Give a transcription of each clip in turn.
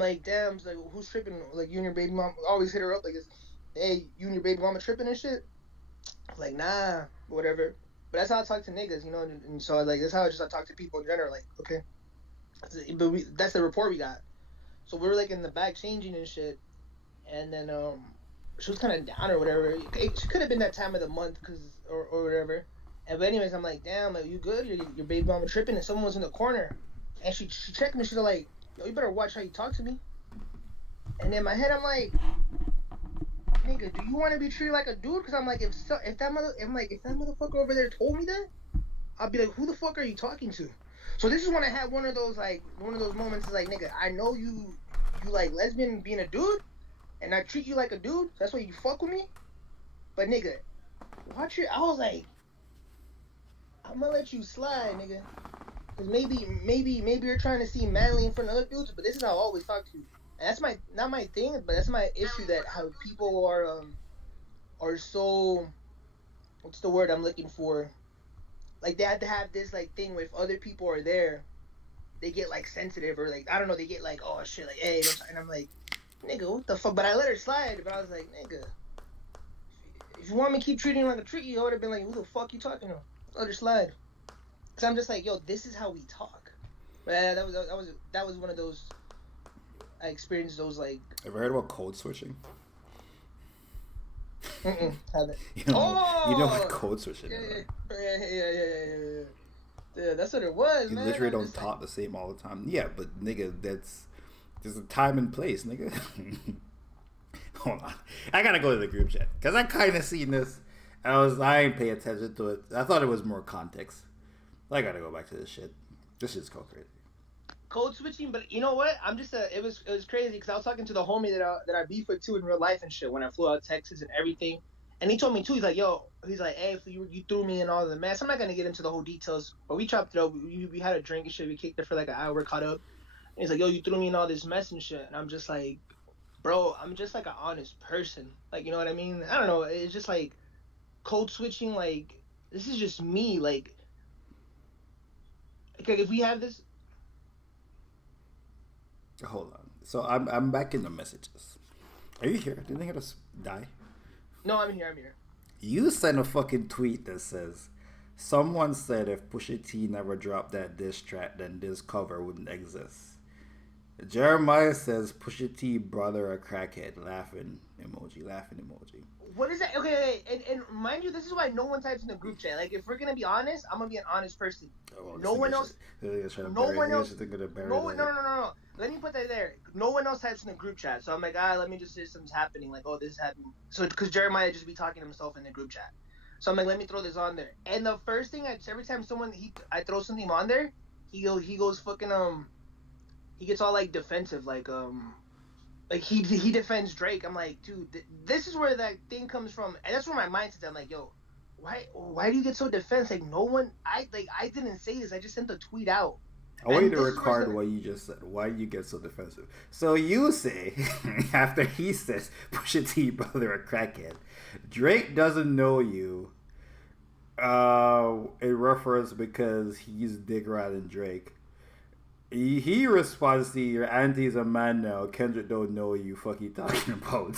I'm like, damn, it's like, who's tripping? Like, you and your baby mom always hit her up like, hey, you and your baby mama tripping and shit. I'm like, nah, whatever. But that's how I talk to niggas, you know. And so like that's how I talk to people in general. Like, okay, but that's the report we got. So we were like in the back changing and shit, and then she was kind of down or whatever. She could have been that time of the month, cause or whatever. And but anyways, I'm like, damn, like you good? Your baby mama tripping, and someone was in the corner, and she checked me. She's like, yo, you better watch how you talk to me. And in my head, I'm like, nigga, do you want to be treated like a dude? Cause I'm like, if that motherfucker over there told me that, I'll be like, who the fuck are you talking to? So this is when I had one of those moments. Is like, nigga, I know you like lesbian being a dude, and I treat you like a dude. That's why you fuck with me. But nigga, watch it. I was like, I'm gonna let you slide, nigga. Cause maybe you're trying to seem manly in front of other dudes, but this is how I always talk to you. And that's not my thing, but that's my issue. That how people are so, what's the word I'm looking for? Like they have to have this like thing where if other people are there, they get like sensitive or like I don't know, they get like oh shit like hey, and I'm like nigga what the fuck? But I let her slide. But I was like nigga, if you want me to keep treating you like a treat you, I would have been like who the fuck you talking to? Let her slide. Cause I'm just like yo, this is how we talk. But that was one of those. I experienced those like. Ever heard about code switching? Haven't. You know what code switching is. Yeah. Yeah, that's what it was, you man. You literally don't talk the same all the time. Yeah, but nigga, there's a time and place, nigga. Hold on. I gotta go to the group chat. Because I kind of seen this. I ain't pay attention to it. I thought it was more context. I gotta go back to this shit. This shit's called crazy. Code switching, but you know what? It was crazy because I was talking to the homie that I beef with too in real life and shit when I flew out to Texas and everything, and he told me too. He's like, hey, you threw me in all of the mess. I'm not gonna get into the whole details, but we chopped it up. We had a drink and shit. We kicked it for like an hour, caught up. And he's like, yo, you threw me in all this mess and shit, and I'm just like, bro, I'm just like an honest person, like you know what I mean? I don't know. It's just like code switching. Like this is just me. Like if we have this. Hold on. So I'm back in the messages. Are you here? Didn't they just die? No, I'm here. You sent a fucking tweet that says, someone said if Pusha T never dropped that diss track, then this cover wouldn't exist. Jeremiah says Pusha T brother a crackhead, laughing emoji. What is that? Okay, and mind you, this is why no one types in the group chat. Like, if we're gonna be honest, I'm gonna be an honest person. No one else. No. Let me put that there. No one else types in the group chat, so I'm like, let me just say something's happening. Like, oh, this is happening. So, because Jeremiah just be talking to himself in the group chat, so I'm like, let me throw this on there. And the first thing every time I throw something on there, he goes fucking he gets all like defensive, like he defends Drake. I'm like, dude, this is where that thing comes from, and that's where my mindset's. I'm like, yo, why do you get so defensive? Like, no one, I didn't say this. I just sent the tweet out. I want you to record what you just said. Why you get so defensive? So you say after he says Pusha T brother a crackhead, Drake doesn't know you. In reference because he's dick riding Drake. He responds to your auntie's a man now. Kendrick don't know you. Fuck you talking about,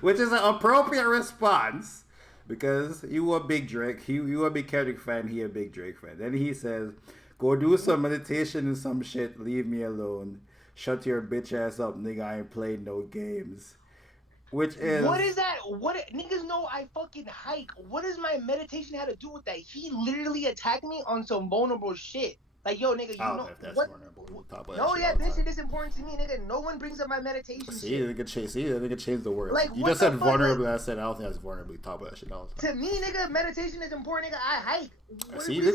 which is an appropriate response because you a big Drake. You a big Kendrick fan. He a big Drake fan. Then he says, "Go do some meditation and some shit. Leave me alone. Shut your bitch ass up, nigga. I ain't playing no games." Which is what is that? What niggas know I fucking hike. What does my meditation have to do with that? He literally attacked me on some vulnerable shit. Like, yo, nigga, you know if that's what? Vulnerable. We'll talk about no, yeah, this shit is important to me, nigga. No one brings up my meditation. See, they could change the word. Like, you just said vulnerable. Like, I said I don't think that's vulnerable. We talk about that shit all the time. To me, nigga, meditation is important, nigga. I hike.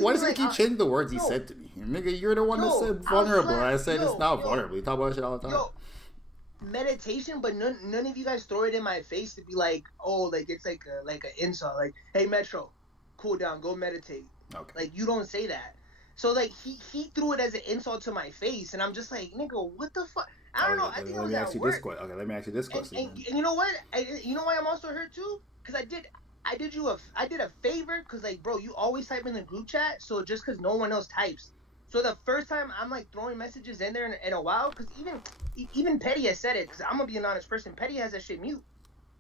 Why does he keep changing the words he said to me? Nigga, you're the one that said vulnerable. I said it's not vulnerable. We talk about that shit all the time. Meditation, but none of you guys throw it in my face to be like, oh, like it's like an insult. Like, hey, Metro, cool down, go meditate. Okay. Like, you don't say that. So, like, he threw it as an insult to my face, and I'm just like, nigga, what the fuck? I don't know. I think it was at work. Okay, let me ask you this question. And you know what? You know why I'm also hurt, too? Because I did a favor, because, like, bro, you always type in the group chat, so just because no one else types, So the first time I'm like throwing messages in there in a while, because even Petty has said it. Because I'm gonna be an honest person. Petty has that shit mute.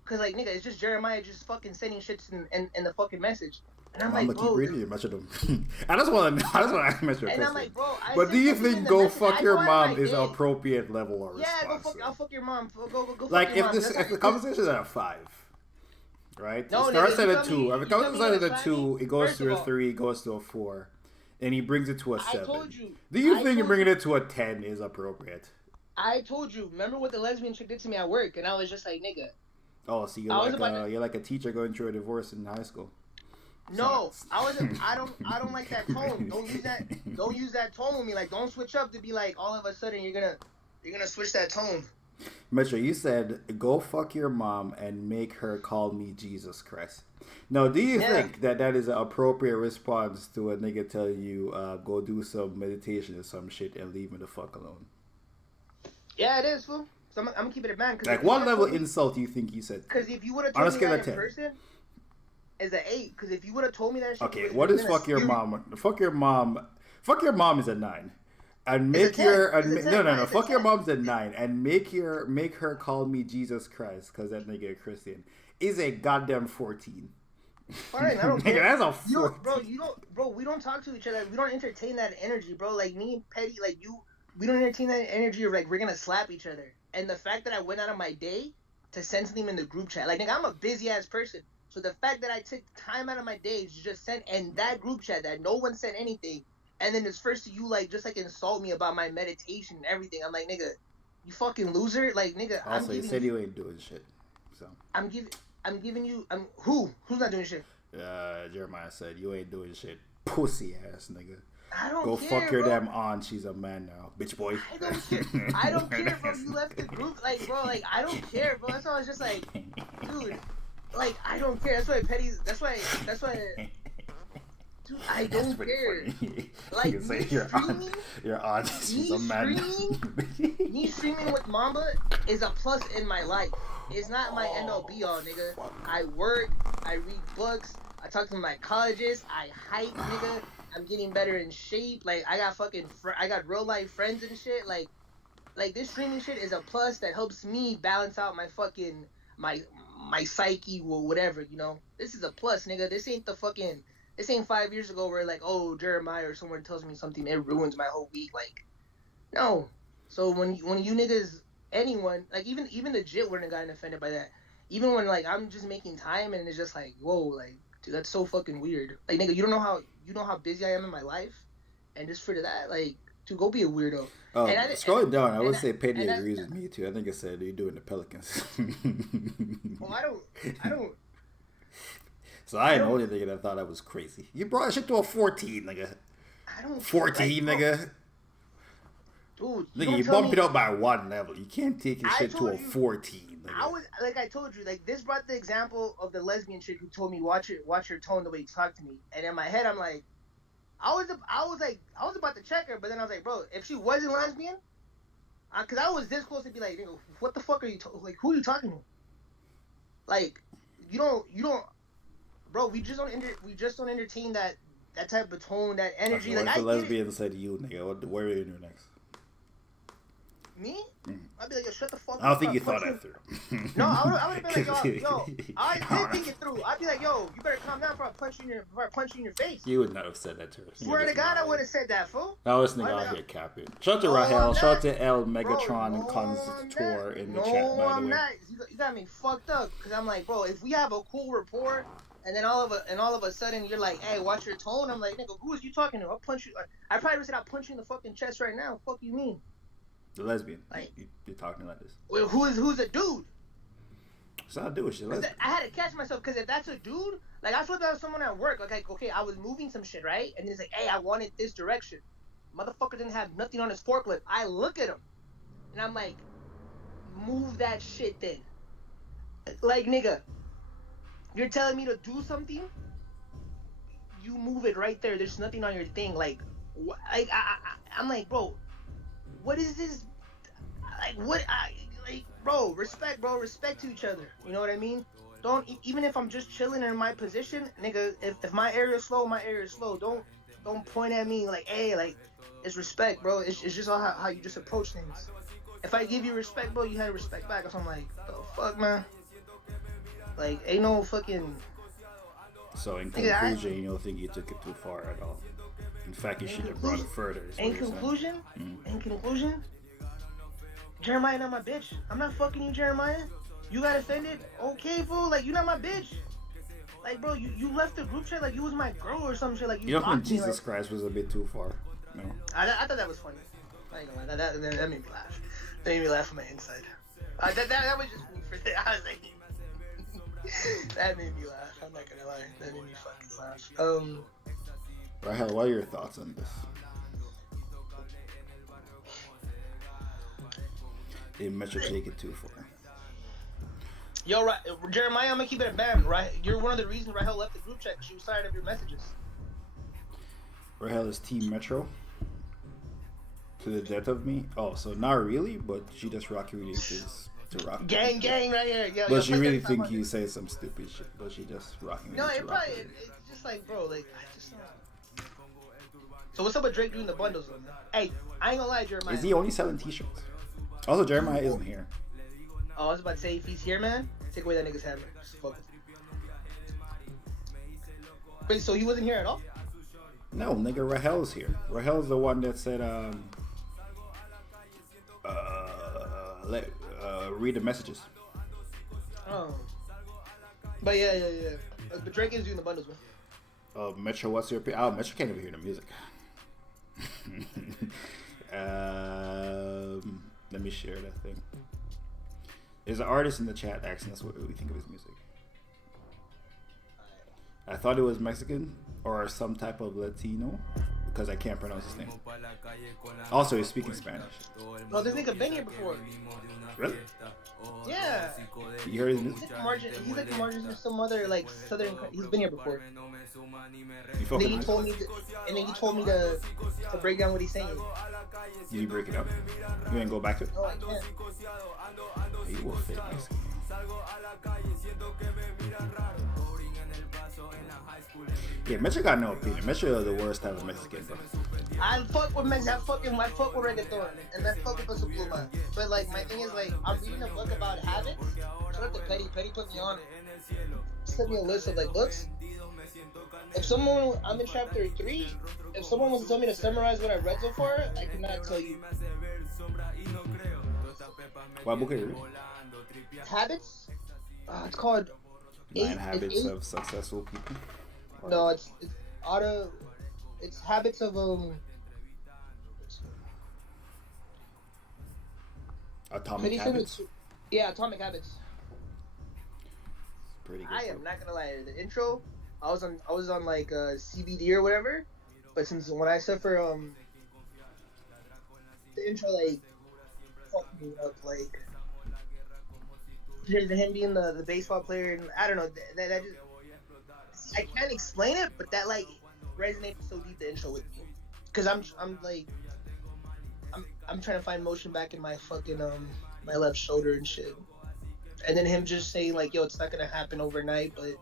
Because like nigga, it's just Jeremiah just fucking sending shits in the fucking message. And I'm I'm like, gonna keep bro, reading you, message them. I just want to ask you a and I'm question. like, bro, I But do sent you something in think the "go message. fuck I your go out of mom" my is an day. appropriate level of Yeah, response? I'll fuck your mom. Go fuck Like your if mom. this if the conversation is at a 5, right? No, It starts nigga, at you a tell 2. me, If it you tell comes me out to of a slap 2, me. it goes First to of a all, 3, it goes to a 4, and he brings it to a 7. I told you. Do you I think told bringing you. it to a 10 is appropriate? I told you. Remember what the lesbian chick did to me at work, and I was just like, nigga. Oh, so you're like a teacher going through a divorce in high school. No, I don't like that tone. Don't use that. Don't use that tone with me. Like, don't switch up to be like all of a sudden you're gonna switch that tone. Metro, you said "go fuck your mom" and make her call me Jesus Christ. Now, do you think that is an appropriate response to a nigga telling you go do some meditation or some shit and leave me the fuck alone? Yeah, it is, fool. So I'm gonna keep it a man. Like, what level insult do you think you said? Because if you would have told me that in person, is an 8. Because if you would have told me that shit, okay, what is fuck your mom? Fuck your mom. Fuck your mom is a 9. And make your no. Fuck your mom's a 9, and make her call me Jesus Christ because that nigga a Christian is a goddamn 14. Fine, I don't care. That's a 14. Bro, we don't talk to each other. We don't entertain that energy, bro. Like me and Petty, like you, we don't entertain that energy of like we're gonna slap each other. And the fact that I went out of my day to send something in the group chat, like nigga, I'm a busy ass person. So the fact that I took time out of my day to just send in that group chat that no one said anything. And then it's first to you, like, just, like, insult me about my meditation and everything. I'm like, nigga, you fucking loser. Like, nigga, also, you said you ain't doing shit. So I'm giving you, who's not doing shit? Jeremiah said, you ain't doing shit. Pussy ass nigga. I don't Go care, fuck your bro. damn aunt. She's a man now. Bitch boy. I don't care, bro. You left the group. Like, bro, like, I don't care, bro. That's why I was just like, dude, like, I don't care. That's why, dude, I don't care. Like, me streaming, your aunt, she's a man. Me streaming with Mamba is a plus in my life. It's not my end all be all, nigga. I work, I read books, I talk to my colleges, I hike, nigga. I'm getting better in shape. Like, I got I got real life friends and shit. Like this streaming shit is a plus that helps me balance out my fucking my psyche or whatever, you know. This is a plus, nigga. This ain't 5 years ago where like, oh, Jeremiah or someone tells me something, it ruins my whole week. Like, no. So when you niggas, anyone, like even legit wouldn't have gotten offended by that. Even when like I'm just making time and it's just like, whoa, like, dude, that's so fucking weird. Like, nigga, you know how busy I am in my life, and just for that, like, to go be a weirdo. Oh, scrolling down, I would say Petty agrees with me too. I think it said you're doing the Pelicans. Well, I don't. So I ain't the only nigga that thought that was crazy. You brought that shit to a 14, nigga. I don't. 14, like, nigga. Dude, nigga, you bump it up by 1 level. You can't take your shit to a 14. Nigga. I told you, like, this brought the example of the lesbian chick who told me watch your tone the way you talk to me, and in my head I'm like, I was about to check her, but then I was like, bro, if she wasn't lesbian, because I was this close to be like, nigga, what the fuck are you like? Who are you talking to? Like, you don't. Bro, we just don't entertain that type of tone, that energy. Okay, like, the lesbian said to you, nigga, what are you doing next? Me? I'd be like, yo, shut the fuck up. I don't think you thought that through. No, I would have been like, yo, I did think it through. I'd be like, yo, you better calm down before I punch you in your face. You would not have said that to her. Swear to God, I would have said that, fool. Now this nigga out here capping. Shout out to Rahel, shout out to El Megatron and Contour in the chat, by the way. Not. You got me fucked up, because I'm like, bro, if we have a cool rapport, and then all of a sudden you're like, hey, watch your tone. I'm like, nigga, who is you talking to? I'll punch you. I probably would have said I'll punch you in the fucking chest right now. Fuck you mean? The lesbian. Like, you're talking like this. Well, who's a dude? It's not a dude. She's a lesbian. I had to catch myself, because if that's a dude, like, I thought that was someone at work. Like, okay, I was moving some shit, right? And he's like, hey, I wanted this direction. Motherfucker didn't have nothing on his forklift. I look at him, and I'm like, move that shit then. Like, nigga, you're telling me to do something? You move it right there. There's nothing on your thing. Like, I'm like, bro, what is this? Like, bro, respect to each other. You know what I mean? Don't, even if I'm just chilling in my position, nigga, if my area is slow, my area is slow. don't point at me like, hey, like, it's respect, bro. It's just all how you just approach things. If I give you respect, bro, you had to respect back. So I'm like, the fuck, man. Like, ain't no fucking. So in Nigga, conclusion, you don't think you took it too far at all. In fact, you should have brought it further. In conclusion, Jeremiah not my bitch. I'm not fucking you, Jeremiah. You got offended? Okay, fool. Like, you not my bitch. Like, bro, you left the group chat like you was my girl or some shit. Like, You don't think me, Jesus Christ was a bit too far? No. I thought that was funny. I ain't gonna lie. That made me laugh. That made me laugh from my inside. That was just me for that. I was like, that made me laugh. I'm not gonna lie. That made me fucking laugh. Rahel, what are your thoughts on this? Did Metro take it too far? Yo, Jeremiah, I'm gonna keep it a band, right? You're one of the reasons Rahel left the group chat. She was tired of your messages. Rahel is Team Metro. To the death of me. Oh, so not really, but she just rocky releases to rock. Gang right here. Yo, but she really think you say some stupid shit. But she just rocking. No, it's just like, bro, like I just. So what's up with Drake doing the bundles? Hey, I ain't gonna lie, Jeremiah. Is he only selling T-shirts? Also, Jeremiah isn't here. Oh, I was about to say, if he's here, man, take away that nigga's hammer. Fuck it. Wait, so he wasn't here at all? No, nigga, Rahel's here. Rahel's the one that said, read the messages. Oh. But yeah. But Drake is doing the bundles, man. Metro, what's your opinion? Oh, Metro can't even hear the music. Let me share that thing. There's an artist in the chat asking us what we think of his music. I thought it was Mexican or some type of Latino because I can't pronounce his name. Also, he's speaking Spanish. Oh, this nigga been here before. Really? Yeah. You heard his music? He's like the margins of some other like southern. He's been here before. And then he told me to break down what he's saying. Did you break it up? You didn't go back to it? No, I can't. He will fit Mexican. Yeah, Metro got no opinion. Metro is the worst type of Mexican, bro. I fuck with Mexican. I fuck with reggaeton, and I fuck with Peso Pluma. But like, my thing is like, I'm reading a book about habits. Shout out to Petty. Petty put me on it. Sent me a list of like books. If someone, I'm in chapter 3. If someone was to tell me to summarize what I read so far, I cannot tell you. What book are you reading? Habits? It's called 9 Habits of Successful People. No, it's habits of Atomic Habits. Yeah, Atomic Habits. Pretty good. I am not gonna lie. The intro, I was on like CBD or whatever, but since when I suffer the intro like fucked me up, like him being the baseball player, and I don't know that just. I can't explain it, but that like resonated so deep, the intro with me, because I'm trying to find motion back in my fucking my left shoulder and shit, and then him just saying like, yo, it's not gonna happen overnight, but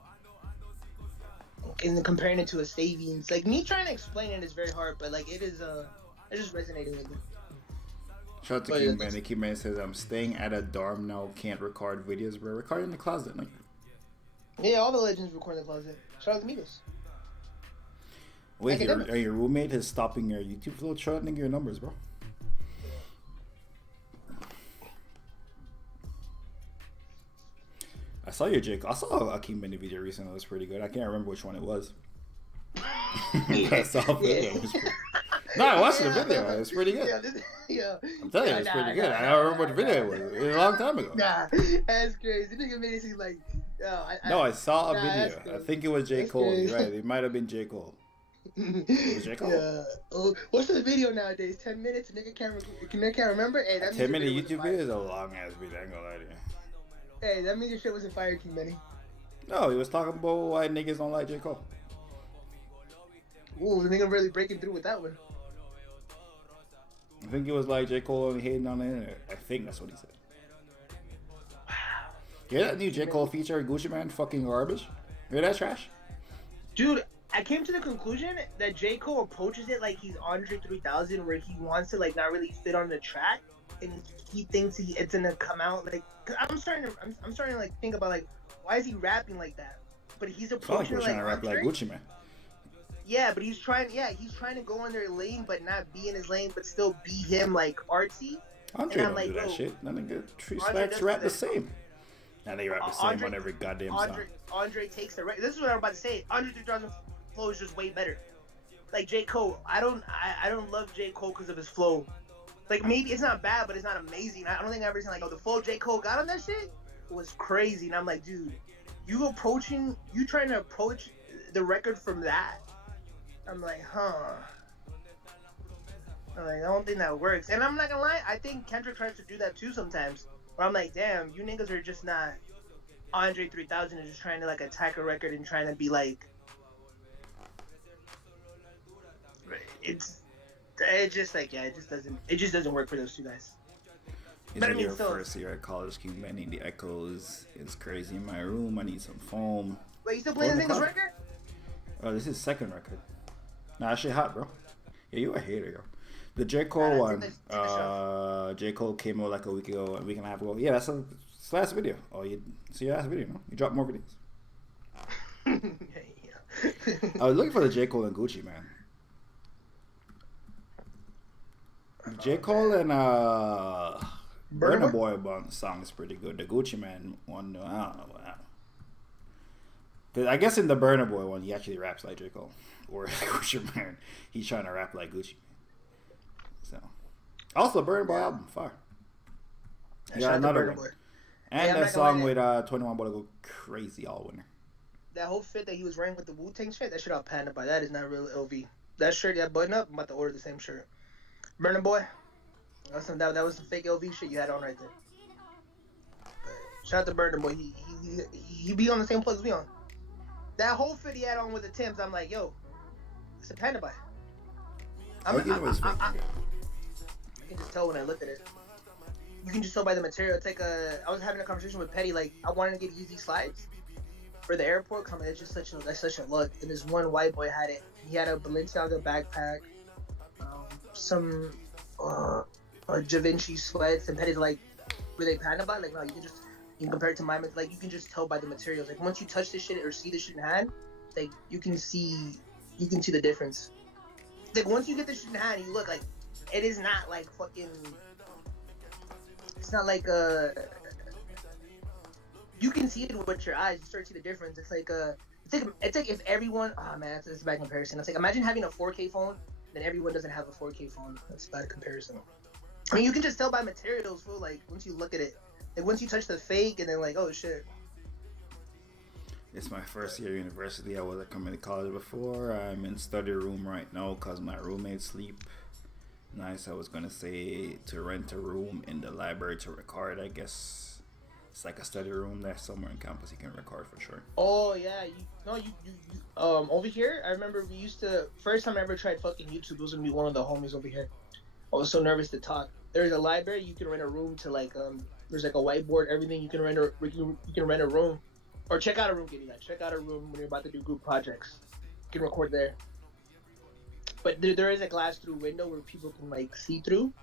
and then comparing it to a savings, like me trying to explain it is very hard, but like it is it's just resonating with me. Shout out to King Man. King Man says, I'm staying at a dorm now, can't record videos, bro. Record in the closet, like. Yeah, all the legends record in the closet. Shout out to Migos. Wait, your roommate is stopping your YouTube flow, shortening your numbers, bro. I saw a King Benny video recently. It was pretty good. I can't remember which one it was. I saw a video. It was pretty... No, I watched the video. It was pretty good. I'm telling you, it was pretty good. I don't remember what the video was. It was a long time ago. Nah, that's crazy. Nigga made it seem like... I saw a video. I think it was J. Cole. You're right. It might have been J. Cole. It was J. Cole? Yeah. Oh, what's the video nowadays? 10 minutes? Nigga can't remember? Hey, that 10-minute YouTube video is a long-ass video. I ain't gonna lie to you. Hey, that means your shit wasn't fire, King Benny. No, he was talking about why niggas don't like J. Cole. Ooh, the nigga really breaking through with that one. I think it was like J. Cole only hating on the internet. I think that's what he said. Yeah, that new J. Cole feature, Gucci Man, fucking garbage. Hear that trash? Dude, I came to the conclusion that J. Cole approaches it like he's Andre 3000, where he wants to like not really fit on the track, and he thinks it's gonna come out like. Cause I'm starting to like think about like why is he rapping like that? But he's I feel like approaching we're it trying like to rap like Andre. Gucci Man. Yeah, but he's trying to go in their lane, but not be in his lane, but still be him like artsy. And Andre I'm don't do like, that yo, shit. None of good tree Andre stacks does do rap the that. same. And they rap the same Andre on every goddamn song. Andre takes the right. This is what I'm about to say. Andre 3000 flow is just way better. Like J. Cole, I don't love J. Cole because of his flow. Like maybe it's not bad, but it's not amazing. I don't think I've ever seen like, oh, the flow J. Cole got on that shit was crazy. And I'm like, dude, you trying to approach the record from that. I'm like, huh. I'm like, I don't think that works. And I'm not gonna lie, I think Kendrick tries to do that too sometimes. Where I'm like, damn, you niggas are just not Andre 3000 and just trying to like attack a record and trying to be like, it just like, yeah, it just doesn't work for those two guys. It's But I like mean, your still. first year at college, keep bending the echoes. It's crazy in my room. I need some foam. Wait, you still playing this nigga's record? Oh, this is his second record. Nah, that shit hot, bro. Yeah, you a hater, yo. The J. Nah, Cole one, take the shot. J. Cole came out like a week and a half ago. Yeah, that's the last video. Oh, you see your last video, no? You dropped more videos. Yeah. I was looking for the J. Cole and Gucci, man. J. Cole and Burna Boy song is pretty good. The Gucci Man one, I don't know. Cause I guess in the Burna Boy one, he actually raps like J. Cole. Or Gucci Man, he's trying to rap like Gucci. So, also Burna Boy album, fire. Yeah, another one. Boy. And that song with 21 Boy go crazy all winter. That whole fit that he was wearing with the Wu-Tang shirt, that shit all panned by. That is not real LV. That shirt, that button up, I'm about to order the same shirt. Burna Boy, that was some fake LV shit you had on right there. But shout out to Burna Boy, he be on the same plugs we on. That whole fit he had on with the Timbs, I'm like, yo, it's a panda buy. I can just tell when I look at it. You can just tell by the material. It's like I was having a conversation with Petty, like I wanted to get Yeezy slides for the airport coming. It's just that's such a look. And this one white boy had it. He had a Balenciaga backpack, some Givenchy sweats, and Petty's like, were they panda buy? Like, no, you can compare it to mine. Like, you can just tell by the materials. Like, once you touch this shit or see this shit in hand, like you can see the difference. Like, once you get this shit in hand, you look like it is not like fucking. It's not like you can see it with your eyes. You start to see the difference. It's like if everyone. Oh man, it's a bad comparison. It's like imagine having a 4K phone, then everyone doesn't have a 4K phone. That's a bad comparison. I mean, you can just tell by materials, fool. Like once you look at it, like once you touch the fake, and then like, oh shit. It's my first year of university. I wasn't coming to college before. I'm in study room right now because my roommates sleep. Nice. I was gonna say to rent a room in the library to record. I guess it's like a study room there somewhere in campus. You can record for sure. Oh yeah, you over here. I remember we used to first time I ever tried fucking YouTube. It was gonna be one of the homies over here. I was so nervous to talk. There's a library. You can rent a room to like There's like a whiteboard. Everything you can rent you can rent a room, or check out a room. Getting that. Check out a room when you're about to do group projects. You can record there. But there is a glass through window where people can like see through,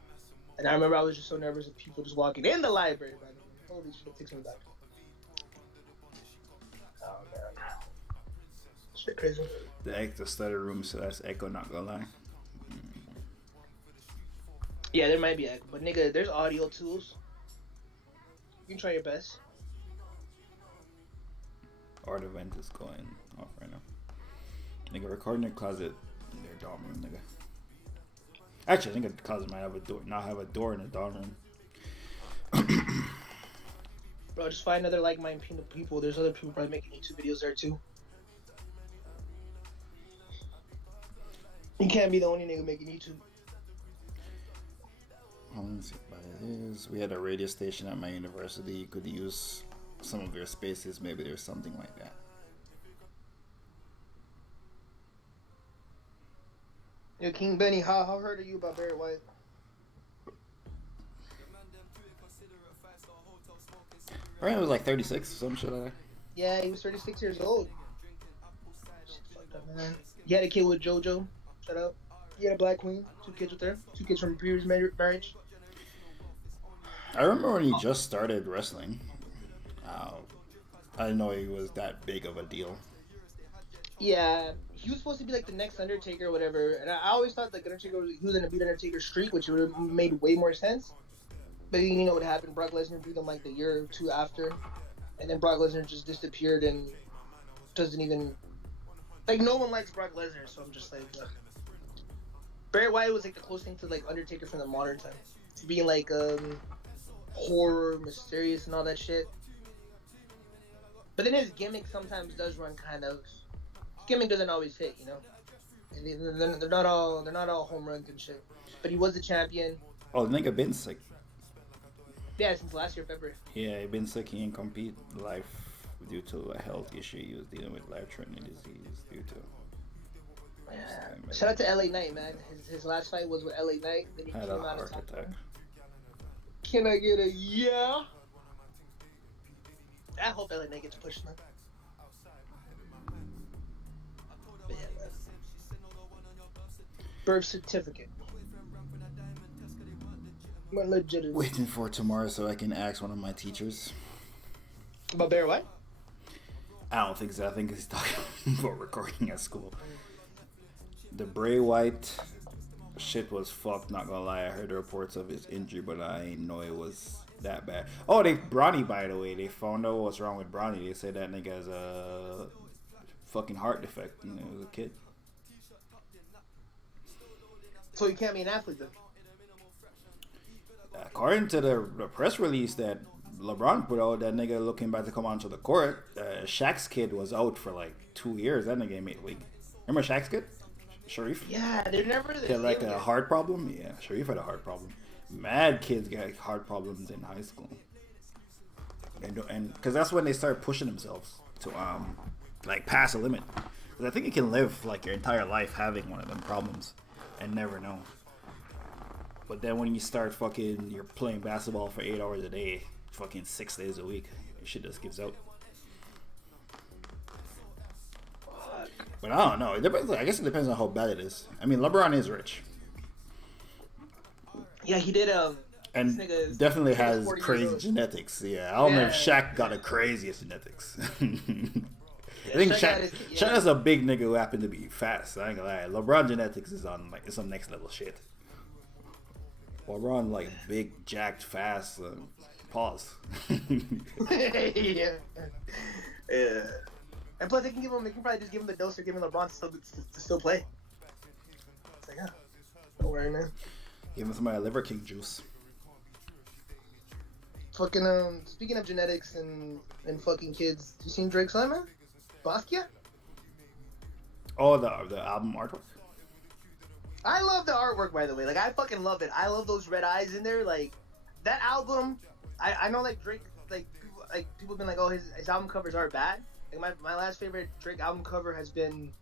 and I remember I was just so nervous of people just walking in the library. By the way. Holy shit, takes me back. Oh man, shit crazy. The study room, so that's echo. Not gonna lie. Yeah, there might be echo, but nigga, there's audio tools. You can try your best. Art event is going off right now. Nigga, recording in your closet. Their dorm room, nigga. Actually, I think the closet might have a door. Not have a door in the dorm room. Bro, just find other like-minded people. There's other people probably making YouTube videos there too. You can't be the only nigga making YouTube. Let's see what it is. We had a radio station at my university. You could use some of their spaces. Maybe there's something like that. Yo, King Benny, how heard are you about Barry White? Right, it was like 36 or some shit like that. Yeah, he was 36 years old. Shit fucked up, man. He had a kid with JoJo. Shut up. He had a black queen. 2 kids with her. 2 kids from a previous marriage. I remember when he just started wrestling. Uh, I didn't know he was that big of a deal. Yeah, he was supposed to be like the next Undertaker or whatever. And I always thought like Undertaker he was gonna beat Undertaker's streak, which would have made way more sense. But you know what happened? Brock Lesnar beat him like the year or two after, and then Brock Lesnar just disappeared and doesn't even like no one likes Brock Lesnar. So I'm just like, ugh. Bray Wyatt was like the closest thing to like Undertaker from the modern time, being like horror, mysterious, and all that shit. But then his gimmick sometimes does run kind of. Gimmick doesn't always hit, you know. And they're not all home runs and shit. But he was the champion. Oh, the nigga been sick. Yeah, since last year February. Yeah, he been sick. He didn't compete live due to a health issue. He was dealing with life-threatening disease due to. Yeah. Shout out to LA Knight, man. His last fight was with LA Knight. Then he Had came a out heart and attack. Can I get a yeah? I hope LA Knight gets pushed, man. But yeah, man. Birth certificate. Legit. Waiting for tomorrow so I can ask one of my teachers. About Bear what? I don't think so. I think he's talking about recording at school. The Bray Wyatt shit was fucked, not gonna lie. I heard the reports of his injury, but I didn't know it was that bad. Oh, Bronny, by the way, they found out what's wrong with Bronny. They said that nigga has a fucking heart defect. You know, he was a kid. So he can't be an athlete then? According to the press release that LeBron put out, that nigga looking back to come onto the court, Shaq's kid was out for like 2 years. That nigga made league. Remember Shaq's kid? Sharif? Yeah, they're never the He had same like a again. heart problem? Yeah, Sharif had a heart problem. Mad kids got heart problems in high school. And because that's when they start pushing themselves to like pass a limit. Because I think you can live like your entire life having one of them problems and never know. But then when you start fucking, you're playing basketball for 8 hours a day, fucking 6 days a week, your shit just gives out. But I don't know. It depends. I guess it depends on how bad it is. I mean, LeBron is rich. Yeah, he did. And definitely has crazy genetics. Yeah, I don't know if Shaq got the craziest genetics. I think Shaq is a big nigga who happened to be fast. I ain't gonna lie. LeBron genetics is on like some next level shit. LeBron like big, jacked, fast. Pause. Yeah. And plus, they can probably just give him the dose or give him LeBron to still play. It's like, yeah, don't worry, man. Give him some of my Liver King juice. Fucking speaking of genetics and fucking kids, you seen Drake's son, man? Basquiat? Oh, the album artwork. I love the artwork, by the way. Like, I fucking love it. I love those red eyes in there. Like, that album. I know, like Drake, people have been like, oh, his album covers aren't bad. Like my last favorite Drake album cover has been,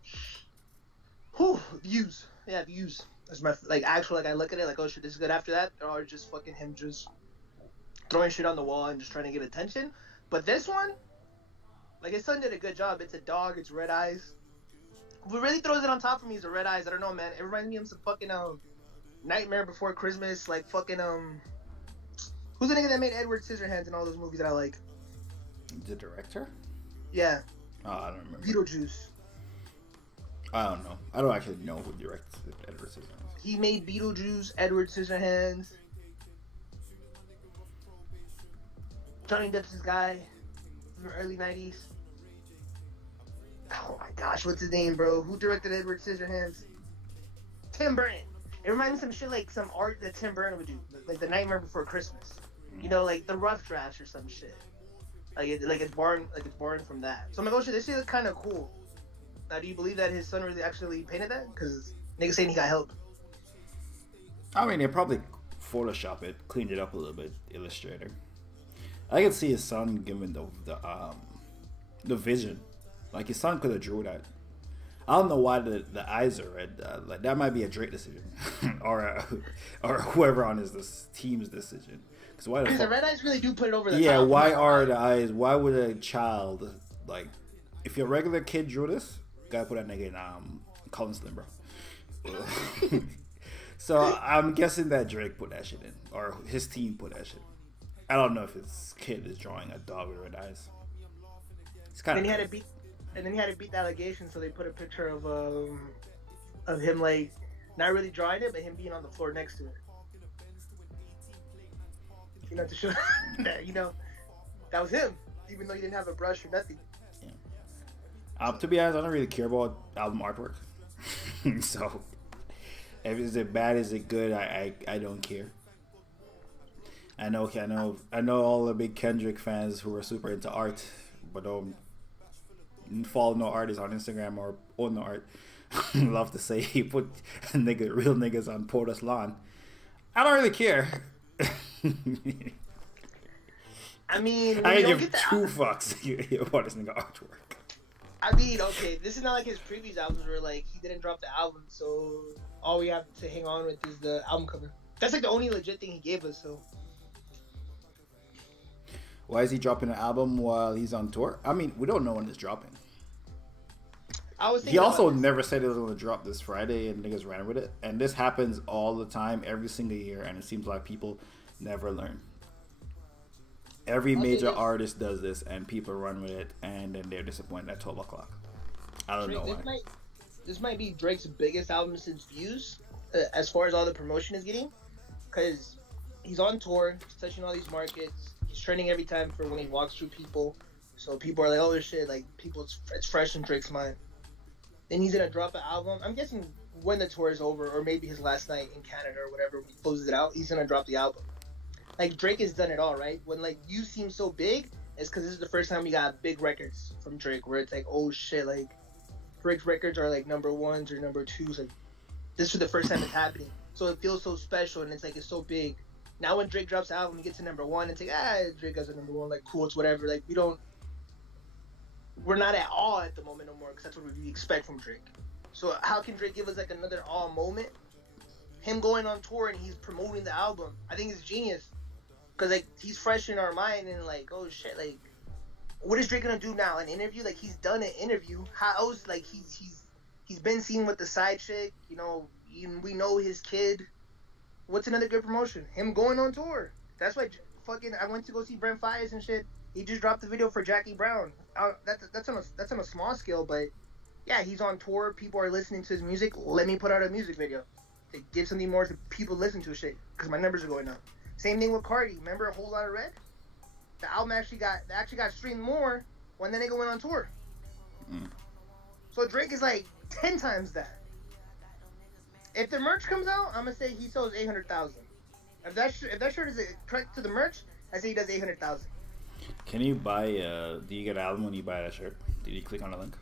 Views. Yeah, Views. That's my actual I look at it like, oh shit, this is good. After that, or just fucking him just throwing shit on the wall and just trying to get attention. But this one, like his son did a good job. It's a dog. It's red eyes. What really throws it on top for me is the red eyes. I don't know, man. It reminds me of some fucking Nightmare Before Christmas, like fucking Who's the nigga that made Edward Scissorhands and all those movies that I like? The director? Yeah. Oh, I don't remember. Beetlejuice. I don't know. I don't actually know who directed Edward Scissorhands. He made Beetlejuice, Edward Scissorhands. Johnny Depp's this guy from the early 90s. Oh my gosh, what's his name, bro? Who directed Edward Scissorhands? Tim Burton. It reminds me of some shit like some art that Tim Burton would do, like The Nightmare Before Christmas. You know, like the rough drafts or some shit. It's born from that. So I'm like, oh shit, this shit is kind of cool. Now, do you believe that his son really actually painted that? Because niggas saying he got help. I mean, they probably Photoshop it, cleaned it up a little bit, Illustrator. I can see his son giving the vision. Like his son could have drew that. I don't know why the eyes are red. Like that might be a Drake decision, or whoever on this team's decision. Because why the red eyes really do put it over the top. Yeah, why are the eyes? Why would a child if your regular kid drew this? gotta put that nigga in Collins Slim, bro. So I'm guessing that Drake put that shit in, or his team put that shit. I don't know if his kid is drawing a dog with red eyes. It's kind of. And then he had to beat the allegation, so they put a picture of him like not really drawing it, but him being on the floor next to it. You know, to show that that was him, even though he didn't have a brush or nothing. Yeah. To be honest, I don't really care about album artwork. So, if is it bad, is it good? I don't care. I know all the big Kendrick fans who are super into art, but don't follow no artists on Instagram or own no art. Love to say he put real niggas on Porter's lawn. I don't really care. I mean, I give two fucks about this nigga artwork. I mean, okay, this is not like his previous albums where like he didn't drop the album, so all we have to hang on with is the album cover. That's like the only legit thing he gave us. So why is he dropping an album while he's on tour? I mean, we don't know when it's dropping. He also never said it was going to drop this Friday, and niggas ran with it. And this happens all the time, every single year, and it seems like people never learn. Every major artist does this, and people run with it, and then they're disappointed at 12 o'clock. I don't know why. This might be Drake's biggest album since Views, as far as all the promotion is getting, because he's on tour, he's touching all these markets, he's trending every time for when he walks through people, so people are like, oh, this shit, like, it's fresh in Drake's mind. Then he's gonna drop an album. I'm guessing when the tour is over, or maybe his last night in Canada or whatever, when he closes it out, he's gonna drop the album. Like, Drake has done it all, right? When, like, you seem so big, it's because this is the first time we got big records from Drake, where it's like, oh shit, like, Drake's records are like number ones or number twos. Like, this is the first time it's happening. So it feels so special, and it's like, it's so big. Now when Drake drops the album, he gets to number one, it's like, Drake has a number one, like, cool, it's whatever. Like, we're not at awe at the moment no more, because that's what we expect from Drake. So how can Drake give us like another awe moment? Him going on tour and he's promoting the album, I think it's genius, because like he's fresh in our mind, and like, oh shit, like what is Drake gonna do now? An interview? Like, he's done an interview. How else? Like he's been seen with the side chick, we know his kid. What's another good promotion? Him going on tour. That's why I went to go see Brent Faiyaz and shit. He just dropped the video for Jackie Brown. That's on a small scale, but yeah, he's on tour. People are listening to his music. Let me put out a music video to give something more to people listen to shit, because my numbers are going up. Same thing with Cardi. Remember A Whole Lot of Red? The album actually got streamed more when the nigga went on tour. So Drake is like 10 times that. If the merch comes out, I'm gonna say he sells 800,000. If that shirt is correct to the merch, I say he does 800,000. Can you buy? Do you get an album when you buy that shirt? Did you click on the link?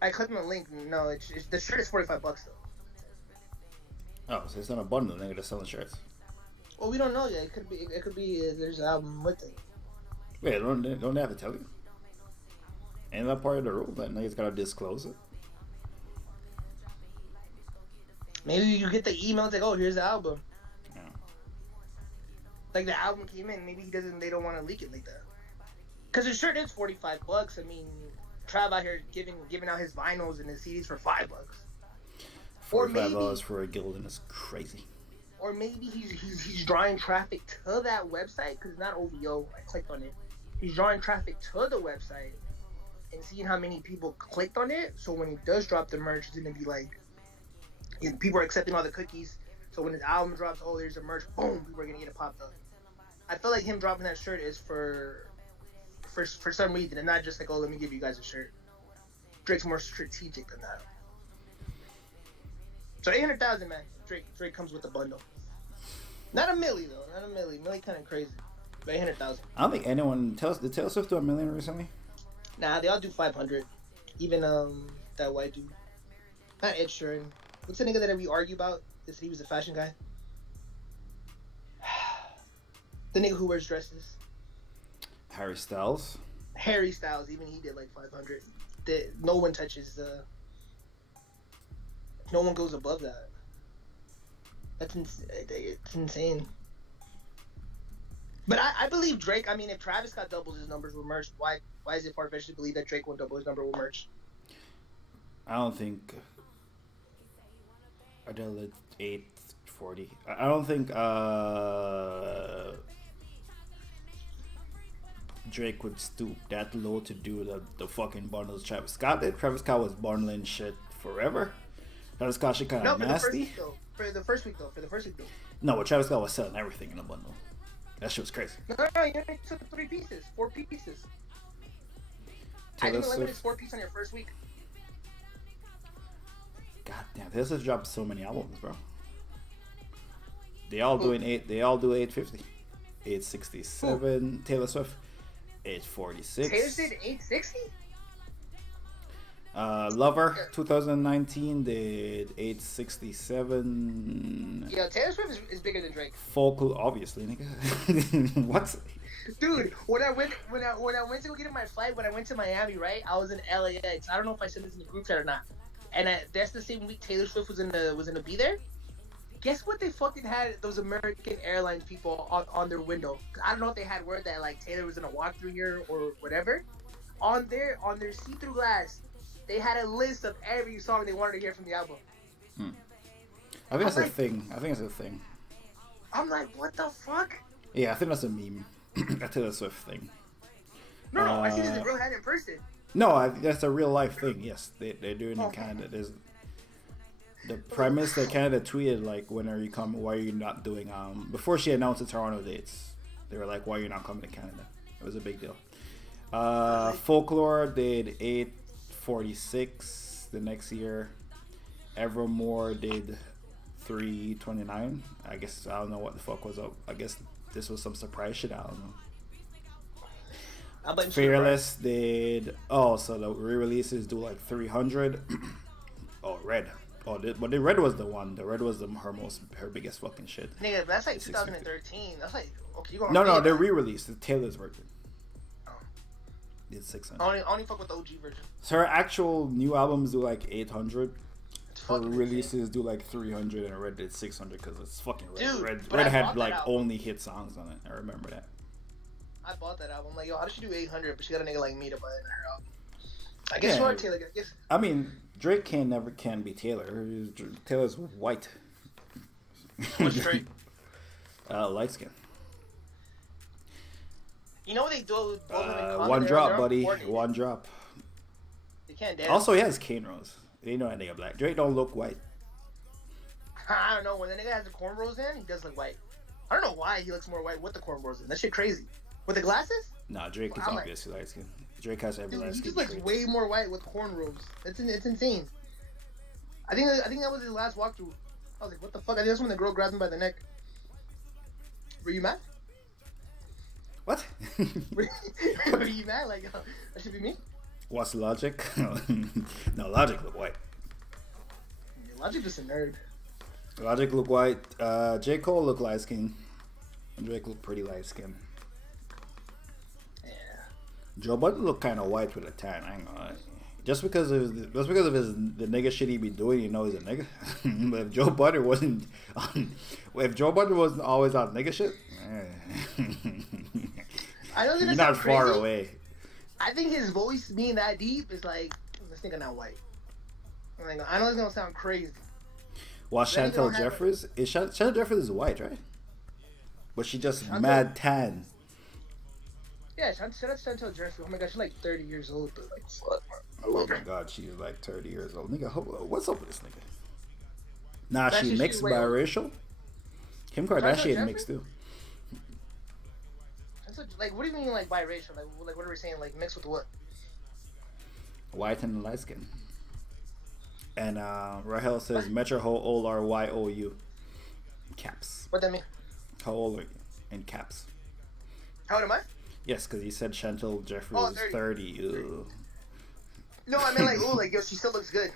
I clicked on the link. No, the shirt is $45 though. Oh, so it's not a bundle. They're just selling shirts. Well, we don't know yet. It could be. There's an album with it. Wait, don't they have to tell you? Ain't that part of the rule that niggas gotta disclose it? Maybe you get the email. It's like, oh, here's the album. Yeah. Like the album came in. Maybe they don't want to leak it like that. Cause the shirt is $45. I mean, Trav out here giving out his vinyls and his CDs for $5. $45 for a Gildan is crazy. Or maybe he's drawing traffic to that website, because it's not OVO. I clicked on it. He's drawing traffic to the website and seeing how many people clicked on it. So when he does drop the merch, it's gonna be like, people are accepting all the cookies. So when his album drops, oh, there's a merch, boom, people are gonna get it popped up. I feel like him dropping that shirt is for some reason, and not just like, oh, let me give you guys a shirt. Drake's more strategic than that. So 800,000, man. Drake comes with a bundle. Not a milli though. Not a milli. Milli kind of crazy. But 800,000. I don't think anyone did Taylor Swift do $1 million recently? Nah, they all do 500. Even that white dude. Not Ed Sheeran. What's the nigga that we argue about? Is he was a fashion guy? The nigga who wears dresses. Harry Styles. Harry Styles, even he did like 500. No one touches no one goes above that. It's insane. But I believe Drake. I mean, if Travis Scott doubles his numbers with merch, why is it far-fetched to believe that Drake won't double his number with merch? I don't think Adele at 840. I don't think Drake would stoop that low to do the fucking bundles Travis Scott did. Travis Scott was bundling shit forever. Travis Scott shit kind No, of for the first nasty. week though. For the first week though. No, but Travis Scott was selling everything in a bundle. That shit was crazy. No, you only took 3 pieces, 4 pieces. I Taylor think the limit is Swift. 4 pieces on your first week. God damn, Taylor Swift dropped so many albums, bro. They all doing eight. They all do 850, 867. Taylor Swift, 846. Taylor did 860. Lover 2019 did 867. Yeah, Taylor Swift is bigger than Drake. Folklore, obviously, nigga. What? Dude, when I went to go get in my flight, when I went to Miami, right? I was in LAX. I don't know if I said this in the group chat or not. And that's the same week Taylor Swift was gonna be there. Guess what they fucking had those American Airlines people on their window? I don't know if they had word that like Taylor was gonna walk through here or whatever. On their see-through glass, they had a list of every song they wanted to hear from the album. I think that's a thing. I'm like, what the fuck? Yeah, I think that's a meme. A Taylor Swift thing. No, I see this in real head in person. No, that's a real life thing. Yes, they're doing it in Canada. There's the premise that Canada tweeted like, "When are you coming? Why are you not doing?" Before she announced the Toronto dates, they were like, "Why are you not coming to Canada?" It was a big deal. Folklore did 846 the next year. Evermore did 329. I guess I don't know what the fuck was up. I guess this was some surprise shit. I don't know. Fearless did. Oh, so the re-releases do like 300. Oh, Red. Oh, but the Red was the one. The Red was her biggest fucking shit. Nigga, that's like 2013. That's like okay. You going no, the re-release, the Taylor's version. Oh. Did 600. I only fuck with the OG version. So her actual new albums do like 800. Her releases do like 300, and Red did 600 because it's fucking Red. Dude, Red had like only hit songs on it. I remember that. I bought that album. Like, yo, how does she do 800? But she got a nigga like me to buy it in her album. I guess you're Taylor. I mean, Drake never can be Taylor. Taylor's white. What's Drake? Light skin. You know what they do? One drop, buddy. One drop. They can't dance. Also, he has cane rows. You know that nigga black. Drake don't look white. I don't know. When the nigga has the cornrows in, he does look white. I don't know why he looks more white with the cornrows in. That shit crazy. With the glasses? Nah, Drake is obviously light skin. Drake has every light skin. He just looks way more white with cornrows. It's insane. I think that was his last walkthrough. I was like, what the fuck? I think that's when the girl grabbed him by the neck. Were you mad? What? Were you mad? Like, that should be me? What's Logic? No, Logic look white. Yeah, Logic just a nerd. Logic look white. J. Cole look light skin. Drake look pretty light skin. Yeah. Joe Budden look kind of white with a tan. I ain't gonna lie. Just because of the nigga shit he be doing, you know he's a nigga. But if Joe Budden wasn't always on nigga shit, I don't think you're not far away. I think his voice being that deep is like, this nigga not white. Like, I know it's gonna sound crazy. Well, Chantel Jeffries Chantel Jeffries is white, right? But she just mad tan. Yeah, shout out to Chantel Jeffries. Oh my god, she's like 30 years old, but like, fuck. Oh my god, she's like 30 years old. Nigga, what's up with this nigga? Nah, she mixed biracial. Kim Kardashian mixed too. Like, what do you mean, like, biracial? Like, what are we saying? Like, mixed with what? White and light skin. And Rahel says, Metro how old are YOU? Caps. What that mean? How old are you? In caps. How old am I? Yes, because he said Chantel Jeffries is 30. No, I mean, like, ooh, like, yo, she still looks good.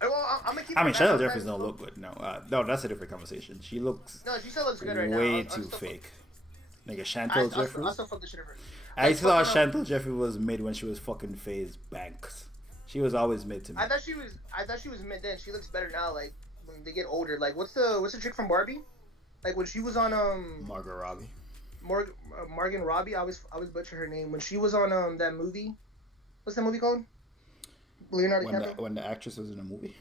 Well, I'm gonna keep Chantel Jeffries don't look good. No, that's a different conversation. She looks. No, she still looks good right now. Way too fake. Nigga, Chantel Jeffries. I still fuck the shit of her. I thought Chantel Jeffries was mid when she was fucking FaZe Banks. She was always mid to me. I thought she was mid then. She looks better now. Like when they get older. Like what's the chick from Barbie? Like when she was on Margot Robbie. Margot Robbie. I always butcher her name when she was on that movie. What's that movie called? Leonardo DiCaprio. When the actress was in a movie.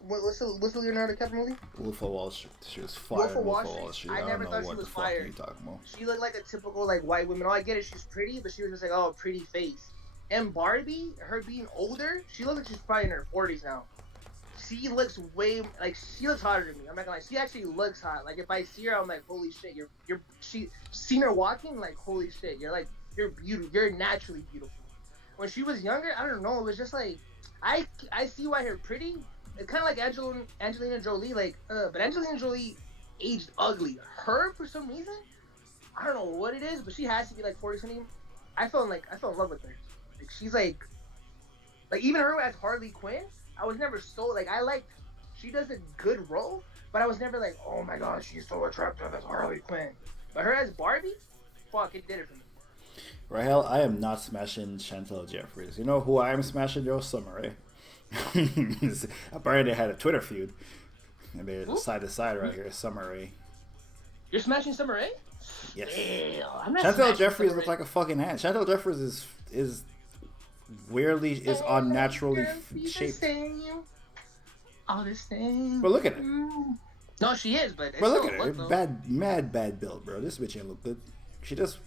What's the Leonardo DiCaprio movie? Wolf of Wall Street. She was fired. Wolf of Wall Street. I never don't thought know she what was the fuck fired. you talking about. She looked like a typical like white woman. Oh, I get it. She's pretty, but she was just like, oh, pretty face. And Barbie, her being older, she looks like she's probably in her 40s now. She looks she looks hotter than me. I'm not gonna lie. She actually looks hot. Like if I see her, I'm like, holy shit, seen her walking, like holy shit, you're beautiful. You're naturally beautiful. When she was younger, I don't know. It was just like I see why her pretty. It's kind of like Angelina Jolie, but Angelina Jolie aged ugly. Her, for some reason, I don't know what it is, but she has to be like 40 something. I fell in love with her. Like she's like even her as Harley Quinn. I was never so she does a good role, but I was never like, oh my god, she's so attractive as Harley Quinn. But her as Barbie, fuck, it did it for me. Rahel, I am not smashing Chantal Jeffries. You know who I am smashing? Joe Summer, right? Apparently they had a Twitter feud. And they're side to side right here. Summer Rae. You're smashing Summer Rae? Yes. I'm not Chantal Jeffries looks like a fucking ant. Chantal Jeffries is weirdly unnaturally shaped. All the same. But look at it. No, she is, but look at her. Bad build, bro. This bitch ain't look good. She does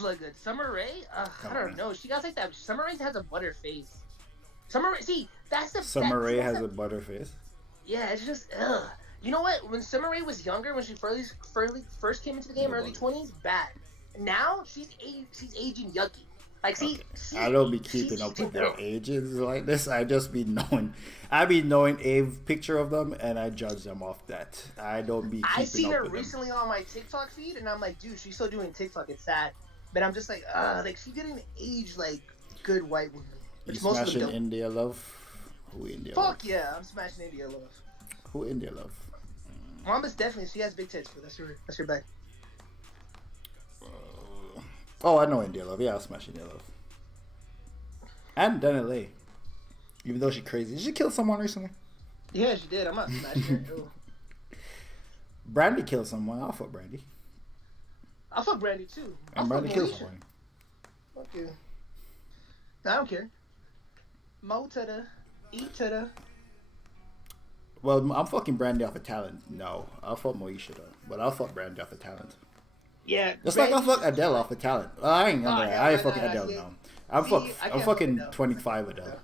look good. Summer Rae? I don't know. She got like that. Summer Rae has a butter face. Summer Rae, see, that's the Summer Rae has a butter face. Yeah, it's just ugh. You know what? When Summer Rae was younger, when she first came into the game, early 20s, bad. Now she's aging yucky. Like, see, I don't be keeping up with their ages like this. I just be knowing a picture of them and I judge them off that. I don't be. I seen her recently on my TikTok feed and I'm like, dude, she's still doing TikTok. It's sad, but I'm just like, she didn't age like good white women. You smashing India Love? Who India Love? Fuck yeah, I'm smashing India Love. Who India Love? Mama's definitely, she has big tits, but that's her back. Oh, I know India Love. Yeah, I'll smash India Love. And Dana Lay. Even though she's crazy. Did she kill someone recently? Yeah, she did. I'm not smashing her. Brandy killed someone. I'll fuck Brandy. I'll fuck Brandy too. And Brandy killed someone. Fuck you. I don't care. Mo to the E to the. Well, I'm fucking Brandy off of talent. No, I'll fuck Moesha though. But I'll fuck Brandy off of talent. Yeah. Just like I'll fuck Adele off of talent. I ain't I ain't fucking Adele now. I'm fucking 25 Adele.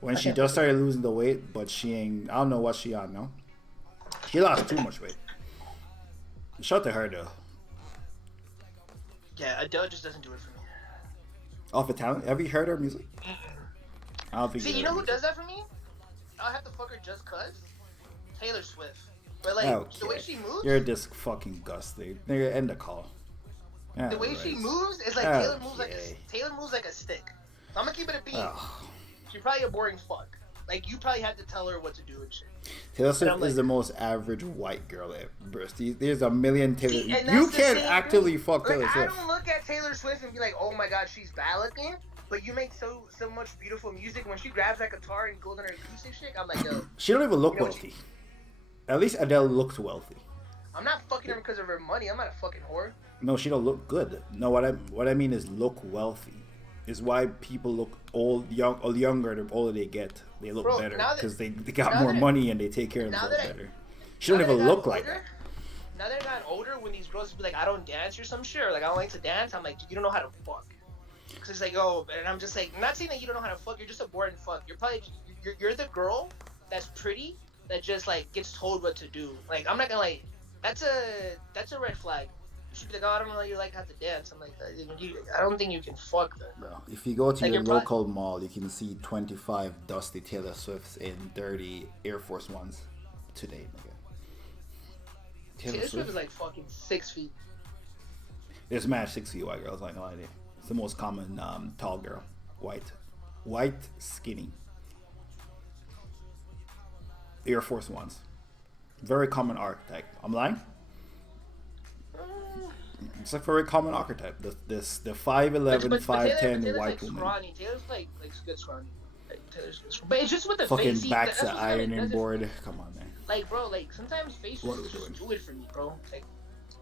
When she just started losing the weight, but she ain't. I don't know what she on now. She lost too much weight. Shout to her though. Yeah, Adele just doesn't do it for me. Off of talent? Have you heard her music? I don't think. See, you know who does that for me? I'll have to fuck her just cause. Taylor Swift. But like the way she moves. You're just fucking gusty. Nigga, end the call. Yeah, the way she moves is like Taylor moves like a stick. So I'm gonna keep it a beat. She's probably a boring fuck. Like you probably had to tell her what to do and shit. Taylor Swift is the most average white girl ever. There's a million Taylor. You can't actively fuck Taylor Swift. I don't look at Taylor Swift and be like, oh my god, she's bad looking. But you make so much beautiful music. When she grabs that guitar and goes on her acoustic shit, I'm like, yo. She don't even look wealthy. At least Adele looks wealthy. I'm not fucking her because of her money. I'm not a fucking whore. No, she don't look good. No, what I mean is look wealthy. Is why people look younger the older they get. They look better because they got more money and they take care of themselves better. She don't even look like that. Now that I've gotten older, when these girls be like, I don't dance or some shit, or like I don't like to dance, I'm like, you don't know how to fuck. Because it's like, oh, and I'm just like, I'm not saying that you don't know how to fuck. You're just a boring fuck. You're probably you're the girl that's pretty that just like gets told what to do. Like I'm not gonna like, that's a red flag. She'd be like, oh, I don't know you like how to dance. I'm like, I don't think you can fuck them. Bro, if you go to your local mall, you can see 25 dusty Taylor Swifts in dirty Air Force Ones today, nigga. Taylor Swift is like fucking 6 feet. There's mad 6 feet white girls, like no idea. It's the most common tall girl. White, skinny. Air Force Ones. Very common archetype. I'm lying? It's a very common archetype. The 5'11", 5'10" white woman. Scrawny. Taylor's like good scrawny. But it's just with the fucking face. Backs the ironing board. Come on, man. Like, bro, like sometimes faces just do it for me, bro. Like,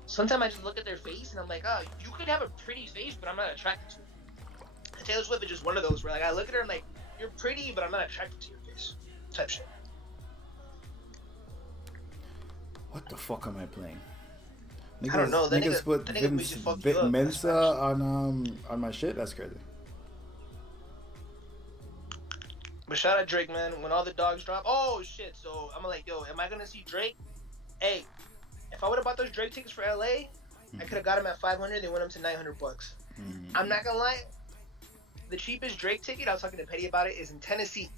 sometimes I just look at their face and I'm like, oh, you could have a pretty face, but I'm not attracted to it. And Taylor Swift is just one of those where like I look at her and like, you're pretty, but I'm not attracted to your face. Type shit. What the fuck am I playing? I don't know. Niggas put that nigga Vince music fuck you up. Mensa on my shit. That's crazy. But shout out Drake, man. When all the dogs drop, oh shit. So I'm like, yo, am I gonna see Drake? Hey, if I would have bought those Drake tickets for LA, I could have got them at $500. They went up to $900. I'm not gonna lie. The cheapest Drake ticket, I was talking to Petty about it, is in Tennessee.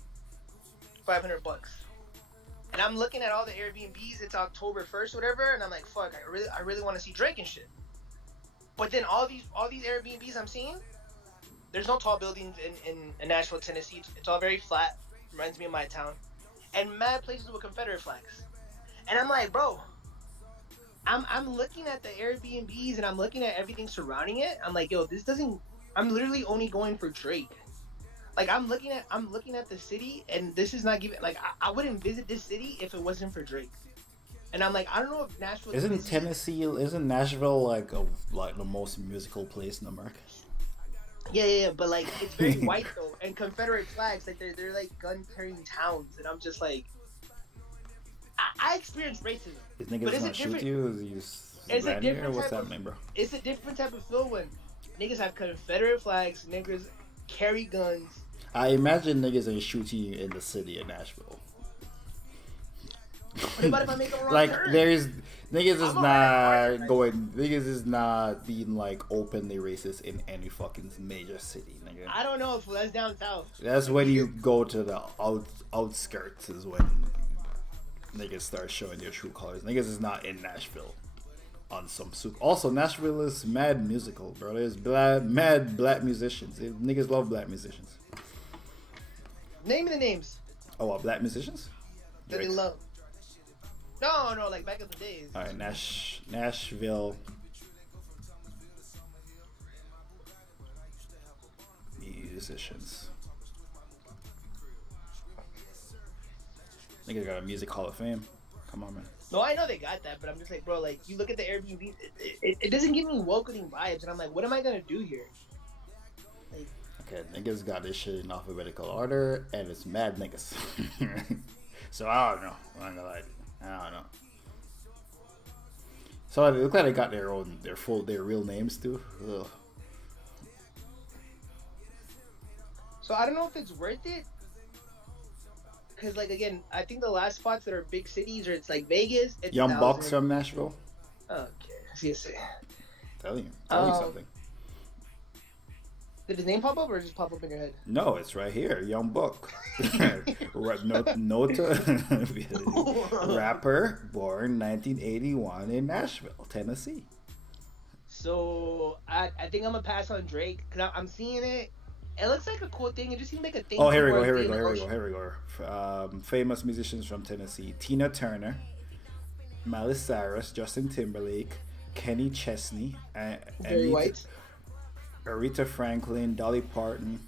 $500. And I'm looking at all the Airbnbs. It's October 1st, whatever, and I'm like, fuck, I really want to see Drake and shit. But then all these Airbnbs I'm seeing, there's no tall buildings in Nashville, Tennessee. It's all very flat. Reminds me of my town. And mad places with Confederate flags. And I'm like, bro, I'm looking at the Airbnbs and I'm looking at everything surrounding it. I'm like, yo, this doesn't. I'm literally only going for Drake. Like I'm looking at the city, and this is not giving. Like I wouldn't visit this city if it wasn't for Drake. And I'm like, I don't know if Nashville. Isn't Nashville like the most musical place in America? Yeah, but like it's very white though, and Confederate flags, like they're like gun carrying towns, and I'm just like, I experienced racism. These niggas not shoot you? It's a different what's type of, happening, bro? It's a different type of feel when niggas have Confederate flags, niggas carry guns. I imagine niggas ain't shooting you in the city of Nashville. What about if I make a wrong like turn? Niggas is not being like openly racist in any fucking major city, nigga. I don't know if that's down south. That's when you go to the outskirts is when niggas start showing their true colors. Niggas is not in Nashville on some soup. Also, Nashville is mad musical, bro. There's mad black musicians. Niggas love black musicians. Name the names. Oh, what, black musicians? That they love. No, like back in the days. All right, Nashville musicians. Niggas got a music hall of fame. Come on, man. No, I know they got that, but I'm just like, bro, like you look at the Airbnb, it doesn't give me welcoming vibes, and I'm like, what am I gonna do here? Like, okay, niggas got this shit in alphabetical order, and it's mad niggas. So I don't know. I'm not gonna lie to you. I don't know. So it look like they got their real names too. Ugh. So I don't know if it's worth it. Cause like again, I think the last spots that are big cities, or it's like Vegas. It's Young Bucks from Nashville. Okay, see. Tell you something. Did his name pop up or just pop up in your head? No, it's right here. Young Buck. Rapper, born 1981 in Nashville, Tennessee. So I think I'm gonna pass on Drake because I'm seeing it. It looks like a cool thing. It just seems like a thing. Oh, here we go. Famous musicians from Tennessee: Tina Turner, Miley Cyrus, Justin Timberlake, Kenny Chesney, very white. Aretha Franklin, Dolly Parton.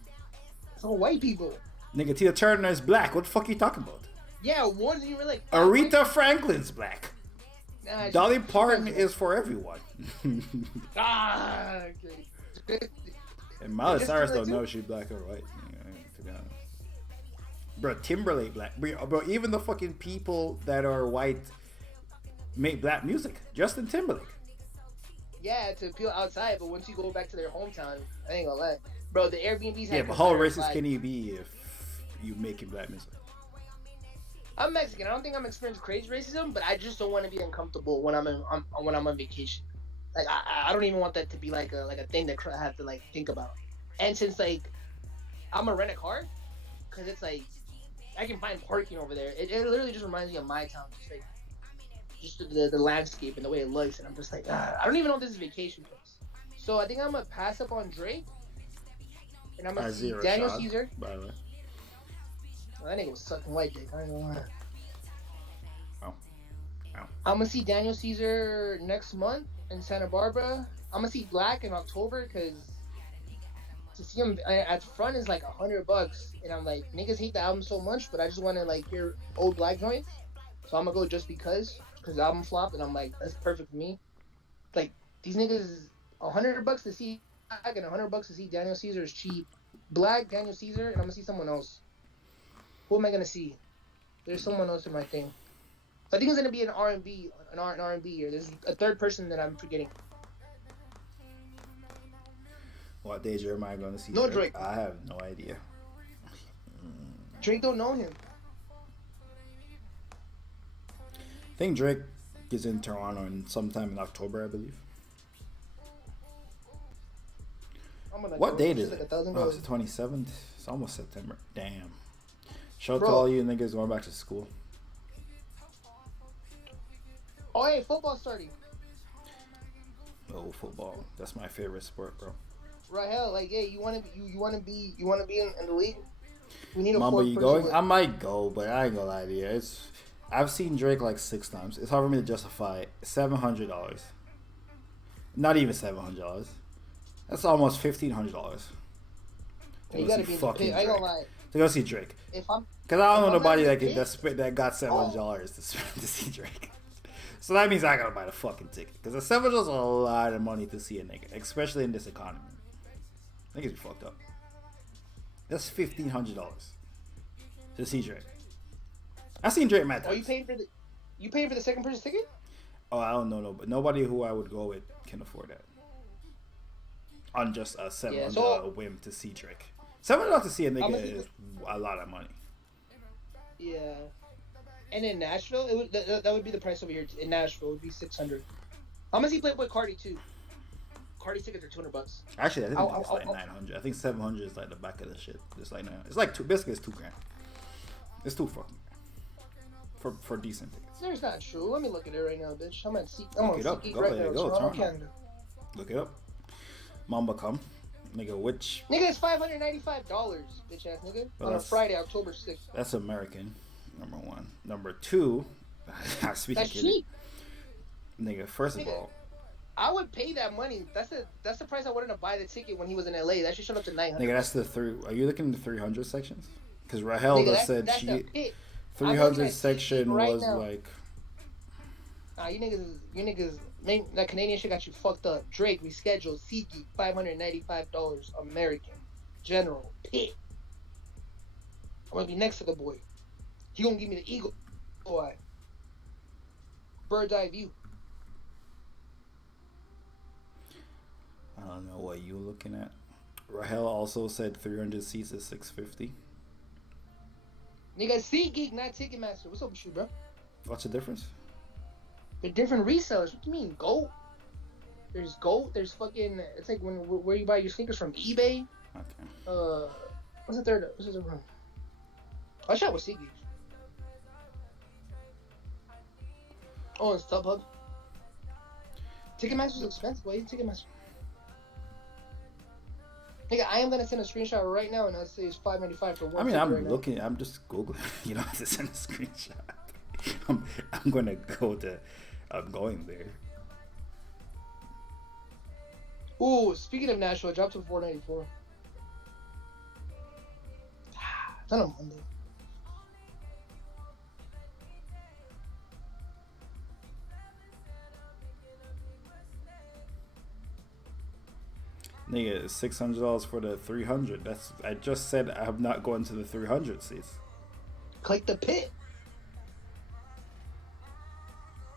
It's all white people. Nigga, Tina Turner is black. What the fuck are you talking about? Yeah, ones you were like. Aretha Franklin's black. Nah, Dolly Parton is for everyone. Okay. And Miley Cyrus don't know if she's black or white. To be honest. Bro, Timberlake black. Bro, even the fucking people that are white make black music. Justin Timberlake. Yeah, to appeal outside, but once you go back to their hometown, I ain't gonna lie. Bro, the Airbnbs have. Yeah, but how racist can you be if you making black music? I'm Mexican. I don't think I'm experiencing crazy racism, but I just don't want to be uncomfortable when I'm on vacation. Like I don't even want that to be like a thing that I have to like think about. And since like I'm gonna rent a car, cause it's like I can find parking over there. It literally just reminds me of my town, just the landscape and the way it looks. And I'm just like I don't even know if this is vacation place. So I think I'm gonna pass up on Drake, and I'm gonna see Daniel Caesar. By the way, that nigga was sucking white dick. I ain't gonna lie. Oh. I'm gonna see Daniel Caesar next month in Santa Barbara. I'm gonna see Black in October because to see him at the front is like $100, and I'm like, niggas hate the album so much, but I just want to like hear old Black joints, so I'm gonna go just because the album flopped, and I'm like, that's perfect for me. Like these niggas, $100 to see Black and $100 to see Daniel Caesar is cheap. Black, Daniel Caesar, and I'm gonna see someone else. Who am I gonna see? There's someone else in my thing. So I think it's gonna be an R&B, an R&B here. There's a third person that I'm forgetting. What day am I going to see? No Drake. I have no idea. Drake don't know him. I think Drake is in Toronto sometime in October, I believe. What date is it? Oh, it's the 27th. It's almost September. Damn. Shout out to all you niggas going back to school. Oh, hey, football starting. Oh, football. That's my favorite sport, bro. Rahel, like, hey, you wanna be in the league? We need a Mamba, you going? With... I might go, but I ain't gonna lie to you. I've seen Drake like 6 times. It's hard for me to justify $700. Not even $700. That's almost $1,500. You gotta be fucking. I ain't gonna lie. To go see Drake. If I'm, because I don't know nobody that got $700 to see Drake. So that means I gotta buy the fucking ticket. Because the $700 is a lot of money to see a nigga, especially in this economy. Niggas be fucked up. That's $1,500 to see Drake. I seen Drake mad times. Oh, you paying for the second person ticket? Oh, I don't know, but nobody who I would go with can afford that. On just a $700 whim to see Drake. $700 to see a nigga is a lot of money. Yeah. And in Nashville, that would be the price over here. In Nashville, it would be $600. I'm gonna see Playboy Cardi too. Cardi's tickets are $200. Actually, I think it's like $900. I think $700 is like the back of the shit. It's like it's like basically it's $2,000. It's $2 fucking grand for decent tickets. There's not true. Let me look at it right now, bitch. I'm on Look it up. Look it up. Mamba come. Nigga, which... Nigga, it's $595, bitch ass nigga. On a Friday, October 6th. That's American, number one. Number two... That's cheap. Nigga, first of all... I would pay that money. That's the price I wanted to buy the ticket when he was in LA. That shit showed up to $900. Nigga, that's the three... Are you looking at the 300 sections? Because Rahel said she... 300 section was now. Like... Nah, you niggas... Man, that Canadian shit got you fucked up. Drake rescheduled. SeatGeek, $595 American. General. Pit. I'm gonna be next to the boy. He gonna give me the eagle eye. Bird's eye view. I don't know what you looking at. Rahel also said 300 seats is $650. Nigga, SeatGeek, not Ticketmaster. What's up with you, bro? What's the difference? They're different resellers. What do you mean, GOAT? There's GOAT. There's fucking... It's like where you buy your sneakers from eBay. Okay. What's the third one? I shot with SeatGeek. Oh, and StubHub. Ticketmaster's expensive. Why is Ticketmaster? Nigga, I am gonna send a screenshot right now, and I'll say it's $595 for one. I mean, I'm looking. I'm just googling. You don't have to send a screenshot. I'm gonna go to... I'm going there. Ooh, speaking of Nashville, it dropped to $494. It's on a Monday. Nigga, it's $600 for the 300. I just said I'm not going to the 300 seats. Click the pit.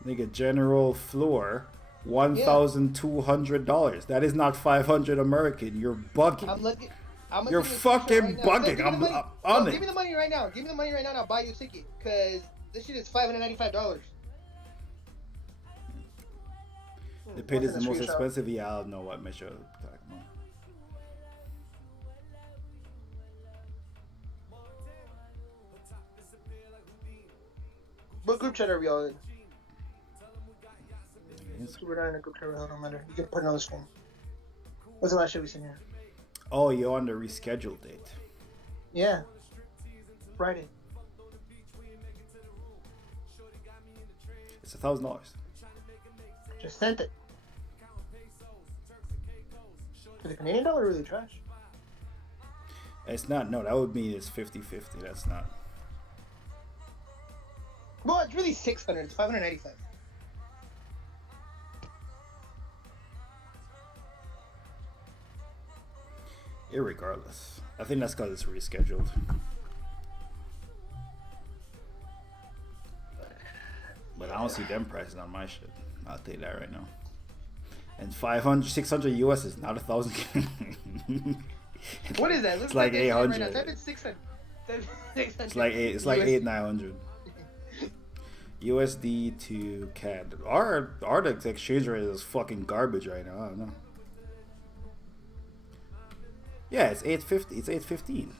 Nigga, general floor, $1,200. That is not $500 American. You're bugging. You're fucking bugging. I'm on it. Give me the money right now. Give me the money right now, and I'll buy you a ticket. Cause this shit is $595. The pit is the most expensive. Yeah, I don't know what measure. What group chat are we all in? We're not in a group chat. It don't matter. You can put it on the screen. What's the last shit we seen here? Oh, you're on the rescheduled date. Yeah. Friday. It's $1,000. Just sent it. Is the Canadian dollar really trash? It's not. No, that would mean it's 50-50. That's not. Well, it's really $600. It's $595. Irregardless, I think that's because it's rescheduled. But I don't see them prices on my shit. I'll tell you that right now. And 500, 600 US is not 1,000. What is that? It's like 800. Right, type in 600. It's like 900. USD to CAD. Our exchange rate is fucking garbage right now. I don't know. Yeah, it's 850. It's 815.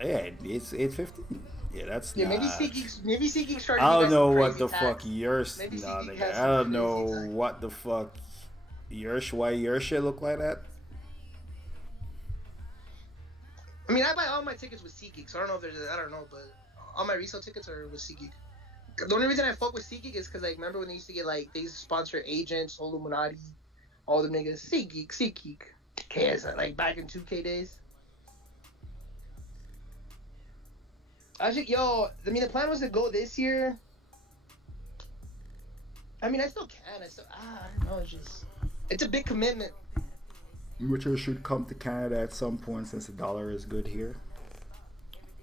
Yeah, it's 815. Yeah, that's maybe not... maybe SeatGeek started. I don't know what the fuck yours. Maybe Nah, SeatGeek nigga, has I don't some know crazy what the fuck why your shit look like that. I mean, I buy all my tickets with SeatGeek, so I don't know if there's. I don't know, but all my resale tickets are with SeatGeek. The only reason I fuck with SeatGeek is because, like, remember when they used to get, like, they used to sponsor agents, Illuminati, all the niggas. SeatGeek. KS, like, back in 2K days. Actually, I mean, the plan was to go this year. I mean, I still can. I don't know, it's a big commitment. Richard should come to Canada at some point since the dollar is good here.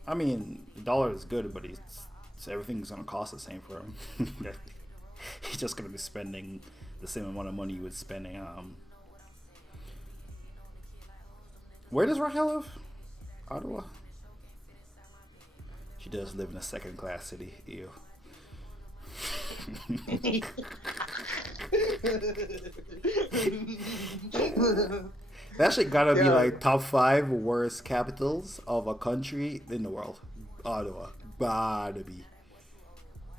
I mean, the dollar is good, but everything's gonna cost the same for him. He's just gonna be spending the same amount of money he was spending. Where does Rahel live? Ottawa. She does live in a second-class city. Ew. That shit gotta be like top 5 worst capitals of a country in the world. Ottawa, gotta be.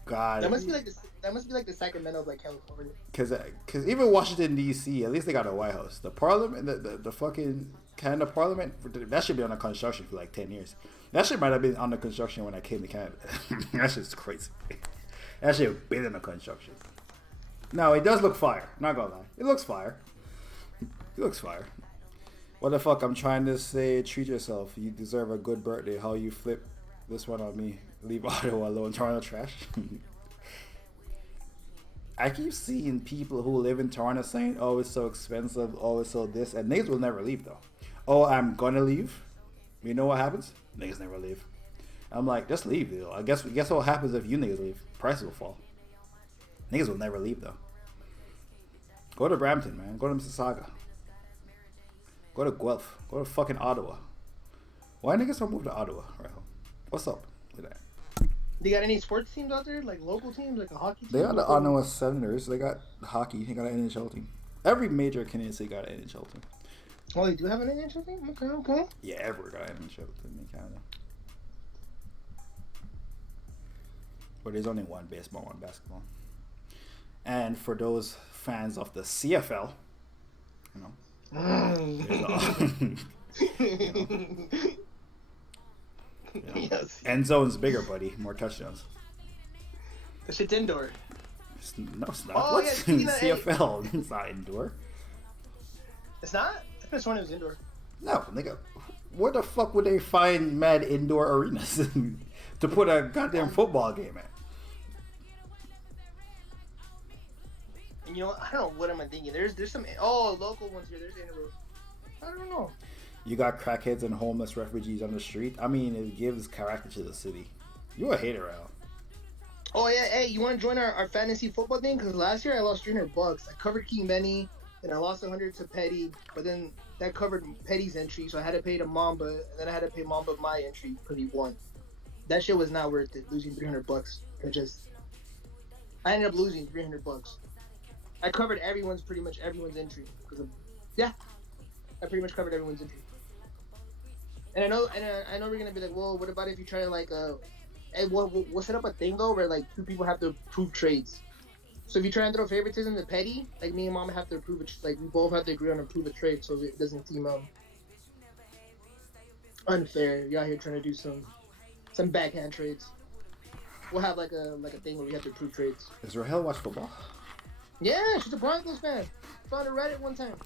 That must be like the Sacramento of like California. Cause even Washington D.C. at least they got a White House. The Parliament, the fucking Canada Parliament, that should be under construction for like 10 years. That shit might have been under construction when I came to Canada. That shit's crazy. That shit have been under construction. No, it does look fire. Not gonna lie, it looks fire. It looks fire. What the fuck? I'm trying to say, treat yourself. You deserve a good birthday. How you flip this one on me? Leave Ottawa alone. Toronto trash. I keep seeing people who live in Toronto saying, "Oh, it's so expensive. Oh, it's so this," and niggas will never leave though. Oh, I'm gonna leave. You know what happens? Niggas never leave. I'm like, just leave, though. I guess what happens if you niggas leave? Prices will fall. Niggas will never leave though. Go to Brampton, man. Go to Mississauga. Go to Guelph. Go to fucking Ottawa. Why niggas don't move to Ottawa, right? What's up with that? They got any sports teams out there? Like local teams? Like a hockey team? They got the Ottawa Senators. They got hockey. They got an NHL team. Every major Canadian city got an NHL team. Oh, they do have an NHL team? Okay. Yeah, everywhere got an NHL team in Canada. But there's only one baseball, one basketball. And for those fans of the CFL, you know, Yes. End zone's bigger, buddy. More touchdowns. The shit's indoor. No, it's not. Oh, What's yeah, CFL? It's not indoor. It's not? I could have sworn it was indoor. No, nigga. Where the fuck would they find mad indoor arenas to put a goddamn football game at? And you know, I don't know what am I thinking. There's some local ones here. There's indoor. I don't know. You got crackheads and homeless refugees on the street. I mean, it gives character to the city. You a hater, Al. Oh yeah, hey, you want to join our fantasy football thing? Because last year I lost $300. I covered King Benny, and I lost 100 to Petty. But then that covered Petty's entry, so I had to pay to Mamba, and then I had to pay Mamba my entry because he won. That shit was not worth it. Losing $300. I ended up losing $300. I covered pretty much everyone's entry I pretty much covered everyone's entry. And I know we're gonna be like, well, what about if you try to like hey, we'll set up a thing though where like 2 people have to approve trades. So if you try and throw favoritism to Petty, like me and Mama have to approve it. Like we both have to agree on approve a trade, so it doesn't seem unfair. You're out here trying to do some backhand trades. We'll have like a thing where we have to approve trades. Does Rahel watch football? Yeah, she's a Broncos fan. Found her Reddit one time.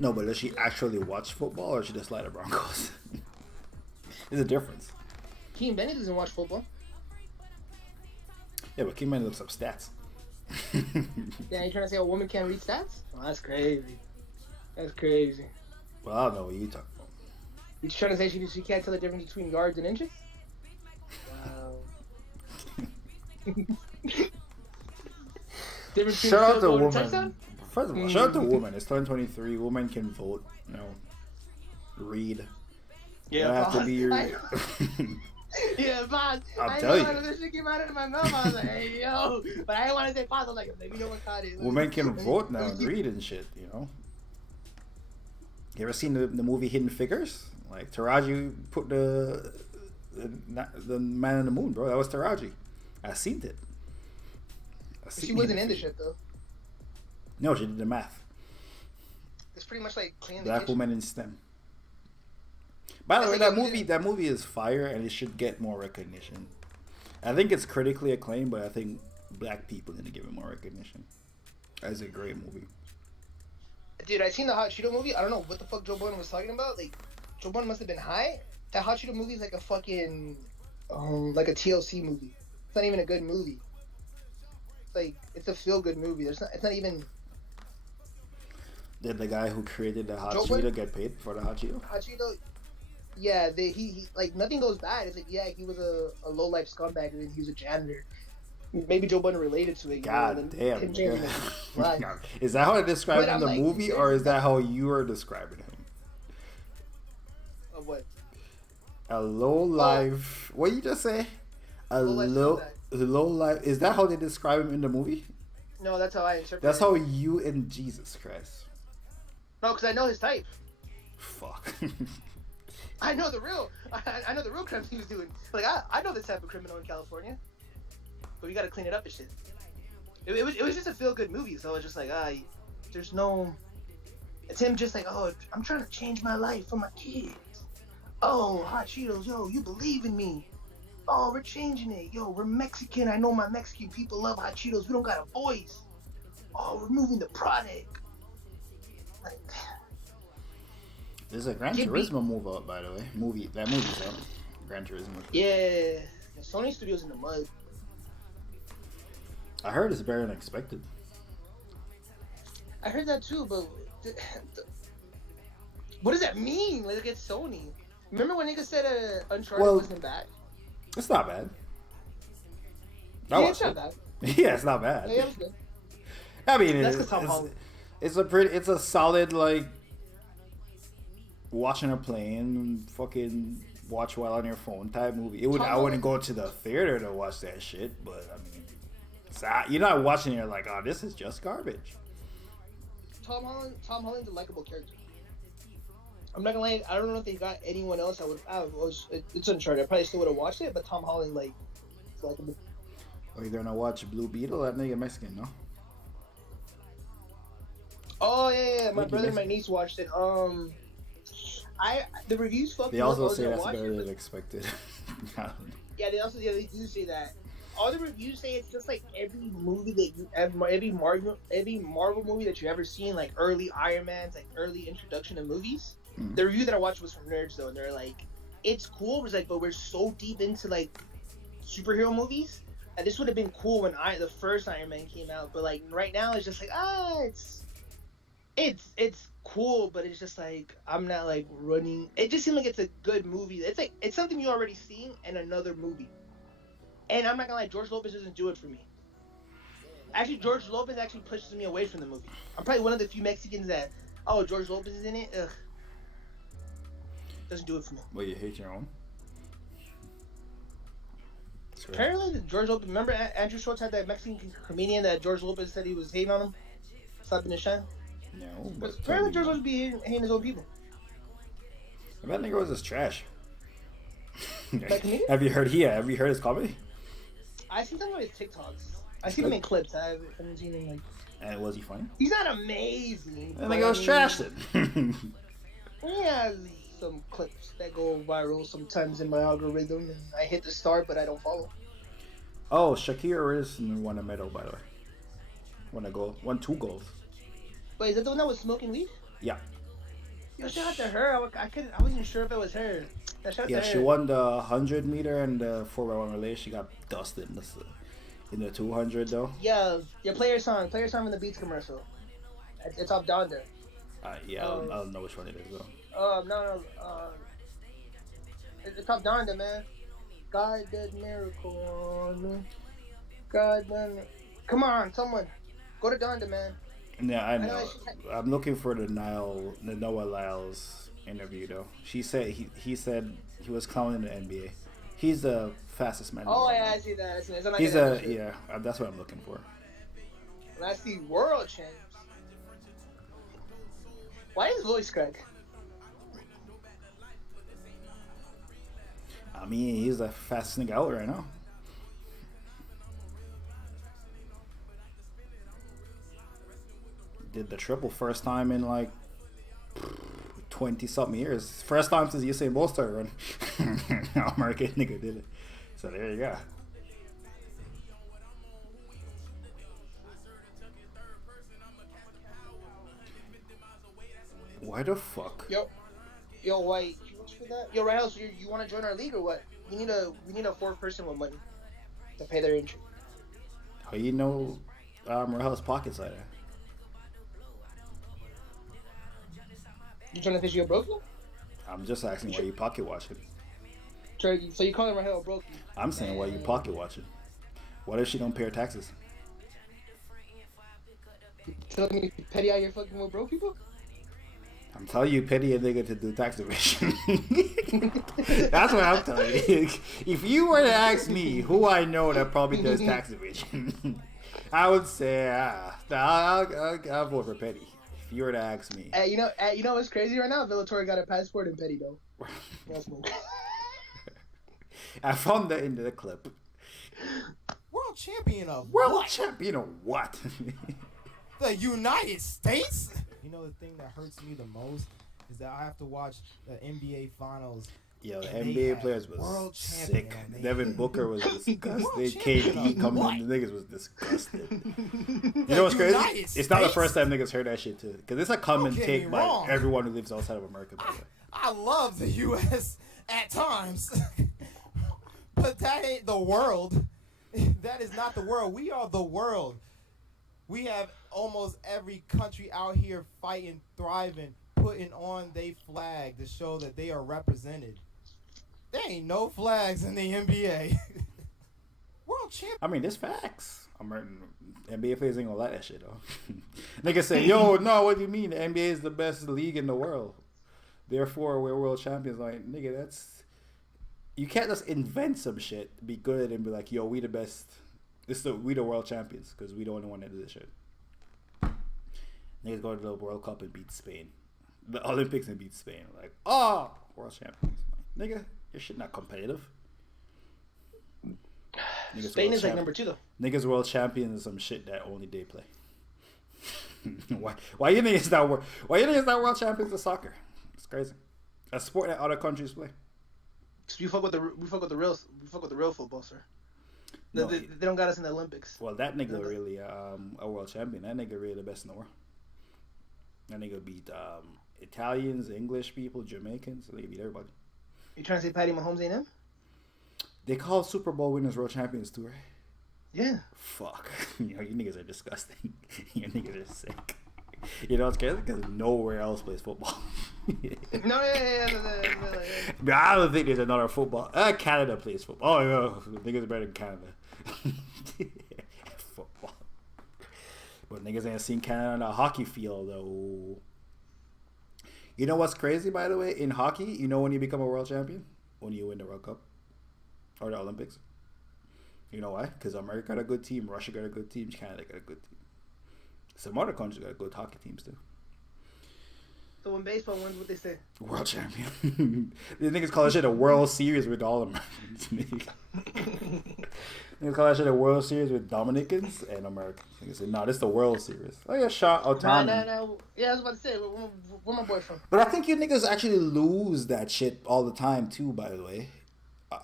No, but does she actually watch football or she just like the Broncos? There's a difference. Keem Benny doesn't watch football. Yeah, but Keem Benny looks up stats. Yeah, you trying to say a woman can't read stats? Oh, that's crazy. That's crazy. Well, I don't know what you talking about. You trying to say she can't tell the difference between yards and inches? Wow. Difference between a Shout out field to goal and a touchdown? women. First of all, shout out to women. It's 2023. Women can vote. You know, read. You Yeah, don't have to boss. be your. Yeah, boss. I'll I tell know you. how this shit came out of my mouth. I was like, hey, yo. But I didn't want to say boss. I was like, maybe no one caught it. Women can vote now and read and shit. You know. You ever seen the movie Hidden Figures? Like Taraji put the man on the moon, bro. That was Taraji. I seen it. She wasn't in the shit, though. No, she did the math. It's pretty much like cleaning the Black kitchen. woman in STEM. By the way, That's like that movie is fire, and it should get more recognition. I think it's critically acclaimed, but I think black people need to give it more recognition. That's a great movie. Dude, I seen the Hot Cheeto movie. I don't know what the fuck Joe Budden was talking about. Like, Joe Budden must have been high. That Hot Cheeto movie is like a fucking, like a TLC movie. It's not even a good movie. It's like, it's a feel-good movie. It's not even... Did the guy who created the Hot Joe Cheeto Budden? get paid for the Hot Cheeto? Hot Cheeto, yeah, he like, nothing goes bad. It's like, yeah, he was a low-life scumbag, and then he was a janitor. Maybe Joe Budden related to it. God damn. Him changing his life. Is that how they describe But him in I'm the like, movie, or is that how you are describing him? Of what? A low life. What you just say? A Low-life low life. Is that how they describe him in the movie? No, that's how I interpret That's it. how you and Jesus Christ. No, because I know his type. Fuck. I know the real. I know the real crimes he was doing. Like I know this type of criminal in California, but we got to clean it up and shit. It was just a feel good movie, so I was just like, there's no. It's him just like, oh, I'm trying to change my life for my kids. Oh, Hot Cheetos, yo, you believe in me? Oh, we're changing it, yo. We're Mexican. I know my Mexican people love Hot Cheetos. We don't got a voice. Oh, we're moving the product. Like, There's a Gran Turismo move out, by the way. That movie's out. Gran Turismo. yeah, the Sony Studios in the mud. I heard it's better than expected. I heard that too, but what does that mean? Like, it's Sony. Remember when niggas said Uncharted wasn't bad? It's not bad. It's not bad. Yeah, it's not bad. Yeah, it was good. I mean, That's Tom Holland. it's a solid, like, watching a plane, fucking watch while on your phone type movie. I wouldn't go to the theater to watch that shit, but I mean, you're not watching it, you're like, oh, this is just garbage. Tom Holland's a likable character. I'm not gonna lie, I don't know if they got anyone else. It's Uncharted. I probably still would have watched it, but Tom Holland, like, is likable. Are you gonna watch Blue Beetle? That nigga Mexican, no? Oh yeah. My brother and my niece watched it. The reviews fucked me up. They also say that's better than expected. Yeah, they do say that. All the reviews say it's just like every movie that every Marvel movie that you ever seen, like early Iron Man's, like early introduction to movies. The review that I watched was from Nerds though, and they're like, it's cool. It was like, but we're so deep into like superhero movies that this would have been cool when the first Iron Man came out, but like right now it's just like it's cool, but it's just like I'm not like running. It just seems like it's a good movie. It's like it's something you already seen in another movie. And I'm not gonna lie, George Lopez doesn't do it for me. Actually, George Lopez actually pushes me away from the movie. I'm probably one of the few Mexicans that, George Lopez is in it. Ugh, doesn't do it for me. Well, you hate your own. Apparently, George Lopez. Remember Andrew Schultz had that Mexican comedian that George Lopez said he was hating on him, slapping his shine. No, but apparently George Lopez be hating his own people. That nigga was just trash. Like Have you heard his comedy? I seen some of his TikToks. I seen him in clips. I haven't seen him like. And was he funny? He's not amazing. That nigga was trash then. He has some clips that go viral sometimes in my algorithm, and I hit the start, but I don't follow. Oh, Shakira won a medal, by the way. Won 2 goals. Wait, is that the one that was smoking weed? Yeah. Yo, shout out to her. I wasn't sure if it was her. Yeah, she won the 100 meter and the 4x1 relay. She got dusted in the 200 though. Yeah, play your song. Play your song in the Beats commercial. It's up down there. Yeah, Uh, I don't know which one it is though. no. It's top Donda, man. God did miracle on me. God done. Come on, someone. Go to Donda, man. Yeah, I I know know. that she. I'm looking for the Noah Lyles interview though. She said he said he was clowning the NBA. He's the fastest man in the Oh world, yeah, man. I see that. I see that. It's on like He's an Emmy a shit. yeah. That's what I'm looking for. And I see world champs. Why is his voice crack? I mean, he's the fastest nigga out right now. Did the triple first time in like 20 something years. First time since Usain Bolt started running. American nigga did it. So there you go. Why the fuck? Yo, White, you much for that? Yo, Rahel, so you want to join our league or what? We need a fourth person with money to pay their entry. How you know Rahel's pockets like that? You trying to think you're broke? I'm just asking why you pocket watching. So you calling Rahel broke? I'm saying why you pocket watching. What if she don't pay her taxes? Telling me petty out here fucking with broke people? I'm telling you, petty a nigga to do tax evasion. That's what I'm telling you. If you were to ask me who I know that probably does tax evasion, I would say, I'll vote for petty. If you were to ask me. You know what's crazy right now? Villator got a passport in petty though. I found that in the clip. World champion of World what? champion of what? The United States? You know the thing that hurts me the most is that I have to watch the NBA Finals. Yo, the and NBA players was sick. Devin Booker was disgusted. KD coming in, the niggas was disgusted. You know what's crazy? It's not the first time niggas heard that shit too. Because it's a common take by everyone who lives outside of America. I love the U.S. at times. But that ain't the world. That is not the world. We are the world. We have almost every country out here fighting, thriving, putting on their flag to show that they are represented. There ain't no flags in the NBA. World champion. I mean, there's facts. NBA players ain't gonna like that shit though. Niggas say, yo, no, what do you mean? The NBA is the best league in the world. Therefore, we're world champions. Like, nigga, that's... You can't just invent some shit, be good, and be like, yo, we the best. We the world champions, because we the only one that do this shit. Niggas go to the World Cup and beat Spain. The Olympics and beat Spain. Like, world champions. Like, nigga, your shit not competitive. Niggas Spain is like number 2 though. Niggas world champions is some shit that only they play. Why you think it's not world champions of soccer? It's crazy. A sport that other countries play. We fuck with the real football, sir. No, they don't got us in the Olympics. Well, that nigga really a world champion. That nigga really the best in the world. That nigga beat Italians, English people, Jamaicans. They beat everybody. You trying to say Patty Mahomes ain't him? They call Super Bowl winners world champions too, right? Yeah. Fuck. You niggas are disgusting. You niggas are sick. You know what's crazy? Because nowhere else plays football. No. But I don't think there's another football. Canada plays football. Oh, yeah. Niggas are better than Canada. Football. But niggas ain't seen Canada on a hockey field, though. You know what's crazy, by the way? In hockey, you know when you become a world champion? When you win the World Cup. Or the Olympics. You know why? Because America got a good team. Russia got a good team. Canada got a good team. Some other countries got good hockey teams too. So when baseball wins, what they say? World champion. These niggas call that shit a World Series with all Americans. Niggas call that shit a World Series with Dominicans and Americans. Niggas say, nah, this is the World Series. Oh yeah, shot Otani. No. Yeah, I was about to say, where my boy from? But I think you niggas actually lose that shit all the time too, by the way.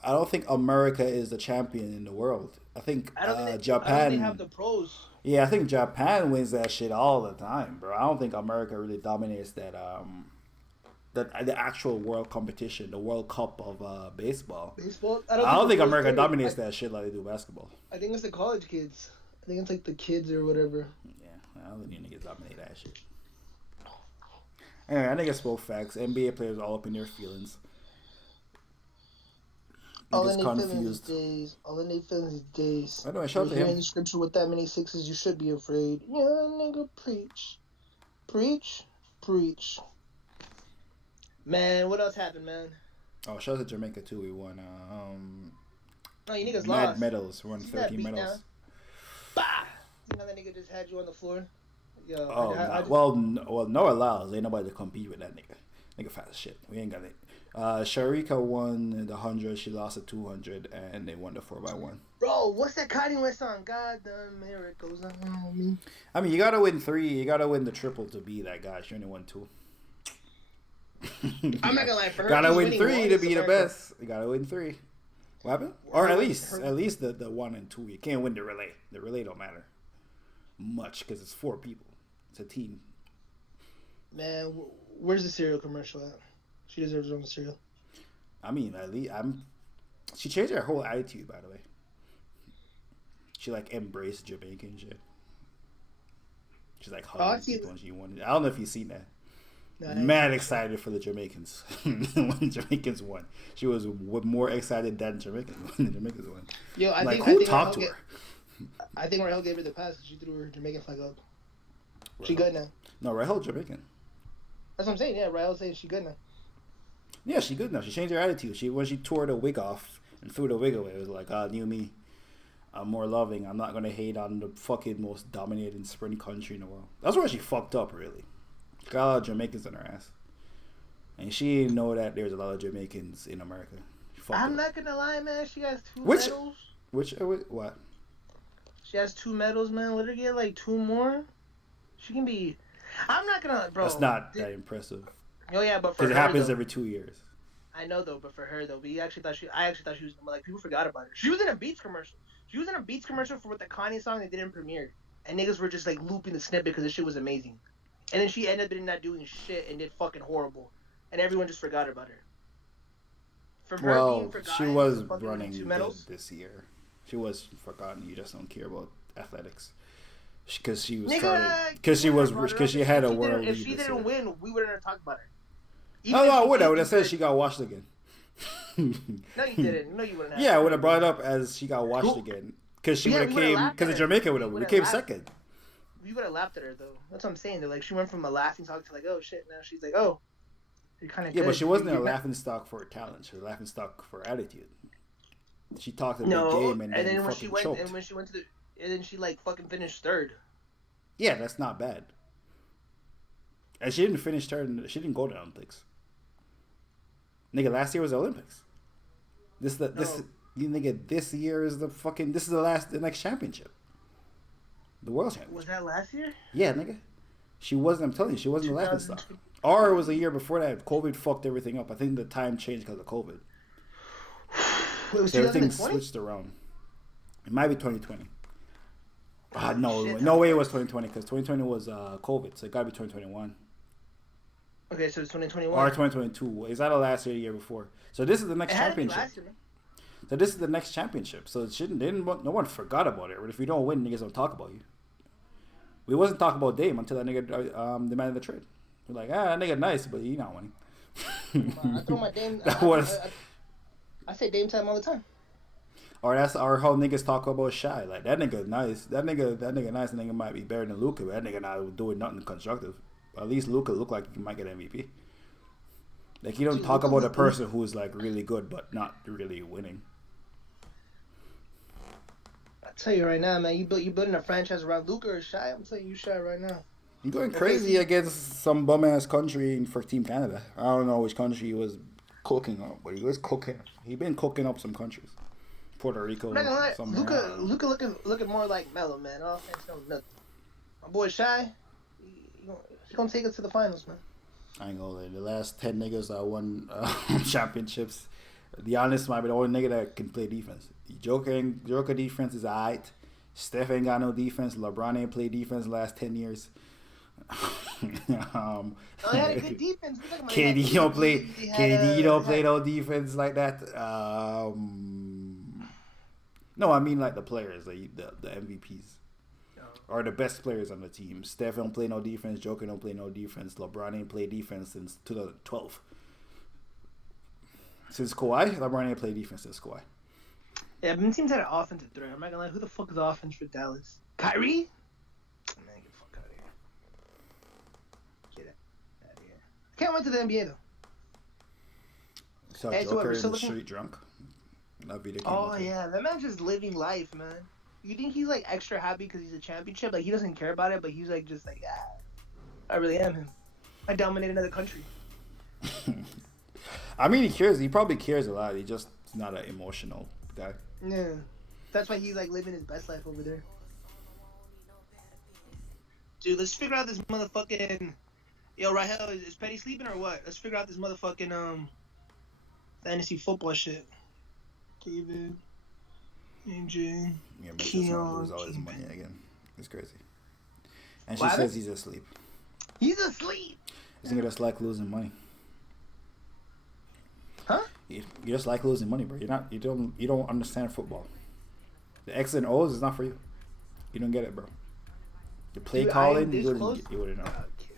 I don't think America is the champion in the world. I think Japan... I don't think they have the pros. Yeah, I think Japan wins that shit all the time, bro. I don't think America really dominates that the actual world competition, the World Cup of baseball. Baseball? I don't think America dominates that shit like they do basketball. I think it's the college kids. I think it's like the kids or whatever. Yeah, I don't think you niggas dominate that shit. Anyway, I think I spoke facts. NBA players all up in their feelings. All Niggas in their feelings these confused. days. All in their feelings these days. I know. I shout If to you're him. in the scripture with that many sixes, you should be afraid. Yeah, nigga, preach. Preach. Preach. Man, what else happened, man? Oh, shout out to Jamaica too. We won. No, you niggas Mad lost. medals. We won See that 13 beat medals. down? Bah! You know that nigga just had you on the floor? Yo, Oh, I just, well, no allows. Ain't nobody to compete with that nigga. Nigga fat as shit. We ain't got it. Sharika won the 100. She lost the 200, and they won the 4x1. Bro, what's that Kanye West song? God, the miracles on me. I mean, you gotta win 3. You gotta win the triple to be that guy. She only won 2. I'm not gonna lie, for her, Gotta just win winning 3 one to is be the America. best. You gotta win 3. What happened? Or at least her- the 1 and 2. You can't win the relay. The relay don't matter much because it's 4 people. It's a team. Man, where's the cereal commercial at? She deserves her own cereal. I mean, at least she changed her whole attitude, by the way. She like embraced Jamaican shit. She's like I hugging see people and she won. I don't know if you've seen that. Nah, Mad excited for the Jamaicans when the Jamaicans won. She was more excited than Jamaicans when the Jamaicans won. Yo, I Like think, who I think talked to Rahel her? I think Rahel gave her the pass. She threw her Jamaican flag up. She good now. No, Rahel Jamaican. That's what I'm saying. Yeah, Rahel saying she good now. Yeah, she good now. She changed her attitude. When she tore the wig off and threw the wig away, it was like, new me. I'm more loving. I'm not gonna hate on the fucking most dominating sprint country in the world. That's where she fucked up, really. She got a lot of Jamaicans in her ass, and she didn't know that there's a lot of Jamaicans in America. She fucked I'm up. not gonna lie, man. She has 2 Which- medals. What? She has 2 medals, man. Let her get like 2 more. She can be. I'm not gonna, bro. That's not that impressive Oh yeah, but for because her it happens though, every 2 years. I know though, but for her though, I actually thought she was like people forgot about her. She was in a Beats commercial. She was in a Beats commercial for the Kanye song they didn't premiere, and niggas were just like looping the snippet because the shit was amazing. And then she ended up not doing shit and did fucking horrible, and everyone just forgot about her. From her being Well, forgotten, she was to fucking running 2 good medals. this year. She was forgotten. You just don't care about athletics because she was Nigga, because she was brought her because up. she had a If she world didn't- lead. If she this didn't year. win, we wouldn't have talked about her. Oh no, I would. I have would have said she got washed again. No, you didn't. No, you wouldn't have. Yeah, I would have brought it up as she got washed Who? again because she Yeah, would have we would've came laughed because at the her. Jamaica would have We we would've came laughed. second. We would have laughed at her though. That's what I'm saying. Though, like she went from a laughing stock to like, oh shit. Now she's like, oh, you're kind of Yeah, good. but she wasn't a You're not- laughing stock for talent. She was a laughing stock for attitude. She talked a big No, game and then then when fucking she went, choked. and when she went to the, and then she like fucking finished third. Yeah, that's not bad. And she didn't finish third. She didn't go to the Olympics. Nigga, last year was the Olympics. This year is the next championship. The world championship. Was that last year? Yeah, nigga. She wasn't. I'm telling you, she wasn't a laughing stock. Or it was a year before that. COVID fucked everything up. I think the time changed because of COVID. Wait, was Everything 2020? switched around. It might be 2020. No, shit. no way it was 2020 because 2020 was COVID, so it gotta be 2021 Okay, so it's 2021. or 2022. Is that the last year, the year before? So this is the next It had to be championship. last year, man. So this is the next championship. So it shouldn't. No one forgot about it. But if you don't win, niggas don't talk about you. We wasn't talking about Dame until that nigga demanded the trade. We're like, that nigga nice, but he not winning. I throw my Dame. That was. I say Dame time all the time. Or that's our whole niggas talk about Shy. Like that nigga nice. That nigga nice. That nigga might be better than Luka, but that nigga not doing nothing constructive. At least Luka look like he might get MVP. Like you don't Dude, talk Luka- about a person who's like really good but not really winning. I tell you right now, man. You building a franchise around Luka or Shy? I'm telling you, Shy right now. You're going crazy against some bum ass country for Team Canada. I don't know which country he was cooking up, but he was cooking. He been cooking up some countries. Puerto Rico. I'm not gonna lie, somewhere, I don't know. Luka looking more like Melo, man. All offense, no nothing. My boy Shy, he gonna take us to the finals, man. I ain't gonna lie. The last 10 niggas that won championships, the honest might be the only nigga that can play defense. Joker defense is alright. Steph ain't got no defense. LeBron ain't played defense the last 10 years. They had a good defense. We're talking about KD don't play. they had KD a- don't they play had- no defense like that. No, I mean like the players, like the MVPs. are the best players on the team. Steph don't play no defense. Joker don't play no defense. LeBron ain't played defense since 2012. Since Kawhi, LeBron ain't played defense since Kawhi. Yeah, but teams had an offensive threat. I'm not gonna lie. Who the fuck is the offense for Dallas? Kyrie? Man, get the fuck out of here. Get out of here. Can't wait to the NBA though. Saw Hey, so Joker we're in still the looking- street drunk. That video came Oh out. yeah, that man's just living life, man. You think he's like extra happy because he's a championship? Like he doesn't care about it, but he's like just like, I really am him. I dominate another country. I mean, he cares. He probably cares a lot. He's just not an emotional guy. Yeah, that's why he's like living his best life over there. Dude, let's figure out this motherfucking. Yo, Rahel, is Petty sleeping or what? Let's figure out this motherfucking fantasy football shit. David, AJ, Yeah, makes us Keon, lose all his Keon. money again. It's crazy. And she What says happened? he's asleep. He's asleep. This nigga just like losing money. Huh? You just like losing money, bro. You don't understand football. The X and O's is not for you. You don't get it, bro. The play Dude, I am calling, this close. you wouldn't know. Okay.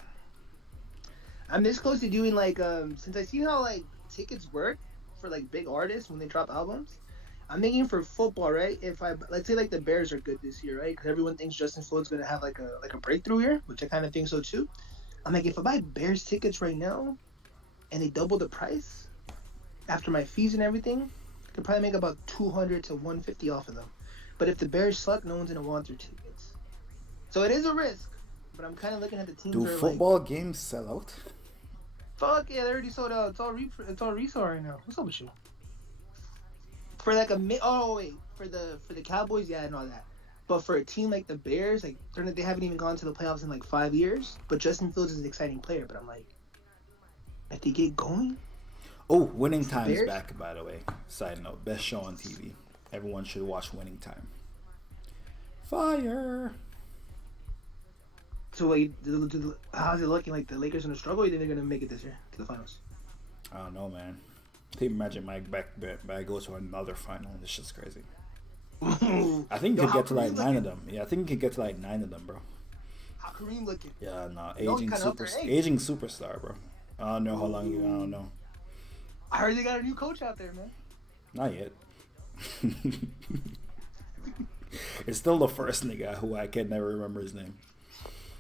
I'm this close to doing like since I see how like tickets work for like big artists when they drop albums. I'm thinking for football, right? If I let's say like the Bears are good this year, right? Because everyone thinks Justin Fields gonna have like a breakthrough here, which I kind of think so too. I'm like, if I buy Bears tickets right now, and they double the price after my fees and everything, I could probably make about 200 to 150 off of them. But if the Bears suck, no one's gonna want their tickets. So it is a risk. But I'm kind of looking at the teams. Do that are football like, games sell out? fuck yeah, they already sold out. It's all resale right now. What's up with you? For like for the Cowboys, yeah, and all that. But for a team like the Bears, like they haven't even gone to the playoffs in like 5 years. But Justin Fields is an exciting player. But I'm like, if they get going, Oh, Winning Time is Bears? back, by the way. Side note, best show on TV. Everyone should watch Winning Time. Fire. so like, how's it looking? Like the Lakers gonna struggle? Or you think they're gonna make it this year to the finals? I don't know, man. Team Magic might go to another final. This shit's crazy. I think you Yo, could how get to like Kareem 9 of looking? them. Yeah, I think you could get to like 9 of them, bro. How Kareem looking? Yeah, no, You know, he kinda up there, hey. aging superstar, bro. I don't know how long I don't know. I heard they got a new coach out there, man. Not yet. It's still the first nigga who I can never remember his name.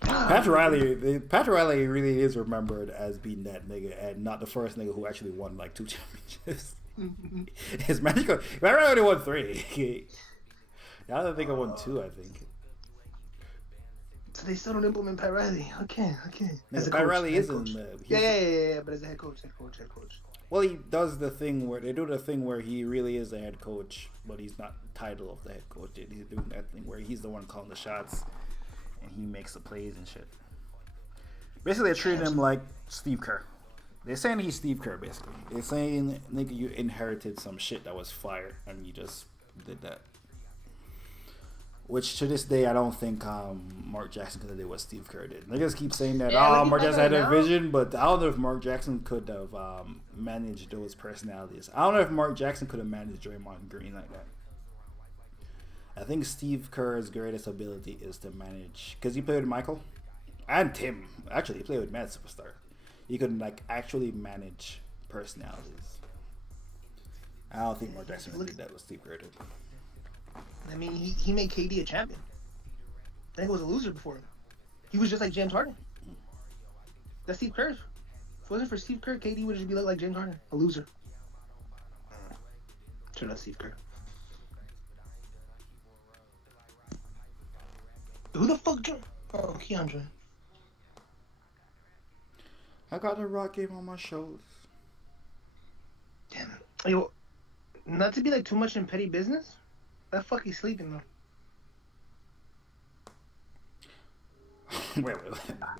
Pat Riley really is remembered as being that nigga and not the first nigga who actually won like 2 championships. His magical. Pat Riley only won 3. The other nigga won 2, I think. So they still don't implement Pat Riley. Okay. No, As a Pat coach, Riley head is coach. in. Yeah. But as a head coach. Well, he does the thing where they do the thing where he really is the head coach, but he's not the title of the head coach. He's doing that thing where he's the one calling the shots, and he makes the plays and shit. Basically, they treat him like Steve Kerr. They're saying he's Steve Kerr, basically. They're saying, nigga, you inherited some shit that was fire, and you just did that. Which, to this day, I don't think Mark Jackson could have did what Steve Kerr did. Niggas keep saying that, Yeah, Mark Jackson had a now. vision, but I don't know if Mark Jackson could have managed those personalities. I don't know if Mark Jackson could have managed Draymond Green like that. I think Steve Kerr's greatest ability is to manage, because he played with Michael and Tim. Actually, he played with Mad Superstar. He could like actually manage personalities. I don't think Mark Jackson really did that with Steve Kerr did. I mean, he made KD a champion. I think he was a loser before him. He was just like James Harden. That's Steve Kerr. If it wasn't for Steve Kerr, KD would just be like James Harden, a loser. Sure, that's Steve Kerr. Who the fuck joined? Oh, Keon joined. I got a rock game on my shoulders. Damn it. Yo, not to be like too much in petty business. That fuck he's sleeping though. wait.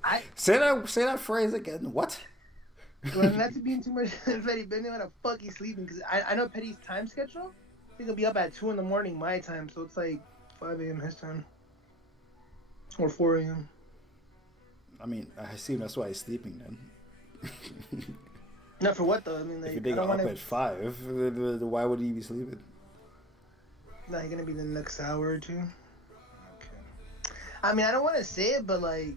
I Say that phrase again. What? well, not to be in too much in petty business. Why the fuck he's sleeping? Because I know Petty's time schedule. I think he'll be up at 2 a.m. my time, so it's like 5 a.m. his time. Or 4 a.m. I mean, I assume that's why he's sleeping then. Not for what though? I mean, If like, you're I getting don't up want at 5, why would he be sleeping? Nah, he's gonna be the next hour or two. Okay. I mean, I don't want to say it, but like,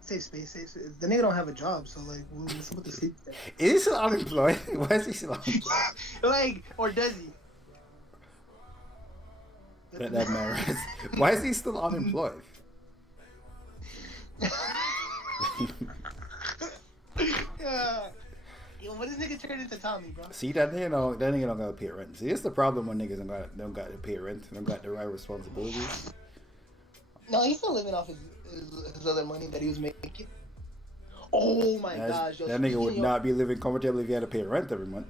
safe space, safe space. The nigga don't have a job, so like, what's up with the safe space? Is he still unemployed? Why is he still unemployed? Like, or does he? That matters. Why is he still unemployed? Yo, what this nigga turned into Tommy, bro? See, that nigga don't gotta pay rent. See, it's the problem when niggas don't got to pay rent. Don't got the right responsibilities. No, he's still living off his other money that he was making. Oh my gosh, yo, that nigga would not be living comfortably if he had to pay rent every month.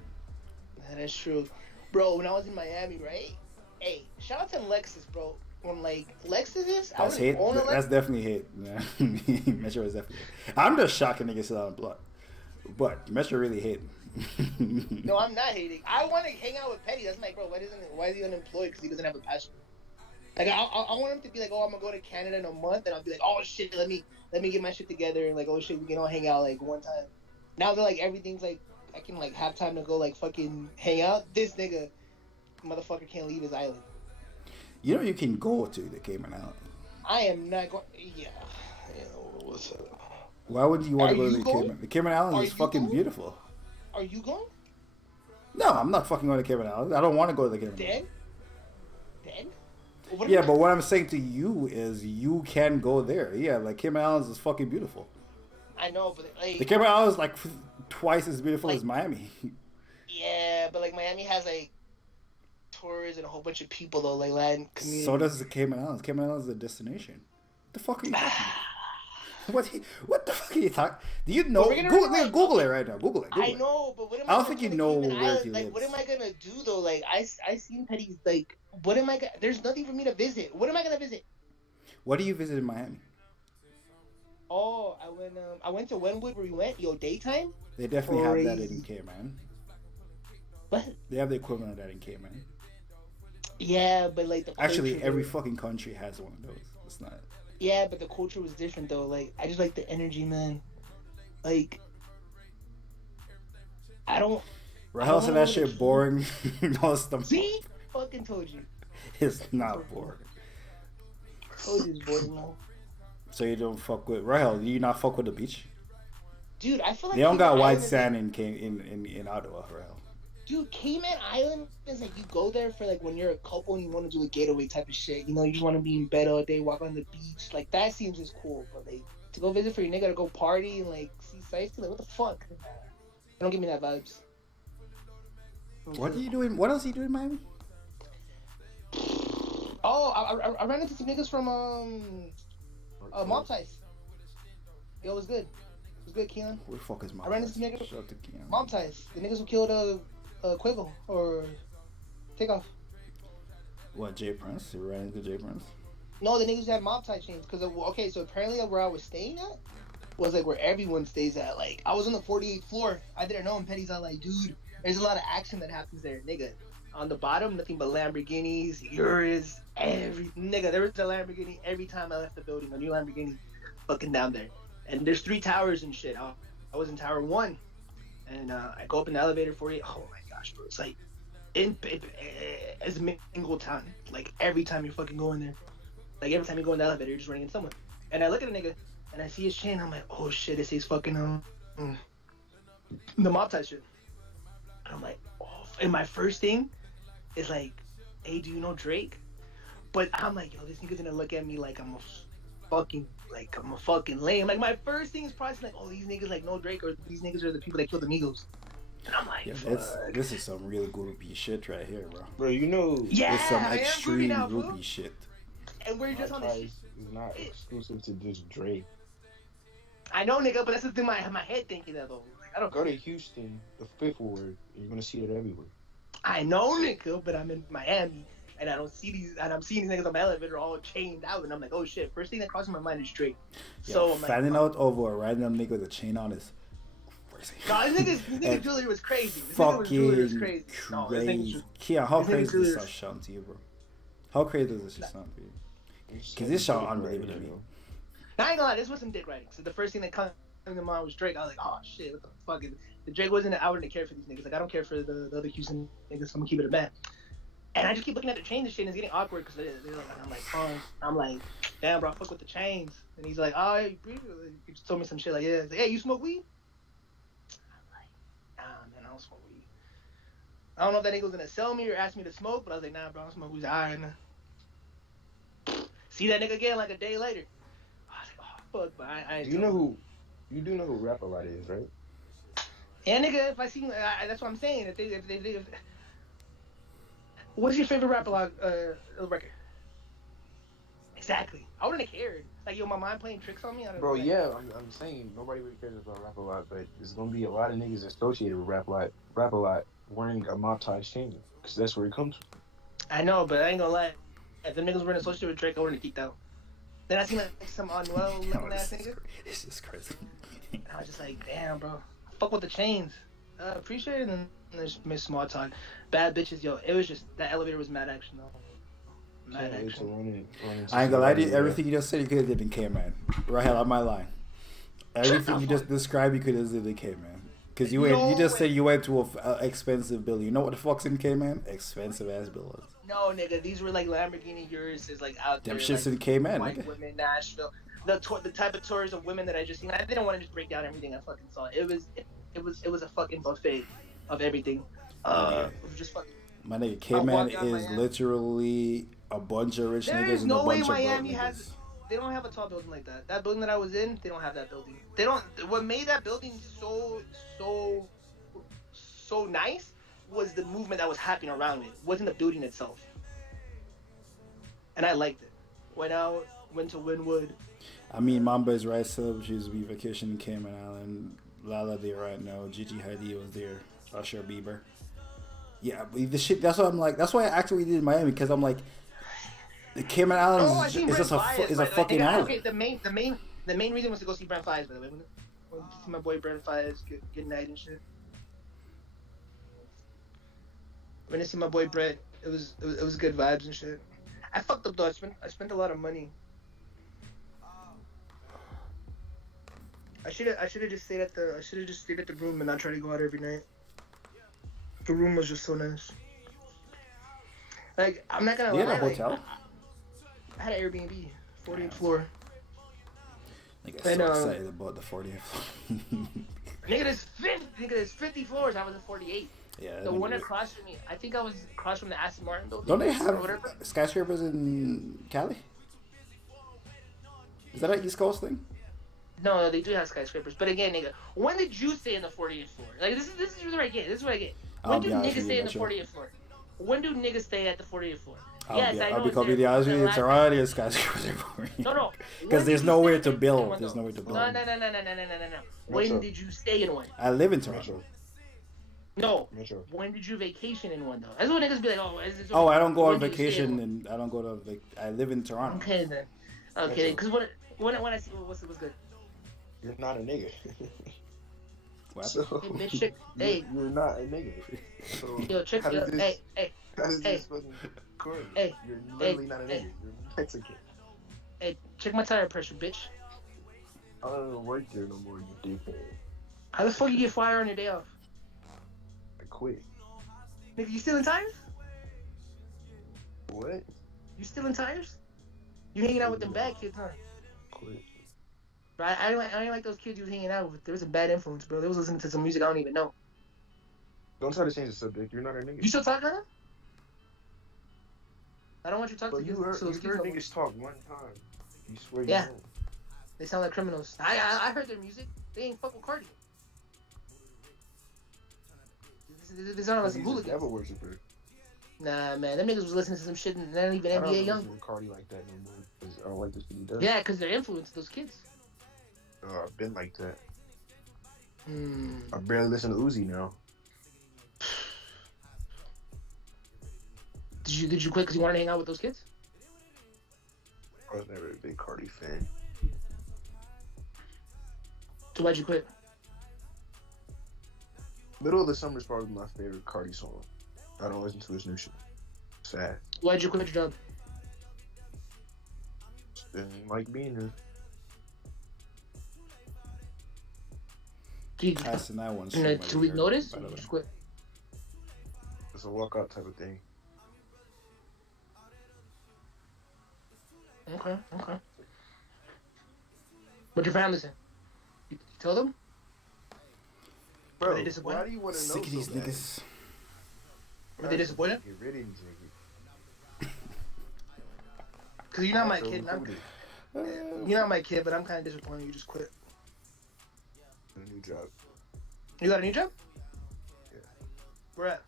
That's true, bro. When I was in Miami, right? Hey, shout out to Lexus, bro. When like Lexuses, that's hate. That's definitely hate. Yeah. Metro is definitely hate. I'm just shocking niggas still on the block, but Metro really hate. No, I'm not hating. I want to hang out with Petty. That's like, bro, why is he unemployed? Because he doesn't have a passport. Like, I want him to be like, oh, I'm gonna go to Canada in a month, and I'll be like, oh shit, let me get my shit together, and like, oh shit, we can all hang out like one time. Now that like everything's like, I can like have time to go like fucking hang out. This nigga, motherfucker, can't leave his island. You know you can go to the Cayman Islands. I am not going. Yeah. What's up? Why would you want to go to the Cayman? The Cayman Islands is fucking beautiful. Are you going? No, I'm not fucking going to Cayman Islands. I don't want to go to the Cayman Islands. Then? Yeah, but what I'm saying to you is you can go there. Yeah, like Cayman Islands is fucking beautiful. I know, but like... The Cayman Islands is like twice as beautiful as Miami. Yeah, but like Miami has like tourists and a whole bunch of people though, like Latin community. So does the Cayman Islands. Cayman Islands is a destination. What the fuck are you talking about? What the fuck are you talking? Do you know? Google it right now. Google it. I know, but what am I don't think you know where he lives. What am I gonna do though? Like I seen Petty's like. What am I? There's nothing for me to visit. What am I gonna visit? What do you visit in Miami? Oh, I went to Wynwood where we went. Yo, daytime. They definitely have that in Cayman. What? They have the equivalent of that in Cayman. Yeah, but like the culture, actually every fucking country has one of those. It's not. Yeah, but the culture was different though. Like I just like the energy, man. Like I don't. Rahel said that shit boring. See, fucking told you. It's not boring. Told you it's boring, man. So you don't fuck with Rahel? Do you not fuck with the beach? Dude, I feel like they don't got white sand in Ottawa, Rahel. Dude, Cayman Island is like you go there for like when you're a couple and you want to do a getaway type of shit. You know, you just want to be in bed all day, walk on the beach. Like that seems just cool. But like to go visit for your nigga to go party and like see sights, like what the fuck? Don't give me that vibes. What are you doing? What else are you doing in Miami? Oh, I ran into some niggas from Mob Ties. Yo, it was good. It was good, Keon. Who the fuck is Mob Ties? I ran into some niggas. Shout out to Keon. Mob Ties. The niggas who killed Quavo or Takeoff. What, Jay Prince? You ran into Jay Prince? No, the niggas who had Mob Tie chains. Cause okay, so apparently where I was staying at was like where everyone stays at. Like I was on the 48th floor. I didn't know, and Petty's all like, dude, there's a lot of action that happens there, nigga. On the bottom, nothing but Lamborghinis, Urus, nigga. There was a Lamborghini every time I left the building. A new Lamborghini, fucking down there. And there's 3 towers and shit. I was in Tower 1, and I go up in the elevator for you. Oh my gosh, bro! It's like it's mingle town. Like every time you're fucking going there, like every time you go in the elevator, you're just running into someone. And I look at a nigga, and I see his chain. I'm like, oh shit, this is fucking the Mob Tie shit. And I'm like, oh. And my first thing is like, hey, do you know Drake? But I'm like, yo, this nigga's gonna look at me like I'm a fucking lame. Like my first thing is probably like, oh, these niggas like know Drake, or these niggas are the people that killed the Migos. And I'm like, this is some really groupie shit right here, bro. Bro, you know, yeah, it's some extreme groupie shit. And we're just on this. It's not exclusive to just Drake. I know, nigga, but that's the thing my head thinking that though. Like, I don't go to Houston, the 5th ward. You're gonna see it everywhere. I know, nigga, but I'm in Miami. And I don't see these, and I'm seeing these niggas on my elevator all chained out, and I'm like, oh shit. First thing that crosses my mind is Drake. So I'm like, fanning out over a random nigga with a chain on is crazy. No, this nigga jewelry was crazy. Crazy. Kia, how crazy does this sound to you, bro? How crazy does this shit sound to you? Because this sound unbelievable to me. Now, I ain't gonna lie, this was some dick riding. So the first thing that came to mind was Drake. I was like, oh shit, what the fuck is... Drake wasn't I wouldn't care for these niggas. Like, I don't care for the other Houston niggas, so I'm gonna keep it a bat. And I just keep looking at the chains and shit, and it's getting awkward because I'm like, oh, I'm like, damn, bro, fuck with the chains. And he's like, oh, hey, he just told me some shit like, yeah, he's like, hey, you smoke weed? I'm like, nah, man, I don't smoke weed. I don't know if that nigga was gonna sell me or ask me to smoke, but I was like, nah, bro, I don't smoke weed. All right, man. See that nigga again like a day later. I was like, oh, fuck, but I You know who? You do know who Rap A Lot is, right? Yeah, nigga, if I see, that's what I'm saying. If what's your favorite Rap A Lot record? Exactly. I wouldn't have cared. Like, yo, my mind playing tricks on me. I don't Bro, know. yeah, I'm saying nobody really cares about Rap A Lot, but there's gonna be a lot of niggas associated with Rap A Lot wearing a Mob Ties chain, because that's where it comes from. I know, but I ain't gonna lie. If the niggas were in associated with Drake, I wouldn't have geeked out. Then I seen like some unwell looking ass nigga. This is crazy. And I was just like, damn, bro. Fuck with the chains. Appreciate it. And there's Miss Small Talk. Bad bitches, yo. It was just, that elevator was mad action, though. Mad action. I ain't gonna lie to you. Everything you just said, you could have did in K-Man. Right hell on my line. Everything you just described, you could have did in K-Man. Because you just said you went to an expensive building. You know what the fuck's in K-Man? Expensive ass buildings. No, nigga, these were like Lamborghini Urises, like out there. Them shit's like, in K-Man, white nigga. women, Nashville. The type of tours of women that I just seen. I didn't want to just break down everything I fucking saw. It was a fucking buffet of everything. It was just fucking. My nigga, K-Man is literally a bunch of rich niggas and a bunch of broke niggas. They don't have a tall building like that. That building that I was in, they don't have that building. They don't. What made that building so nice was the movement that was happening around it. It wasn't the building itself. And I liked it. Went out, went to Wynwood. I mean, Mamba is right. Celebrities be vacationing in Cayman Island. Lala there right now. Gigi Hadid was there. Usher Bieber. Yeah, but the shit. That's what I'm like. That's why I actually did Miami, because I'm like, the Cayman Islands is just a fucking island. Okay, the main reason was to go see Brent Fayez, by the way. Went to see my boy Brent Fayez, good night and shit. Went to see my boy Brent. It was good vibes and shit. I fucked up though. I spent a lot of money. I should have just stayed at the room and not try to go out every night. The room was just so nice. Like, I'm not gonna lie. You had a hotel? I had an Airbnb, 40th floor. Nigga, so excited about the 40th floor. Nigga, there's 50 floors. I was at 48. Yeah. The one across from me, I think I was across from the Aston Martin building. Don't they have skyscrapers in Cali? Is that an East Coast thing? No, they do have skyscrapers. But again, nigga, when did you stay in the 40th floor? Like, this is what I get. This is what I get. When do niggas stay in the 40th floor? When do niggas stay at the 40th floor? I'll be completely honest with you. Toronto is skyscrapers. No. Because there's nowhere to build. There's nowhere to build. No. When did you stay in one? I live in Toronto. No. When did you vacation in one though? That's what niggas be like. Oh, I don't go on vacation and I don't go to. I live in Toronto. Okay then. Okay, because when I see what's good. You're not a nigga. What? So, hey, bitch, hey. You're not a nigga. So yo, check how yo, this, hey. How does this fucking record? Hey. You're literally not a nigga. You're Mexican. Hey, check my tire pressure, bitch. I don't even work there no more, you dickhead. How the fuck you get fire on your day off? I quit. Nigga, you stealing tires? What? You stealing tires? You hanging out with them bad kids, huh? Quit. Bro, I don't like those kids you was hanging out with. There was a bad influence, bro. They was listening to some music I don't even know. Don't try to change the subject. You're not a nigga. You still talking to them? I don't want you to talk to you heard niggas talk one time. You swear you don't. They sound like criminals. I heard their music. They ain't fuck with Cardi. They sound like some hooligans. Devil worshiper. Nah, man. Them niggas was listening to some shit and they're not even NBA young. I don't listen to Cardi like that no more. Cause I don't like the shit he does. Yeah, because they're influenced, those kids. I've been like that. I barely listen to Uzi now. Did you quit because you wanted to hang out with those kids? I was never a big Cardi fan. So why'd you quit? Middle of the Summer is probably my favorite Cardi song. I don't listen to his new shit. Sad. Why'd you quit your job? Didn't like being there. Passing that one. In a 2-week notice? Or just quit? It's a walkout type of thing. Okay. What your family say? You told them? Bro, Were they disappointed? why do you want to know Sick of these so bad? niggas. Were they disappointed? Get rid of these niggas. Because you're not my So kid. And included. you're not my kid, but I'm kind of disappointed you just quit. A new job. You got a new job? Yeah. Where at?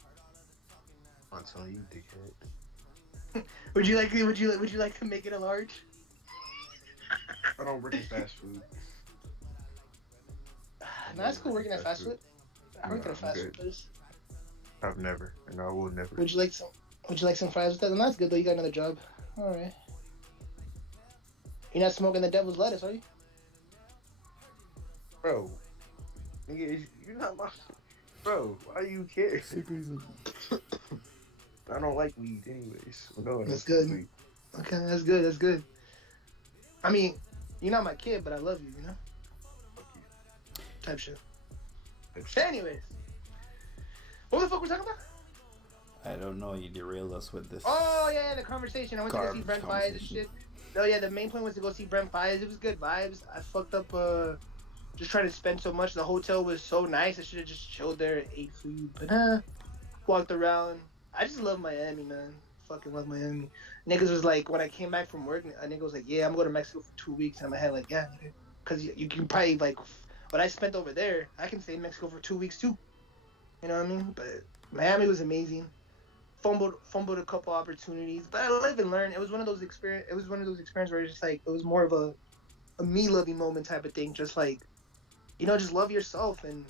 I'm telling you, dickhead. Would you like to make it a large? I don't work in fast food. No, that's cool working at fast food. I worked at a I'm fast good. food place. I've never, and I will never. Would you like some fries with that? And that's good though. You got another job. All right. You're not smoking the devil's lettuce, are you? Bro, nigga, you're not my. Bro, why do you care? I don't like weed, anyways. No, That's good. Okay, that's good. That's good. I mean, you're not my kid, but I love you. You know. Fuck you. Type shit. Anyways, what the fuck we talking about? I don't know. You derailed us with this. Oh yeah, the conversation. I went to go see Garbage Brent Fires and conversation. shit. No, yeah, the main point was to go see Brent Fires. It was good vibes. I fucked up. Just trying to spend so much. The hotel was so nice. I should have just chilled there and ate food. But walked around. I just love Miami, man. Fucking love Miami. Niggas was like, when I came back from work, a nigga was like, yeah, I'm going to Mexico for 2 weeks. And in my head, like, yeah, nigga. Because you can probably, like, what I spent over there, I can stay in Mexico for 2 weeks, too. You know what I mean? But Miami was amazing. Fumbled a couple opportunities. But I live and learn. It was one of those experiences where it's just, like, it was more of a me-loving moment type of thing. Just, like, you know, just love yourself and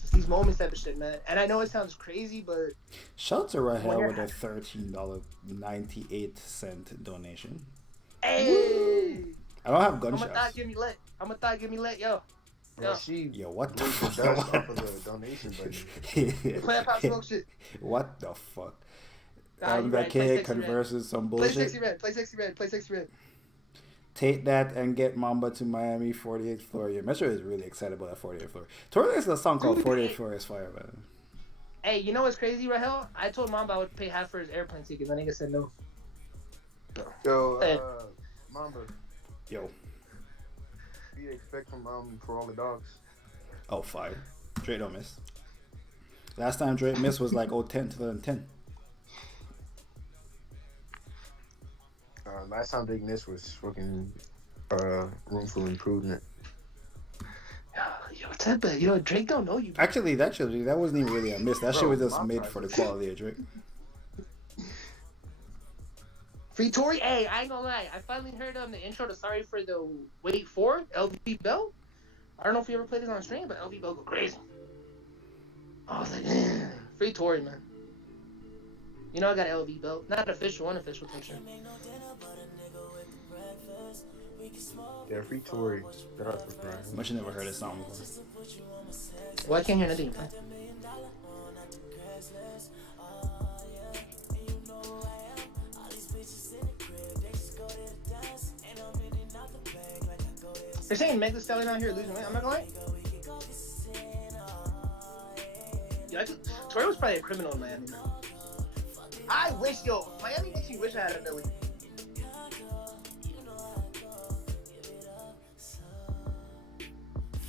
just these moments type of shit, man. And I know it sounds crazy, but Shout to Rahel you're with a $13.98 donation. hey, I don't have I'm a gunshots. thought give me lit, yo. Bro, she Yo, what the blew fuck? the dust off of the donation button. Play that Pop Smoke shit. What the fuck? Nah, you that right. Play kid Sexy Red. converses some Play bullshit. Sexy Red. Play Sexy Red. Take that and get Mamba to Miami, 48th floor. Yeah, Metro is really excited about that 48th floor. Tori has a song called Dude, 48th floor is fire, man. Hey, you know what's crazy, Rahel? I told Mamba I would pay half for his airplane tickets. My nigga said no. Yo, Hey. Mamba, Yo. what do you expect from for all the dogs? Oh, fire. Drake don't miss. Last time Drake missed was like 2010. Last time Big Miss was fucking room for improvement. Yo, Tempe, you know Drake don't know you. Actually, that wasn't even really a miss. That shit Bro, was just my made bad. for the quality of Drake. Free Tory, hey, I ain't gonna lie. I finally heard the intro to Sorry for the Wait For, LV Bell. I don't know if you ever played this on stream, but LV Bell go crazy. I was like, man, Free Tory, man. You know I got LV Bell. Not official, unofficial picture. Yeah, free Tory. Shout out to Brian. Much never heard this song before. Well, I can't hear nothing. Man. They're saying Meg Thee Stallion out here losing weight. I'm not gonna lie. Yeah, Tory was probably a criminal in Miami. Man. I wish, Miami makes me wish I had a Billy.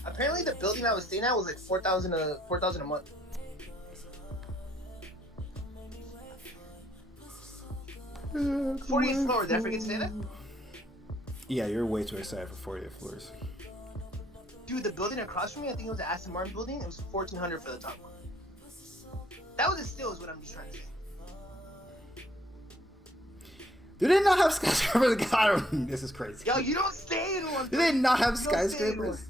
Apparently, the building I was staying at was like $4,000 a month. Yeah, 48th floor. Did I forget to say that? Yeah, you're way too excited for 48 floors. Dude, the building across from me, I think it was the Aston Martin building. It was $1,400 for the top one. That was a steal, is what I'm just trying to say. Do they not have skyscrapers? God, this is crazy. Yo, you don't stay in one. Do they not have You don't stay in one. skyscrapers?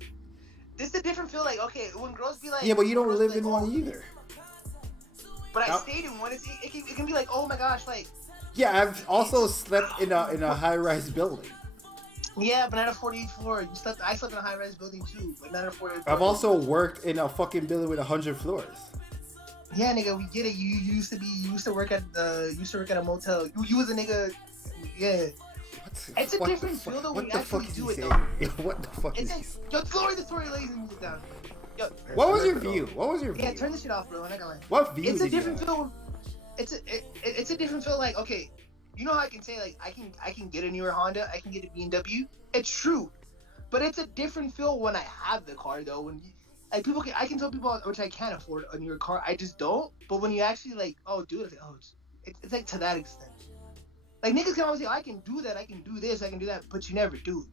This is a different feel. Like, okay, when girls be like, Yeah, but you don't girls live be in like, one either. But I No. stayed in one. It can be like, oh my gosh, like, Yeah, I've also slept in a high-rise building. yeah, but not a 48th floor. I slept in a high-rise building too, but not a 48th floor. I've also worked in a fucking building with 100 floors. Yeah, nigga, we get it. You used to work at a motel. You was a nigga. Yeah. It's a What different the fuck- feel though what when the you actually fuck is do he it though. saying? What the fuck is It's he like, yo, lower the story lazy music down. Yo, What was your view? What was your view? yeah, turn this shit off, bro. I'm not gonna lie. What view It's a did you different have? feel. It's a different feel. Like, okay, you know how I can say like I can get a newer Honda, I can get a BMW. It's true, but it's a different feel when I have the car though. When like I can tell people which I can't afford a newer car, I just don't. But when you actually like, oh, dude, it's like, oh, it's like to that extent. Like niggas can always say, oh, I can do that, I can do this, I can do that, but you never do.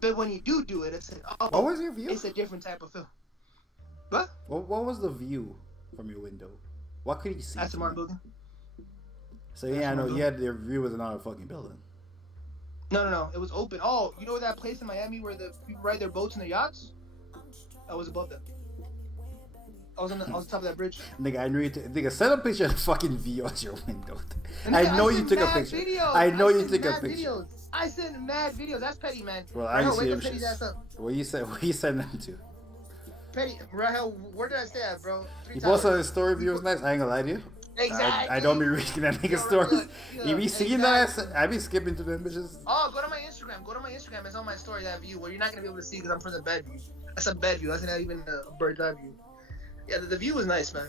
But when you do it, it's like, oh, What was your view? It's a different type of feel. What? What was the view from your window? What could you see? That's the Mark building. So yeah, I know. Yeah, their view was not a fucking building. No. It was open. Oh, you know that place in Miami where the people ride their boats and their yachts? I was above that. I was on top of that bridge. Nigga, I knew you. Nigga, send a picture of the fucking view out your window. I know you took a picture. I know you took a picture. I sent mad videos. That's petty, man. Well, I see him. Where you send them to? Petty, Rahel, where did I stay at, bro? You posted a story view was nice. I ain't gonna lie to you. Exactly. I don't be reading that nigga stories. You be seeing that? I be skipping to them bitches. Oh, go to my Instagram. It's on my story, that view. Where you're not going to be able to see because I'm from the bed view. That's a bed view. That's not even a bird's eye view. Yeah, the view was nice, man.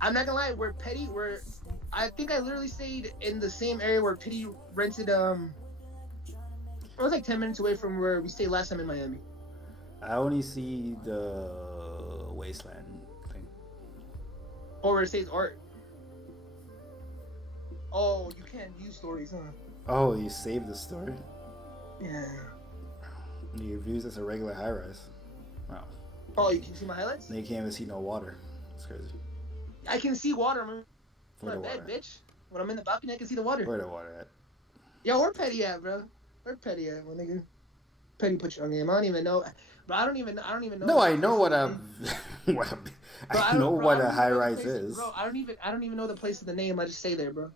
I'm not going to lie. I think I literally stayed in the same area where Petty rented, it was like 10 minutes away from where we stayed last time in Miami. I only see the wasteland thing. Oh, where it says art. Oh, you can't view stories, huh? Oh, you saved the story? Yeah. Your views as a regular high rise. Wow. Oh, you can see my highlights? You can't even see no water. It's crazy. I can see water. I'm in Where my the bed, water? bitch. When I'm in the balcony, I can see the water. Where the water at? Yo, where Petty at, bro? Where Petty at, my nigga? Petty put you on game. I don't even know. But I don't even know. No, I know what a I know what a high rise is. Bro, I don't even know the place of the name. I just stay there, bro.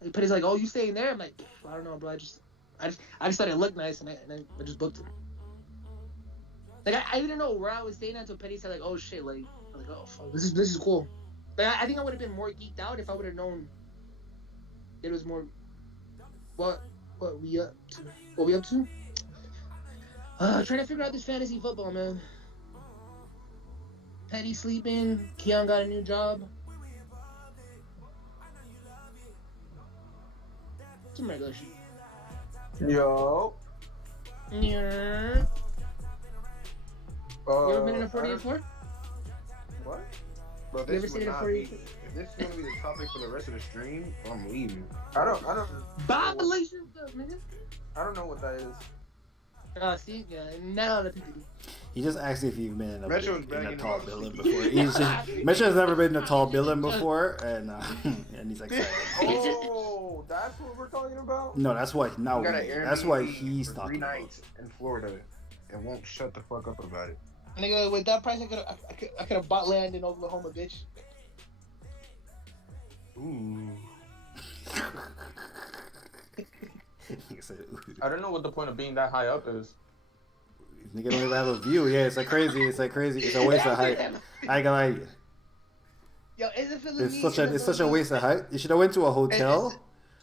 And Petty's like, oh, you staying there? I'm like, I don't know, bro. I just thought it looked nice, and I just booked it. Like I didn't know where I was staying at until Petty said like, oh shit, like oh fuck, this is cool. But I think I would have been more geeked out if I would have known it was more. What we up to? What we up to? Trying to figure out this fantasy football, man. Petty sleeping. Keon got a new job. Some regular shit. Yo. Yeah. You ever been in a 48 before? What? Bro, You this ever seen would a not 48? be. If this is gonna be the topic for the rest of the stream, I'm leaving. I don't. Violation stuff, nigga. I don't know what that is. See, yeah, not all the people do. He just asked if you've been in Metro is a bragging tall about building sleeping. before. Metro has never been in a tall building before, and he's excited. Oh, that's what we're talking about. No, that's what now. Got an That's what Airbnb he's for talking 3 about. nights in Florida, and won't shut the fuck up about it. Nigga, with that price, I could have bought land in Oklahoma, bitch. Ooh. He said, "Ooh." I don't know what the point of being that high up is. Nigga don't even have a view. Yeah, it's like crazy. It's a waste of height. I ain't gonna lie. Yo, is it It's such a waste of height. You should have went to a hotel.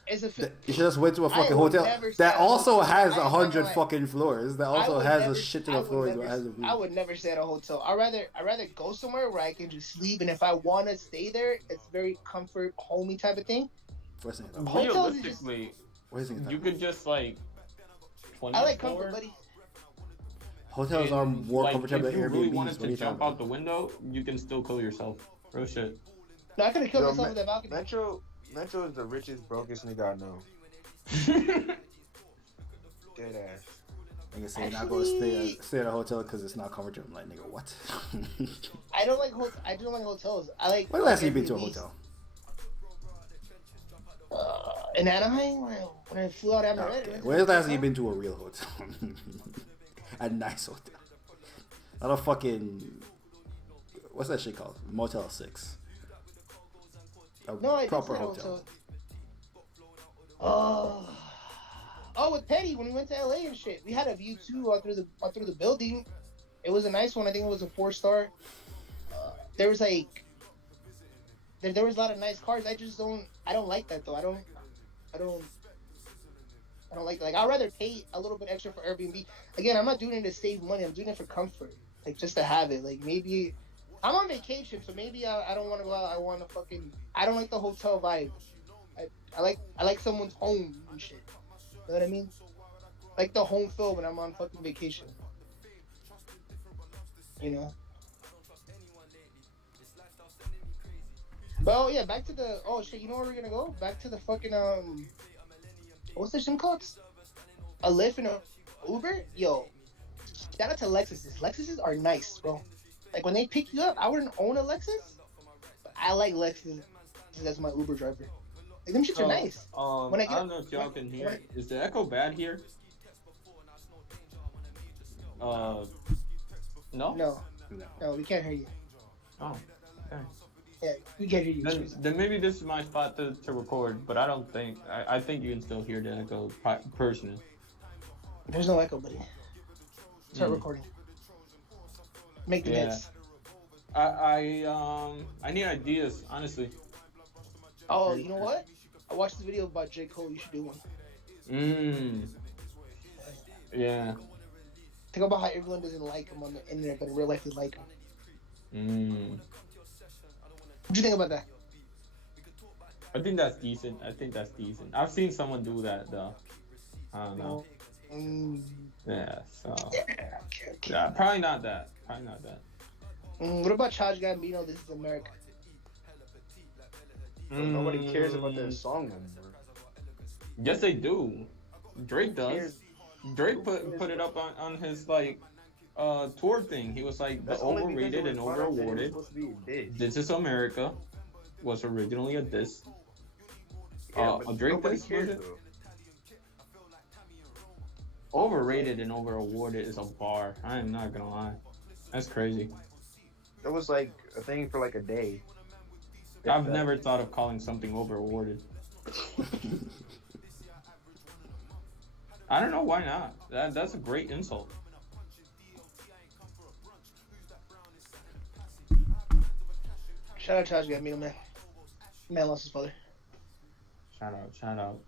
You should just went to a fucking hotel that also has 100 fucking floors. That also has a shit ton of floors. I would never stay at a hotel. I rather go somewhere where I can just sleep, and if I want to stay there, it's very comfort, homey type of thing. Realistically, you could just like. I like comfort, buddy. Hotels are more like, comfortable than If you Airbnbs. really wanted to jump out the window, you can still kill yourself. Real shit. No, I could have killed myself with that balcony. Metro is the richest, brokest nigga I know. Dead ass. Nigga say you're not gonna stay at a hotel because it's not comfortable. I'm like, nigga, what? I don't like hotels. I like. When last you been to a hotel? In Anaheim, when I flew out of Amarillo. Okay. When's the last time you been to a real hotel? A nice hotel. Not a fucking. What's that shit called? Motel 6. No, proper hotel. Oh, with Petty when we went to LA and shit, we had a view too all through the building. It was a nice one. I think it was a 4-star. There was like, there was a lot of nice cars. I don't like that though. I don't like that. Like, I'd rather pay a little bit extra for Airbnb. Again, I'm not doing it to save money. I'm doing it for comfort. Like, just to have it. Like, maybe I'm on vacation, so maybe I don't want to go out. I don't like the hotel vibe. I like someone's home and shit. You know what I mean? Like the home feel when I'm on fucking vacation. You know. But oh yeah, back to the oh shit. You know where we're gonna go? Back to the fucking what's this shit called? A Lyft and a Uber. Yo, shout out to Lexuses. Lexuses are nice, bro. Like when they pick you up, I wouldn't own a Lexus, but I like Lexus as my Uber driver. Like them shits are nice. When I I get don't know if y'all can when hear. Is the echo bad here? Uh, no. no, no, we can't hear you. Oh, okay. Yeah, we can't hear you. Then maybe this is my spot to record, but I don't think I think you can still hear the echo personally. There's no echo, buddy. Start recording. Make the bits. I need ideas, honestly. Oh, you know what? I watched this video about J. Cole. You should do one. Yeah. Think about how everyone doesn't like him on the internet, but in real life they like him. What do you think about that? I think that's decent. I've seen someone do that though. I don't know. Yeah. So. Okay. Yeah. Probably not that. What about Charge Gambino? This is America. Nobody cares about that song anymore. Yes, they do. Drake does. Drake put it up on his like tour thing. He was like the overrated and over awarded. This is America was originally a diss. A Drake diss was it? Overrated and over awarded is a bar. I am not gonna lie. That's crazy. That was like a thing for like a day. I've never thought of calling something over awarded. I don't know why not. That's a great insult. Shout out Charge Gambino, man. Man lost his father. Shout out.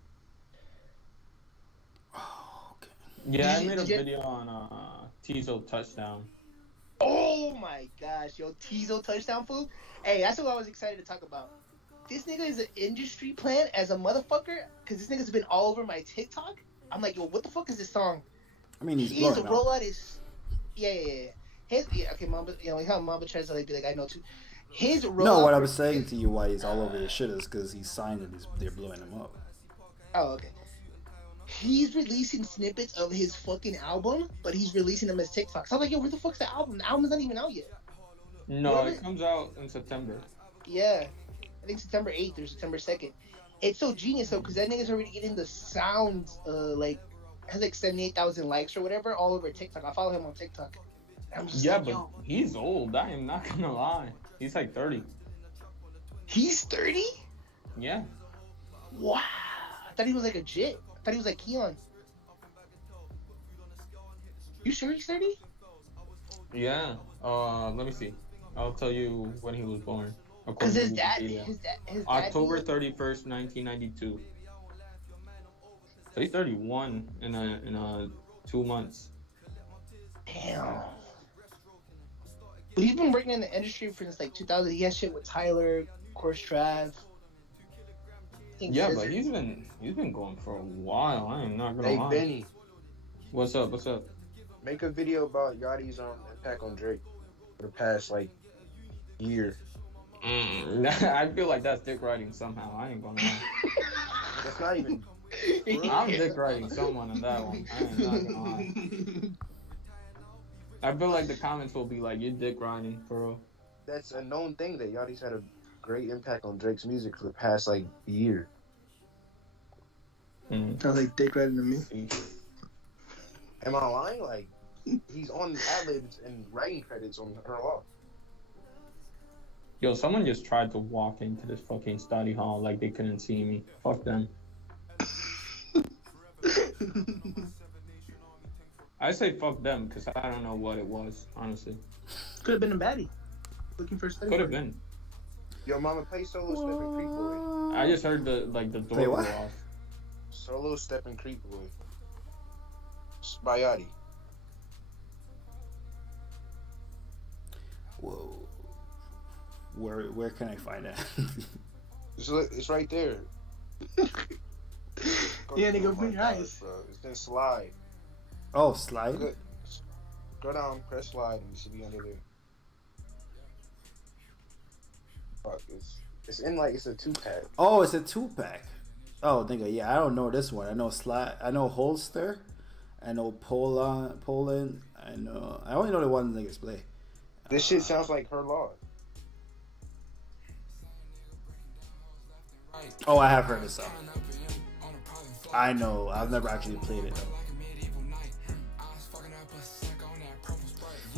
Oh, okay. Yeah, I made a video on Tizo touchdown. Oh my gosh, yo, Tizo touchdown fool. Hey, that's what I was excited to talk about. This nigga is an industry plant as a motherfucker, because this nigga's been all over my TikTok. I'm like, yo, what the fuck is this song? I mean, he's His blowing rollout up. is, yeah. Okay, Mamba, you know, like how Mamba tries to like be like, I know too. His rollout. No, what I was saying to you why he's all over his shit is because he's signed and they're blowing him up. Oh, okay. He's releasing snippets of his fucking album, but he's releasing them as TikToks. So I'm like, yo, where the fuck's the album? The album's not even out yet. No, it comes out in September. Yeah, I think September 8th or September 2nd. It's so genius though, because that nigga's already getting the sounds, like, has like 78,000 likes or whatever all over TikTok. I follow him on TikTok. I'm just like, but yo, he's old. I am not gonna lie. He's like 30. he's 30? Yeah. Wow. I thought he was like a jit. I thought he was like Keon. You sure he's 30? Yeah. Let me see. I'll tell you when he was born. Because his dad, October 31st, 1992. So he's 31 in 2 months. Damn. But he's been working in the industry since like 2000. He has shit with Tyler, of course, Trav. Yeah, but he's been going for a while. I am not gonna lie. Hey Benny, what's up? make a video about Yachty's impact on Drake for the past like year. I feel like that's dick riding somehow. I ain't gonna lie. That's not even. I'm dick riding someone on that one. I am not gonna lie. I feel like the comments will be like, "You're dick riding, bro." That's a known thing that Yachty's had a great impact on Drake's music for the past like year. Sounds like dick riding to me. Am I lying? Like, he's on ad-libs and writing credits on her law. Yo, someone just tried to walk into this fucking study hall like they couldn't see me. Fuck them. I say fuck them because I don't know what it was, honestly. Could have been a baddie. Looking for a study. Could have been. Yo, mama, play Solo Step and Creep Boy. I just heard the door Wait, go what? off. Solo Step and Creep Boy. By Yachty. Whoa. Where can I find that? It's right there. Yeah, nigga, play your eyes. Bro. It's been slide. Oh, slide. Good. Go down, press slide, and you should be under there. Fuck, it's in like it's a 2-pack. Oh, it's a 2-pack. Oh, nigga, yeah, I don't know this one. I know slide. I know holster. I know Poland. I only know the one niggas play. This shit sounds like her law. Oh, I have heard this song. I know. I've never actually played it though.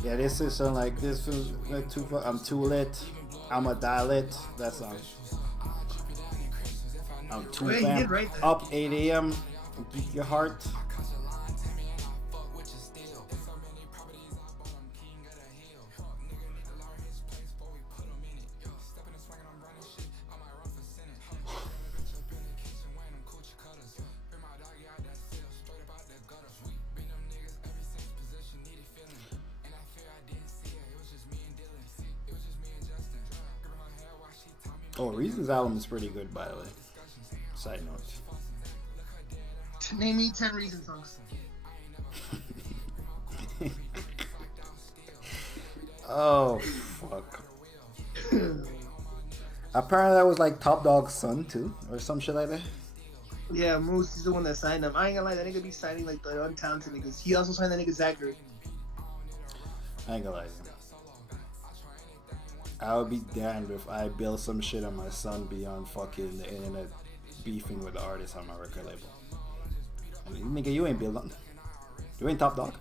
Yeah, this is like this is like I'm too lit. I'm a die lit. That song. I'm too fam. Right Up 8 a.m. Beat your heart. Oh, Reason's album is pretty good, by the way. Side note. Name me 10 Reason songs. Oh, fuck. Apparently that was like Top Dog's son, too. Or some shit like that. Yeah, Moose is the one that signed him. I ain't gonna lie, that nigga be signing like the untalented niggas. He also signed that nigga Zachary. I ain't gonna lie. I would be damned if I build some shit on my son beyond fucking the internet beefing with the artist on my record label. I mean, nigga, you ain't build nothing. You ain't Top Dog.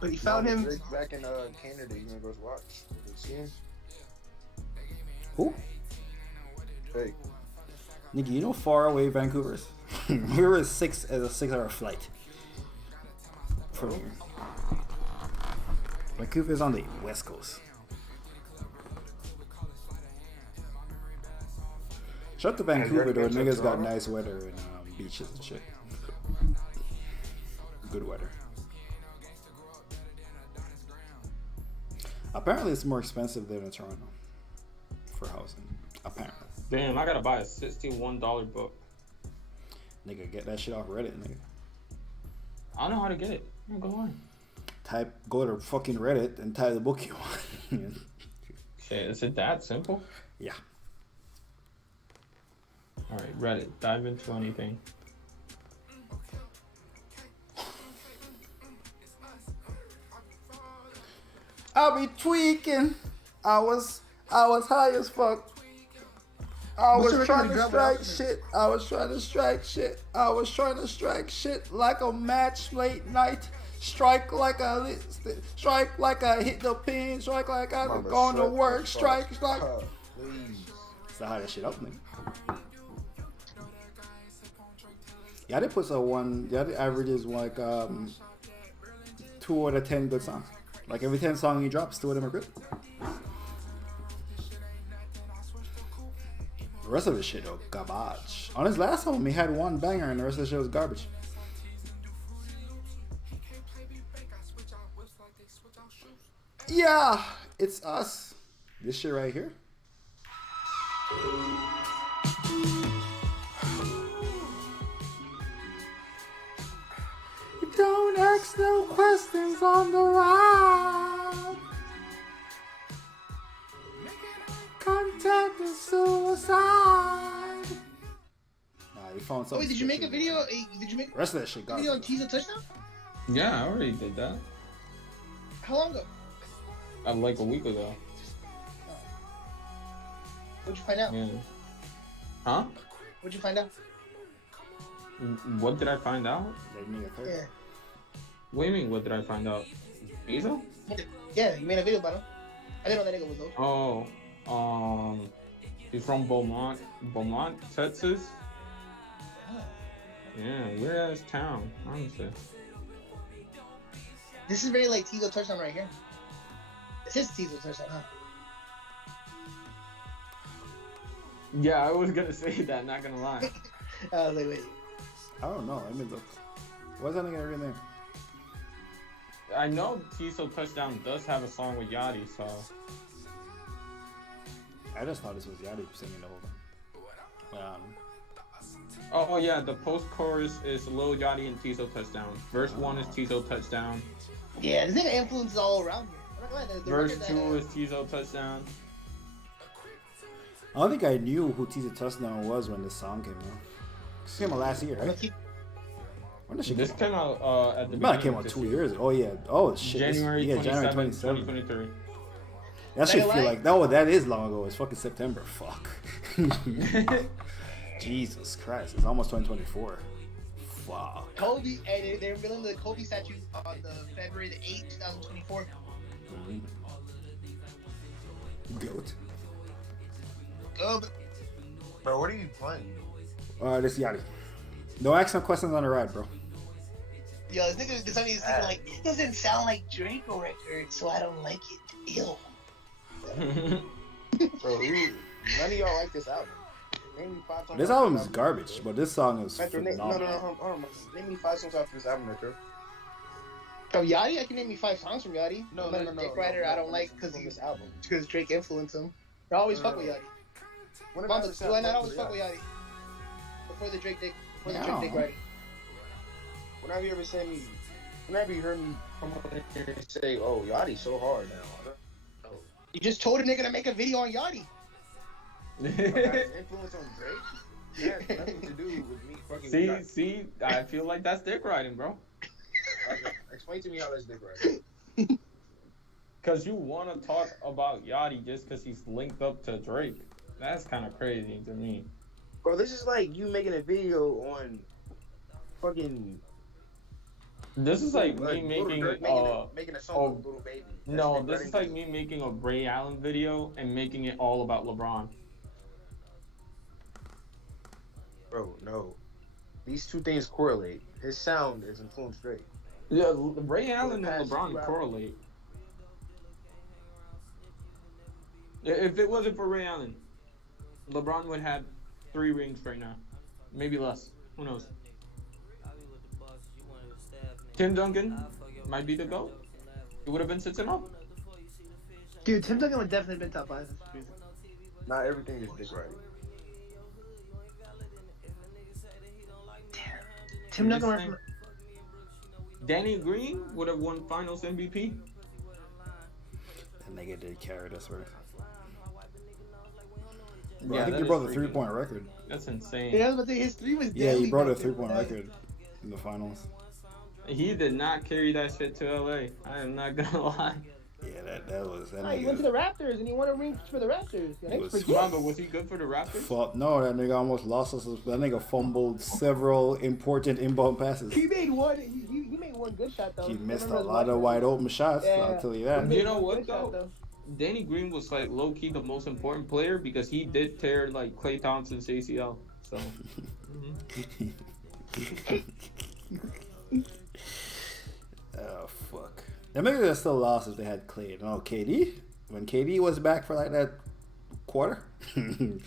But he found him. Back in Canada, you gonna go watch? You see him? Who? Hey. Nigga, you know far away Vancouver is? We were a 6-hour flight from here. Vancouver is on the west coast. Shout out to Vancouver though, niggas got nice weather and beaches and shit. Good weather. Apparently it's more expensive than in Toronto for housing. Apparently. Damn, I gotta buy a $61 book. Nigga, get that shit off Reddit, nigga. I don't know how to get it. I'm gonna lie. Go to fucking Reddit and type the book you want. Shit, is it that simple? Yeah. Alright, Reddit. Dive into anything. I'll be tweaking. I was high as fuck. I was trying to strike shit. I was trying to strike shit. I was trying to strike shit like a match late night. Strike like I hit the pin. Strike like I was going to work. Strike. That's not how that shit up, nigga. Yeah, they put one. Yeah, the average is like 2 out of 10 good songs. Like every 10 song he drops, 2 of them are good. The rest of his shit though, garbage. On his last album, he had 1 banger, and the rest of the shit was garbage. Yeah, it's us. This shit right here. Don't ask no questions on the ride. Contact is suicide. Nah, you found something. Wait, did you make a video? Did you make the rest of that shit a video on Teaser Touchdown? Yeah, I already did that. How long ago? Like a week ago. What'd you find out? Yeah. Huh? What'd you find out? What did I find out? Yeah. What do you mean, what did I find out? Visa? Yeah, you made a video about him. I didn't know that nigga was old. Oh, he's from Beaumont, Texas. Yeah, weird ass town, honestly. This is very like Tizo Touchdown right here. This is Tizo Touchdown, huh? Yeah, I was gonna say that, not gonna lie. I was like, wait. I don't know. Let me look. What's that nigga name? I know Tizo Touchdown does have a song with Yachty, so. I just thought this was Yachty singing the whole time. Oh yeah, the post chorus is Lil Yachty and Tizo touchdown. Verse 1 is Tizo touchdown. Yeah, this nigga influences all around here. Verse 2 is Tizo touchdown. I don't think I knew who Tizo Touchdown was when this song came out. This came out last year, right? When did she This came out at the beginning. It came out 2 years ago. Oh yeah. Oh shit. January 27, 27. 2023. That shit feel like that is long ago. It's fucking September. Fuck. Jesus Christ. It's almost 2024. Fuck. Kobe, and they're building the Kobe statue on the February the 8th, 2024. Goat. Bro, what are you playing? This Yachty. No asking no questions on the ride, bro. Yo, this nigga is singing like, it doesn't sound like Draco record, so I don't like it. Ew. Bro, none of y'all like this album. Name me 5 songs. This album is garbage, but this song is phenomenal. No, hold on. Name me 5 songs off this album, Metro. From Yachty, I can name you 5 songs from Yachty. No. Dick Rider, I don't like because Drake influenced him. I always fuck with Yachty. Do I not always fuck with Yachty? Before the Drake Dick Rider. Whenever you heard me come up here and say, "Oh, Yachty's so hard now," you just told a nigga to make a video on Yachty. Influence on Drake? It has nothing to do with me fucking. See, I feel like that's dick riding, bro. Okay, explain to me how that's dick riding. Cause you want to talk about Yachty just because he's linked up to Drake. That's kind of crazy to me. Bro, this is like you making a video on fucking. This is like me making a song with Little Baby. No, this is like me making a Ray Allen video and making it all about LeBron. Bro, no. These two things correlate. His sound is influenced Drake. Yeah, Ray Allen and LeBron correlate. If it wasn't for Ray Allen, LeBron would have 3 rings right now. Maybe less. Who knows? Tim Duncan might be the GOAT. It would have been 6-0. Dude, Tim Duncan would definitely been top 5. Not everything is dick riding. Tim Duncan. Danny Green would have won Finals MVP. That nigga did carry this worth. Yeah, I think he broke the 3-point record. That's insane. Yeah, I was about to say his 3 was deadly. Yeah, he broke a 3-point record in the finals. He did not carry that shit to LA. I am not gonna lie. Yeah, that was that. He went to the Raptors and he won a ring for the Raptors. Was he good for the Raptors? No, that nigga almost lost us. That nigga fumbled several important inbound passes. He made one. He made one good shot though. He missed a lot of wide open shots. Yeah. I'll tell you that. You know what though? Danny Green was like low key the most important player because he did tear like Klay Thompson's ACL. So. Oh fuck! And maybe they still lost if they had Klay. No, KD. When KD was back for like that quarter, and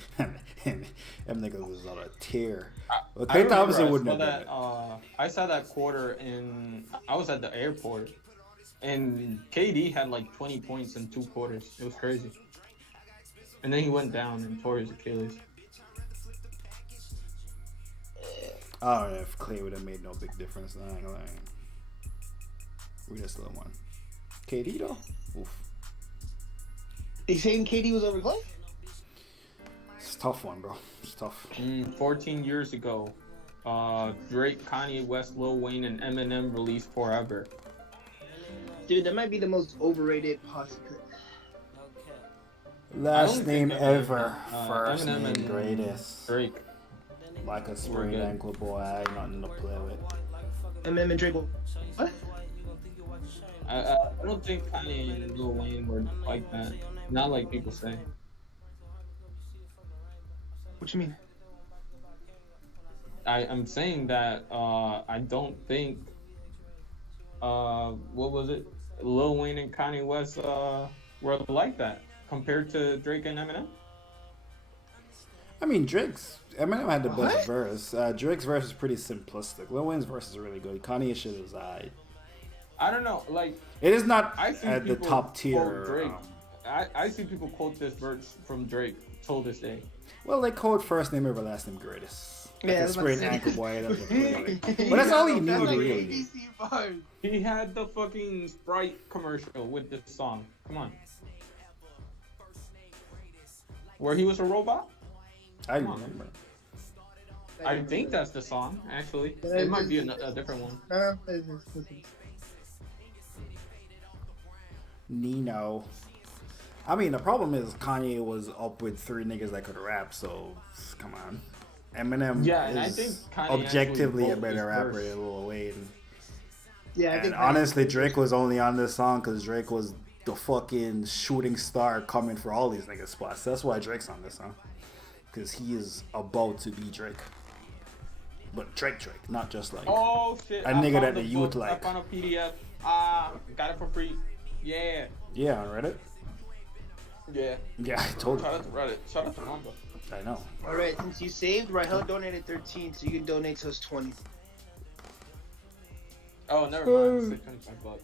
nigga was on a tear. Well, Klay Thompson wouldn't have done it. I saw that quarter I was at the airport, and KD had like 20 points in 2 quarters. It was crazy. And then he went down and tore his Achilles. I don't know if Klay would have made no big difference. I ain't gonna lie. We just still won. KD though? Oof. You saying KD was over Klay? It's a tough one, bro. It's tough. 14 years ago, Drake, Kanye West, Lil Wayne, and Eminem released Forever. Dude, that might be the most overrated possible. Last name ever. First Eminem name and greatest. Drake. Like a sprained ankle, boy. I ain't nothing to play with. Eminem and Drake. What? I don't think Kanye and Lil Wayne were like that. Not like people say. What you mean? I'm saying that I don't think what was it? Lil Wayne and Kanye West were like that compared to Drake and Eminem. I mean, Eminem had the best verse. Drake's verse is pretty simplistic. Lil Wayne's verse is really good. Kanye's shit is alright. I don't know, like it is not at the top tier. Drake. I see people quote this verse from Drake till this day. Well, they code first name over last name greatest. Yeah, Like a sprained that's ankle boy. But that's all he needed, really. ABC bars. He had the fucking Sprite commercial with this song. Come on. Where he was a robot? I remember. I think that's the song, actually. It might be a different one. No. Nino. I mean, the problem is Kanye was up with 3 niggas that could rap, so come on. Eminem and I is think Kanye objectively a actually better wrote rapper this than Lil Wayne. Yeah, I And think honestly, Drake was only on this song because Drake was the fucking shooting star coming for all these niggas' spots. That's why Drake's on this song. Because he is about to be Drake. But Drake, not just like Oh shit! a nigga that the book. youth like. I found a PDF. Got it for free. Yeah. Yeah, on Reddit? Yeah. Yeah, I told Shout you. out to Reddit. Shout out to Mamba. I know. Alright, since you saved, Rahel donated 13, so you can donate to us 20. Oh, never mind. It's like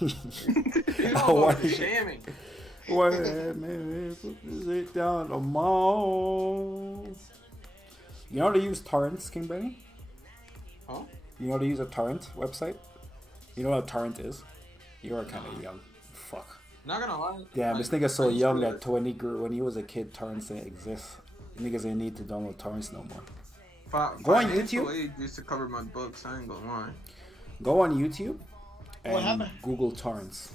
$25. You Oh, what almost is it? scamming. Wait a minute, put it down the mall. You know how to use torrents, King Benny? Huh? You know how to use a torrent website? You know what a torrent is? You are kind of young. Fuck. Not gonna lie. Damn, this nigga's so young that when he was a kid, torrents didn't exist. Niggas ain't need to download torrents no more. Go on YouTube. Aid used to cover my books. I ain't gonna lie. Go on YouTube What and happened? Google torrents.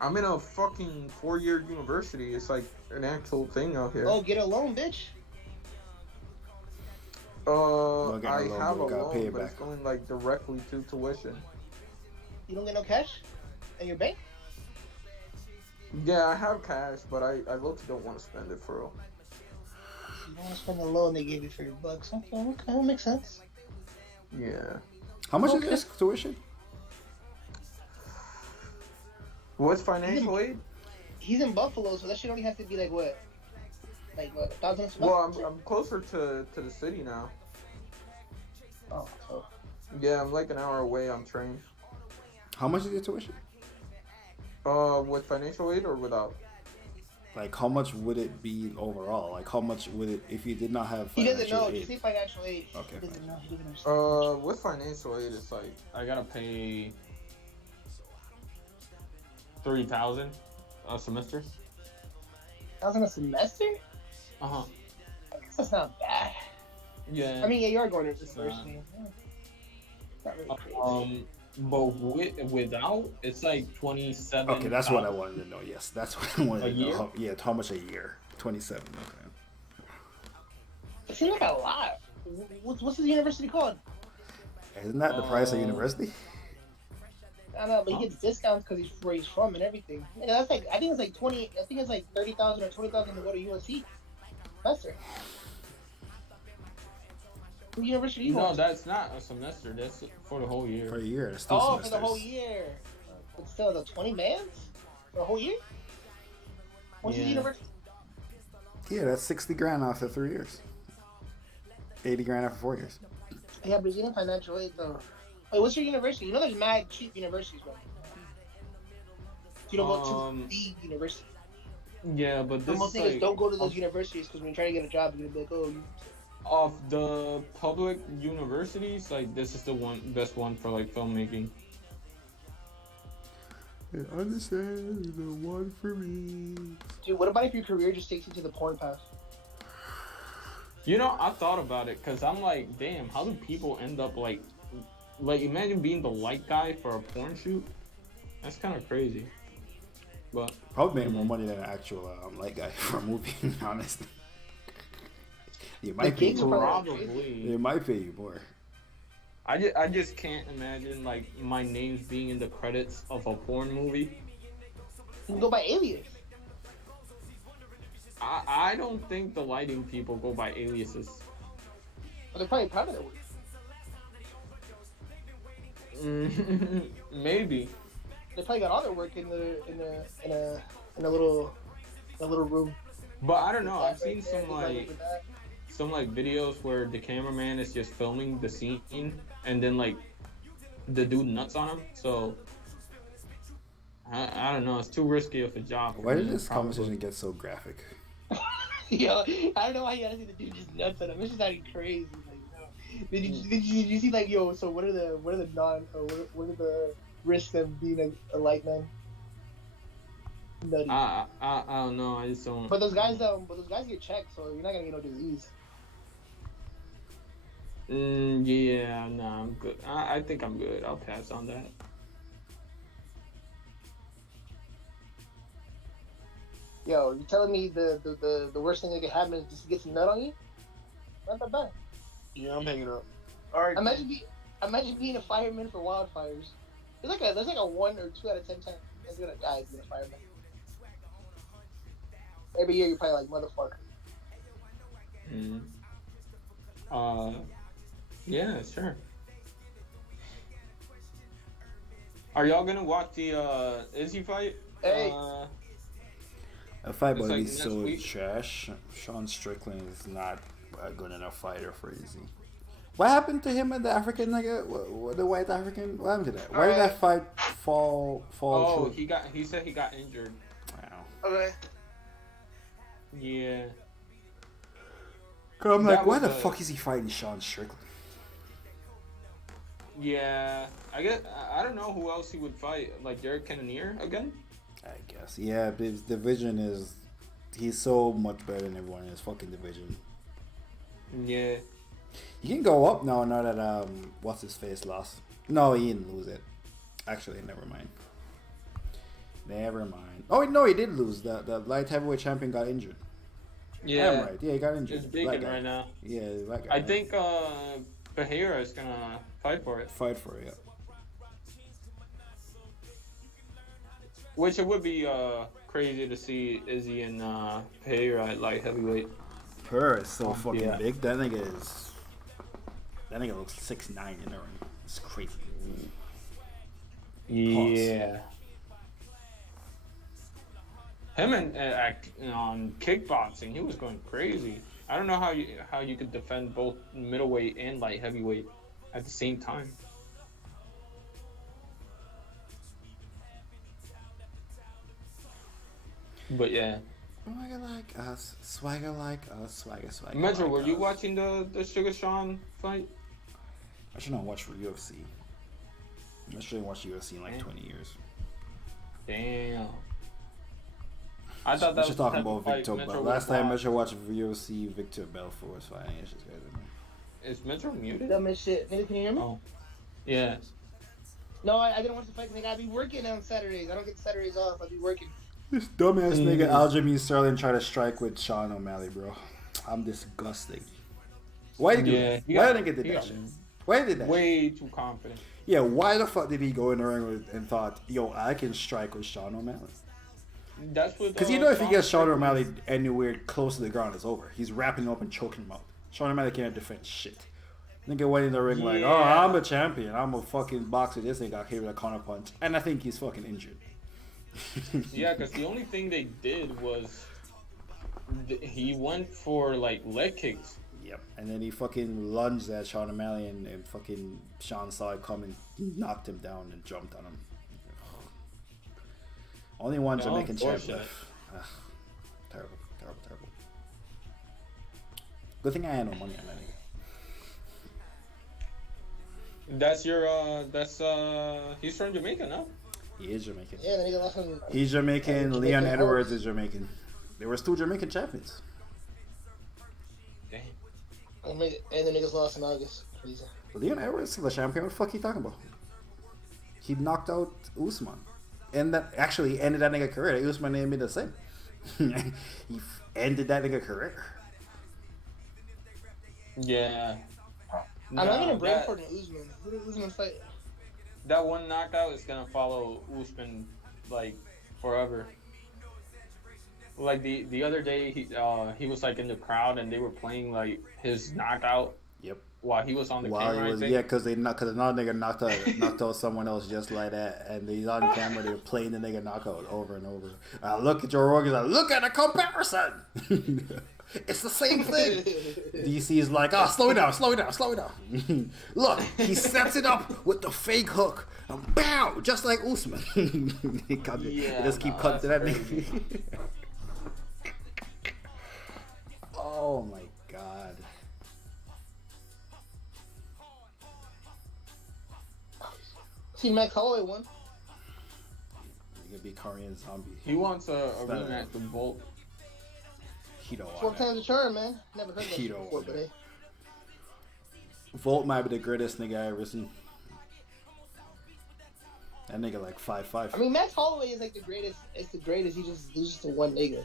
I'm in a fucking 4-year university. It's like an actual thing out here. Oh, get a loan, bitch. I get a loan, have a but gotta pay loan, it but back. it's going like directly to tuition. You don't get no cash in your bank? Yeah, I have cash, but I low-key don't want to spend it for real. You don't want to spend the loan they gave you for your bucks. Okay, that makes sense. Yeah. How much Okay. is this tuition? What's financial aid? He's in Buffalo, so that should only have to be like what? Like what, 1,000 a semester? Well, I'm closer to the city now. Oh, so. Yeah, I'm like an hour away on train. How much is your tuition? With financial aid or without? Like, how much would it be overall? Like, how much would it if you did not have He financial doesn't know. aid? Just say financial aid. Okay, He doesn't know. He doesn't understand. With financial aid, it's like I gotta pay 3,000 a semester. 1,000 a semester? Uh-huh. I guess that's not bad. Yeah. I mean, yeah, you are going to It's university. Not really crazy. But without, it's like 27. Okay, that's what I wanted to know. Yes, that's what I wanted A to year? know. Yeah, how much a year? 27. Okay. It seems like a lot. What's his university called? Isn't that the price of university? I don't know, but he gets discounts because he's where he's from and everything. Yeah, that's like I think it's like 20. I think it's like 30,000 or 20,000 to go to USC. Semester. What university you No, want? that's not a semester. That's for the whole year. For a year. It's two Oh, semesters. for the whole year. But still, the 20 bands for the whole year. What's his Yeah. university? Yeah, that's 60 grand after 3 years. 80 grand after 4 years. Yeah, but he's getting financial aid though. Wait, what's your university? You know, there's mad cheap universities, bro. You don't go to the university. Yeah, but The this most is niggas like don't go to those universities because when you're trying to get a job, you're gonna be like, oh, you. of the public universities. Like this is the best one for like filmmaking. I understand the one for me. Dude, what about if your career just takes you to the porn path? You know, I thought about it because I'm like, damn, how do people end up like imagine being the light guy for a porn shoot? That's kind of crazy. But Probably make more money than an actual light guy for a movie, honestly. You might pay gigs you are more. probably, It might pay you more. I just can't imagine like my name's being in the credits of a porn movie. You can go by alias. I don't think the lighting people go by aliases. But they're probably proud of their work. Maybe. They probably got all their work in a little room. But I don't know. I've seen Right there, some like with that. videos where the cameraman is just filming the scene and then like the dude nuts on him. So I don't know. It's too risky of a job. for Why me, did this probably. conversation get so graphic? Yo, I don't know why you gotta see the dude just nuts on him. It's just acting crazy. Like, no. Did you see like yo? So what are the non? What are the risks of being a light man? Nutty. I don't know. I just don't. But those guys get checked, so you're not gonna get no disease. Yeah, no, I'm good. I think I'm good. I'll pass on that. Yo, you telling me the worst thing that could happen is just to get some nut on you? Not that bad. Yeah, I'm hanging up. All right. Imagine being a fireman for wildfires. There's like a 1 or 2 out of 10 times you're gonna die being a fireman. Every year you're probably like motherfucker. Yeah, sure. Are y'all gonna watch the Izzy fight? Hey. A fight It's would be like next so week. trash. Sean Strickland is not a good enough fighter for Izzy. What happened to him and the African nigga? The white African? What happened to that? Why did that fight fall Oh, through? he said he got injured. Wow. Okay. Yeah. Cause I'm That like, why was the fuck is he fighting Sean Strickland? Yeah. I guess I don't know who else he would fight. Like Derek Cannonier again? I guess. Yeah, but his division is... He's so much better than everyone in his fucking division. Yeah. He can go up now that, what's his face lost. No, he didn't lose it. Actually, never mind. Never mind. Oh, no, he did lose. The light heavyweight champion got injured. Yeah. I'm right. Yeah, he got injured. It's Black bacon guy. right now. Yeah, that guy. I think Bahira is gonna fight for it. Fight for it, yeah. Which it would be crazy to see Izzy and Bahira at light heavyweight. Per is so fucking Yeah. big. That nigga looks 6'9" in the ring. It's crazy. Yeah. Him and on kickboxing, he was going crazy. I don't know how you could defend both middleweight and light heavyweight at the same time. But yeah. Swagger like us, swagger like us, swagger. Metro, like were you us. watching the Sugar Sean fight? I should not watch for UFC. I shouldn't watch UFC in like 20 years. Damn. I thought that Just was talking the type about of fight Victor. Metro But would last time I watch. should watch UFC, Victor Belfort was fighting. It's just crazy, man. Is Metro muted? Dumb as shit. Nigga, can you hear me? Oh. Yeah. No, I didn't watch the fight because I be working on Saturdays. I don't get Saturdays off. I be working. This dumbass nigga Aljamain Sterling tried to strike with Sean O'Malley, bro. I'm disgusted. Why did he do that? Why did he do that shit? Why did he do that? Way too confident. Yeah, why the fuck did he go in the ring with, and thought, yo, I can strike with Sean O'Malley? That's what. Because you know if he gets Sean O'Malley anywhere close to the ground, it's over. He's wrapping him up and choking him out. Sean O'Malley can't defend shit. Nigga went in the ring like, oh, I'm a champion. I'm a fucking boxer. This nigga got hit with a counter punch. And I think he's fucking injured. Yeah, because the only thing they did was he went for like leg kicks. Yep. And then he fucking lunged at Sean O'Malley and fucking Sean saw it coming, knocked him down and jumped on him. Only one Yeah, Jamaican champ unfortunate. left. Ugh. Terrible, terrible, terrible. Good thing I had no money on that nigga. That's your he's from Jamaica, no? He is Jamaican. Yeah, the nigga lost him. He's Jamaican. Jamaican Leon horse. Edwards is Jamaican. There was 2 Jamaican champions. Damn. And the niggas lost in August. Crazy. Leon Edwards is the champion. What the fuck you talking about? He knocked out Usman. And that actually ended that nigga career. Usman didn't be the same. He ended that nigga career. Yeah. I'm not gonna brain that, for an Usman. Who did Usman fight? that one knockout is gonna follow Usman like forever. Like the other day he was like in the crowd and they were playing like his knockout. Yep. While he was on the While camera. he was, yeah, because another nigga knocked out someone else just like that, and he's on camera. They're playing the nigga knockout over and over. Look at Joe Rogan's like, look at the comparison. It's the same thing. DC's like, oh, slow it down, slow it down, slow it down. Look, he sets it up with the fake hook, and bow, just like Usman. He just keep cutting to that nigga. Team Max Holloway won. You could be Korean Zombie. He wants a rematch with Volt. He don't want 4 that. times a charm, man. Never heard that He shit don't before, want but that. hey. Volt might be the greatest nigga I ever seen. That nigga like 5'5". I mean, Max Holloway is like the greatest. It's the greatest. He's just a one nigga.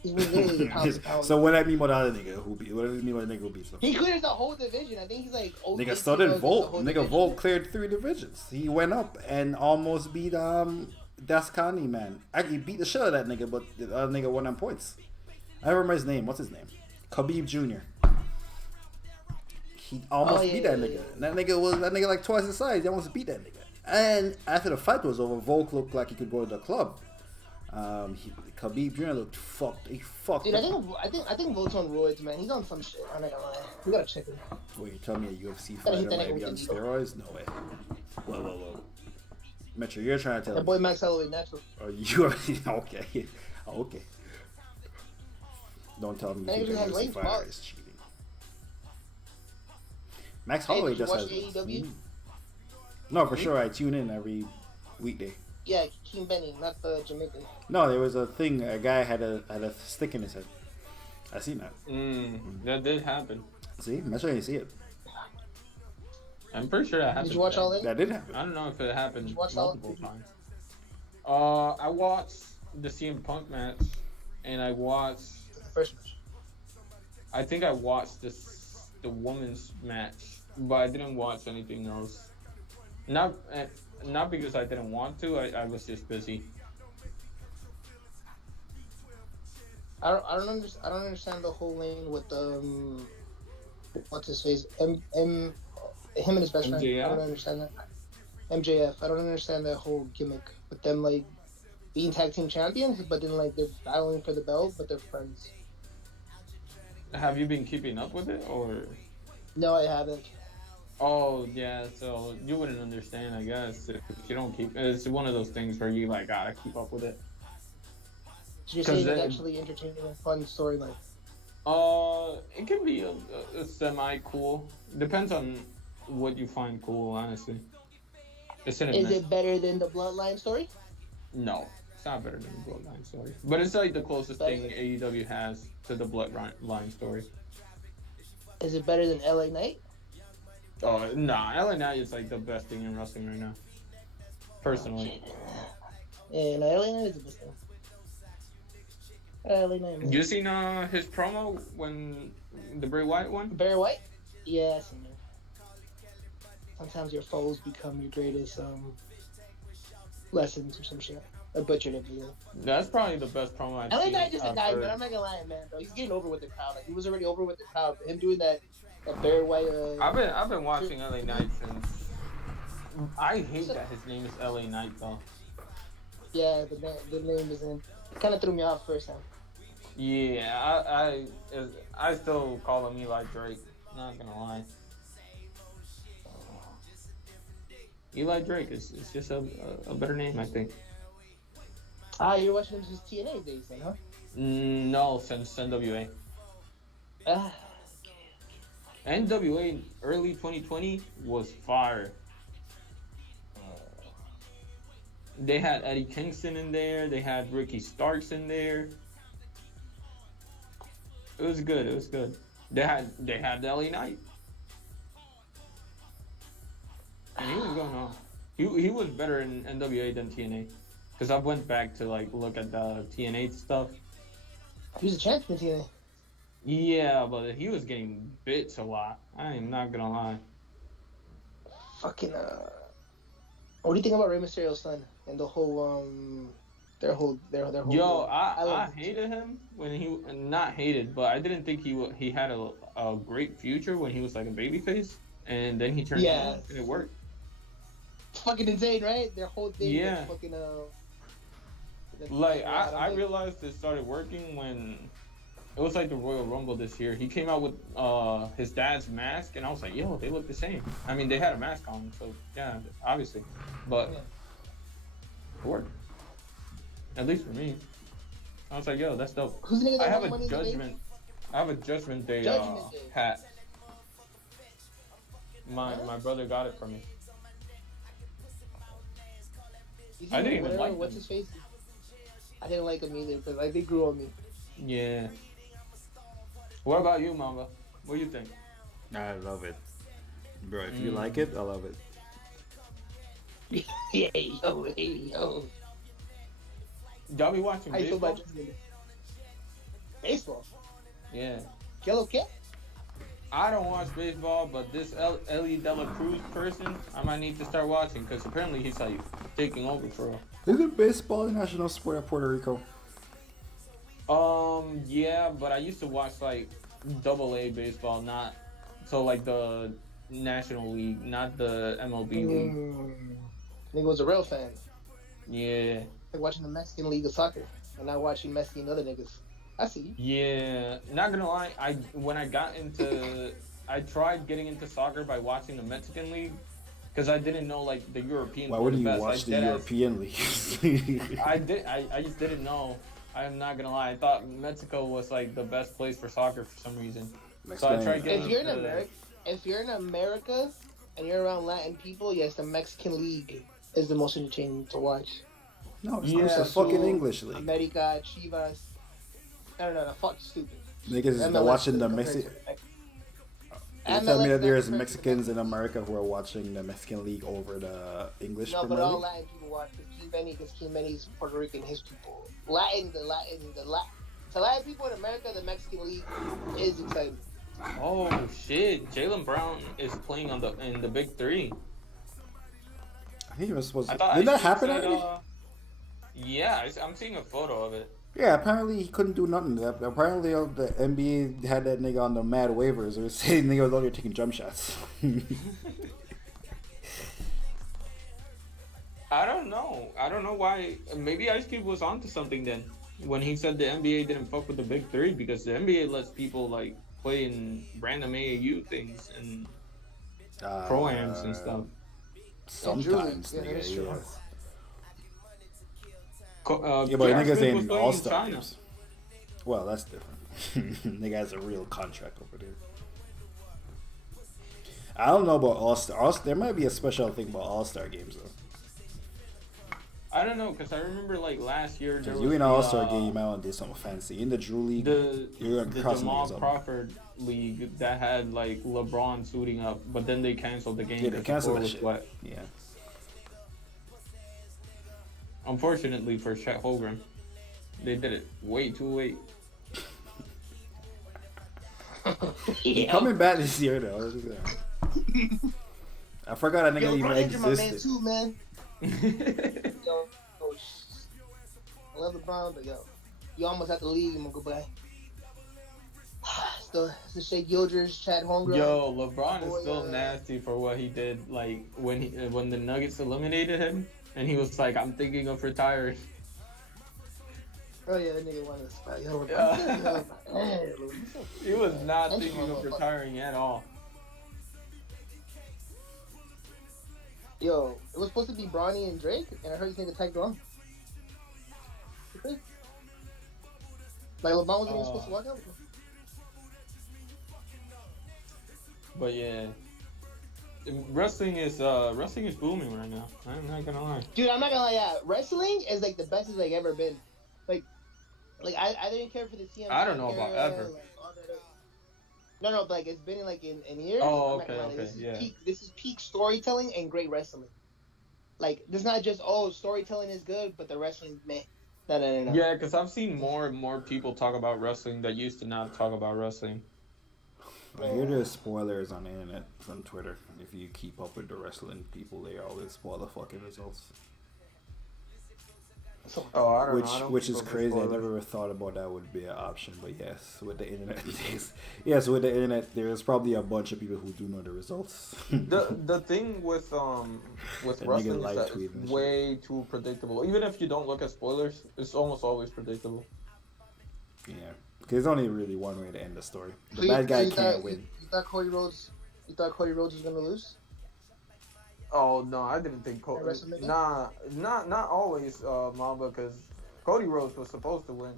He's literally pound for pound. So what I mean by the other nigga who be? What do you mean by the nigga who be? So He clears the whole division. I think he's like. nigga, so did Volt. Nigga, Volt cleared 3 divisions. He went up and almost beat Daskani, man. Actually beat the shit out of that nigga, but the other nigga won on points. I remember his name. What's his name? Khabib Jr. He almost beat that nigga. And that nigga like twice his size. He almost beat that nigga. And after the fight was over, Volk looked like he could go to the club. Khabib Jr. looked fucked. He fucked. Dude, I think Volt's on roids, man. He's on some shit. I'm not gonna lie. We gotta check him. Wait, you tell me a UFC fighter might be on steroids? No way. Whoa. Metro, you're trying to tell That me. boy Max Holloway natural. Oh, you already okay. Okay. Don't tell me you think a UFC fighter is cheating. Max Holloway just has. AEW? No, for sure. I tune in every weekday. Yeah, Keem Benny, not the Jamaican. No, there was a thing. A guy had a stick in his head. I seen that. That did happen. See, make sure you see it. I'm pretty sure that happened. Did you watch all that? That did happen. I don't know if it happened watch multiple times. I watched the CM Punk match, and I watched. The first match. I think I watched the women's match, but I didn't watch anything else. Not because I didn't want to. I was just busy. I don't understand the whole lane with what's his face him and his best friend. MJF? I don't understand that. MJF. I don't understand that whole gimmick with them like being tag team champions, but then like they're battling for the belt, but they're friends. Have you been keeping up with it, or? No, I haven't. Oh yeah, so you wouldn't understand, I guess, if you don't keep. It's one of those things where you like gotta keep up with it. So you're saying it's actually entertaining and fun storyline. It can be a semi cool. Depends on what you find cool, honestly. Is it better than the Bloodline story? No, it's not better than the Bloodline story. But it's like the closest thing AEW has to the Bloodline story. Is it better than LA Knight? Oh, nah, LA Knight is like the best thing in wrestling right now. Personally. Yeah, no, LA Knight is the best thing. LA Knight. You seen his promo when the Bray Wyatt one? Barry White? Yes, man. Sometimes your foes become your greatest lessons or some shit. I butchered it, but yeah. That's probably the best promo I've seen. LA Knight just a guy, but I'm not gonna lie, man, bro. He's getting over with the crowd. Like, he was already over with the crowd. But him doing that Barry White. I've been watching LA Knight since. I hate that his name is LA Knight though. Yeah, the name is in. Kind of threw me off first time. Yeah, I still call him Eli Drake. Not gonna lie. Eli Drake is just a better name, I think. You're watching him since TNA days then, huh? No, since NWA. Okay. NWA early 2020 was fire. They had Eddie Kingston in there. They had Ricky Starks in there. It was good. It was good. They had LA Knight. And he was going on. He was better in NWA than TNA. Because I went back to like look at the TNA stuff. He was a champion in TNA. Yeah, but he was getting bits a lot. I am not gonna lie. Fucking what do you think about Rey Mysterio's son and the whole their whole Yo, I hated him when he not hated, but I didn't think he had a great future when he was like a babyface, and then he turned on and it worked. It's fucking insane, right? Their whole thing. Yeah. Fucking like I realized it started working when it was like the Royal Rumble this year. He came out with his dad's mask, and I was like, yo, they look the same. I mean, they had a mask on, so yeah, obviously, but it worked. At least for me. I was like, yo, that's dope. I have a Judgment Day hat. My brother got it for me. You I see, didn't even whatever, like what's them. his face? I didn't like him either because like they grew on me. Yeah. What about you, Mamba? What do you think? I love it, bro. If you like it, I love it. Yeah, yo, hey, yo. Y'all be watching How you feel about baseball? Justin? Baseball? Yeah. Yellow Cat? I don't watch baseball, but this Ellie Dela Cruz person, I might need to start watching because apparently he's like taking over for real. Isn't baseball a national sport of Puerto Rico? Yeah, but I used to watch like AA baseball, not so like the National League, not the MLB league. Nigga was a real fan. Yeah, Like watching the Mexican League of Soccer and not watching Messi and other niggas. I see. yeah. Not gonna lie, I tried getting into soccer by watching the Mexican league because I didn't know like the Europeans Why were the wouldn't you best. watch the Deadass- European leagues? I just didn't know. I'm not gonna lie. I thought Mexico was like the best place for soccer for some reason. So I tried getting. If you're in America and you're around Latin people, yes, the Mexican League is the most entertaining to watch. No, it's the fucking English league. America, Chivas. No, fuck, stupid. Niggas are watching the Mexican. You tell me that there's Mexicans in America who are watching the Mexican league over the English No, Premier but all League? Latin people watch because Kimeni's Puerto Rican, his people. To Latin people in America, the Mexican League is exciting. Oh shit! Jaylen Brown is playing in the Big Three. I think he was supposed to. I thought Did that happen said, already? Yeah, I'm seeing a photo of it. Yeah, apparently he couldn't do nothing. Apparently the NBA had that nigga on the mad waivers. They were saying nigga was only taking jump shots. I don't know. I don't know why. Maybe Ice Cube was onto something then when he said the NBA didn't fuck with the Big Three because the NBA lets people like play in random AAU things and pro-ams and stuff. Sometimes, Yeah, that's true. nigga. Yeah, But J.R. niggas Smith was ain't playing all in star China. games. Well, that's different. Nigga has a real contract over there. I don't know about all star. There might be a special thing about all star games though. I don't know because I remember like last year there Because was you in the, an all star game, you might want to do something fancy. In the Drew League, you're the crossing Jamal niggas up. Crawford league that had like LeBron suiting up, but then they canceled the game. Yeah, they because the canceled floor that was shit. wet. Yeah. Unfortunately for Chet Holmgren, they did it way too late. He coming back this year though. I forgot that nigga even existed. Too, man. Yo, I love LeBron, but yo, you almost have to leave him and go back. Still, it's Shea Gilders, Chad Holmgren. Yo, LeBron is still nasty for what he did. Like when the Nuggets eliminated him, and he was like, "I'm thinking of retiring." Oh yeah, that nigga wanted to spot. Yo, He was not thinking of retiring at all. Yo, it was supposed to be Bronny and Drake, and I heard this nigga tagged along. Like LeBron wasn't even supposed to walk out. But yeah, wrestling is booming right now. I'm not gonna lie. Dude, I'm not gonna lie. Yeah, wrestling is like the best it's like ever been. Like I didn't care for the TM. I don't know about ever. Like, all that. No, but like it's been like in years. Oh, I'm not gonna lie, okay, yeah. This is peak storytelling and great wrestling. Like, it's not just storytelling is good, but the wrestling, meh. No. Yeah, because I've seen more and more people talk about wrestling that used to not talk about wrestling. I hear there's spoilers on the internet from Twitter. If you keep up with the wrestling people, they always spoil the fucking results. Oh, I don't know. Which is crazy. I never thought about that would be an option, but yes, with the internet, with the internet, there's probably a bunch of people who do know the results. The thing with wrestling is that tweet and it's shit. way too predictable. Even if you don't look at spoilers, it's almost always predictable. Yeah, because there's only really one way to end the story. The So bad guy you can't thought, win. You thought Cody Rhodes was gonna lose? Oh no, I didn't think Cody. WrestleMania? Nah, not always, Mamba, because Cody Rhodes was supposed to win.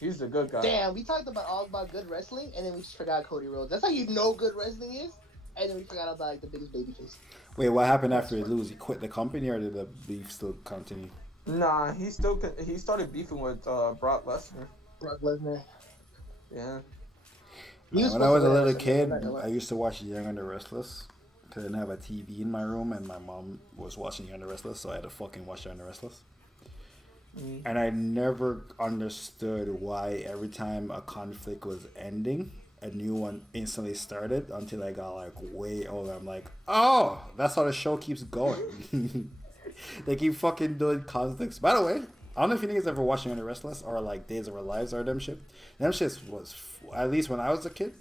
He's the good guy. Damn, we talked about all about good wrestling, and then we just forgot Cody Rhodes. That's how you know good wrestling is. And then we forgot about like the biggest baby face. Wait, what happened after he lose? He quit the company, or did the beef still continue? Nah, he started beefing with Brock Lesnar. Brock Lesnar. Yeah. Man, when I was a little kid, I used to watch Young and the Restless. I didn't have a TV in my room, and my mom was watching Young and the Restless, so I had to fucking watch Young and the Restless. And I never understood why every time a conflict was ending, a new one instantly started until I got like way older. I'm like, oh, that's how the show keeps going. They keep fucking doing conflicts. By the way, I don't know if you niggas ever watching Young and the Restless or like Days of Our Lives or them shit. Them shits was, at least when I was a kid,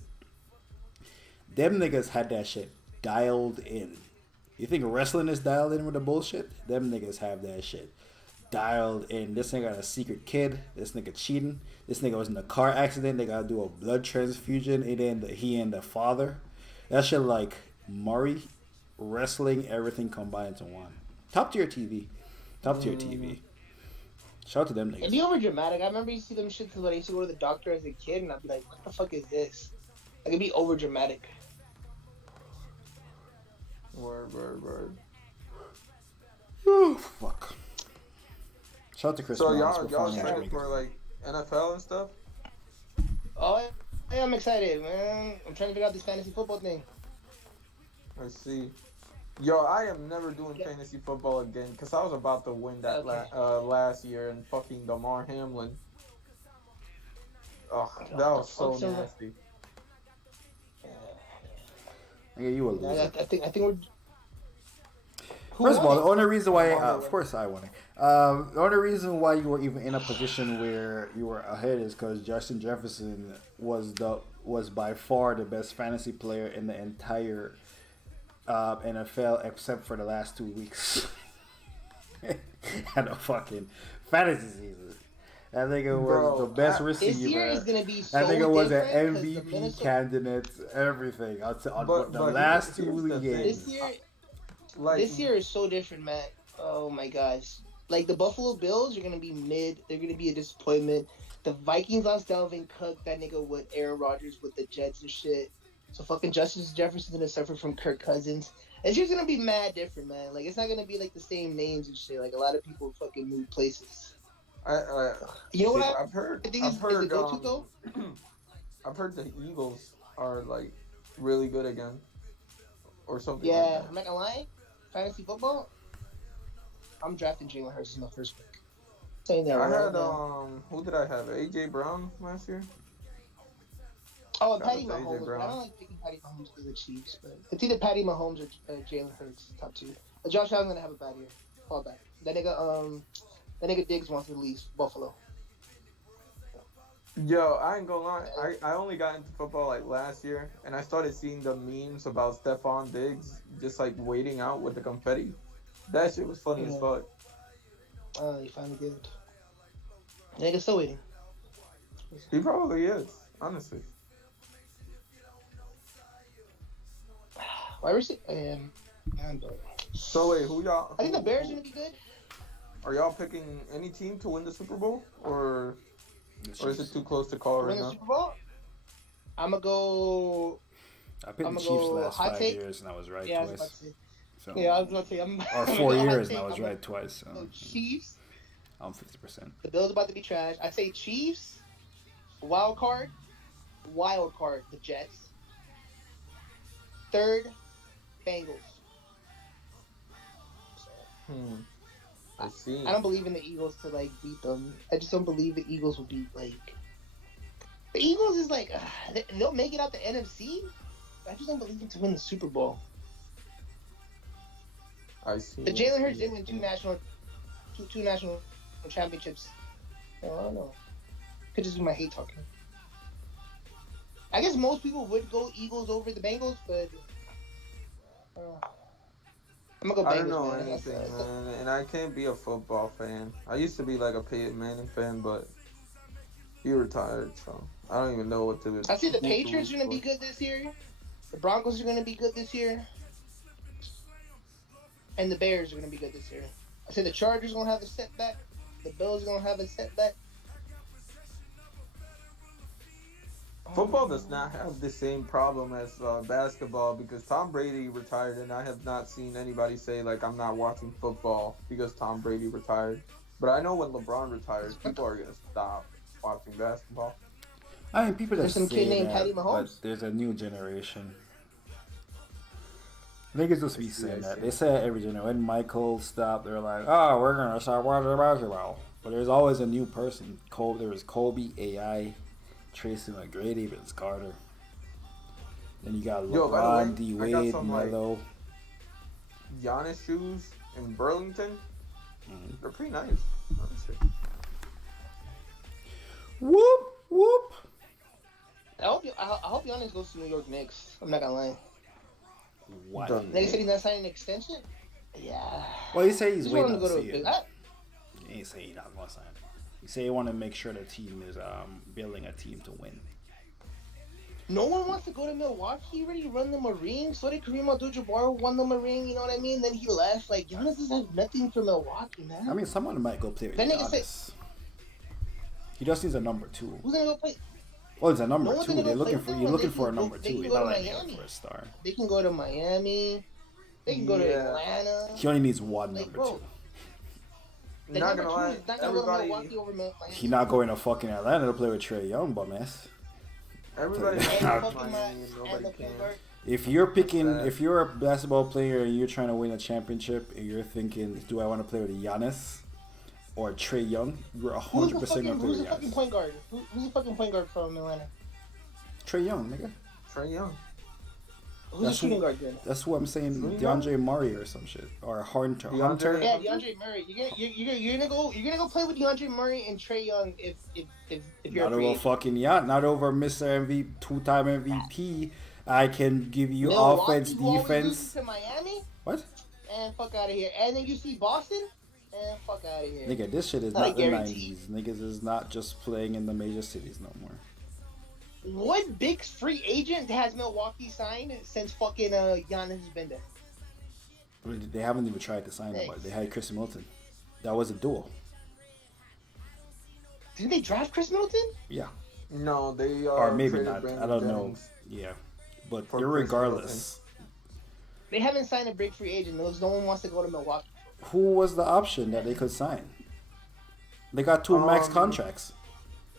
them niggas had that shit dialed in. You think wrestling is dialed in with the bullshit? Them niggas have that shit dialed in. This nigga got a secret kid. This nigga cheating. This nigga was in a car accident. They gotta do a blood transfusion. And then he and the father. That shit like Murray, wrestling, everything combined into one. Top tier TV. Top tier TV. Shout out to them niggas. It'd be over dramatic. I remember you see them shit when I used to go to the doctor as a kid, and I'd be like, "What the fuck is this?" Like it'd be over dramatic. Word. Oh, fuck. Shout out to Chris. So Brown. y'all excited for like NFL and stuff? Oh, yeah, I'm excited, man. I'm trying to figure out this fantasy football thing. I see. Yo, I am never doing fantasy football again because I was about to win that last year and fucking Damar Hamlin. Oh, that was so nasty. Yeah, you a loser. I think we're. First of all, the only reason why, of course, I won it. The only reason why you were even in a position where you were ahead is because Justin Jefferson was by far the best fantasy player in the entire NFL, except for the last 2 weeks. And a fucking fantasy season. I think it was the best receiver. This year is gonna be so I think it was an different MVP candidate. Everything. The last 2 games. This year is so different, man. Oh my gosh. Like the Buffalo Bills are gonna be mid. They're gonna be a disappointment. The Vikings lost Dalvin Cook, that nigga with Aaron Rodgers with the Jets and shit. So fucking Justin Jefferson's gonna suffer from Kirk Cousins. It's just gonna be mad different, man. Like it's not gonna be like the same names and shit. Like a lot of people fucking move places. You know what I've heard? I think is the go-to though. I've heard the Eagles are like really good again, or something. Yeah, like that. I'm not gonna lie. Fantasy football. I'm drafting Jalen Hurts in the first pick. Saying that I right had now. Who did I have? AJ Brown last year. Oh, and Patty Mahomes. I don't like picking Patty Mahomes because of the Chiefs, but it's either Patty Mahomes or Jalen Hurts, top two. Josh Allen's gonna have a bad year. Fall back. That nigga Diggs wants to leave Buffalo. Yo, I ain't gonna lie. I only got into football like last year, and I started seeing the memes about Stephon Diggs just like waiting out with the confetti. That shit was funny as fuck. Oh, he finally did. The nigga's still waiting. He probably is, honestly. Why was it? So wait, who y'all? I think the Bears are gonna be good. Are y'all picking any team to win the Super Bowl, or is it too close to call right now? Super Bowl? I'm gonna go. I picked the Chiefs the last 5 years and I was right twice. I was about to say. Or 4 years and I was right twice. So. Chiefs. I'm 50%. The Bills about to be trash. I say Chiefs. Wild card, the Jets. Third, Bengals. I see. I don't believe in the Eagles to like beat them. I just don't believe the Eagles will beat like. The Eagles is like they'll make it out the NFC. I just don't believe them to win the Super Bowl. I see. The Jalen Hurts did win two national championships. I don't know. Could just be my hate talking. I guess most people would go Eagles over the Bengals, but I'm gonna go Bengals. I don't know anything, man, and I can't be a football fan. I used to be like a Peyton Manning fan, but he retired, so I don't even know what to do. I see the Patriots are gonna be good this year. The Broncos are gonna be good this year, and the Bears are gonna be good this year. I say the Chargers are gonna have a setback. The Bills are gonna have a setback. Football does not have the same problem as basketball because Tom Brady retired, and I have not seen anybody say like I'm not watching football because Tom Brady retired. But I know when LeBron retires, people are gonna stop watching basketball. I mean, people that There's some kid say named Patty that, Mahomes. but there's a new generation. Niggas just be I see, saying I that. see. They say it every generation. When Michael stopped, they're like, "Oh, we're gonna start watching basketball." But there's always a new person. There was Kobe, AI, Tracy McGrady, Vince Carter. Then you got Yo, by the way, LeBron, D I got Wade, some like Melo. Giannis shoes in Burlington. Mhm. They're pretty nice, honestly. Whoop whoop. I hope Giannis goes to New York Knicks. I'm not gonna lie. What? Done. Nigga said he's not signing an extension. Yeah. Well, he said he's Just want waiting him to to go see to a it. big. He ain't say he's not gonna sign it. He said he want to make sure the team is building a team to win. No one wants to go to Milwaukee. He already run them a ring. So did Kareem Abdul-Jabbar, won them a ring. You know what I mean? Then he left. Like Giannis doesn't have nothing for Milwaukee, man. I mean, someone might go play with That nigga Giannis. He just needs a number two. Who's gonna go play? Well, it's a number No one's two. gonna They're go looking play for with you're them. looking They for a can go- number they two. can You're go not to like looking Miami. for a star. They can go to Miami. They can go to Yeah. Atlanta. He only needs one Like, number bro, two. the Not number gonna two lie, is not gonna go to everybody, Milwaukee over Miami. He not going to fucking Atlanta to play with Trey Young, bum ass. everybody And knows fucking Miami and and nobody the point can. guard. If you're picking, That's sad. if you're a basketball player and you're trying to win a championship, and you're thinking, do I want to play with Giannis or Trey Young? You're Who's 100% the fucking gonna play who's with the fucking Giannis. point guard? Who's the fucking point guard from Atlanta? Trey Young, nigga. Trey Young. Who's That's the shooting who- guard then? That's what I'm saying. Shooting DeAndre Murray or some shit, or Hunter. DeAndre- Hunter. Yeah, DeAndre Murray. You're gonna go play with DeAndre Murray and Trey Young if you're Not a free over agent. fucking yacht. Not over Mr. MVP, two-time MVP. I can give you Milwaukee, offense, who always loses defense. to Miami, What? and fuck out of here. And then you see Boston, and fuck out of here. Nigga, this shit is I not the guarantee. 90s. Niggas is not just playing in the major cities no more. What big free agent has Milwaukee signed since fucking Giannis has been there? They haven't even tried to sign nobody. They had Chris Milton. That was a duel. Didn't they draft Chris Middleton? Yeah. No, they Or maybe traded not. Brandon I don't Jennings. know. Yeah. But For irregardless, They haven't signed a big free agent. No one wants to go to Milwaukee. who was the option that they could sign? They got two max Um, contracts.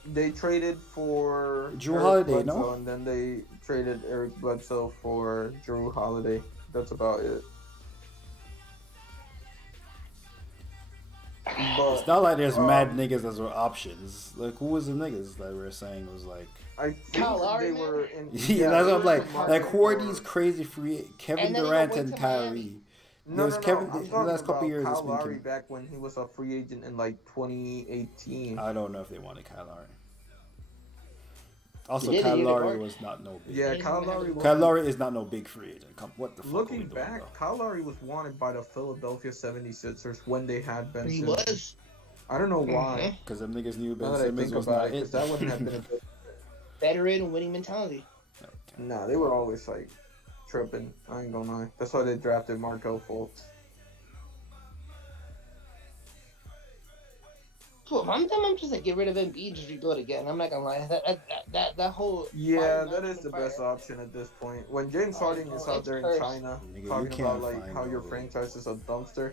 They traded for Drew Eric Holiday, Bledsoe, no? and then they traded Eric Bledsoe for Drew Holiday. That's about it. But It's not like there's mad um, niggas as were options. Like, who was the niggas that we were saying was like... I think Kyle Lowry, they man. were in. Yeah, that's they what I'm were in like. the Like, market who are for- these crazy free... Kevin And then he Durant went and to Miami. Kyrie. No, There was no, Kevin- no. the I'm talking last couple about years it's Kyle been Lowry King. back when he was a free agent in like 2018. I don't know if they wanted Kyle Lowry. Also, They did, Kyle they did Lowry hard. was not no big. Yeah, He Kyle didn't have Lowry. the- Kyle Lowry is not no big free agent. Come, what the fuck are we Looking doing, back, bro? Kyle Lowry was wanted by the Philadelphia 76ers when they had Ben He Simmons. was. I don't know why. Because them niggas knew Now Ben that I Simmons think was about not it, it. because that wouldn't have been a good. Veteran and winning mentality. Nah, they were always like tripping. I ain't gonna lie. That's why they drafted Markel Fultz. Well, if I'm them, I'm just like get rid of Embiid, just rebuild again. I'm not gonna lie. That whole Yeah, fire that is mountain the fire. best option at this point. When James Harden is no, out it's there in cursed. China Nigga, you talking can't about like find how your no- franchise is a dumpster.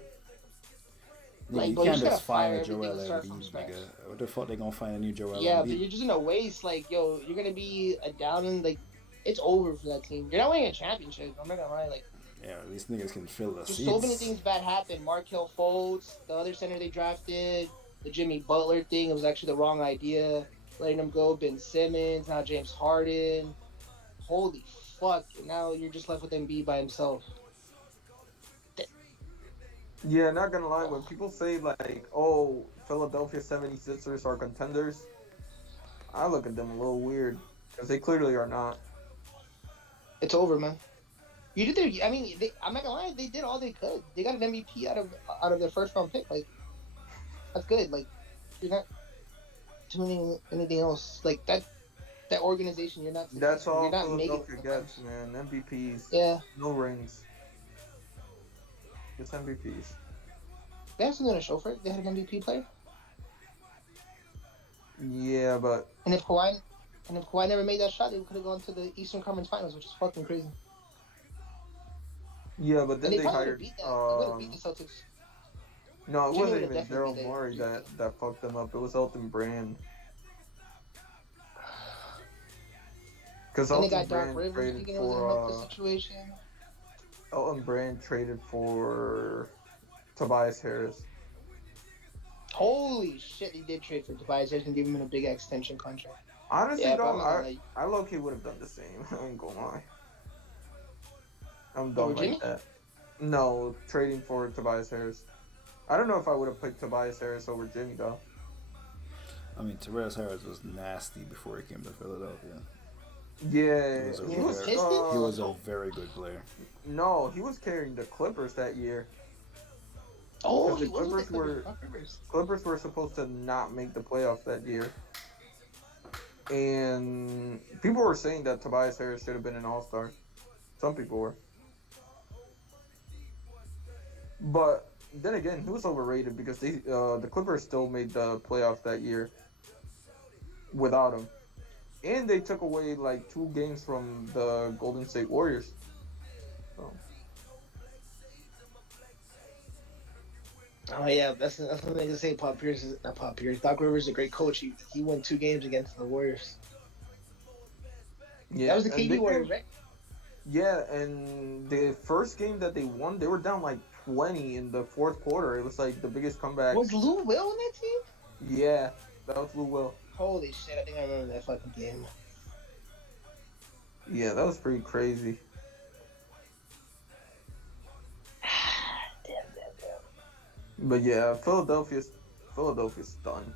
Nigga, Like, you bro, you can't just just gotta fire fire everything Joel and start from Embiid, scratch. nigga. What the fuck they gonna find a new Joel Yeah, but Embiid? you're just gonna waste. Like, yo, you're gonna be a down and like it's over for that team. You're not winning a championship. I'm not gonna lie. Like, Yeah, these niggas can fill the just seats. so many things bad happened. Markel Fultz, the other center they drafted, the Jimmy Butler thing. It was actually the wrong idea. Letting him go. Ben Simmons, now James Harden. Holy fuck! And now you're just left with Embiid by himself. Yeah, not gonna lie. When people say like, "Oh, Philadelphia 76ers are contenders," I look at them a little weird because they clearly are not. It's over, man. You did their. I mean, I'm not gonna lie. They did all they could. They got an MVP out of their first round pick. Like, that's good. Like, you're not doing anything else. Like that organization. You're not. That's all You're not Philadelphia making. gets, man. MVPs, Yeah, no rings. Just MVPs. they have something to show for it. They had an MVP player, Yeah, but and if Kawhi And if Kawhi never made that shot, they could have gone to the Eastern Conference Finals, which is fucking crazy. Yeah, but then And they they probably would hired. have beat that. They would have beat the Celtics. No, it Jimmy wasn't would have even definitely Daryl beat Morey that. that fucked them up. It was Elton Brand. Because And they Elton got Doc Brand Rivers traded thinking it was gonna help the for situation. Elton Brand traded for Tobias Harris. Holy shit, he did trade for Tobias Harris and give him a big extension contract. Honestly, Yeah, though, but I'm like, I low-key would have done the same. I ain't gonna lie. I'm dumb like that. No, trading for Tobias Harris. I don't know if I would have picked Tobias Harris over Jimmy, though. I mean, Tobias Harris was nasty before he came to Philadelphia. Yeah, He was a very good player. No, he was carrying the Clippers that year. Oh, the Clippers were supposed to not make the playoffs that year, and people were saying that Tobias Harris should have been an All-Star. Some people were, but then again, he was overrated because the Clippers still made the playoffs that year without him, and they took away like 2 games from the Golden State Warriors. So. Oh yeah, that's what niggas say. Not Pop Pierce. Doc Rivers is a great coach. He won 2 games against the Warriors. Yeah, that was the KD Warriors, right? Yeah, and the first game that they won, they were down like 20 in the 4th quarter. It was like the biggest comeback. Was Lou Will in that team? Yeah, that was Lou Will. Holy shit, I think I remember that fucking game. Yeah, that was pretty crazy. Damn. But yeah, Philadelphia's done.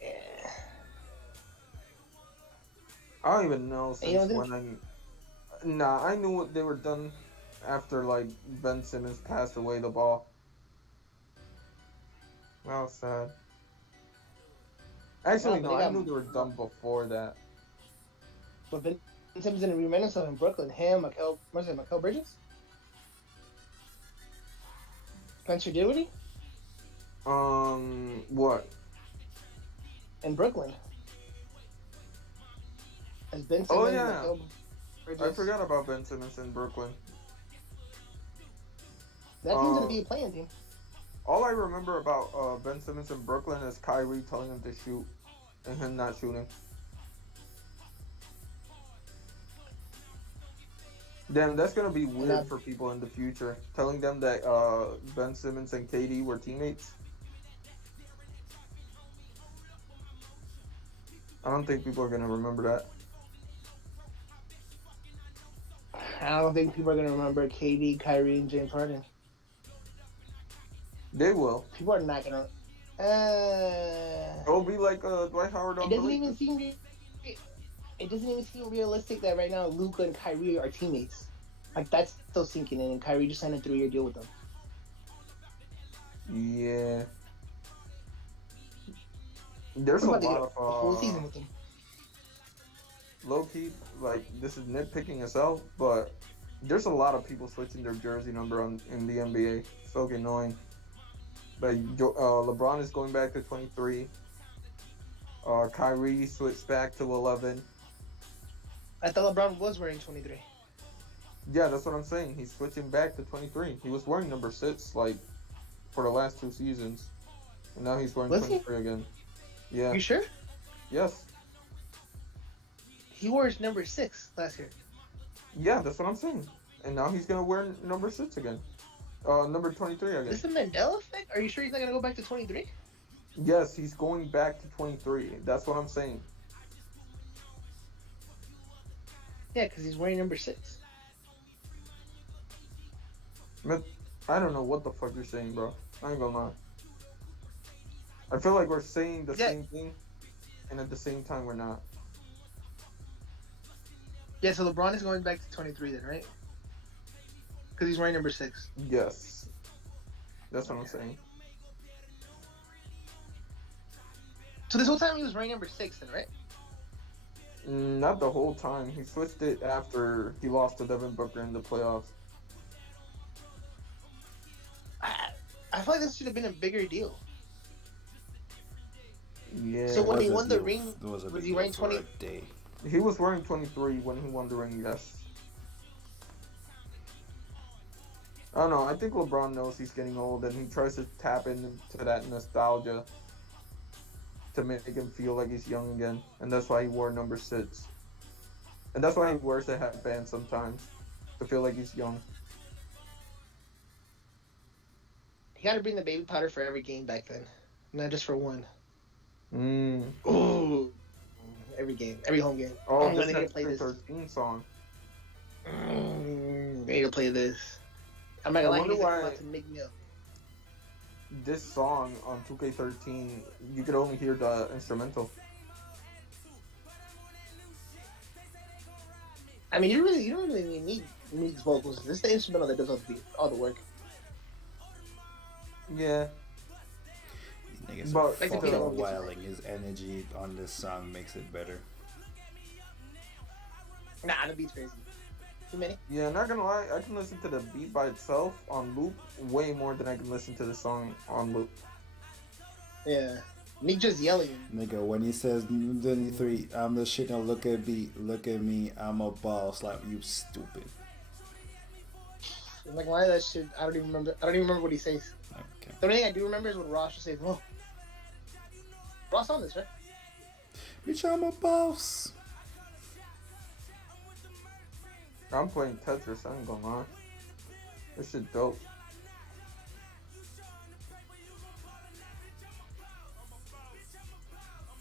Yeah. I don't even know since when I knew what they were done after like Ben Simmons passed away the ball. That was sad. Actually, no, I knew they were done before that. But Ben Simmons didn't remember himself in Brooklyn. Him, Mikal Bridges? Spencer Dinwiddie? What? In Brooklyn. As Ben Simmons. Oh yeah. Mikal Bridges. I forgot about Ben Simmons in Brooklyn. That team's gonna be a playing team. All I remember about Ben Simmons in Brooklyn is Kyrie telling him to shoot and him not shooting. Damn, that's gonna be weird for people in the future. Telling them that Ben Simmons and KD were teammates. I don't think people are gonna remember that. I don't think people are gonna remember KD, Kyrie, and James Harden. They will. People are not gonna. It'll be like Dwight Howard on It doesn't even seem realistic that right now Luka and Kyrie are teammates. Like that's still sinking in, and Kyrie just signed a 3-year deal with them. Yeah. There's a lot of whole season with them. Low key, like this is nitpicking itself, but there's a lot of people switching their jersey number in the NBA. So annoying. Like LeBron is going back to 23. Kyrie switched back to 11. I thought LeBron was wearing 23. Yeah, that's what I'm saying. He's switching back to 23. He was wearing number 6 like for the last 2 seasons, and now he's wearing 23 again. Yeah. You sure? Yes. He wore his number 6 last year. Yeah, that's what I'm saying. And now he's gonna wear number 6 again. Number 23 again. Is this a Mandela effect? Are you sure he's not gonna go back to 23? Yes, he's going back to 23. That's what I'm saying. Yeah, because he's wearing number 6. But I don't know what the fuck you're saying, bro. I ain't gonna lie. I feel like we're saying the same thing, and at the same time we're not. Yeah, so LeBron is going back to 23 then, right? Because he's wearing number 6. Yes. That's what I'm saying. So this whole time he was wearing number 6 then, right? Not the whole time. He switched it after he lost to Devin Booker in the playoffs. I feel like this should have been a bigger deal. Yeah. So when he won the deal. ring, It was a was big he deal wearing for 20? a day. He was wearing 23 when he won the ring, yes. I don't know. I think LeBron knows he's getting old, and he tries to tap into that nostalgia to make him feel like he's young again, and that's why he wore number 6. And that's why he wears the headband sometimes, to feel like he's young. He got to bring the baby powder for every game back then, not just for one. Mm. Ooh, every game, every home game. Oh, I'm this gonna is play the this. 13 song. I need to play this. I'm not I gonna lie, wonder he's why about to make me up. this song on 2K13, you could only hear the instrumental. I mean, you don't really need Meek's vocals. This is the instrumental that does all the work. Yeah. Niggas But are like the fucking Peter wilding. His energy on this song makes it better. Nah, the beat's crazy. Too many? Yeah, not gonna lie, I can listen to the beat by itself on loop way more than I can listen to the song on loop. Yeah. Meek just yelling. Nigga, when he says 23, I'm the shit, now look at me, I'm a boss, like you stupid. I'm like, why that shit? I don't even remember what he says. Okay. The only thing I do remember is when Ross just says, "Whoa." Ross on this, right? Bitch, I'm a boss. I'm playing Tetris, I ain't gonna lie. This shit dope.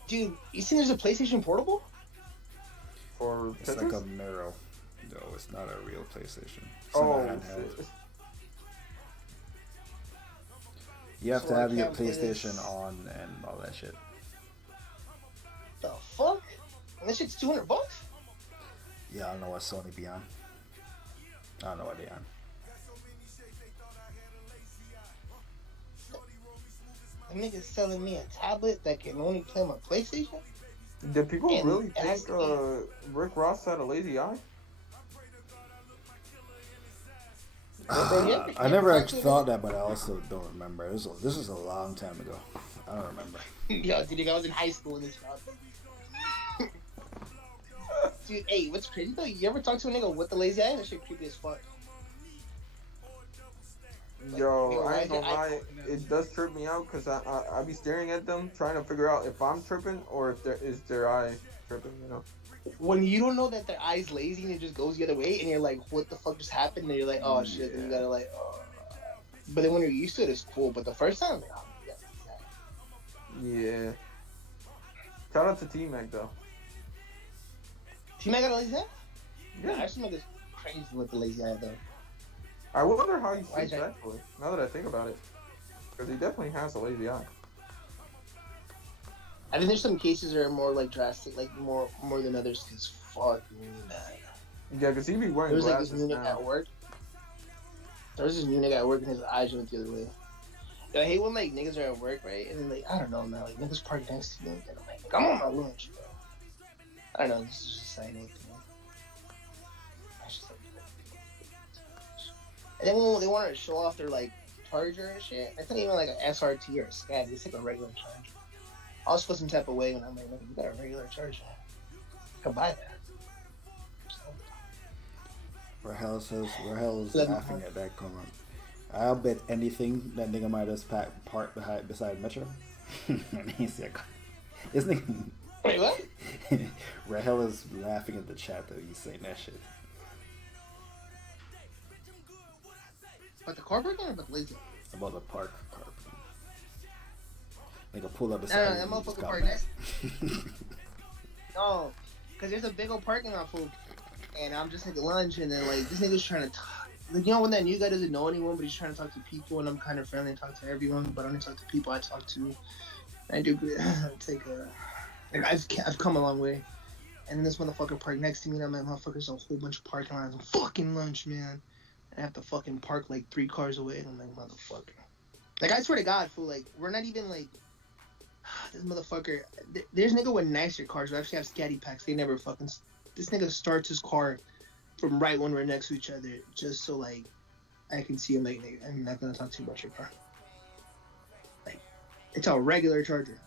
Dude, you seen there's a PlayStation Portable? For It's Tetris? like a mirror. No, it's not a real PlayStation. It's Oh, not handheld. shit. You have So to I have your can't play PlayStation this. on and all that shit. The fuck? And this shit's $200? Yeah, I don't know what Sony be on. I don't know what they on. The nigga's selling me a tablet that can only play my PlayStation? Did people And really it has think to Rick Ross had a lazy eye? Bro, you ever I never talk actually to a thought nigga? that, but I also don't remember. This was a long time ago. I don't remember. Yo, dude, I was in high school when this happened. Dude, hey, what's crazy though? You ever talk to a nigga with the lazy eye? That shit creepy as fuck. Yo, Yo, I ain't why gonna did I- lie, it does trip me out because I be staring at them trying to figure out if I'm tripping or if there is their eye tripping, you know? When you don't know that their eye's lazy and it just goes the other way, and you're like, what the fuck just happened? And you're like, oh shit, then you gotta like, oh. But then when you're used to it, it's cool. But the first time, like, oh, yeah. Yeah. Shout out to T-Mac though. T-Mac got a lazy eye? Yeah. Nah, T-Mac is crazy with the lazy eye though. I wonder how he Why sleeps is that? actually, now that I think about it. Because he definitely has a lazy eye. I think there's some cases that are more like drastic, like more than others. Cause fuck me, man. Yeah, because he be wearing There was like this glasses new nigga now. at work. There was this new nigga at work and his eyes went the other way. Yo, I hate when like niggas are at work, right? And then like I don't know, man, like niggas park next to you and I'm like, I'm on my lunch, bro. I don't know, this is just a side note thing. That's just, like, and then when they wanted to show off their like charger and shit, it's not even like an SRT or a SCAD, it's like a regular charger. I was feel some type of way when I'm like, look, you got a regular charger. You can buy that. Rahel is laughing at that comment. I'll bet anything that nigga might have parked beside Metro. And he's like, this nigga. Wait, what? Rahel is laughing at the chat that he's saying that shit. But the car parking or the lazy? About the park. Nigga pull up No, beside that him, he just motherfucker got parked mad. next. No, because there's a big old parking lot full. And I'm just at lunch, and then like this nigga's trying to talk. Like, you know when that new guy doesn't know anyone, but he's trying to talk to people, and I'm kind of friendly and talk to everyone, but I only talk to people I talk to. I do good. Like I've come a long way. And then this motherfucker parked next to me, and I'm like, motherfucker's a whole bunch of parking lots. I'm fucking lunch, man. And I have to fucking park like 3 cars away, and I'm like, motherfucker. Like I swear to God, fool. Like we're not even like this motherfucker. There's nigga with nicer cars who actually have scatty packs. They never fucking. This nigga starts his car from right when we're next to each other, just so like I can see him. Like, nigga, I'm not gonna talk too about your car. Like, it's a regular charger.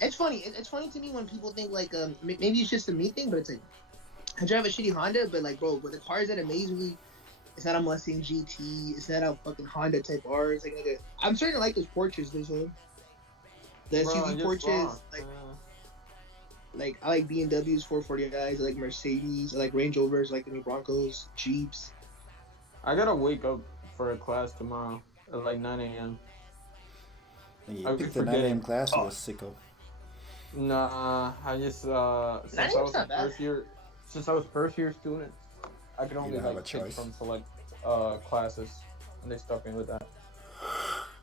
It's funny. It's funny to me when people think like maybe it's just a me thing, but it's like I drive a shitty Honda, but like bro, with the cars that amaze me, it's not a Mustang GT, it's not a fucking Honda Type R. It's like I'm starting to like those Porsches. Those the Bro, SUV you're Porsches, fucked, like man. like I like BMWs, 440is, I like Mercedes, I like Range Rovers, I like the new Broncos, Jeeps. I gotta wake up for a class tomorrow at like 9 a.m. You I picked keep the 9 a.m. forgetting. class or was sicko? Nah, I just since I 9 was not bad. first year student, I could only don't have a like pick choice. from select classes, and they stuck me with that.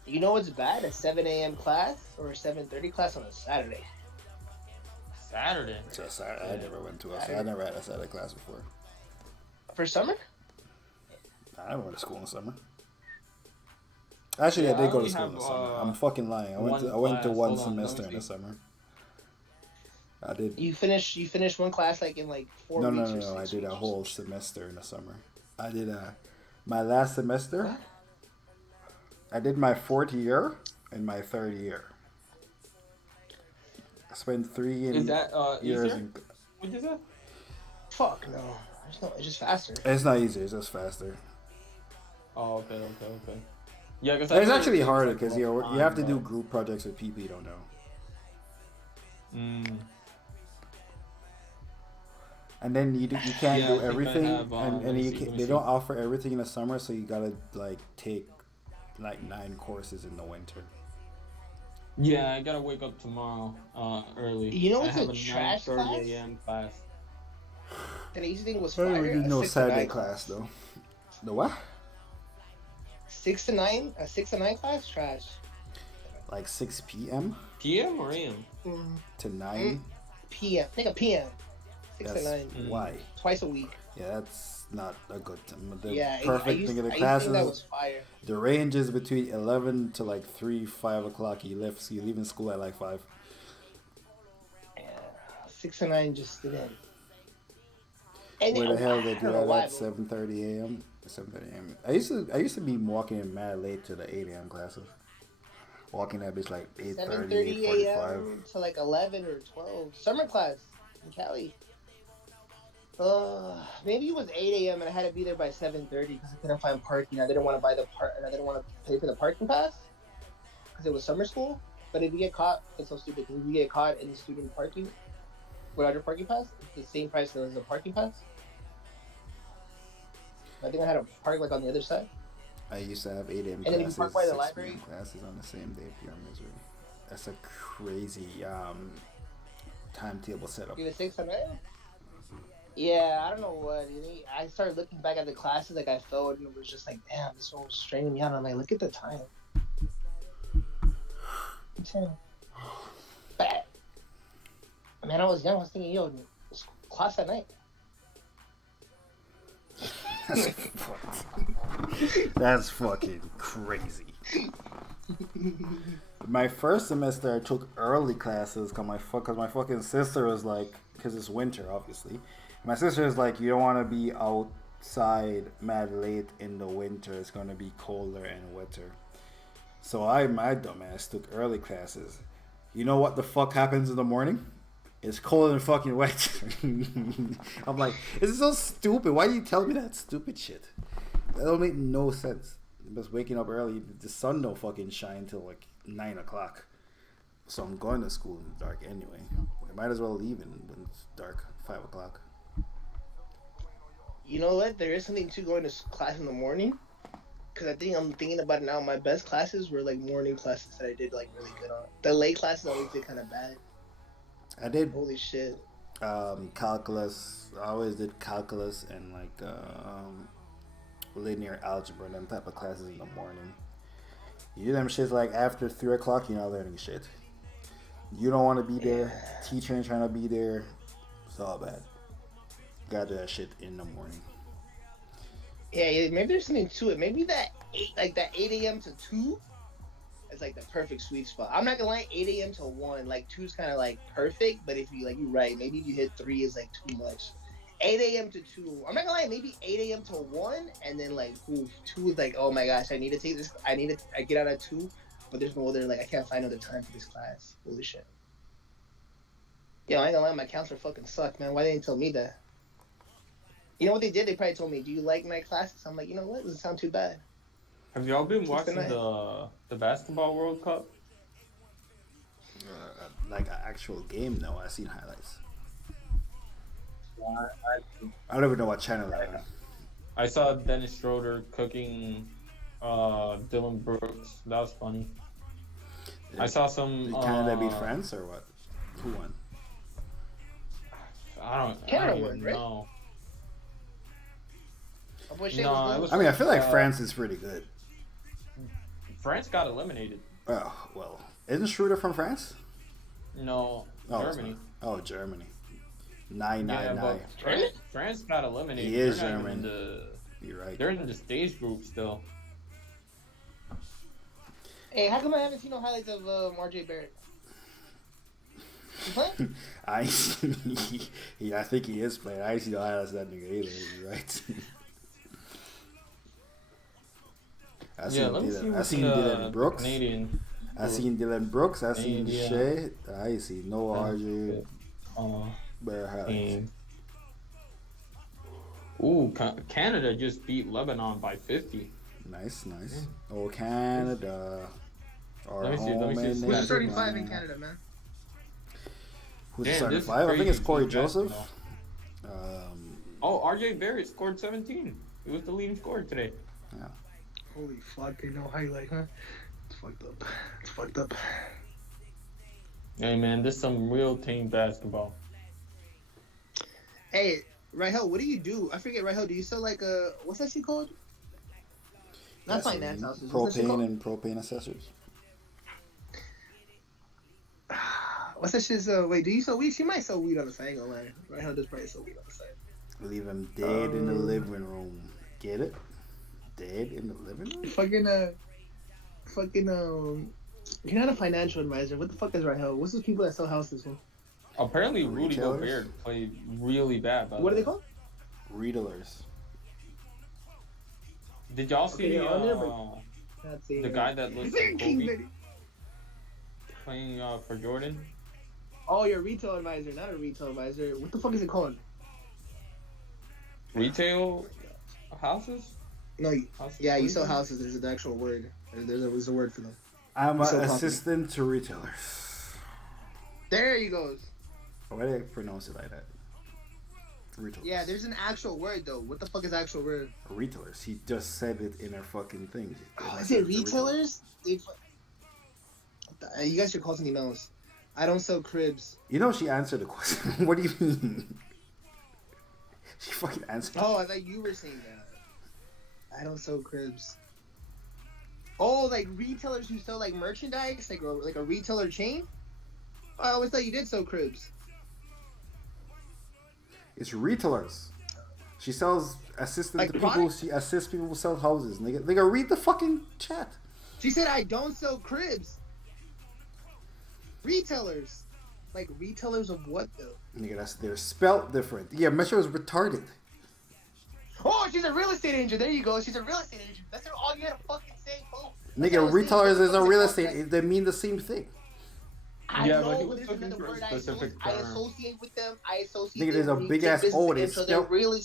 You know what's bad? A 7 a.m. class or a 7:30 class on a Saturday. Saturday. Just, I never went to I never had a Saturday class before. For summer? I never went to school in the summer. Actually, Yeah, I did I go to only school in the have, summer. I'm fucking lying. I went to one one class. Hold on, let me semester in the see. summer. I did. You finish one class like in like 4 weeks or 6 No. I did weeks. a whole semester in the summer. I did my last semester. What? I did my fourth year and my third year. I spent 3 Is that years easier? in. What is that? Fuck no. It's just faster. It's not easy. It's just faster. Oh, okay. Yeah, because It's actually harder because you have to do group projects with people you don't know. And then you can't Yeah, I do think I everything, have, and let me you see, can, let me they see. don't offer everything in the summer, so you gotta like take like 9 courses in the winter. Yeah, I gotta wake up tomorrow early. You know I what's have a a trash 9:30 class? a.m. class. That I used to think was I fire. never did A no 6 to Saturday 9 class though. The what? 6 to 9? A 6 to 9 class? Trash. Like 6 p.m. PM or AM? to 9. PM. Think of PM. 6 That's to 9. why. Twice a week. Yeah, that's not a good time. The Yeah, perfect thing of the I used to think that classes. was fire. The range is between 11 to like 5 o'clock. You leaving school at like 5. Yeah, 6 to 9 just didn't. And Where the hell I they don't do know that why, at but 7:30 a.m. 7:30 a.m. I used to be walking in mad late to the 8 a.m. classes. Walking that bitch like 8:30, 7:30 8:45. a.m. to like 11 or 12. Summer class in Cali. Maybe it was 8 a.m. and I had to be there by 7:30 because I couldn't find parking. I didn't want to buy the and I didn't want to pay for the parking pass because it was summer school. But if you get caught, it's so stupid. If you get caught in the student parking without your parking pass, it's the same price as a parking pass. I think I had to park like on the other side. I used to have 8 a.m. And then if you classes, park by the 6 library? p.m. classes on the same day. Pure misery. That's a crazy timetable setup. You have 6 to 9? Yeah, I don't know what. I started looking back at the classes like I felt, and it was just like, damn, this one was straining me out. I'm like, look at the time. But, man, I was young. I was thinking, yo, class at night. That's fucking crazy. My first semester, I took early classes because my fucking sister was like, because it's winter, obviously. My sister is like, you don't want to be outside mad late in the winter. It's going to be colder and wetter. So my dumbass, took early classes. You know what the fuck happens in the morning? It's cold and fucking wet. I'm like, this is so stupid. Why do you tell me that stupid shit? That don't make no sense. Just waking up early, the sun don't fucking shine till like 9 o'clock. So I'm going to school in the dark anyway. I might as well leave when it's dark, 5 o'clock. You know what? There is something to going to class in the morning. Because I'm thinking about it now. My best classes were like morning classes that I did like really good on. The late classes I always did kind of bad. I did Holy shit. calculus. I always did calculus and like linear algebra and them type of classes in the morning. You do them shits like after 3 o'clock, you're not learning shit. You don't want to be there. Teacher ain't trying to be there. It's all bad. Gotta do that shit in the morning. Yeah, maybe there's something to it. Maybe that 8 a.m. to 2 is like the perfect sweet spot. I'm not gonna lie, 8 a.m. to 1, like 2 is kind of like perfect, but if you like, you're right. Maybe if you hit 3 is like too much. 8 a.m. to 2. I'm not gonna lie, maybe 8 a.m. to 1, and then like 2 is like, oh my gosh, I need to take this. I get out at 2, but there's no other, like I can't find another time for this class. Holy shit. Yo, I ain't gonna lie, my counselor fucking sucked, man. Why they didn't tell me that? You know what they did? They probably told me, "Do you like night classes?" I'm like, you know what? Doesn't sound too bad. Have y'all been Keeps the watching night. the basketball World Cup? Like an actual game, no. I've seen highlights. Yeah, I don't even know what channel they're on. I saw Dennis Schroeder cooking Dylan Brooks. That was funny. I saw some. Did Canada beat France or what? Who won? I Canada don't won, even right? know. My boy Shea No, was it good. was- I mean, I feel like Uh, France is pretty good. France got eliminated. Oh, well. Isn't Schroeder from France? No, Oh, it's Germany. not. Oh, Germany. 999. But France got eliminated. He is They're not even German. in the- You're right. They're in the stage group still. Hey, how come I haven't seen no highlights of RJ Barrett? You playing? I think he is playing. I see the highlights of that nigga either. You're right. Let me see I what's seen Dylan Brooks. Canadian. I seen Dylan Brooks. I seen Yeah. Shea. I see no RJ Uh, Barrett highlights. and ooh, Canada just beat Lebanon by 50. Nice. Oh, Canada. Our Let me see, home see. and Who's native starting five in land. Canada, man? Who's Damn, starting this is five? I think it's crazy. Corey Keith Joseph. Jackson, Oh, RJ Barrett scored 17. He was the leading scorer today. Yeah. Holy fuck, they know highlight, huh? It's fucked up. Hey man, this is some real team basketball. Hey, Rahel, what do you do? I forget, Rahel, do you sell like what's that shit called? Not Gasoline, finance houses. What's that shit propane called? and propane accessories. What's that shit's, wait, do you sell weed? She might sell weed on the side, I ain't gonna lie. Rahel does probably sell weed on the side. Leave him dead in the living room. Get it? Dead in the living room? You're not a financial advisor. What the fuck is Rahel? What's those people that sell houses? Huh? Apparently, Rudy Retailers? Gobert played really bad. What are they called? Riddlers. Did y'all see Okay, I'll never- the guy that looks like Kobe playing for Jordan? Oh, you're a retail advisor, not a retail advisor. What the fuck is it called? Retail houses? No, Houses yeah, you for sell retail? houses. There's an actual word. There's a word for them. I'm So an confident. assistant to retailers. There you goes. Why do I pronounce it like that? Retailers. Yeah, there's an actual word though. What the fuck is actual word? Retailers. He just said it in a fucking thing. Oh, is it retailers? You guys should call something else. I don't sell cribs. You know she answered the question. What do you mean? She fucking answered. Oh, I thought you were saying that. I don't sell cribs. Oh, like retailers who sell like merchandise, like a retailer chain. I always thought you did sell cribs. It's retailers. She sells assistant Like to people. products? She assists people who sell houses. Nigga, read the fucking chat. She said I don't sell cribs. Retailers. Like retailers of what though? Nigga, they're spelt different. Yeah, Metro is retarded. Oh, she's a real estate agent. There you go. She's a real estate agent. That's all you had to fucking say, folks. Nigga, retailers is a real estate. They mean the same thing. I Yeah, know, but he was there's looking another for a word specific I term. associate with them. I associate Nigga, there's a them with big ass business O. with They them, so spell.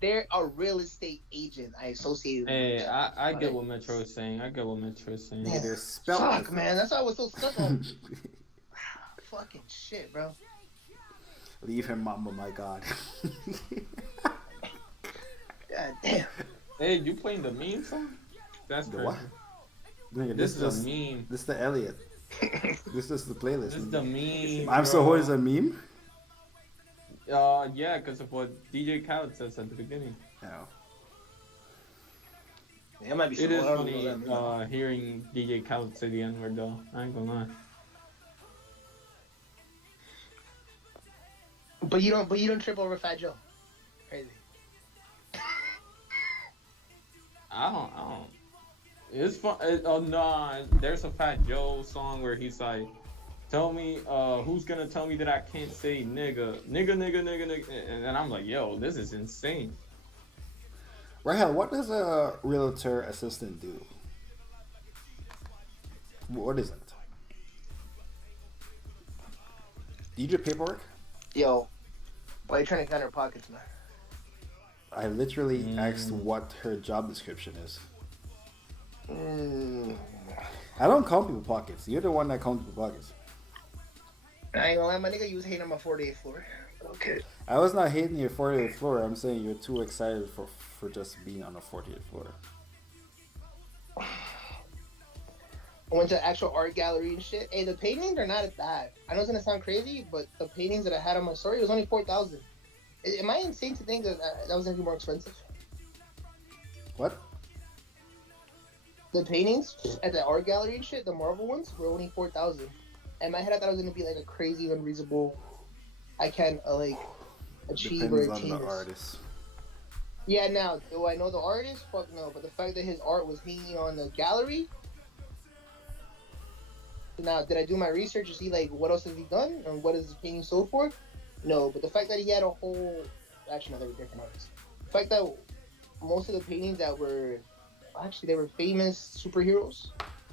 they're a real estate agent. I associate with Hey, them. I get what Metro is saying. Nigga, they're spelled Fuck, different. man. That's why I was so stuck on. Fucking shit, bro. Leave him, mama. My God. God damn. Hey, you playing the meme song? That's The crazy. what? Nigga, This this is is a meme. this the Elliot. This is the playlist. This is the meme. I'm so bro. hard as a meme. Yeah, because of what DJ Khaled says at the beginning. No. It might be It is someone, I funny don't know that. hearing DJ Khaled say the N word though. I ain't gonna lie. But you don't trip over Fat Joe. Crazy. I don't. It's fun. Oh no, there's a Fat Joe song where he's like, "Tell me, who's gonna tell me that I can't say nigga, and I'm like, yo, this is insane. Rahel, what does a realtor assistant do? What is it? Do you do paperwork? Yo, why are you trying to count her pockets, man? I literally asked what her job description is. I don't count people's pockets. You're the one that counts people's pockets. I ain't gonna lie, my nigga, you was hating on my 48th floor. Okay. I was not hating your 48th floor. I'm saying you're too excited for just being on the 48th floor. I went to the actual art gallery and shit. Hey, the paintings are not as bad. I know it's gonna sound crazy, but the paintings that I had on my story was only 4,000. Am I insane to think that that was gonna be more expensive? What? The paintings at the art gallery and shit, the Marvel ones, were only 4,000. In my head, I thought it was gonna be like a crazy, unreasonable. I can't like achieve Depends or on attain the this. artist. Yeah, now do I know the artist? Fuck no. But the fact that his art was hanging on the gallery. Now, did I do my research to see like what else has he done and what is his painting sold for? No, but the fact that he had a whole, actually no, they were different artists. The fact that most of the paintings that were, actually they were famous superheroes,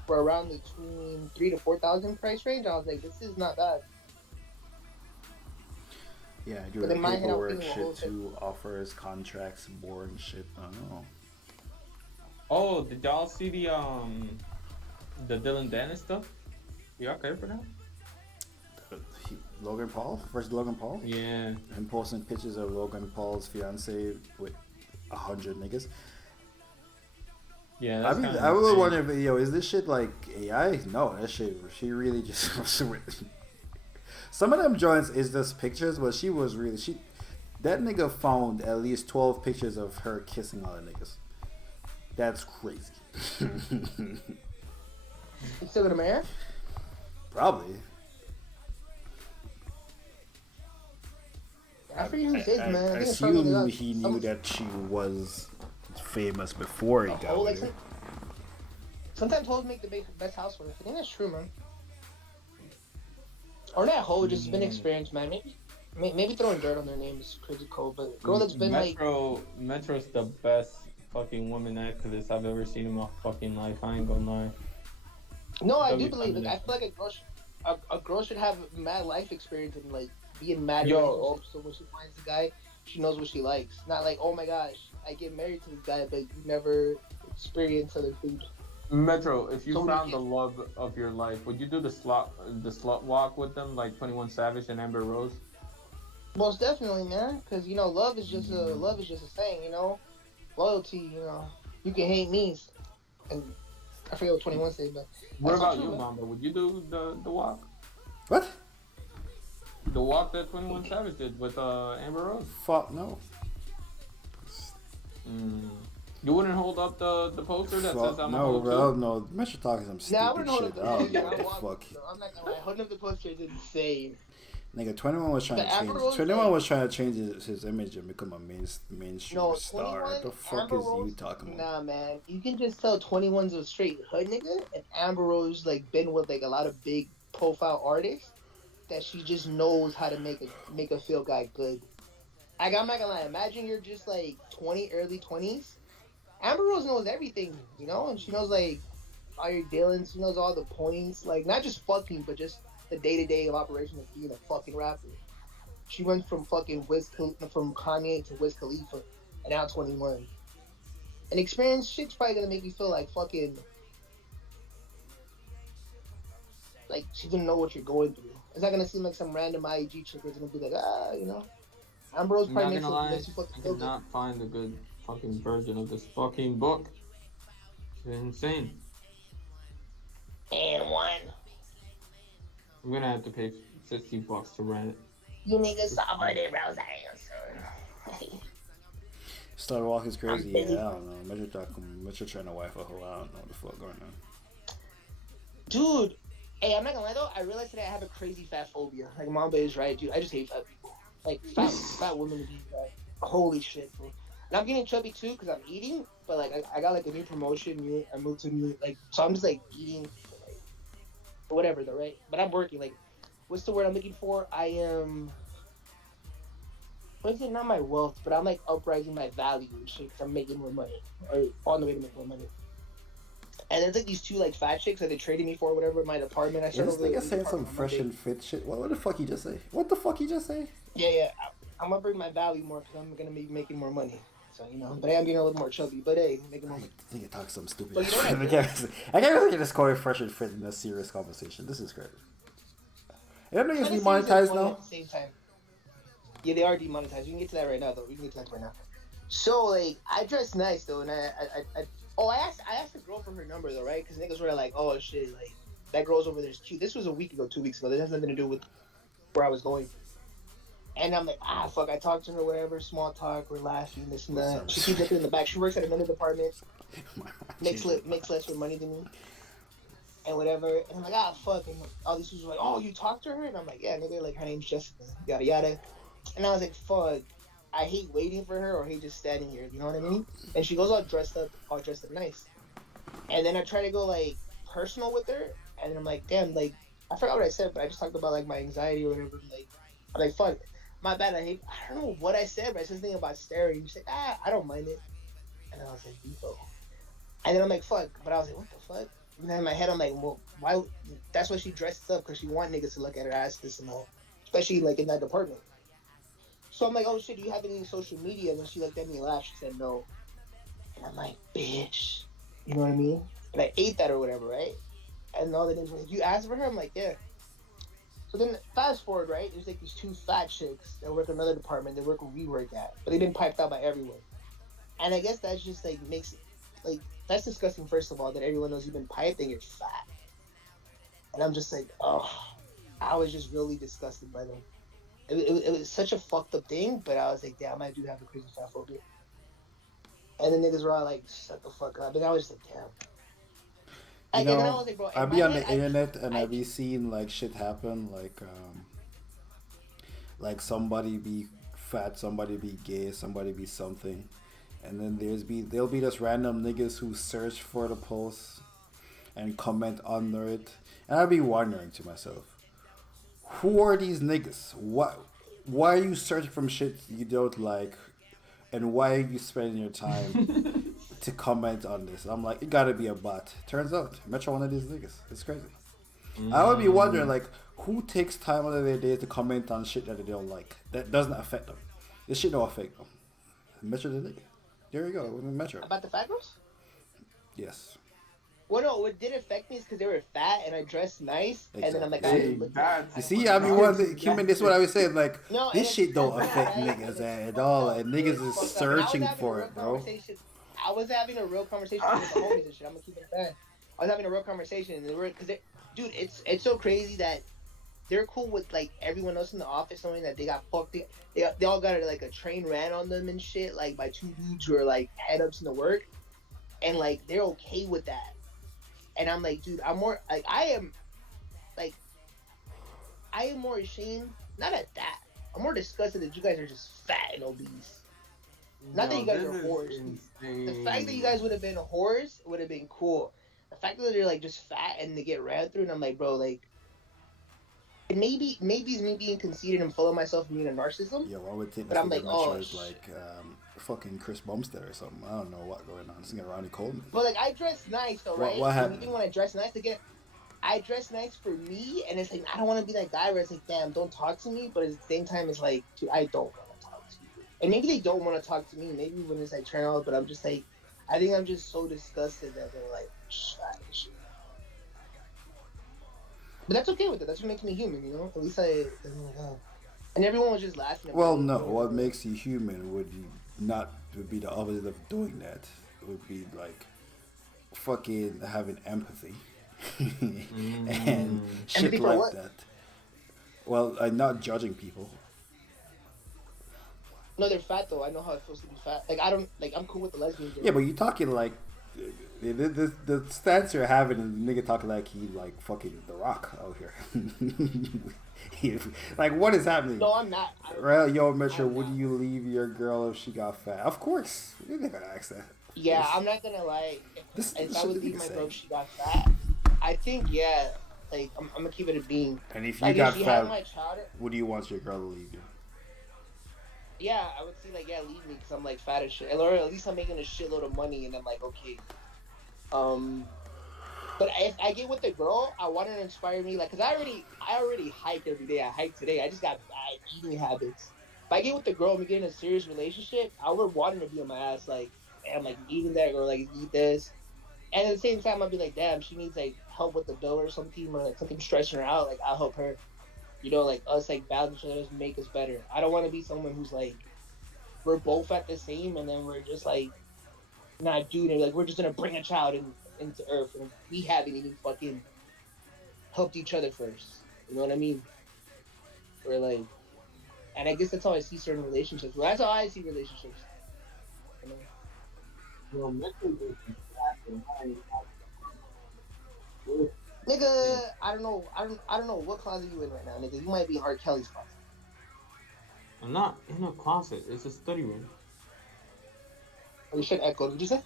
were around between 3,000 to 4,000 price range. I was like, this is not bad. Yeah, do But in my head, I'm paperwork thinking the whole shit to offers, contracts, board and shit. I don't know. Oh, did y'all see the Dylan Dennis stuff? Y'all care for that? Logan Paul versus Logan Paul. Yeah. And posting pictures of Logan Paul's fiance with 100 niggas. Yeah. I That's mean, kinda I would insane. wonder, yo, is this shit like AI? No, that shit. She really just. Some of them joints is just pictures, but she was really That nigga found at least 12 pictures of her kissing other niggas. That's crazy. You still gonna marry? Probably. I forget who it is, man. I I think it's assume something he knew that she was famous before he got with her. Sometimes hoes make the best housewives. I think that's true, man. Or not hoe, just been experienced, man. Maybe throwing dirt on their name is crazy cold, but girl that's been Metro's the best fucking woman activist I've ever seen in my fucking life. I ain't gonna lie. No, I do believe it. I feel like a girl should have mad life experience and like be in mad relationships. So when she finds a guy, she knows what she likes. Not like, oh my gosh, I get married to this guy, but you never experience other food. Metro, if you found the love of your life, would you do the slut walk with them like 21 Savage and Amber Rose? Most definitely, man. Because you know, love is just a saying. You know, loyalty. You know, you can hate me, and I forget what 21 said, but. What about you, Mamba? Would you do the walk? What? The walk that 21 Savage did with Amber Rose? Fuck no. You wouldn't hold up the poster that says I'm a no, hoe bro, too? no. Metro talking some stupid I wouldn't hold shit. up I the don't know what the poster. fuck. I'm not gonna lie. Holding up the poster is insane. Nigga, 21 was trying to change. 21 was trying to change his image and become a mainstream star. What the fuck Amber is Rose, you talking about? Nah, man. You can just tell 21's a straight hood nigga, and Amber Rose like been with like a lot of big profile artists that she just knows how to make a feel guy good. Like, I'm not gonna lie. Imagine you're just like 20, early 20s. Amber Rose knows everything, you know, and she knows like all your dealings. She knows all the points, like not just fucking, but just the day-to-day of operation of being a fucking rapper. She went from fucking from Kanye to Wiz Khalifa, and now 21. And experience shit's probably gonna make you feel like fucking, like she didn't know what you're going through. It's not gonna seem like some random IEG chick is gonna be like, you know. Amber Rose probably makes you fucking feel good. I cannot find a good fucking version of this fucking book. It's insane. And one. I'm gonna have to pay $60 to rent it. You niggas saw my name, Rose. Star Walk is crazy. Yeah, I don't know. Metro trying to wife a hoe. I don't know what the fuck going on. Dude, hey, I'm not gonna lie though. I realized today I have a crazy fat phobia. Like Mamba is right, dude. I just hate fat people. Like fat women to be fat. Holy shit, bro. And I'm getting chubby too because I'm eating. But like I got like a new promotion. I moved to new so I'm just like eating. Whatever though, right? But I'm working. Like, what's the word I'm looking for? I am. What is it? Not my wealth, but I'm like uprising my value and shit. 'Cause I'm making more money, or on the way to make more money. And there's like these two like fat chicks that they traded me for whatever in my apartment. I Is started this over nigga the saying some apartment on fresh Monday. and fit shit? What the fuck he just say? What the fuck he just say? Yeah. I'm gonna bring my value more because I'm gonna be making more money. So but I am getting a little more chubby. But hey, making more money. I think he talks some stupid. But you know what I can't really just call it fresh and fit in a serious conversation. This is crazy. You don't niggas demonetized now? At the same time. Yeah, they are demonetized. We can get to that right now, though. We can get to that right now. So, like, I dress nice, though, and I asked a girl for her number, though, right? Because niggas were like, oh, shit, like, that girl's over there is cute. This was a week ago, 2 weeks ago. This has nothing to do with where I was going. And I'm like, fuck, I talked to her, whatever, small talk, we're laughing, this and that. She keeps looking in the back. She works at another department, makes less money than me, and whatever. And I'm like, fuck. And all these people were like, oh, you talked to her? And I'm like, yeah, nigga, like, her name's Jessica, yada, yada. And I was like, fuck, I hate waiting for her or hate just standing here, you know what I mean? And she goes all dressed up nice. And then I try to go, like, personal with her, and I'm like, damn, like, I forgot what I said, but I just talked about, like, my anxiety or whatever. Like, I'm like, fuck, my bad, I don't know what I said, but I said something about staring. You said, I don't mind it. And I was like, Vivo. And then I'm like, fuck, but I was like, what the fuck? And then in my head, I'm like, well, why? That's why she dressed up, because she want niggas to look at her ass, this and that. Especially, like, in that department. So I'm like, oh shit, do you have any social media? And then she looked at me and laughed. She said no. And I'm like, bitch. You know what I mean? And I ate that or whatever, right? And all the niggas were like, you asked for her? I'm like, yeah. So then fast forward, right? There's like these two fat chicks that work in another department. They work where we work at. But they've been piped out by everyone. And I guess that's just like makes it, like, that's disgusting, first of all, that everyone knows you've been piped and you're fat. And I'm just like, oh, I was just really disgusted by them. It was such a fucked up thing, but I was like, damn, I do have a crazy fat phobia. And the niggas were all like, shut the fuck up. And I was just like, damn. You know, and then I was like, bro, I be on the internet and I be seeing like shit happen, like somebody be fat, somebody be gay, somebody be something, and then there'll be just random niggas who search for the post and comment under it, and I'll be wondering to myself, who are these niggas? Why are you searching from shit you don't like, and why are you spending your time to comment on this? I'm like, it gotta be a bot. Turns out, Metro one of these niggas. It's crazy. I would be wondering, like, who takes time out of their day to comment on shit that they don't like? That doesn't affect them. This shit don't affect them. Metro the nigga. There you go. Metro. About the fat girls? Yes. Well, no, what did affect me is because they were fat and I dressed nice, Exactly. and then I'm like, you see, I mean, Kim, this is what I was saying. Like, no, this shit don't affect right? niggas at all, and niggas is searching for it, bro. I was having a real conversation with the homies and shit. I'm gonna keep it a fan. I was having a real conversation, and dude, it's so crazy that they're cool with like everyone else in the office knowing that they got fucked. They all got like a train ran on them and shit, like by two dudes who are like head ups in the work, and like they're okay with that. And I'm like, dude, I'm more like I am more ashamed. Not at that. I'm more disgusted that you guys are just fat and obese. Not that you guys are whores. The fact that you guys would have been whores would have been cool. The fact that they're like just fat and they get ran through, and I'm like, bro, like, maybe it's me being conceited and full of myself and being a narcissism. Yeah, well, I would think but I'm like, oh, like fucking Chris Bumstead or something. I don't know what going on. This is Ronnie Coleman. But like, I dress nice though, right? What happened? Even when I dress nice again, I dress nice for me, and it's like I don't want to be that guy where it's like, damn, don't talk to me. But at the same time, it's like, dude, I don't want to talk to you. And maybe they don't want to talk to me. Maybe when it's like turn out, but I'm just like, I think I'm just so disgusted that they're like, shit. But that's okay with it. That's what makes me human, you know. At least I'm like, oh. And everyone was just laughing. Well, no. What makes you human would be the opposite of doing that. It would be like fucking having empathy and shit empathy like what? that. Well, I'm not judging people. No, they're fat though. I know how it feels to be fat. Like I don't like. I'm cool with the lesbians. Yeah, but you're talking like the stance you're having, and the nigga talking like he like fucking The Rock out here. Like, what is happening? No, I'm not. Right, yo, Metro, would you leave your girl if she got fat? Of course. You're not gonna ask that. Yeah, I'm not gonna lie. If I would leave my girl if she got fat, I think, yeah, like, I'm gonna keep it a bean. And if you like, got if fat, child, would you want your girl to leave you? Yeah, I would say, like, yeah, leave me because I'm, like, fat as shit. Or at least I'm making a shitload of money, and I'm like, okay. But if I get with the girl, I want her to inspire me. Like, cause I already hike every day. I hike today. I just got bad eating habits. If I get with the girl and we get in a serious relationship, I would want her to be on my ass. Like, damn, like eating that or like eat this. And at the same time, I'll be like, damn, she needs like help with the dough or something, or like something stressing her out. Like, I'll help her. You know, like us like balance each other, make us better. I don't want to be someone who's like we're both at the same, and then we're just like not doing it. Like we're just gonna bring a child into Earth, and we haven't even fucking helped each other first. You know what I mean? Or like, and I guess that's how I see certain relationships. Well, that's how I see relationships. You know? Well, mentally, Nigga, I don't know. I don't know what closet you in right now, nigga. You might be in R. Kelly's closet. I'm not in a closet. It's a study room. Oh, you should echo. Did you say?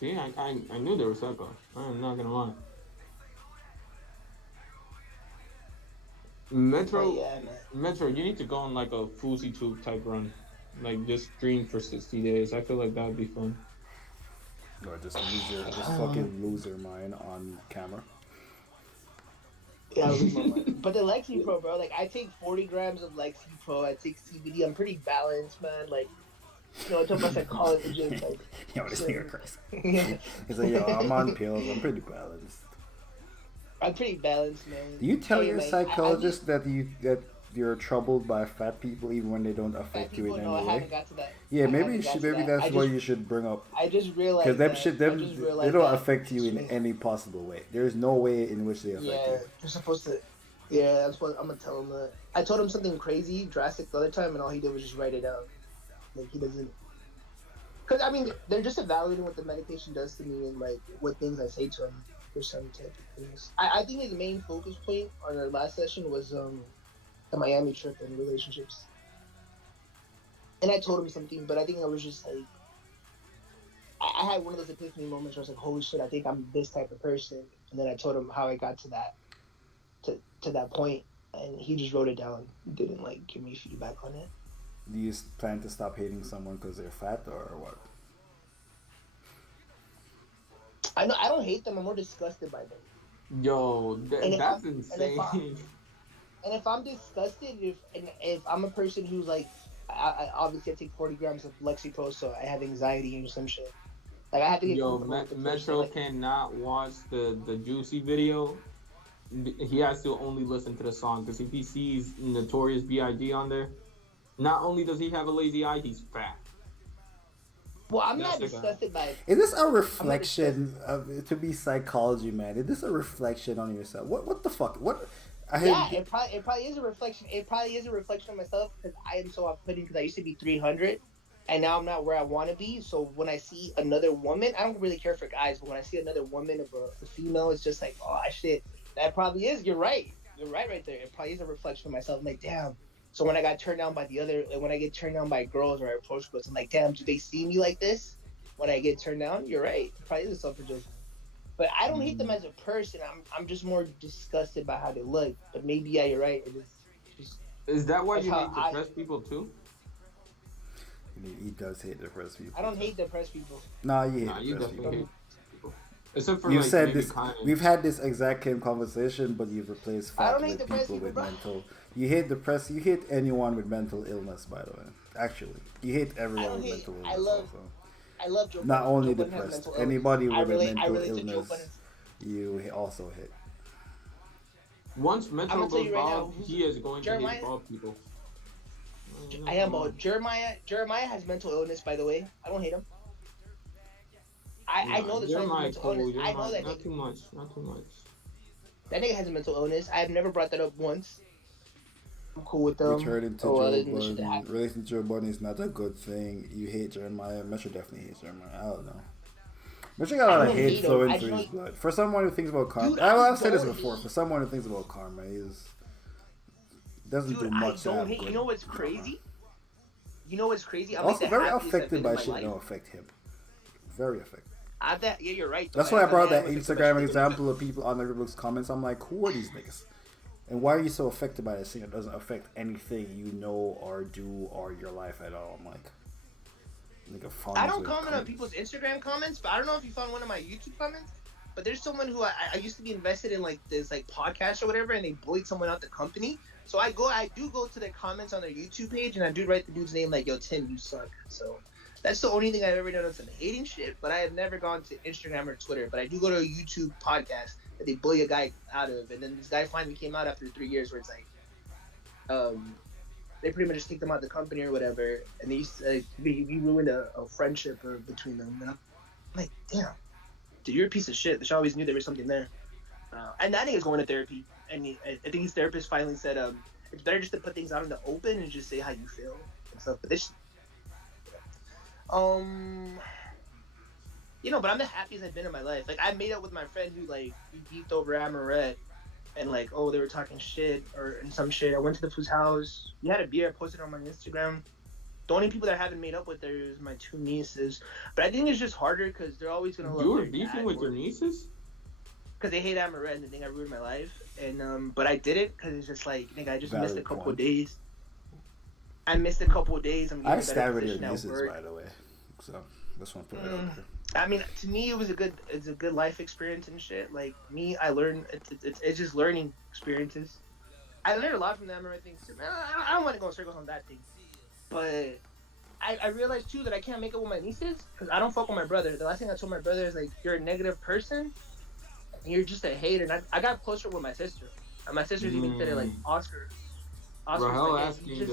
See, I knew there was echo. I'm not gonna lie. Metro, Oh, yeah, man. Metro, you need to go on like a Fousey Tube type run. Like just stream for 60 days. I feel like that would be fun. Or just fucking lose your mind on camera. Yeah, but the Lexi Pro, bro, like I take 40 grams of Lexi Pro. I take CBD. I'm pretty balanced, man. Like, you know, I took my psychology. Like, Yo, this nigga crazy. Yeah. He's like, yo, I'm on pills. I'm pretty balanced. I'm pretty balanced, man. Do you tell Hey, your like, psychologist that you're troubled by fat people even when they don't affect you in any I way? haven't got to that. Yeah, maybe haven't you got should. to Maybe that. that's what you should bring up. I just realized Because them they don't affect you in shit. any possible way. There's no way in which they affect Yeah, you. they're supposed to. Yeah, I'm gonna tell him that. I told him something crazy, drastic the other time, and all he did was just write it down. Like he doesn't. Because I mean, they're just evaluating what the medication does to me and like what things I say to him for some type of things. I think his main focus point on our last session was the Miami trip and relationships. And I told him something, but I think I was just like, I had one of those epiphany moments where I was like, holy shit, I think I'm this type of person. And then I told him how I got to that, to that point, and he just wrote it down. Didn't like give me feedback on it. Do you plan to stop hating someone because they're fat or what? I know I don't hate them. I'm more disgusted by them. Yo, that's insane. And if I'm disgusted, if I'm a person who's like, I obviously I take 40 grams of Lexapro, so I have anxiety or some shit. Like I have to get. Yo, Metro cannot watch the Juicy video. He has to only listen to the song because if he sees Notorious B.I.G. on there, not only does he have a lazy eye, he's fat. Well, I'm not disgusted by it. Is this a reflection of to be psychology, man? Is this a reflection on yourself? What the fuck? What? It probably is a reflection. It probably is a reflection of myself because I am so off-putting because I used to be 300 and now I'm not where I want to be. So when I see another woman, I don't really care for guys, but when I see another woman of a female, it's just like, oh shit, that probably is. You're right right there. It probably is a reflection of myself. I'm like, damn. So when I got turned down by when I get turned down by girls or I approach girls, I'm like, damn, do they see me like this? When I get turned down, you're right. It probably is a self-projection. But I don't hate them as a person. I'm just more disgusted by how they look. But maybe yeah, you're right. Is that why you hate depressed people too? He does hate depressed people. I don't hate depressed people. Nah, you hate depressed people. Hate people. Except for you like, said this. Kanye. We've had this exact same conversation, but you've replaced fat with people with mental. You hate depressed. You hate anyone with mental illness. By the way, actually, you hate everyone with mental illness. I love Joe. Not only depressed, anybody with a mental illness, you also hit. Once Metro goes bald, he is going to hate bald people. I am bald. Jeremiah has mental illness, by the way. I don't hate him. I know this man has mental illness. I know that. Not too much. That nigga has a mental illness. I have never brought that up once. I'm cool with them. Returning to Joe Budden. Relating to Joe Budden is not a good thing. You hate Jeremiah. Metro definitely hates Jeremiah. I don't know. Metro got a lot of hate flowing through his blood. For someone who thinks about karma, I've said this before. For someone who thinks about karma, he doesn't do much. I don't hate. You know what's crazy? I'm also very affected by shit that don't affect him. Very affected. Yeah, you're right. That's why I brought that Instagram example of people on everybody's comments. I'm like, who are these niggas? And why are you so affected by this thing that doesn't affect anything you know or do or your life at all? I'm like I don't comment on people's Instagram comments, but I don't know if you found one of my YouTube comments. But there's someone who I used to be invested in like this like podcast or whatever, and they bullied someone out the company. So I do go to the comments on their YouTube page, and I do write the dude's name like, "Yo, Tim, you suck." So that's the only thing I've ever done on some hating shit. But I have never gone to Instagram or Twitter. But I do go to a YouTube podcast that they bully a guy out of, and then this guy finally came out after 3 years, where it's like, they pretty much just kicked him out of the company or whatever, and they used to, he ruined a friendship between them. And I'm like, damn, dude, you're a piece of shit. They always knew there was something there. And that nigga's going to therapy, and I think his therapist finally said, it's better just to put things out in the open and just say how you feel and stuff. But this, but I'm the happiest I've been in my life. Like, I made up with my friend who like we beefed over Amaret, and like, oh, they were talking shit and some shit. I went to the food's house. We had a beer. I posted it on my Instagram. The only people that I haven't made up with there is my 2 nieces. But I think it's just harder because they're always gonna love. You were beefing with your nieces? Because they hate Amaret and they think I ruined my life. And but I did it because it's just like, nigga, I just missed a couple of days. I missed a couple of days. I stand with your nieces, by the way. So this one's put it over. I mean, to me, it's a good life experience and shit. Like me, I learned. It's just learning experiences. I learned a lot from the Amaret things too. Man, I don't want to go in circles on that thing, but I realized too that I can't make it with my nieces because I don't fuck with my brother. The last thing I told my brother is like, you're a negative person. And you're just a hater. And I got closer with my sister. And my sister's even said it like, Oscar. Rahel like, asking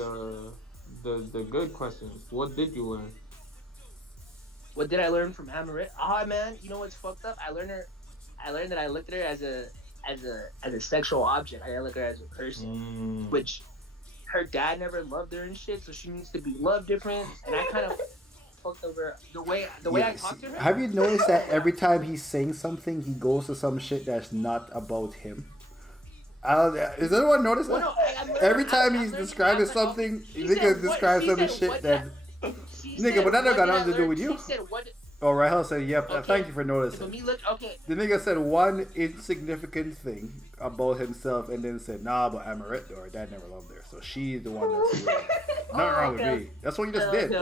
the good questions. What did you learn? What did I learn from Amaret? Man, you know what's fucked up? I learned that I looked at her as a sexual object. I look at her as a person, which her dad never loved her and shit. So she needs to be loved different. And I kind of fucked over the way I talk to her. Have you noticed that every time he's saying something, he goes to some shit that's not about him? Has anyone noticed that? Well, no, every time he's describing something, nigga describes some shit that. Nigga, but that don't got nothing to do with you. Oh, Rahel said, yep, thank you for noticing. The nigga said one insignificant thing about himself and then said, nah, but Amaret, or dad never loved her. So she's the one that's real. Nothing wrong with me. That's what you just did.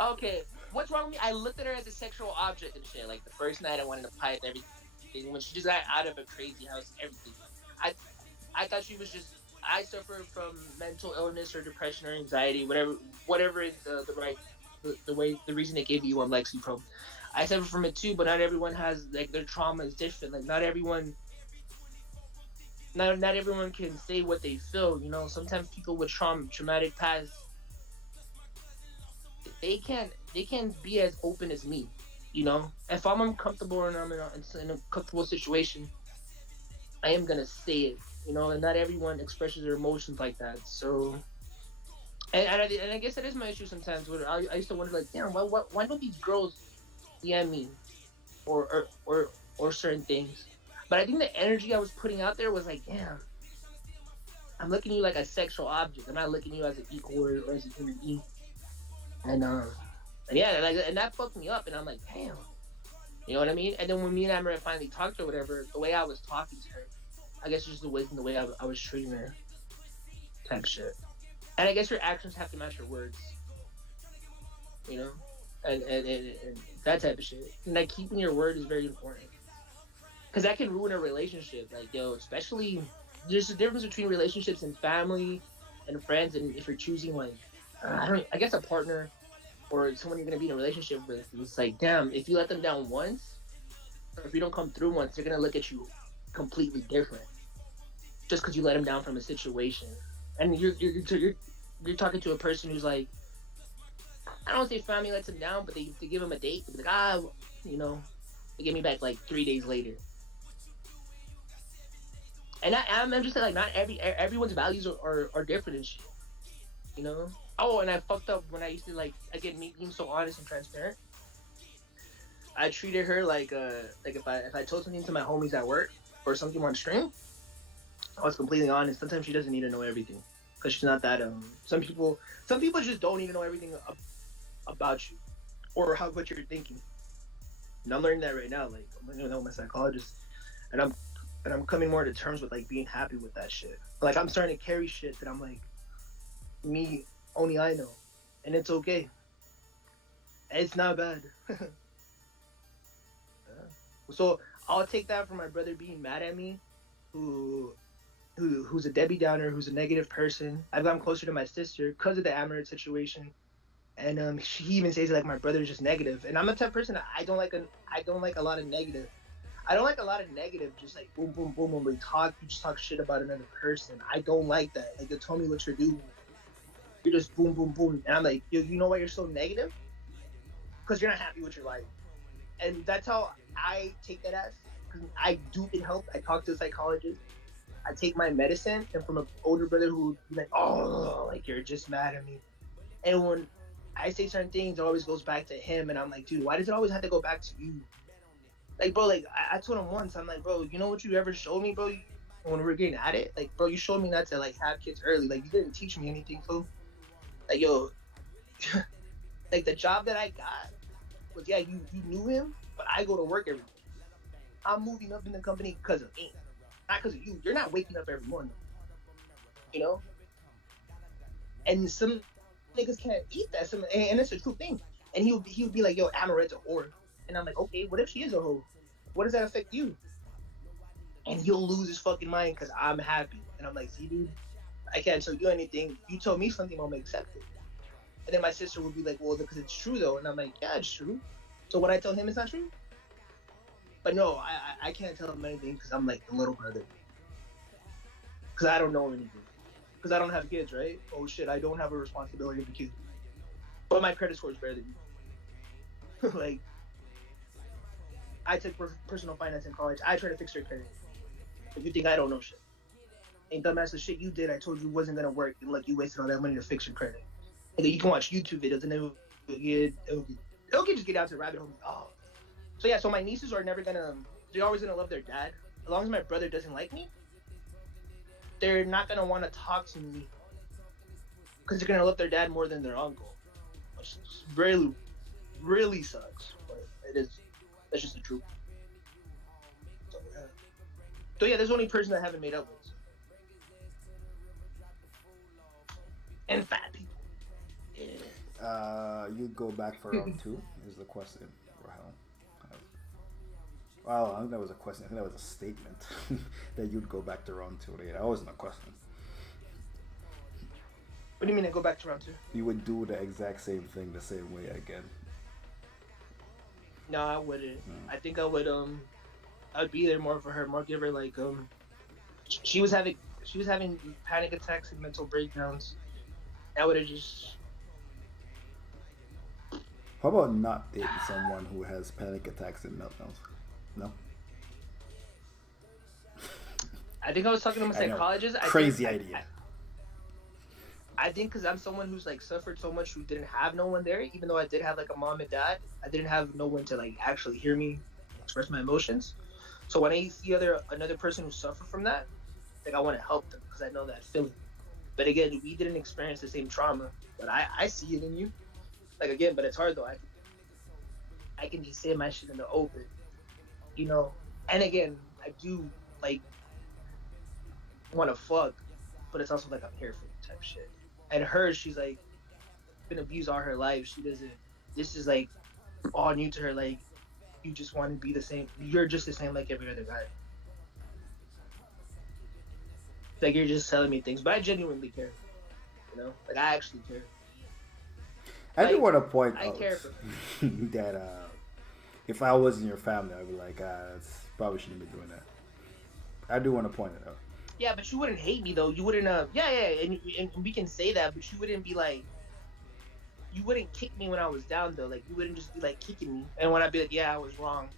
Okay, what's wrong with me? I looked at her as a sexual object and shit. Like, the first night I wanted to pipe everything. When she just got out of a crazy house, everything. I thought she was just... I suffer from mental illness or depression or anxiety, whatever is the reason they gave you on Lexapro. I suffer from it too, but not everyone has, like, their trauma is different. Like, not everyone can say what they feel, you know. Sometimes people with traumatic past, they can't be as open as me, you know. If I'm uncomfortable and I'm in a comfortable situation, I am gonna say it, you know. And not everyone expresses their emotions like that. So, and I guess that is my issue sometimes. Where I used to wonder, like, damn, why don't these girls DM me or certain things? But I think the energy I was putting out there was like, damn, I'm looking at you like a sexual object. I'm not looking at you as an equal or as a human being. And yeah, like, and that fucked me up. And I'm like, damn, you know what I mean? And then when me and Amaret finally talked or whatever, the way I was talking to her, I guess just the way I was treating her, type shit. And I guess your actions have to match your words, you know, and that type of shit. And like, keeping your word is very important, because that can ruin a relationship. Like, yo, especially there's a difference between relationships and family and friends, and if you're choosing like, I guess a partner or someone you're gonna be in a relationship with, it's like, damn, if you let them down once, or if you don't come through once, they're gonna look at you completely different, just because you let them down from a situation. And you're talking to a person who's like, I don't say family lets them down, but they give them a date. They're like, you know, they get me back like 3 days later. And I'm just like, not everyone's values are different and shit, you know. Oh, and I fucked up when I used to, like, again, me being so honest and transparent. I treated her like if I told something to my homies at work or something on stream, I was completely honest. Sometimes she doesn't need to know everything, because she's not that some people just don't need to know everything about you or what you're thinking. And I'm learning that right now. Like, I'm gonna know my psychologist, and I'm coming more to terms with, like, being happy with that shit. Like, I'm starting to carry shit that I'm like, me, only I know, and it's okay. It's not bad. So I'll take that from my brother being mad at me, who's a Debbie Downer, who's a negative person. I've gotten closer to my sister because of the Amaret situation, and he even says like my brother's just negative, and I'm the type of person that I don't like a lot of negative. I don't like a lot of negative, just like boom, boom, boom. When we talk, you just talk shit about another person. I don't like that. Like, you tell me what you're doing. You're just boom, boom, boom. And I'm like, you know why you're so negative? Because you're not happy with your life. And that's how I take that as. Because I do get help. I talk to a psychologist. I take my medicine. And from an older brother who would be like, oh, like, you're just mad at me. And when I say certain things, it always goes back to him. And I'm like, dude, why does it always have to go back to you? Like, bro, like, I told him once, I'm like, bro, you know what you ever showed me, bro? When we were getting at it, like, bro, you showed me not to, like, have kids early. Like, you didn't teach me anything, fool. Like, yo, like, the job that I got was, yeah, you knew him, but I go to work every day. I'm moving up in the company because of me, not because of you. You're not waking up every morning, you know? And some niggas can't eat that, and it's a true thing. And he would be like, yo, Amaret's a whore. And I'm like, okay, what if she is a hoe? What does that affect you? And he'll lose his fucking mind because I'm happy. And I'm like, see, dude, I can't tell you anything. You told me something, I'm gonna accept it. And then my sister would be like, well, because it's true though. And I'm like, yeah, it's true. So what I tell him is not true? But no, I can't tell him anything because I'm like the little brother. Because I don't know anything. Because I don't have kids, right? Oh shit, I don't have a responsibility of a kid. But my credit score is better than you. Like, I took personal finance in college. I try to fix your credit. If you think I don't know shit. And dumbass, the shit you did, I told you wasn't gonna work. And like, you wasted all that money to fix your credit. And then you can watch YouTube videos and it'll just get down to the rabbit hole. Oh. So yeah, so my nieces are never gonna, they're always gonna love their dad. As long as my brother doesn't like me, they're not gonna want to talk to me. Because they're gonna love their dad more than their uncle. Which really, really sucks. But it is. That's just the truth. So yeah, there's the only person I haven't made up with. And fat people. Yeah. You'd go back for round two is the question, Rahel. Well, I don't think that was a question. I think that was a statement that you'd go back to round two. Yeah, that wasn't a question. What do you mean I go back to round two? You would do the exact same thing the same way again. No, I wouldn't. I think I would I'd be there more for her, more give her like she was having panic attacks and mental breakdowns. I would have just. How about not dating someone who has panic attacks and meltdowns? No. I think I was talking to my psychologist. Crazy idea. I think because I'm someone who's like suffered so much who didn't have no one there, even though I did have like a mom and dad, I didn't have no one to like actually hear me express my emotions. So when I see another person who suffered from that, like I want to help them because I know that feeling. But again, we didn't experience the same trauma, but I see it in you. Like again, but it's hard though. I can just say my shit in the open, you know. And again, I do like want to fuck, but it's also like I'm here for you type shit. And her, she's like been abused all her life. She doesn't. This is like all new to her. Like you just want to be the same. You're just the same like every other guy. Like you're just telling me things, but I genuinely care. You know, like I actually care. I do want to point out that if I was in your family, I'd be like, probably shouldn't be doing that. I do want to point it out. Yeah, but you wouldn't hate me though. You wouldn't. And we can say that, but you wouldn't be like. You wouldn't kick me when I was down though. Like you wouldn't just be like kicking me, and when I'd be like, yeah, I was wrong,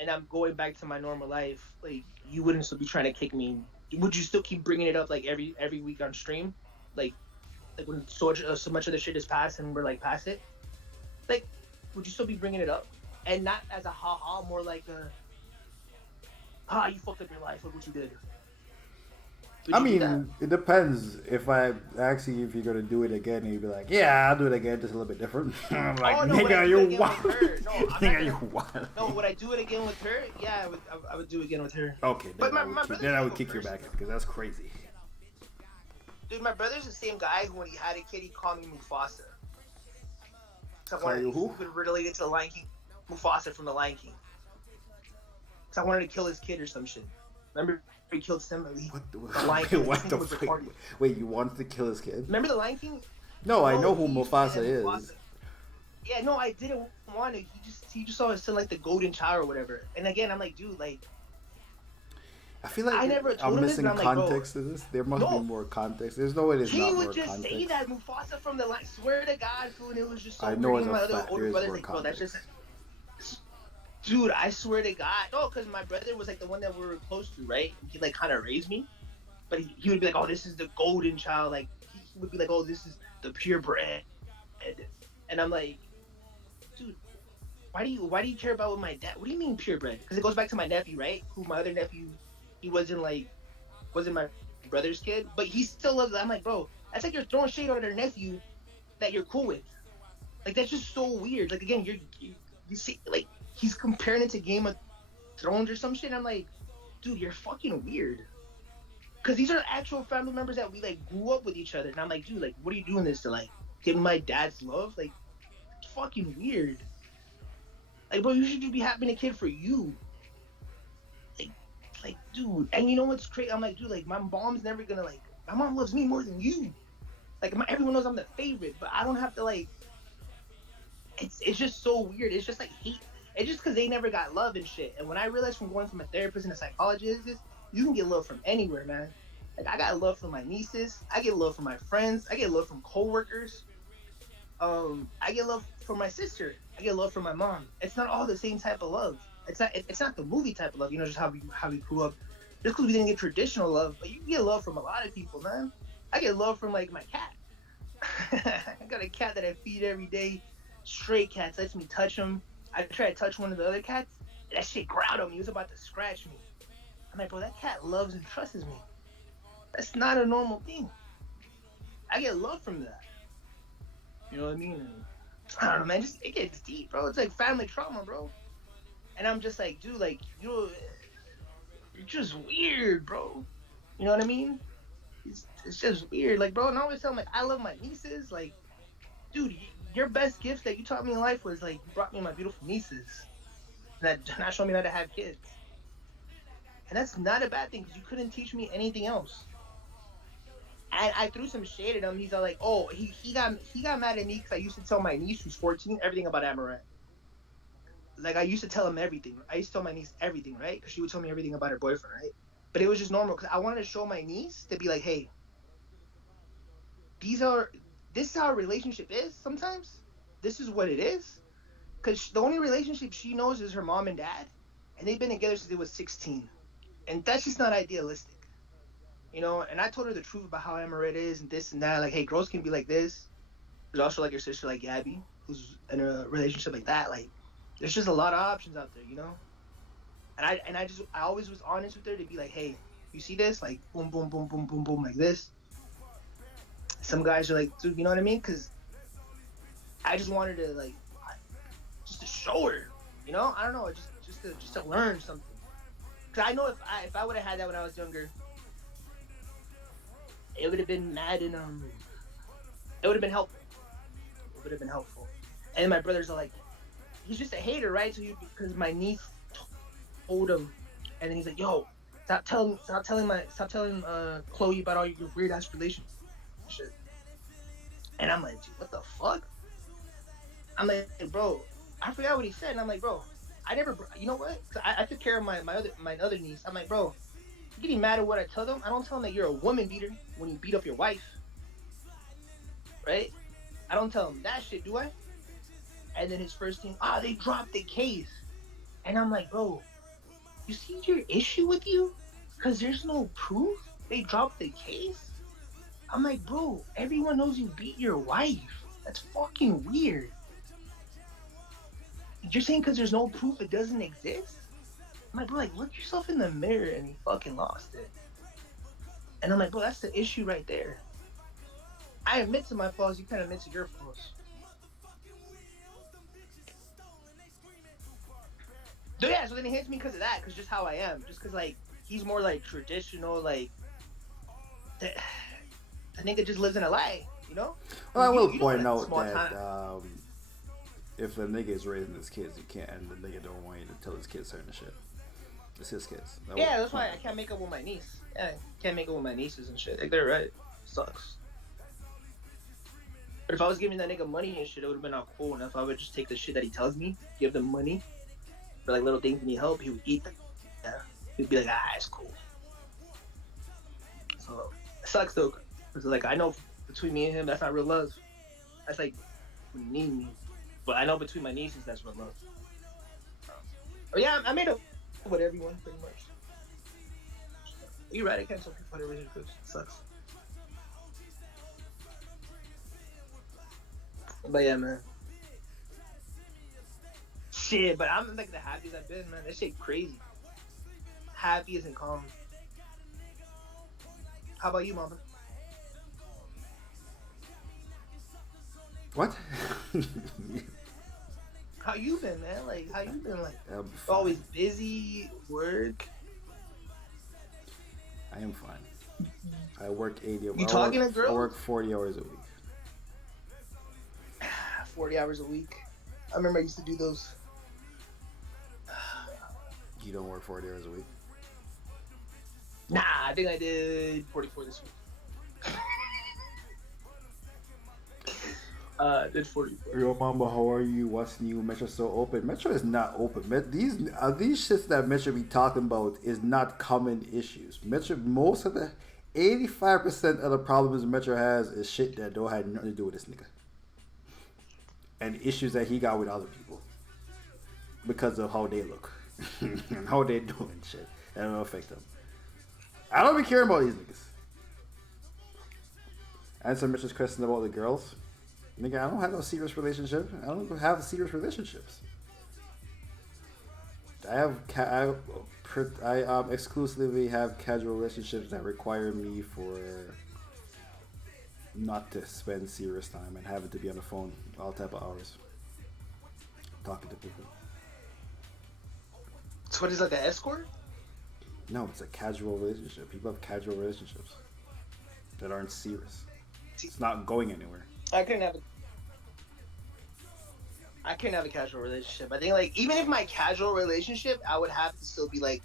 and I'm going back to my normal life. Like you wouldn't still be trying to kick me. Would you still keep bringing it up like every week on stream, like when so much of the shit is past and we're like past it? Like, would you still be bringing it up, and not as a ha, more like a you fucked up your life. Look what you did. I mean, it depends. If I ask you if you're gonna do it again, and you'd be like, "Yeah, I'll do it again, just a little bit different." I'm like, "Nigga, you're wild." Nigga, you're wild. No, would I do it again with her? Yeah, I would do it again with her. Okay, then I would kick your back because that's crazy. Dude, my brother's the same guy who, when he had a kid, he called me Mufasa. Call you who? Related to the Lion King. Mufasa from the Lion King. I wanted to kill his kid or some shit. Remember he killed Simba? What Lion King. What the fuck? Wait, you wanted to kill his kid? Remember the Lion King? No, I know who Mufasa is. Mufasa. Yeah, no, I didn't want to. He just saw us still like the golden child or whatever. And again, I'm like, dude, like. I feel like I'm missing context to this. There must be more context. There's no way there's not more context. He would just say that Mufasa from the line. Swear to God, fool, and it was just so I know weird. it's My a other fact. older brother's like, bro, that's just. Dude, I swear to God, no, because my brother was like the one that we were close to, right? He like kind of raised me, but he would be like, oh, this is the golden child. Like he would be like, oh, this is the purebred, and I'm like, dude. Why do you care about what my dad? What do you mean purebred? Because it goes back to my nephew, right? Who my other nephew, he wasn't my brother's kid, but he still loves. I'm like, bro, that's like you're throwing shade on their nephew that you're cool with. Like that's just so weird. Like again, you see, like he's comparing it to Game of Thrones or some shit. I'm like, dude, you're fucking weird. Because these are actual family members that we like grew up with each other, and I'm like, dude, like, what are you doing this to? Like, give my dad's love? Like, it's fucking weird. Like, bro, you should just be having a kid for you. Like, dude. And you know what's crazy? I'm like, dude, like, my mom's never gonna, like, my mom loves me more than you. Like, everyone knows I'm the favorite, but I don't have to, like, it's just so weird. It's just, like, hate. It's just because they never got love and shit. And when I realized from going from a therapist and a psychologist is, you can get love from anywhere, man. Like, I got love from my nieces. I get love from my friends. I get love from coworkers. I get love from my sister. I get love from my mom. It's not all the same type of love. It's not the movie type of love, you know, just how we grew up. Just because we didn't get traditional love, but you get love from a lot of people, man. I get love from like my cat. I got a cat that I feed every day. Stray cats lets me touch him. I tried to touch one of the other cats. That shit growled on me. He was about to scratch me. I'm like, bro, that cat loves and trusts me. That's not a normal thing. I get love from that. You know what I mean? And I don't know, man. It gets deep, bro. It's like family trauma, bro. And I'm just like, dude, like, you're just weird, bro. You know what I mean? It's just weird. Like, bro, and I always tell them, like, I love my nieces. Like, dude, your best gift that you taught me in life was, like, you brought me my beautiful nieces. And that showed me how to have kids. And that's not a bad thing, because you couldn't teach me anything else. And I threw some shade at him. He's all like, oh, he got mad at me because I used to tell my niece, who's 14, everything about Amaret. Like, I used to tell him everything. I used to tell my niece everything, right? Because she would tell me everything about her boyfriend, right? But it was just normal because I wanted to show my niece to be like, hey, this is how a relationship is sometimes. This is what it is. Because the only relationship she knows is her mom and dad. And they've been together since they was 16. And that's just not idealistic. You know, and I told her the truth about how Amaret is and this and that. Like, hey, girls can be like this. There's also like your sister, like Gabby, who's in a relationship like that. Like, there's just a lot of options out there, you know. And I always was honest with her to be like, hey, you see this? Like, boom, boom, boom, boom, boom, boom, like this. Some guys are like, dude, you know what I mean? Because I just wanted to like, just to show her, you know. I don't know, just to learn something. Because I know if I would have had that when I was younger, it would have been mad and it would have been helpful. It would have been helpful. And my brothers are like, he's just a hater, right? So because my niece told him, and then he's like, yo, stop telling Chloe about all your weird ass relations shit. And I'm like, dude, what the fuck? I'm like, bro, I forgot what he said, and I'm like, bro, I never, you know what? I took care of my other niece. I'm like, bro, you getting mad at what I tell them? I don't tell them that you're a woman beater when you beat up your wife, right? I don't tell them that shit, do I? And then his first thing, they dropped the case. And I'm like, bro, you see your issue with you? Because there's no proof they dropped the case? I'm like, bro, everyone knows you beat your wife. That's fucking weird. You're saying because there's no proof it doesn't exist? I'm like, bro, like, look yourself in the mirror, and he fucking lost it. And I'm like, bro, that's the issue right there. I admit to my flaws, you can't admit to your flaws. So yeah, so then he hates me because of that, because just how I am. Just because, like, he's more, like, traditional, like, the nigga just lives in a lie, you know? Well, I will point out that if the nigga is raising his kids, you can't, and the nigga don't want you to tell his kids certain shit. It's his kids. Yeah, that's why I can't make up with my niece. Yeah, I can't make up with my nieces and shit. Like, they're right. Sucks. But if I was giving that nigga money and shit, it would have been all cool. And if I would just take the shit that he tells me, give them money for like little things that need help, he would eat them. Yeah. He'd be like, it's cool. So it sucks though. Cause like I know between me and him, that's not real love. That's like when you need me. But I know between my nieces, that's real love. But yeah, I made up with everyone pretty much. You're right. I can't tell people how to raise your kids. It sucks. But yeah, man. Shit, but I'm like the happiest I've been, man. That shit crazy. Happiest and calm. How about you, mama? What? How you been, man? Like, how you been? Like, always busy, work. I am fine. I work 80 hours. You talking to girls? I work 40 hours a week. 40 hours a week. I remember I used to do those. You don't work 40 hours a week? Nah, I think I did 44 this week. Did 44. Yo, Mamba, how are you? What's new? Metro's so open. Metro is not open. These shits that Metro be talking about is not common issues. Metro, most of the 85% of the problems Metro has is shit that don't have nothing to do with this nigga. And issues that he got with other people. Because of how they look. And how they doing shit. That don't affect them. I don't be caring about these niggas. Answer Mitch's question about the girls. Nigga, I don't have no serious relationship. I don't have serious relationships. I exclusively have casual relationships that require me for not to spend serious time and having to be on the phone all type of hours talking to people. So what is like an escort? No, it's a casual relationship. People have casual relationships that aren't serious. It's not going anywhere. I couldn't have a casual relationship. I think like even if my casual relationship, I would have to still be like,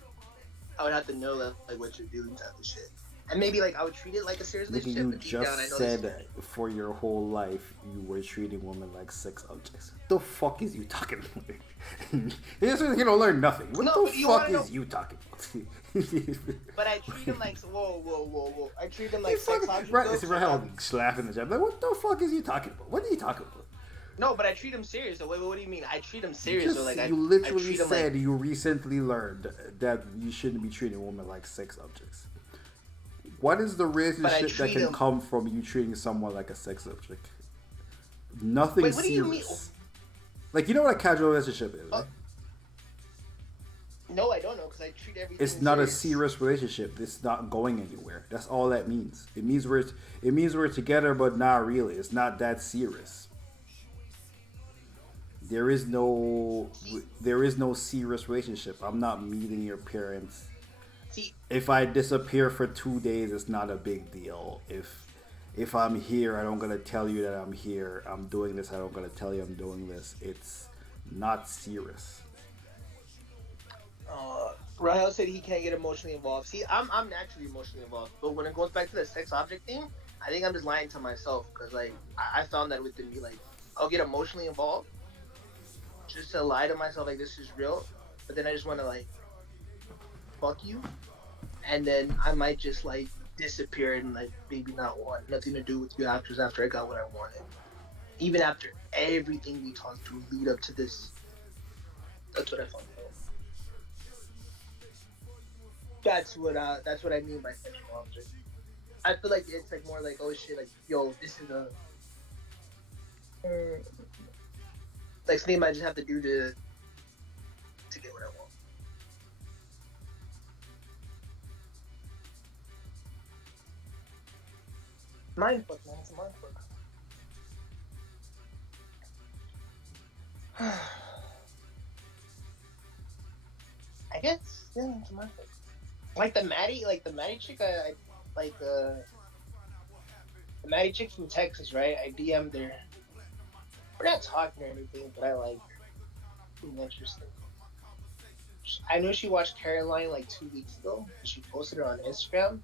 I would have to know like what you're doing type of shit. And maybe like I would treat it like a serious relationship. You but just down, I know said for your whole life you were treating women like sex objects. What the fuck is you talking about? You don't learn nothing. What the fuck is you talking about? But I treat them like whoa. I treat them like sex objects. Right, it's Rahel laughing at the job. Like, what the fuck is you talking about? What are you talking about? No, but I treat them serious. So wait, what do you mean? I treat them serious. So like you literally I treat said you recently learned that you shouldn't be treating women like sex objects. What is the relationship that can come from you treating someone like a sex object? Nothing serious. What do you mean? Like, you know what a casual relationship is, right? No, I don't know because I treat everything. It's not a serious relationship. It's not going anywhere. That's all that means. It means we're together, but not really. It's not that serious. There is no serious relationship. I'm not meeting your parents. If I disappear for 2 days, it's not a big deal. If I'm here, I don't gonna tell you that I'm here. I'm doing this. I don't gonna tell you I'm doing this. It's not serious. Rahel said he can't get emotionally involved. See, I'm naturally emotionally involved, but when it goes back to the sex object thing, I think I'm just lying to myself because like I found that within me, like I'll get emotionally involved just to lie to myself like this is real, but then I just want to like fuck you, and then I might just like disappear and like maybe not want nothing to do with you after I got what I wanted, even after everything we talked to lead up to this. That's what I found. That's what I mean by sexual object. I feel like it's like more like, oh shit, like yo, this is a like something I just have to do to get what I want. Mindfuck, man, it's a mindfuck. I guess, yeah, it's a mindfuck. Like the Maddie chick, I like the Maddie chick from Texas, right? I DM'd her. We're not talking or anything, but I like her. She's interesting. I know she watched Caroline like 2 weeks ago. And she posted it on Instagram.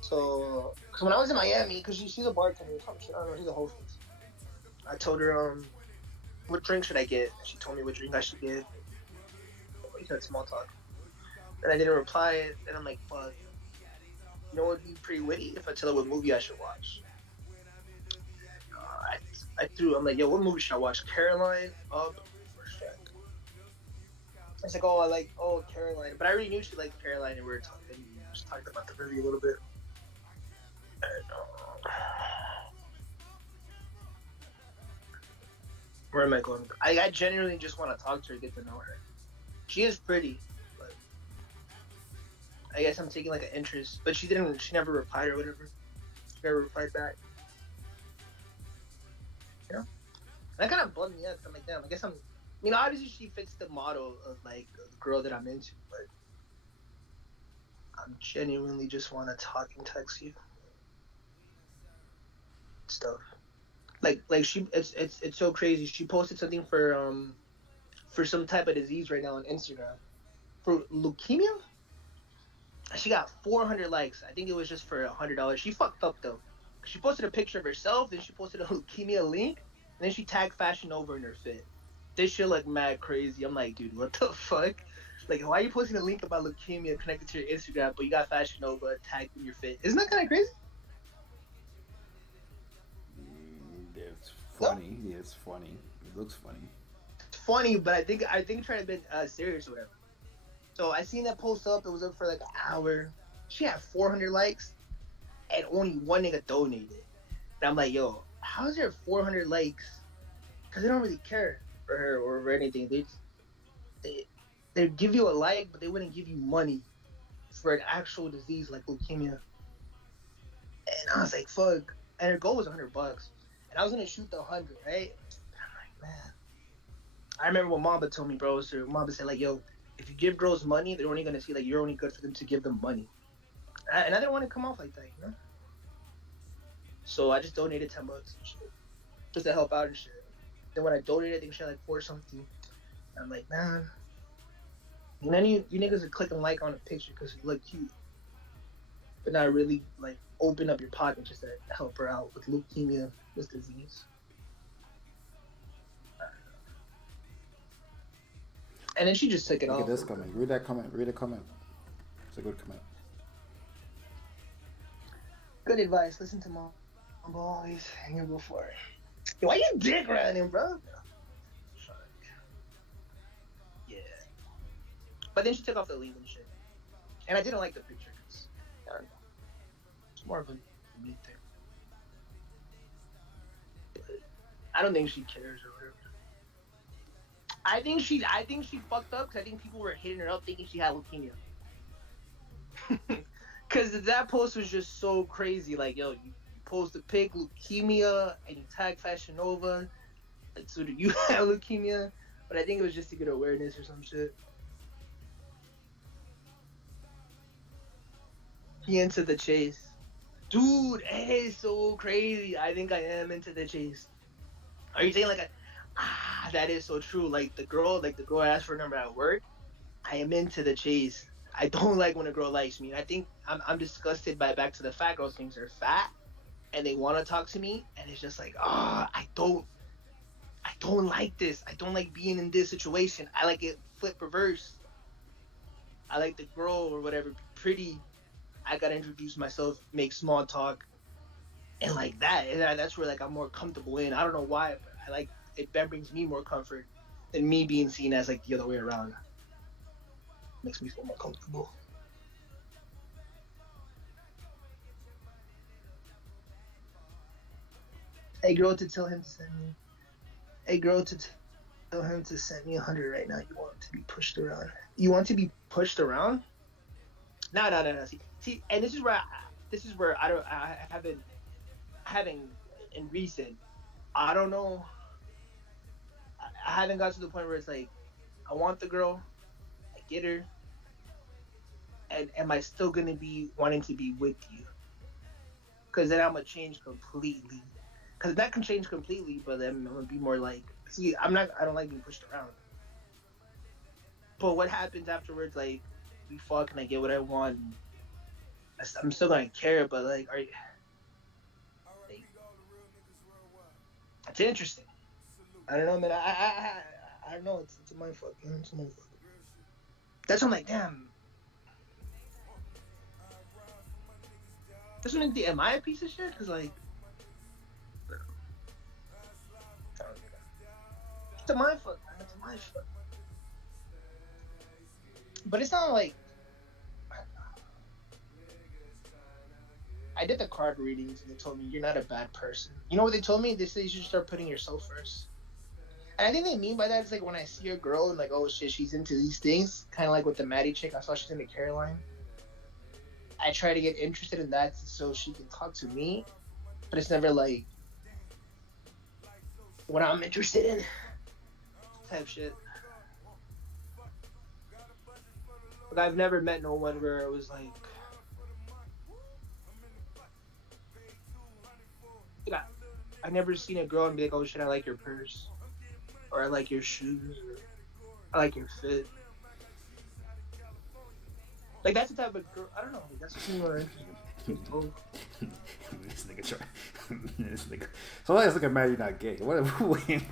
So, cause when I was in Miami, cause she's a bartender or some shit. I don't know. She's a hostess. I told her, what drink should I get? She told me what drink I should get. We had small talk. And I didn't reply. And I'm like, fuck. You know what would be pretty witty if I tell her what movie I should watch? I'm like, yo, what movie should I watch? Caroline, Up, or Shrek? It's like, Caroline. But I already knew she liked Caroline, and we were talking, just talked about the movie a little bit. And, where am I going? I genuinely just want to talk to her, get to know her. She is pretty, but I guess I'm taking like an interest. But she never replied or whatever. She never replied back. You know? That kind of bugged me out. I'm like, damn, I guess obviously she fits the model of like the girl that I'm into, but I'm genuinely just want to talk and text you. Stuff. Like it's so crazy. She posted something for some type of disease right now on Instagram. For leukemia? She got 400 likes. I think it was just for $100. She fucked up though. She posted a picture of herself, then she posted a leukemia link, and then she tagged Fashion Nova in her fit. This shit look mad crazy. I'm like, dude, what the fuck? Like, why are you posting a link about leukemia connected to your Instagram, but you got Fashion Nova tagged in your fit? Isn't that kind of crazy? It's funny. No? Yeah, it's funny. It looks funny. It's funny, but I think trying to be serious or whatever. So I seen that post up. It was up for like an hour. She had 400 likes, and only one nigga donated. And I'm like, yo, how's there 400 likes? Because they don't really care for her or for anything. They give you a like, but they wouldn't give you money for an actual disease like leukemia. And I was like, fuck. And her goal was $100. And I was gonna shoot the 100, right? And I'm like, man. I remember what Mamba told me, bro. So Mamba said, like, yo, if you give girls money, they're only gonna see like you're only good for them to give them money. And I didn't want to come off like that, you know. So I just donated $10 and shit, just to help out and shit. Then when I donated, I think she had like 4 something. I'm like, man. And then you niggas are clicking like on a picture because you look cute, but not really like open up your pocket just to help her out with leukemia, this disease. And then she just took it off. Look at this comment. Read that comment. Read a comment. It's a good comment. Good advice. Listen to Mom always, and you'll go for it. Yo, why you dick riding, bro? Fuck. Yeah. But then she took off the link and shit. And I didn't like the picture because, I don't know. It's more of a me thing. But I don't think she cares or whatever. I think she fucked up because I think people were hitting her up thinking she had leukemia. Because that post was just so crazy. Like, yo, you post a pic, leukemia, and you tag Fashion Nova. Like, so do you have leukemia? But I think it was just to get awareness or some shit. He into the chase. Dude, it is so crazy. I think I am into the chase. Are you saying like that is so true. Like the girl asked for a number at work. I am into the chase. I don't like when a girl likes me. I think I'm disgusted by back to the fat girls things. They're fat and they want to talk to me, and it's just like, I don't like this. I don't like being in this situation. I like it flip reverse. I like the girl or whatever, pretty. I gotta introduce myself, make small talk, and like that. And that's where like I'm more comfortable in. I don't know why, but I like it. That brings me more comfort than me being seen as like the other way around. Makes me feel more comfortable. Hey girl, to tell him to send me. Hey girl, to tell him to send me 100 right now. You want to be pushed around? You want to be pushed around? No. See, and this is where I haven't in recent. I don't know. I haven't got to the point where it's like, I want the girl, I get her, and am I still gonna be wanting to be with you? Because then I'm gonna change completely. Because that can change completely, but then I'm gonna be more like, see, I don't like being pushed around. But what happens afterwards? Like, we fuck and I get what I want. And I'm still gonna care, but like, like, it's interesting. I don't know, man. I don't know. It's a mindfuck. You know, it's a mindfuck. That's when I'm like, damn. That's when I think, am I a piece of shit? Because like, it's a mindfuck, man. It's a mindfuck. But it's not like I did the card readings and they told me you're not a bad person. You know what they told me? They said you should start putting yourself first. And I think they mean by that is like when I see a girl and like, oh shit, she's into these things, kind of like with the Maddie chick. I saw she's into Caroline. I try to get interested in that so she can talk to me, but it's never like what I'm interested in type shit. Like I've never met no one where it was like, I've never seen a girl and be like, oh shit, I like your purse, or I like your shoes, or I like your fit. Like that's the type of girl. I don't know. That's what people are interested. This nigga try. This nigga. So let's look at Maddie not gay. What? Wait.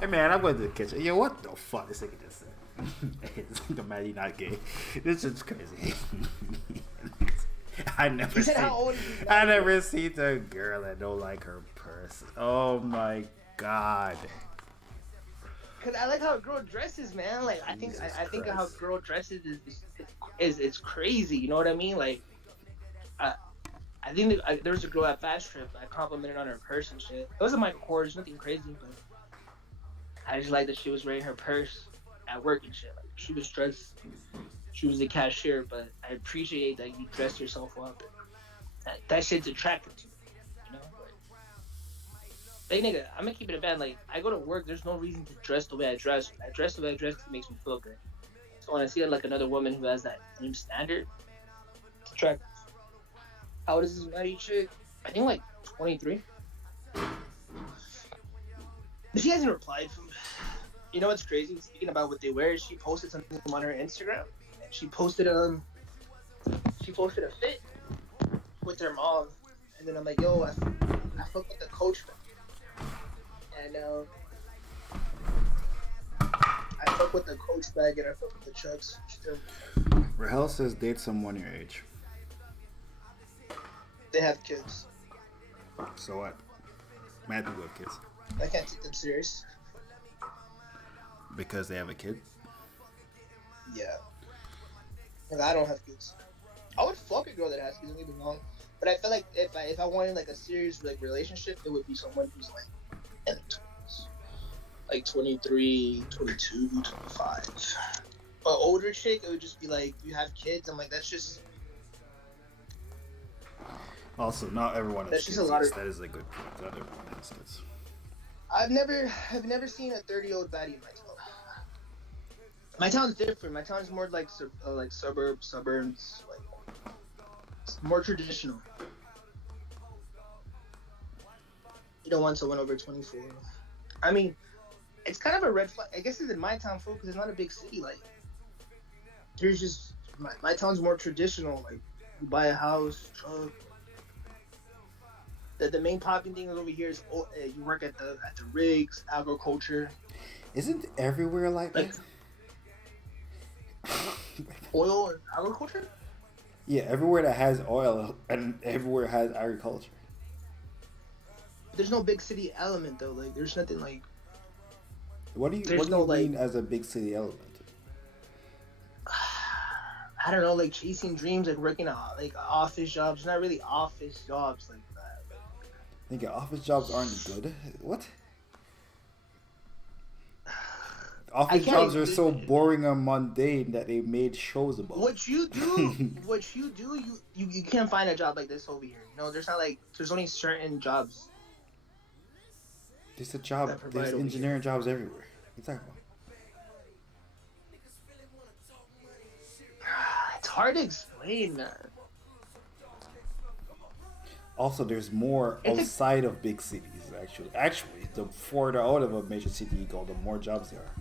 Hey man, I'm going to the kitchen. Yo, what the fuck? This nigga just said. This nigga Maddie not gay. This is crazy. I never seen the girl that don't like her purse. Oh my god. Cause I like how a girl dresses, man. Like I think how a girl dresses is crazy. You know what I mean? Like I think there was a girl at Fast Trip. I complimented on her purse and shit. It wasn't Michael Kors, nothing crazy, but I just like that she was wearing her purse at work and shit. Like she was dressed. She was a cashier, but I appreciate that you dressed yourself up. That shit's attractive to me, you know. But, like nigga, I'm gonna keep it a band. Like I go to work, there's no reason to dress the way I dress. I dress the way I dress because it makes me feel good. So when I see like another woman who has that same standard, it's attractive. How old is this Maddie chick? I think like 23. But she hasn't replied. You know what's crazy? Speaking about what they wear, she posted something on her Instagram. She posted a fit with her mom, and then I'm like, yo, I fuck with the coach, and I fuck with the coach bag and I fuck with the chucks. Still, Rahel says date someone your age. they have kids. So what? Matthew have kids. I can't take them serious. Because they have a kid? Yeah. Like, I don't have kids. I would fuck a girl that has kids, don't get me wrong. But I feel like if I wanted like a serious like relationship, it would be someone who's like in the 20s. Like 23, 22, 25. But older chick, it would just be like, you have kids. I'm like, that's just... Also, not everyone has that's kids. just a lot of... That is a good point. Not everyone has kids. I've never seen a 30-year-old baddie in my town. My town's different. My town's more like suburbs, like it's more traditional. You don't want someone over 24. I mean, it's kind of a red flag. I guess it's in my town, fool, because it's not a big city. Like, there's just my town's more traditional. Like, you buy a house, truck. The main popping thing over here is you work at the rigs, agriculture. Isn't everywhere like that? Oil and agriculture? Yeah, everywhere that has oil and everywhere has agriculture. There's no big city element though. Like, there's nothing like. What do you mean as a big city element? I don't know, like chasing dreams, like working like office jobs. Not really office jobs like that. I think office jobs aren't good. What? Office jobs are so boring and mundane that they made shows about. What you do, you can't find a job like this over here. You know, there's not like there's only certain jobs. There's a job. There's engineering jobs everywhere. Exactly. It's hard to explain, man. Also, there's more outside of big cities. Actually, the further out of a major city you go, the more jobs there are.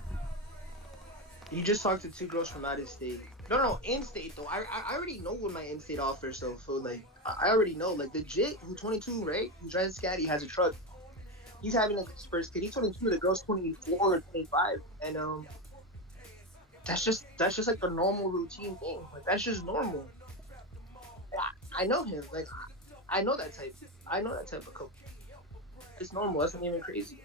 You just talked to 2 girls from out of state. No, in state though. I already know what my in state offers. So for like, I already know. Like the Jit, who's 22, right? Who drives a Scotty, has a truck. He's having like his first kid. He's 22. The girl's 24 or 25, and that's just like the normal routine thing. Like that's just normal. I know him. Like I know that type. I know that type of couple. It's normal. That's not even crazy.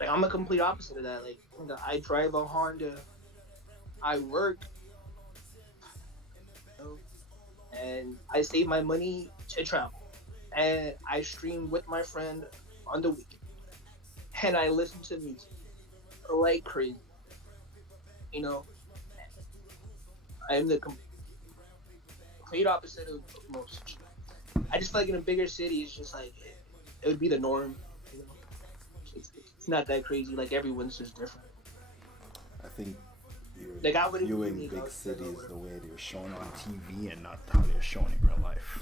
Like I'm a complete opposite of that. Like I drive a Honda. I work, you know, and I save my money to travel. And I stream with my friend on the weekend. And I listen to music like crazy. You know, I am the complete opposite of most. I just feel like in a bigger city, it's just like it would be the norm. You know, it's not that crazy. Like everyone's just different. I think Like I wouldn't viewing be big cities the way they're shown on TV and not how they're shown in real life.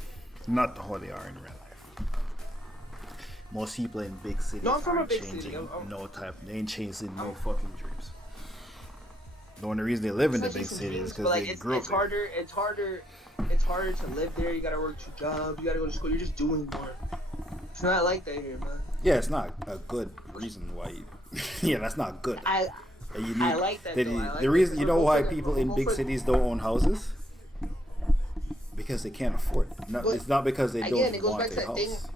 Not how they are in real life. Most people in big cities No, I'm from a aren't big changing city. they ain't chasing no fucking dreams. The only reason they live in the big city is because like, they grew up it's there. harder to live there. You gotta work 2 jobs. You gotta go to school. You're just doing more. It's not like that here, man. Yeah, it's not a good reason why you... yeah, that's not good. I like that, though. I like the reason, that. you know why We'll people put it- in we'll big put it- cities don't own houses? Because they can't afford it. No, But it's not because they again, don't it goes want back to their that thing. house.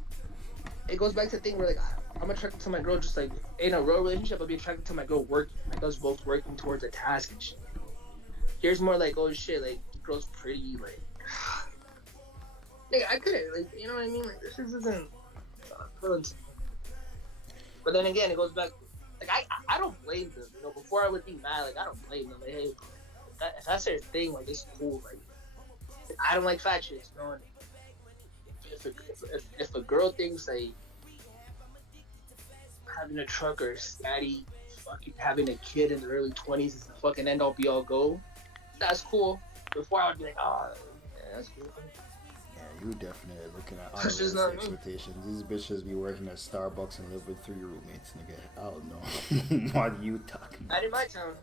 It goes back to the thing where like I'm attracted to my girl just like in a real relationship. I'll be attracted to my girl working. Like us both working towards a task and shit. Here's more like, oh shit, like the girl's pretty, like I couldn't, like, you know what I mean? Like this just isn't feeling. But then again, it goes back. Like I don't blame them. You know, before I would be mad. Like I don't blame them. Like hey, if that's their thing, like it's cool. Like I don't like fat chicks. You know. And if a girl thinks like having a truck or steady fucking having a kid in the early 20s is the fucking end all be all go, that's cool. Before I would be like, oh, yeah, that's cool. Yeah, you definitely looking at That's just not me. expectations. These bitches be working at Starbucks and live with 3 roommates, nigga. I don't know. What are you talking about? Not in my town.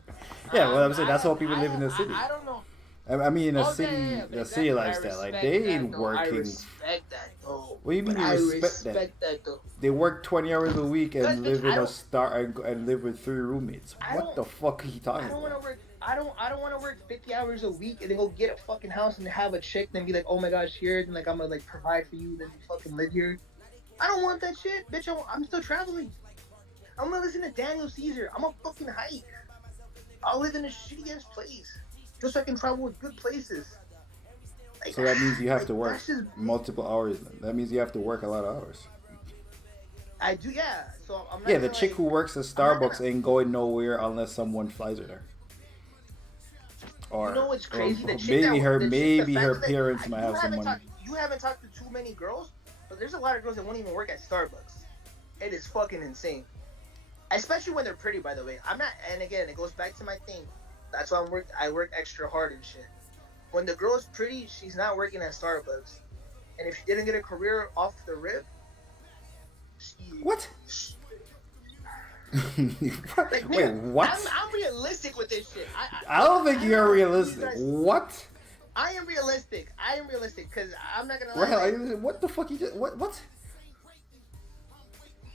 Yeah, well, I'm saying that's how people live in the city. I don't know. I mean, in a Oh, city, yeah, but the exactly. city I lifestyle, like respect they that, ain't though. working. I respect that though. What do you mean But you I respect that? though. They work 20 hours a week and But live I in a don't- star and live with 3 roommates. I What don't- the fuck are you I talking don't want about? to work. I don't want to work 50 hours a week and then go get a fucking house and have a chick and then be like, oh my gosh, here and like I'm gonna like provide for you and then you fucking live here. I don't want that shit, bitch. I'm still traveling. I'm gonna listen to Daniel Caesar. I'm a fucking hike. I'll live in a shitty ass place just so I can travel with good places. Like, So that means you have to like, work that's just- multiple hours. Then. That means you have to work a lot of hours. I do, yeah. So I'm not. Yeah, the gonna, chick like, who works at I'm not Starbucks gonna- ain't going nowhere unless someone flies her there. Or, You know what's crazy? or The chick maybe that, her the chick, maybe the her fact that parents I- might you have haven't someone. You haven't talked to too many girls, but there's a lot of girls that won't even work at Starbucks. It is fucking insane. Especially when they're pretty, by the way. I'm not, and again, it goes back to my thing. That's why I work extra hard and shit. When the girl's pretty, she's not working at Starbucks. And if she didn't get a career off the rip, What? Like, Wait, nigga, what? I'm realistic with this shit. I don't think I you're don't know if you realistic. guys- What? I am realistic because I'm not gonna lie. Right? What the fuck you just what?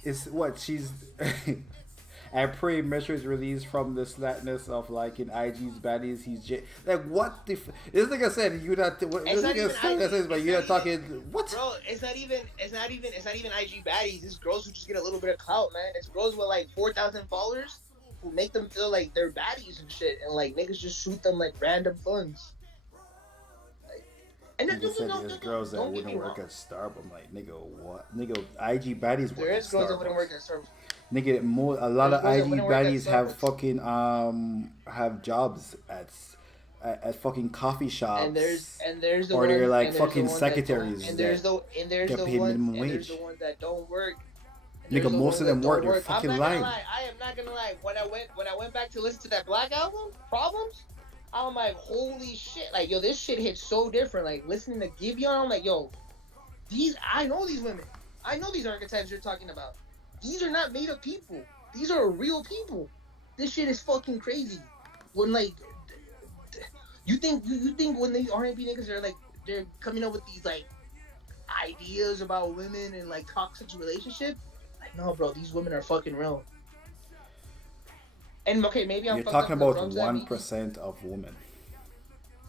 Is what she's and pray measures released from the slackness of like in IG's baddies. Like what the this nigga said you not what this not nigga even said IG, says but it's you're not not talking even- what? Bro, it's not even IG baddies. It's girls who just get a little bit of clout, man. It's girls with like 4,000 followers who make them feel like they're baddies and shit, and like niggas just shoot them like random funds. Like, and You just said there's girls that don't get wouldn't me work wrong. at Starbucks. I'm like, nigga, what? Nigga, IG baddies work There at is girls that wouldn't work Starbucks. at Starbucks. Nigga, a lot of There's girls that IG wouldn't work at baddies have Starbucks. fucking have jobs at fucking coffee shops. And there's the or they're ones- like and there's the fucking ones that don't- secretaries and there's that the get ones paid minimum and there's wage. the ones that don't work. And Nigga, there's the most ones of that them don't work. They're work. fucking I'm not lying. gonna lie. I am not gonna lie. When I went back to listen to that Black album, Problems, I'm like, holy shit! Like, yo, this shit hits so different. Like, listening to Giveon, I'm like, yo, I know these women. I know these archetypes you're talking about. These are not made up people. These are real people. This shit is fucking crazy. When like, you think when the R&B niggas are like they're coming up with these like ideas about women and like toxic relationship? Like, no, bro, these women are fucking real. And okay, maybe I'm You're fucked up talking in the about drums that 1% of women.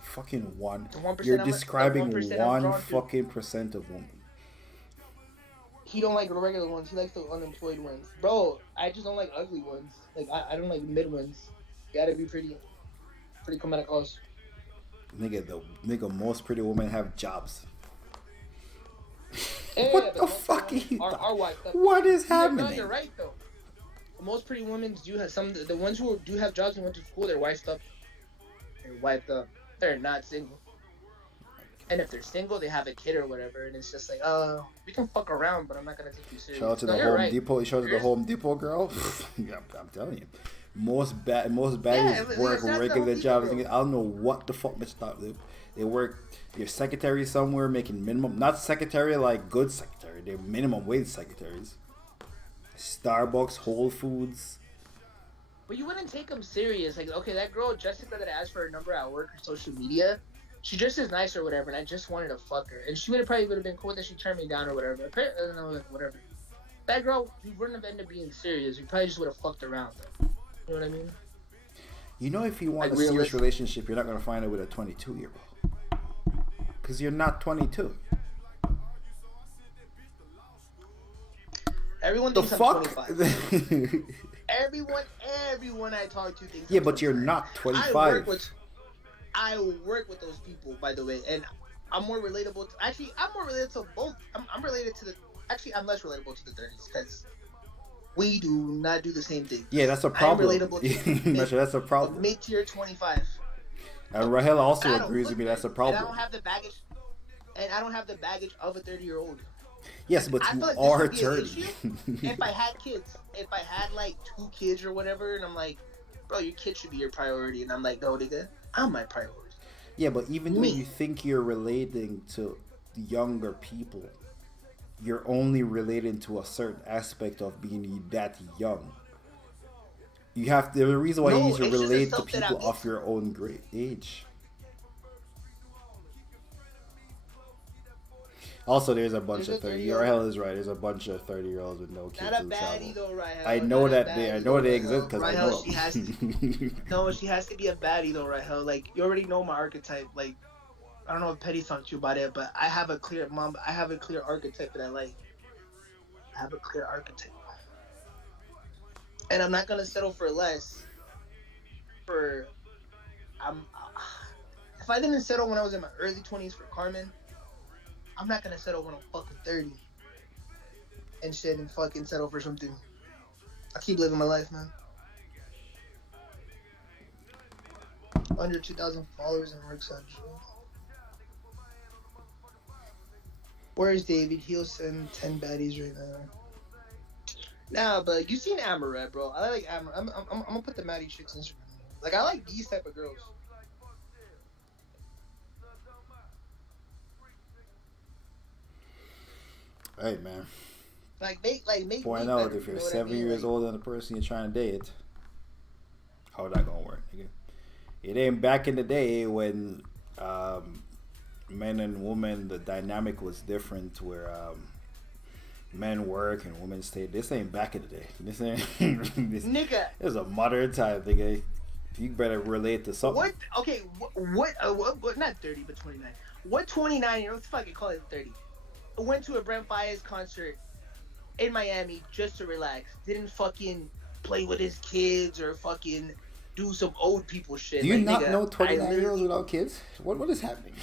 Fucking one. The 1% You're I'm- describing the 1% I'm one drawn to. fucking percent of women. He don't like the regular ones. He likes the unemployed ones. Bro, I just don't like ugly ones. Like I don't like mid ones. Gotta be pretty come at a cost. Nigga, most pretty women have jobs. Yeah, What but the most fuck pretty women are you are wiped up. What is No, happening? you're right though. Most pretty women do have some. The ones who do have jobs and went to school, they're wiped up. They're wiped up. They're not single. And if they're single, they have a kid or whatever, and it's just like, we can fuck around, but I'm not gonna take you serious. Shout out to No, the you're Home right. Depot. Shout out to the Home Depot girl. Yeah, I'm telling you, most baddies Yeah, work that's the regular Home Depot jobs. girl. I don't know what the fuck bitch thought. They work. They're secretary somewhere making minimum. Not secretary like good secretary. They're minimum wage secretaries. Starbucks, Whole Foods. But you wouldn't take them serious. Like, okay, that girl Jessica that asked for her number at work or social media, she just is nice or whatever, and I just wanted to fuck her. And she would have been cool that she turned me down or whatever. I don't know, like, whatever. That girl, we wouldn't have ended up being serious. We probably just would have fucked around. You know what I mean? You know, if you want Like a serious realistic. relationship, you're not gonna find it with a 22-year-old. Because you're not 22. Everyone The thinks fuck? I'm 25. Everyone I talk to thinks Yeah, I'm but you're 25. not 25. I work with those people, by the way, and I'm more relatable. I'm more related to both. I'm related to the. Actually, I'm less relatable to the 30s because we do not do the same thing. Yeah, that's a problem. I'm relatable to That's a problem. mid-tier 25. And Rahel also I don't agrees look with me. That's a good, problem. And I don't have the baggage. And I don't have the baggage of a 30-year-old. Yes, but I you feel like are this would be an 30. issue if I had kids. If I had like 2 kids or whatever, and I'm like, bro, your kid should be your priority, and I'm like, no, nigga, I'm my priority. Yeah, but even though Me. you think you're relating to younger people, you're only relating to a certain aspect of being that young. You have to, the reason why No, you need to it's just the relate to stuff that people I'm of your own great age. Also, there's a bunch There's of a 30. 30-year-old. Rahel is right. There's a bunch of 30-year-olds with no kids Not a who baddie travel. though, Rahel. I know Not a that baddie, I know though, they Rahel. exist because I Rahel, know. she has No, she has to be a baddie though, Rahel. Like, you already know my archetype. Like, I don't know if Petty talked to you about it, but I have a clear archetype that I like. I have a clear archetype. And I'm not gonna settle for less. If I didn't settle when I was in my early 20s for Carmen, I'm not gonna settle when I'm fucking 30 and shit and fucking settle for something. I keep living my life, man. Under 2,000 followers and works on Jewel. Where's David? He'll send 10 baddies right now. Nah, but you seen Amaret, bro. I like Amaret. I'm gonna put the Maddie chicks Instagram. Like, I like these type of girls. Hey, man. Make Point me out, better, if you're you know what I 7 mean? years Like, older than the person you're trying to date, how that gonna work, nigga? It ain't back in the day when men and women, the dynamic was different, where men work and women stay. This ain't back in the day. This ain't. This is a modern time, nigga. You better relate to something. What? Okay, what? Not 30, but 29. What 29-year-old? Fucking call it 30. Went to a Brent Fayez concert in Miami just to relax. Didn't fucking play with his kids or fucking do some old people shit. Do you like, not nigga, know 29-year-olds without kids? What is happening?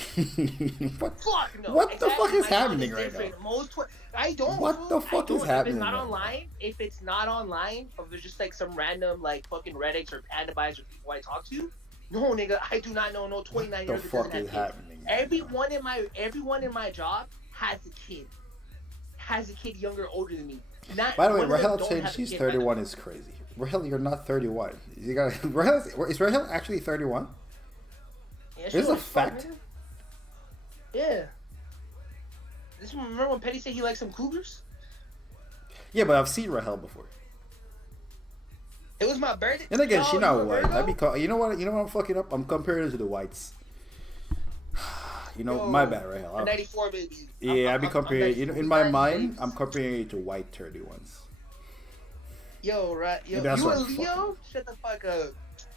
What? Fuck no. What the fuck is My happening is right now? different. I don't. What the fuck is happening If it's not right online, if it's not online, or if it's just like some random like fucking Reddits or panda buys or people I talk to, no nigga, I do not know no 29 the years old fuck that is doesn't have kids. happening? Everyone in my job has a kid. Has a kid younger or older than me. Not, By the way, one of them Rahel don't saying have a she's kid, by the 31 way. is crazy. Rahel, you're not 31. You got is Rahel actually 31? Yeah, Is this she a was fun, fact? nigga. Yeah. Remember when Petty said he liked some cougars? Yeah, but I've seen Rahel before. It was my birthday. And again, she Yo, not you a white. Virgo? You know what? You know what I'm fucking up. I'm comparing her to the whites. You know, Yo, my bad, right? I'm 94, baby. Yeah, I be comparing. You know, in my 99, mind, baby. I'm comparing it to white 31s. Yo, right? Yo, Maybe that's you what a I'm fucking. Leo? Shut the fuck up.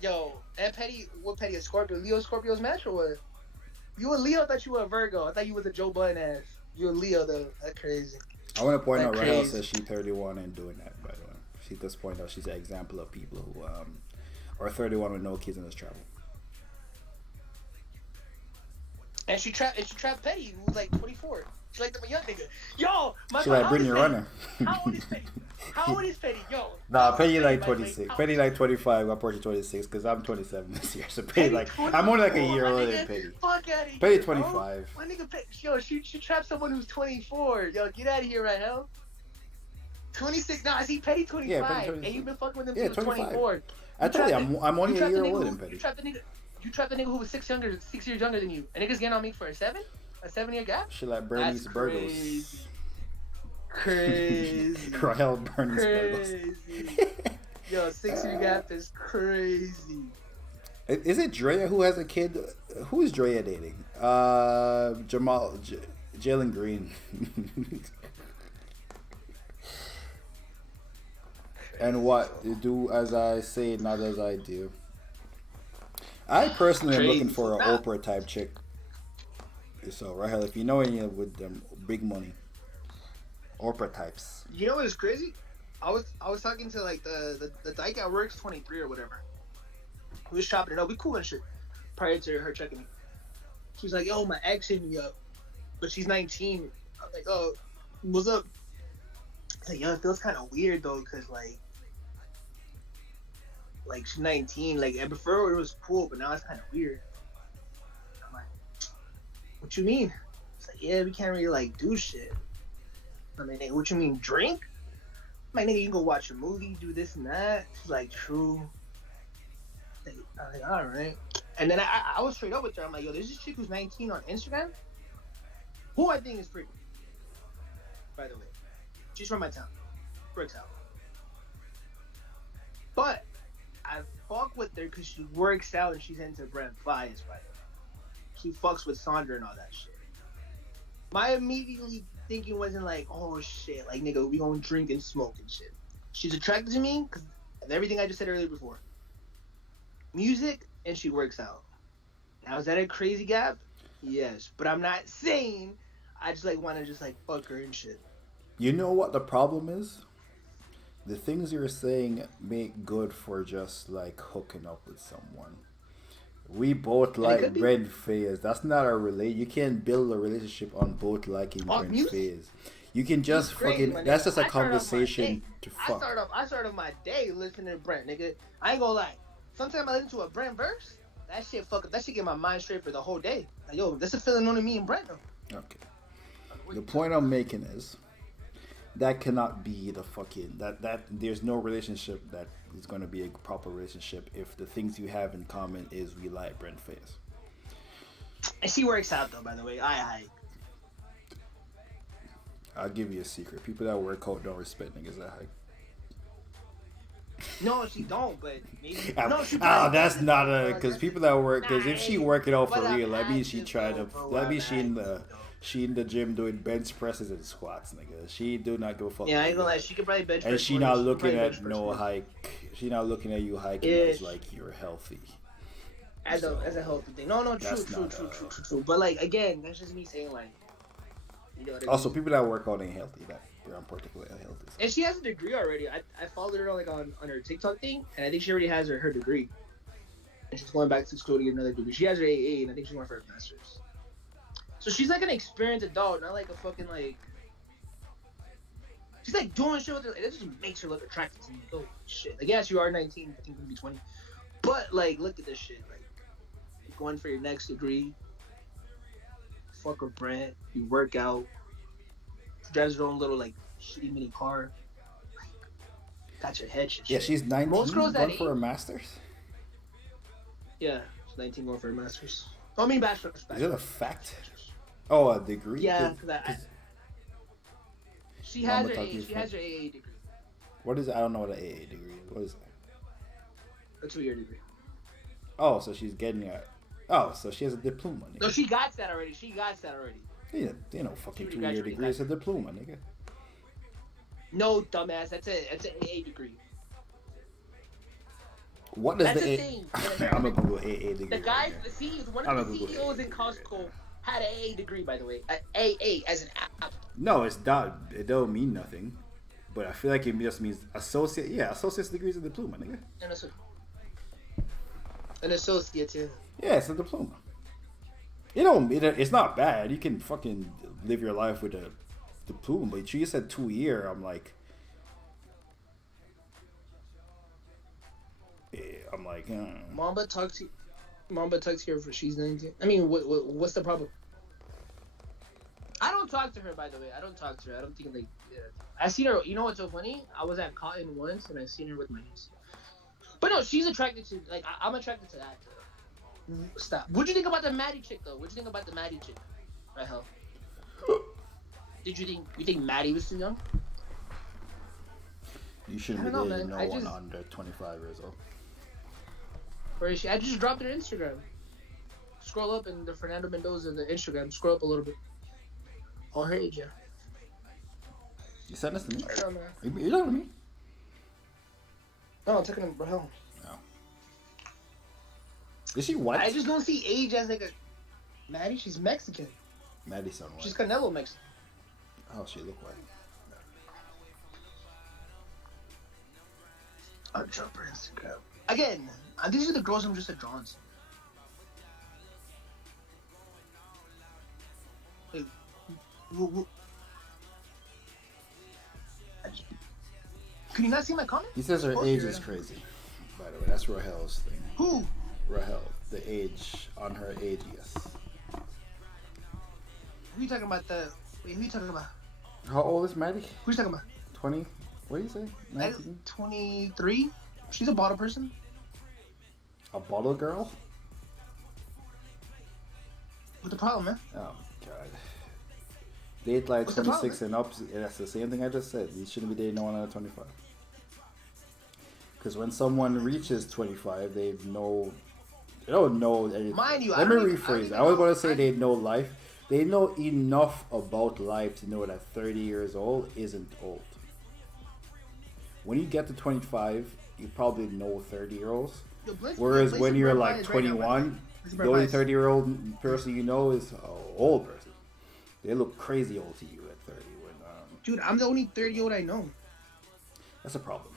Yo, and Petty, what Petty? A Scorpio? Leo Scorpio's match or what? You a Leo? I thought you were a Virgo. I thought you was a Joe Budden ass. You a Leo though? That's crazy. I want to point out That Rahel crazy. says she's 31 and doing that. By the way, she does point out she's an example of people who are 31 with no kids and just travel. And she trapped Petty, who was like 24. She's like the young nigga. Yo, my She like how bring old your is Petty? runner. How old is Petty? How old is Petty? Yo. Nah, how old Petty is like by the way? 26. How- Petty like 25. I'm approaching 26 because I'm 27 this year. So Petty Petty like I'm only like a 24, year my older nigga. than Petty. Fuck out of here. Petty bro. 25. My nigga, yo, she trapped someone who's 24. Yo, get out of here, right now. 26. Nah, I see Petty 25. Yeah, Petty 26. And you've been fucking with him Yeah, since he was 25. 24. I told you, I'm only a year older than You Petty. trapped the nigga who was 6 years younger than you. And niggas getting on me for a 7-year gap? She like Bernie's That's Burgos. Crazy. Rahel Bernie's Burgos. Crazy. Yo, 6-year gap is crazy. Is it Drea who has a kid? Who is Drea dating? Jalen Green. And what? Do as I say, not as I do. I personally am looking for an Oprah type chick. So Rahel, if you know any with them big money, Oprah types. You know what is crazy? I was talking to like the dyke at work's 23 or whatever. We was chopping it up. We cool and shit. Prior to her checking me, she was like, "Yo, my ex hit me up, but she's 19." I was like, "Oh, what's up?" I was like, "Yo, it feels kind of weird though, cause like she's 19. Like I prefer it was cool, but now it's kind of weird." I'm like, "What you mean?" It's like, "Yeah, we can't really like do shit." I mean, nigga, what you mean, drink? I'm like, nigga, you can go watch a movie, do this and that. She's like, true. I was like, all right. And then I was straight up with her. I'm like, yo, there's this chick who's 19 on Instagram, who I think is pretty, by the way. She's from my town. Works out. But I fuck with her because she works out and she's into Brent Bias, by the way. She fucks with Sandra and all that shit. My immediately thinking wasn't like, oh shit, like nigga, we gonna drink and smoke and shit. She's attracted to me because of everything I just said earlier before. Music, and she works out. Now is that a crazy gap? Yes, but I'm not saying I just like want to just like fuck her and shit. You know what the problem is? The things you're saying make good for just like hooking up with someone. We both like Brent Fayez. That's not a relate. You can't build a relationship on both liking Brent Fayez. You can just fucking. That's just a conversation to fuck. I start off my day listening to Brent, nigga. I ain't gonna lie. Sometimes I listen to a Brent verse. That shit fuck up. That shit get my mind straight for the whole day. Like, yo, that's a feeling only me and Brent know. Okay. The point I'm making is that cannot be the fucking that there's no relationship that is going to be a proper relationship if the things you have in common is we like Brent Fayez. And she works out though, by the way. I'll give you a secret. People that work out don't respect niggas that high. No, she don't. But maybe. That's not a because people that work because if she working out for real, that means she trying to. That means she in the gym doing bench presses and squats, nigga. She do not give a fuck. Yeah, I ain't gonna lie. She could probably bench press. And she not looking at no hike. She not looking at you hiking as like you're healthy. As a healthy thing. No, true. But like again, that's just me saying like. You know what I mean? Also, people that work out ain't healthy. That I'm particularly unhealthy. So. And she has a degree already. I followed her on her TikTok thing, and I think she already has her degree. And she's going back to school to get another degree. She has her AA, and I think she's going for her master's. So she's like an experienced adult, not like a fucking like. She's like doing shit with her. Like, that just makes her look attractive to me. Oh shit! Like yes, you are 19. I think you'll be 20. But like, look at this shit. Like, you're going for your next degree. Fuck with Brent. You work out. She drives her own little like shitty mini car. Like, got your head shit. Yeah, she's 19. Most girls going that for a master's. Yeah, she's 19 going for a master's. I mean bachelor's. Is it a fact? Oh, a degree. Yeah, because she has her AA degree. What is it? I don't know what an AA degree is. What is that? A 2-year degree. Oh, so she's getting a. Oh, so she has a diploma, nigga. No, she got that already. Yeah, you know, fucking She 2-year graduated degree is a diploma, nigga. No, dumbass. That's an AA degree. What does That's the the A? thing. I'm gonna Google AA degree. The guys, right see, one I'm of the gonna Google CEOs in Costco had an AA degree, by the way. AA as an app. No, it's not. It don't mean nothing. But I feel like it just means associate. Yeah, associate's degree is a diploma, nigga. An associate, yeah. Yeah, it's a diploma. It's not bad. You can fucking live your life with a diploma. But you said 2-year. I'm like, Mamba talks here for she's 19. I mean, what's the problem? I don't talk to her, by the way. I don't talk to her. I don't think like. Yeah. I seen her. You know what's so funny? I was at Cotton once, and I seen her with my niece. But no, she's attracted to like I'm attracted to that. Stop. What'd you think about the Maddie chick though? What'd you think about the Maddie chick? Right, hell. You think Maddie was too young? you shouldn't be dating no one under 25 years old. Where is she? I just dropped her Instagram. Scroll up in the Fernando Mendoza the Instagram. Scroll up a little bit. Oh, her age, yeah. You sent this to me? I don't know. You talking to me? No, I'm talking to bro. No. Is she white? I just don't see age as like a. Maddie, she's Mexican. Maddie's son white. She's Canelo Mexican. How she look white? I'll drop her Instagram. Again, these are the girls I'm just drawn to. Wait, can you not see my comment? He says her age is crazy. By the way, that's Rahel's thing. Who? Rahel, the age on her age, yes. Who are you talking about? Who are you talking about? How old is Maddie? Who are you talking about? 20? What do you say? 19? 23. She's a bottle person. A bottle girl? What's the problem, man? Oh god. Date like What's the 26 problem? and up. That's the same thing I just said. You shouldn't be dating no one under 25. Because when someone reaches 25, they don't know anything. Mind you, Let me rephrase. I was going to say they know life. They know enough about life to know that 30 years old isn't old. When you get to 25, you probably know 30-year-olds. Whereas when you're like 21, the only 30-year-old person you know is an old person. They look crazy old to you at 30. Dude, I'm the only 30-year-old I know. That's a problem.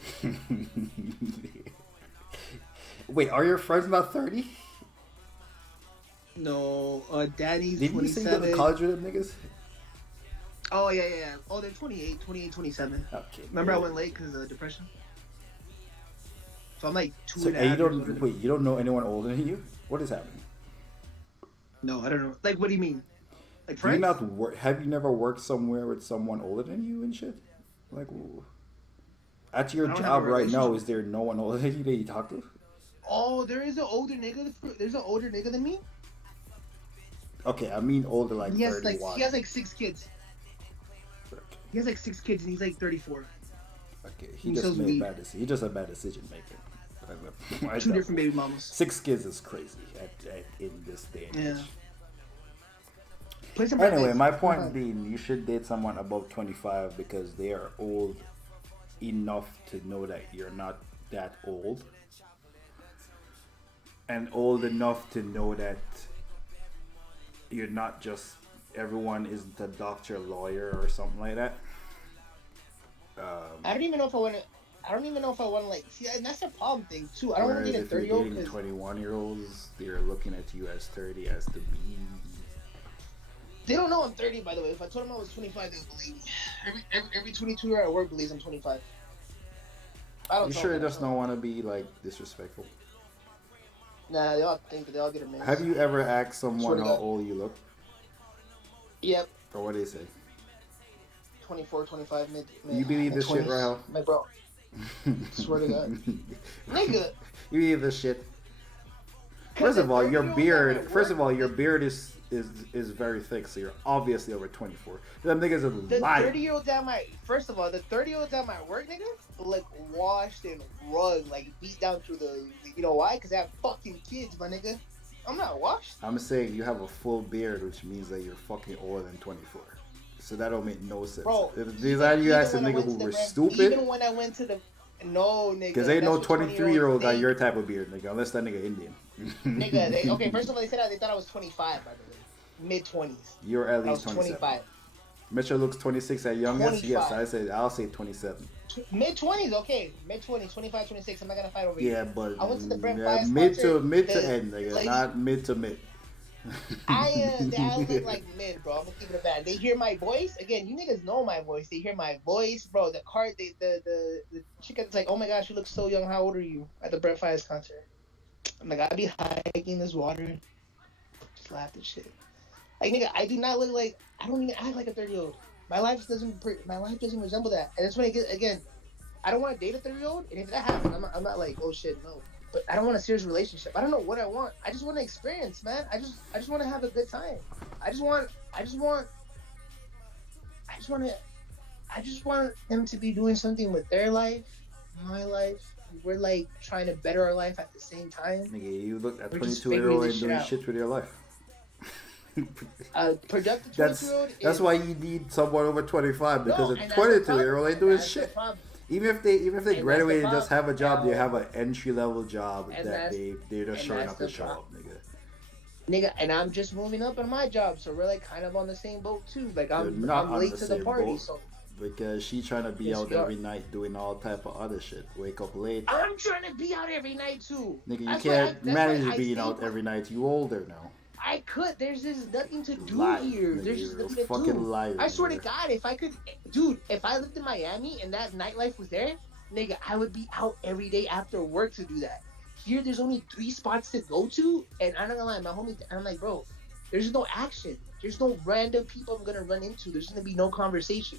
Wait, are your friends about 30? No, Danny's Didn't 27. you say you go to college with them niggas? Oh, yeah. Oh, they're 28, 27. Okay. Remember I went late because of depression? So I'm like two So, and a half you years older don't than wait. You don't know anyone older than you? What is happening? No, I don't know. Like, what do you mean? Like, Do you friends? not have you never worked somewhere with someone older than you and shit? Like, at your I don't have job a right now, relationship. is there no one older than you that you talk to? Oh, there is an older nigga. There's an older nigga than me. Okay, I mean older, like He has 31. he has like 6 kids. He has like 6 kids and he's like 34. Okay, he he just sells made weed. bad decision. He just a bad decision maker. I 2 don't- different baby mamas. 6 kids is crazy in this day and age. Yeah. Play some Anyway, Fortnite. my point being, you should date someone above 25 because they are old enough to know that you're not that old. And old enough to know that you're not just, everyone isn't a doctor, lawyer, or something like that. I don't even know if I want to like see, and that's the problem thing too. I don't want to Whereas date a if you're 30-year-old dating because 21-year-olds, they're looking at you as 30 as the be. they don't know I'm 30. By the way, if I told them I was 25, they would believe me. Every 22-year-old at work believes I'm 25. I don't You tell sure them, just don't want to be like disrespectful? Nah, they all think that they all get a minute. Have you ever asked someone Swear to how God. old you look? Yep. Or what do they say? 24, 25, mid. You believe this shit, 20s. Rahel? My bro. Swear to God. Nigga. You believe this shit? First of all, your beard. First of all, your beard is is very thick, so you're obviously over 24. Them niggas are The lying. 30-year-olds at my first of all, the 30-year-olds at my work, nigga, like washed and rugged, like beat down through the. You know why? Because they have fucking kids, my nigga. I'm not washed. I'm saying you have a full beard, which means that you're fucking older than 24. So that don't make no sense. Bro, If these are you ask a nigga who were stupid. Even when I went to the no nigga. Because ain't no 23-year-old got think. your type of beard, nigga, unless that nigga Indian. Nigga, okay, first of all, they said they thought I was 25, by the way. Mid-20s. You're at least 27. 25. Mitchell looks 26 at youngest. 25. Yes, I'll say 27. Mid-20s, okay. Mid-20s, 25, 26. I'm not gonna fight over Yeah, you. but I went to the Brent Fires mid to concert, end, nigga, like, not mid to mid. I look like mid, bro. I'm gonna keep it a bad. They hear my voice again. You niggas know my voice. They hear my voice, bro. The chick is like, oh my gosh, you look so young. How old are you? At the Brent Fires concert. I'm like, I'll be hiking this water. Just laugh at shit. Like, nigga, I do not look like. I don't even act like a 30-year-old. My life doesn't resemble that. And that's when I get again. I don't want to date a 30-year-old, and if that happens, I'm not like, oh shit, no. But I don't want a serious relationship. I don't know what I want. I just want to experience, man. I just want to have a good time. I just want them to be doing something with their life, my life. We're like trying to better our life at the same time. Nigga, you look at 22-year-old and doing shit with your life. Productive 22-year-old. That's why you need someone over 25 because a 22-year-old ain't doing shit. Even if they graduate and just have a job, they have an entry-level job that they're just showing up to show up, nigga. And I'm just moving up in my job, so we're like kind of on the same boat too. Like I'm late to the party, so because she's trying to be out every night doing all type of other shit. Wake up late. I'm trying to be out every night too. Nigga, you can't manage being out every night. You older now. I could. There's just nothing to do here. Nigga, there's just nothing to fucking do. liar, I swear to God, if I could, dude, if I lived in Miami and that nightlife was there, nigga, I would be out every day after work to do that. Here, there's only 3 spots to go to, and I'm not gonna lie, my homie, I'm like, bro, there's no action. There's no random people I'm gonna run into. There's gonna be no conversation.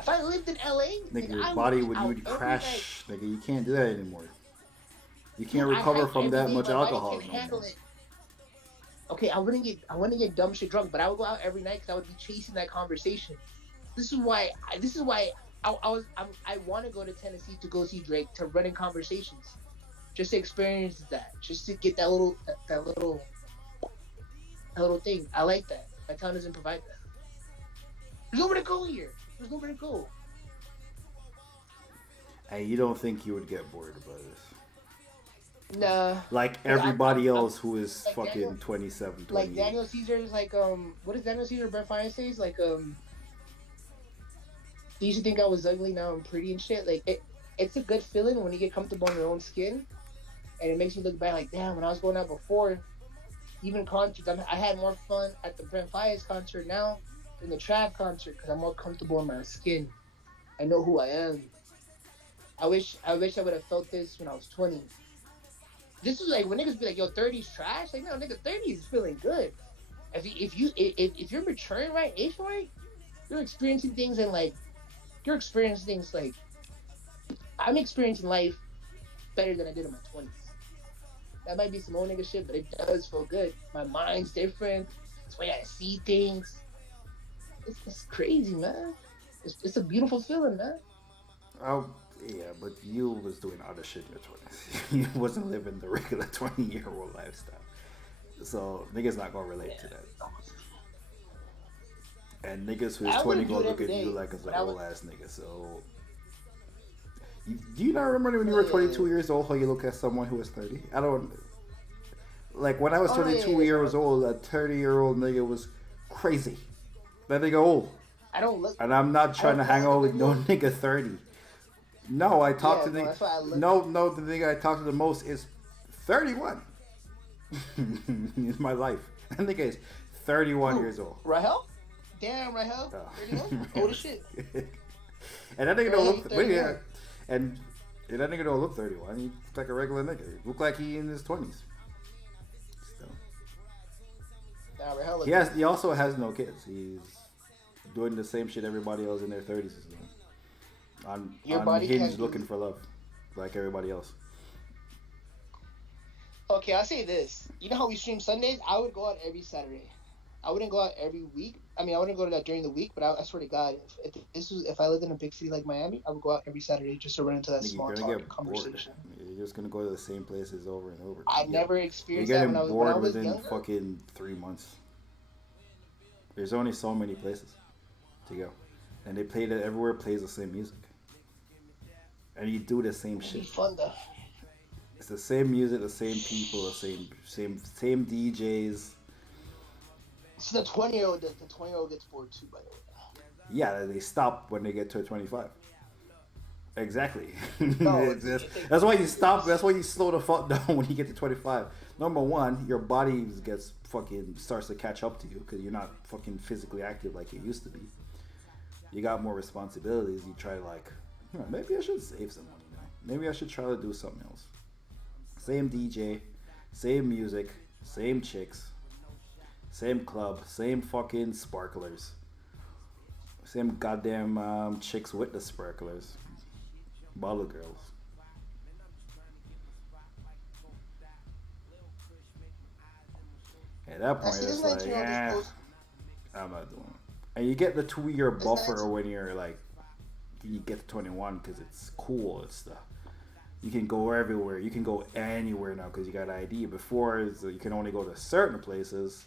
If I lived in LA, nigga, your body would crash. Nigga, you can't do that anymore. You can't recover from that much alcohol anymore. Okay, I wouldn't get dumb shit drunk, but I would go out every night because I would be chasing that conversation. This is why I want to go to Tennessee to go see Drake, to run in conversations, just to experience that, just to get that little thing. I like that. My town doesn't provide that. There's nowhere to go here. There's nowhere to go. And you don't think you would get bored about this? Nah. Like everybody else who is like fucking Daniel, 27, 28. Like Daniel Caesar's like what is Daniel Caesar Brent Fire says? Like they used to think I was ugly, now I'm pretty and shit. Like it's a good feeling when you get comfortable in your own skin, and it makes you look back like, damn, when I was going out before, even concerts, I had more fun at the Brent Fires concert now than the Trav concert because I'm more comfortable in my skin. I know who I am. I wish I would have felt this when I was 20. This is like when niggas be like, yo, 30's trash. Like, no, nigga, 30 is feeling good. If you're maturing right, age right, you're experiencing things like I'm experiencing life better than I did in my 20s. That might be some old nigga shit, but it does feel good. My mind's different. It's the way I see things. It's crazy, man. It's a beautiful feeling, man. Oh, yeah, but you was doing other shit in your 20s. You wasn't living the regular 20-year-old lifestyle. So, niggas not gonna relate to that. And niggas who's 20 gonna look at you like an old ass nigga, so... Do you not remember when you were 22 years old how you look at someone who was 30? I don't... Like, when I was 22 years old, a 30-year-old nigga was crazy. That nigga old. I don't look... And I'm not trying to hang out with no nigga 30. No, I talk to nigga... No, the nigga I talk to the most is 31. In my life. That nigga is 31 years old. Rahel? Damn, Rahel. 31? Old as shit. And that nigga don't look... And that nigga don't look 31. He looks like a regular nigga. He look like he in his 20s. He also has no kids. He's doing the same shit everybody else in their 30s is doing. On Hinge looking for love. Like everybody else. Okay, I'll say this. You know how we stream Sundays? I would go out every Saturday. I wouldn't go out every week. I mean, I wouldn't go to that during the week, but I swear to God, if I lived in a big city like Miami, I would go out every Saturday just to run into that Nigga, you're small gonna talk get bored. conversation. You're just gonna go to the same places over and over. I never You're experienced that getting when I bored was within younger. fucking 3 months. There's only so many places to go, and they play that everywhere plays the same music, and you do the same It'd be shit. fun though. It's the same music, the same people, the same DJs. So the 20-year-old gets bored too. By the way. Yeah, they stop when they get to 25. Exactly. No, That's why you stop. That's why you slow the fuck down when you get to 25. Number one, your body starts to catch up to you because you're not fucking physically active like you used to be. You got more responsibilities. You try to maybe I should save some money now. Maybe I should try to do something else. Same DJ, same music, same chicks, same club, same fucking sparklers, same goddamn chicks with the sparklers, bottle girls. At that point, it's like, I'm not doing it. And you get the 2-year buffer when you get to 21 because it's cool. You can go everywhere. You can go anywhere now because you got ID. Before, you can only go to certain places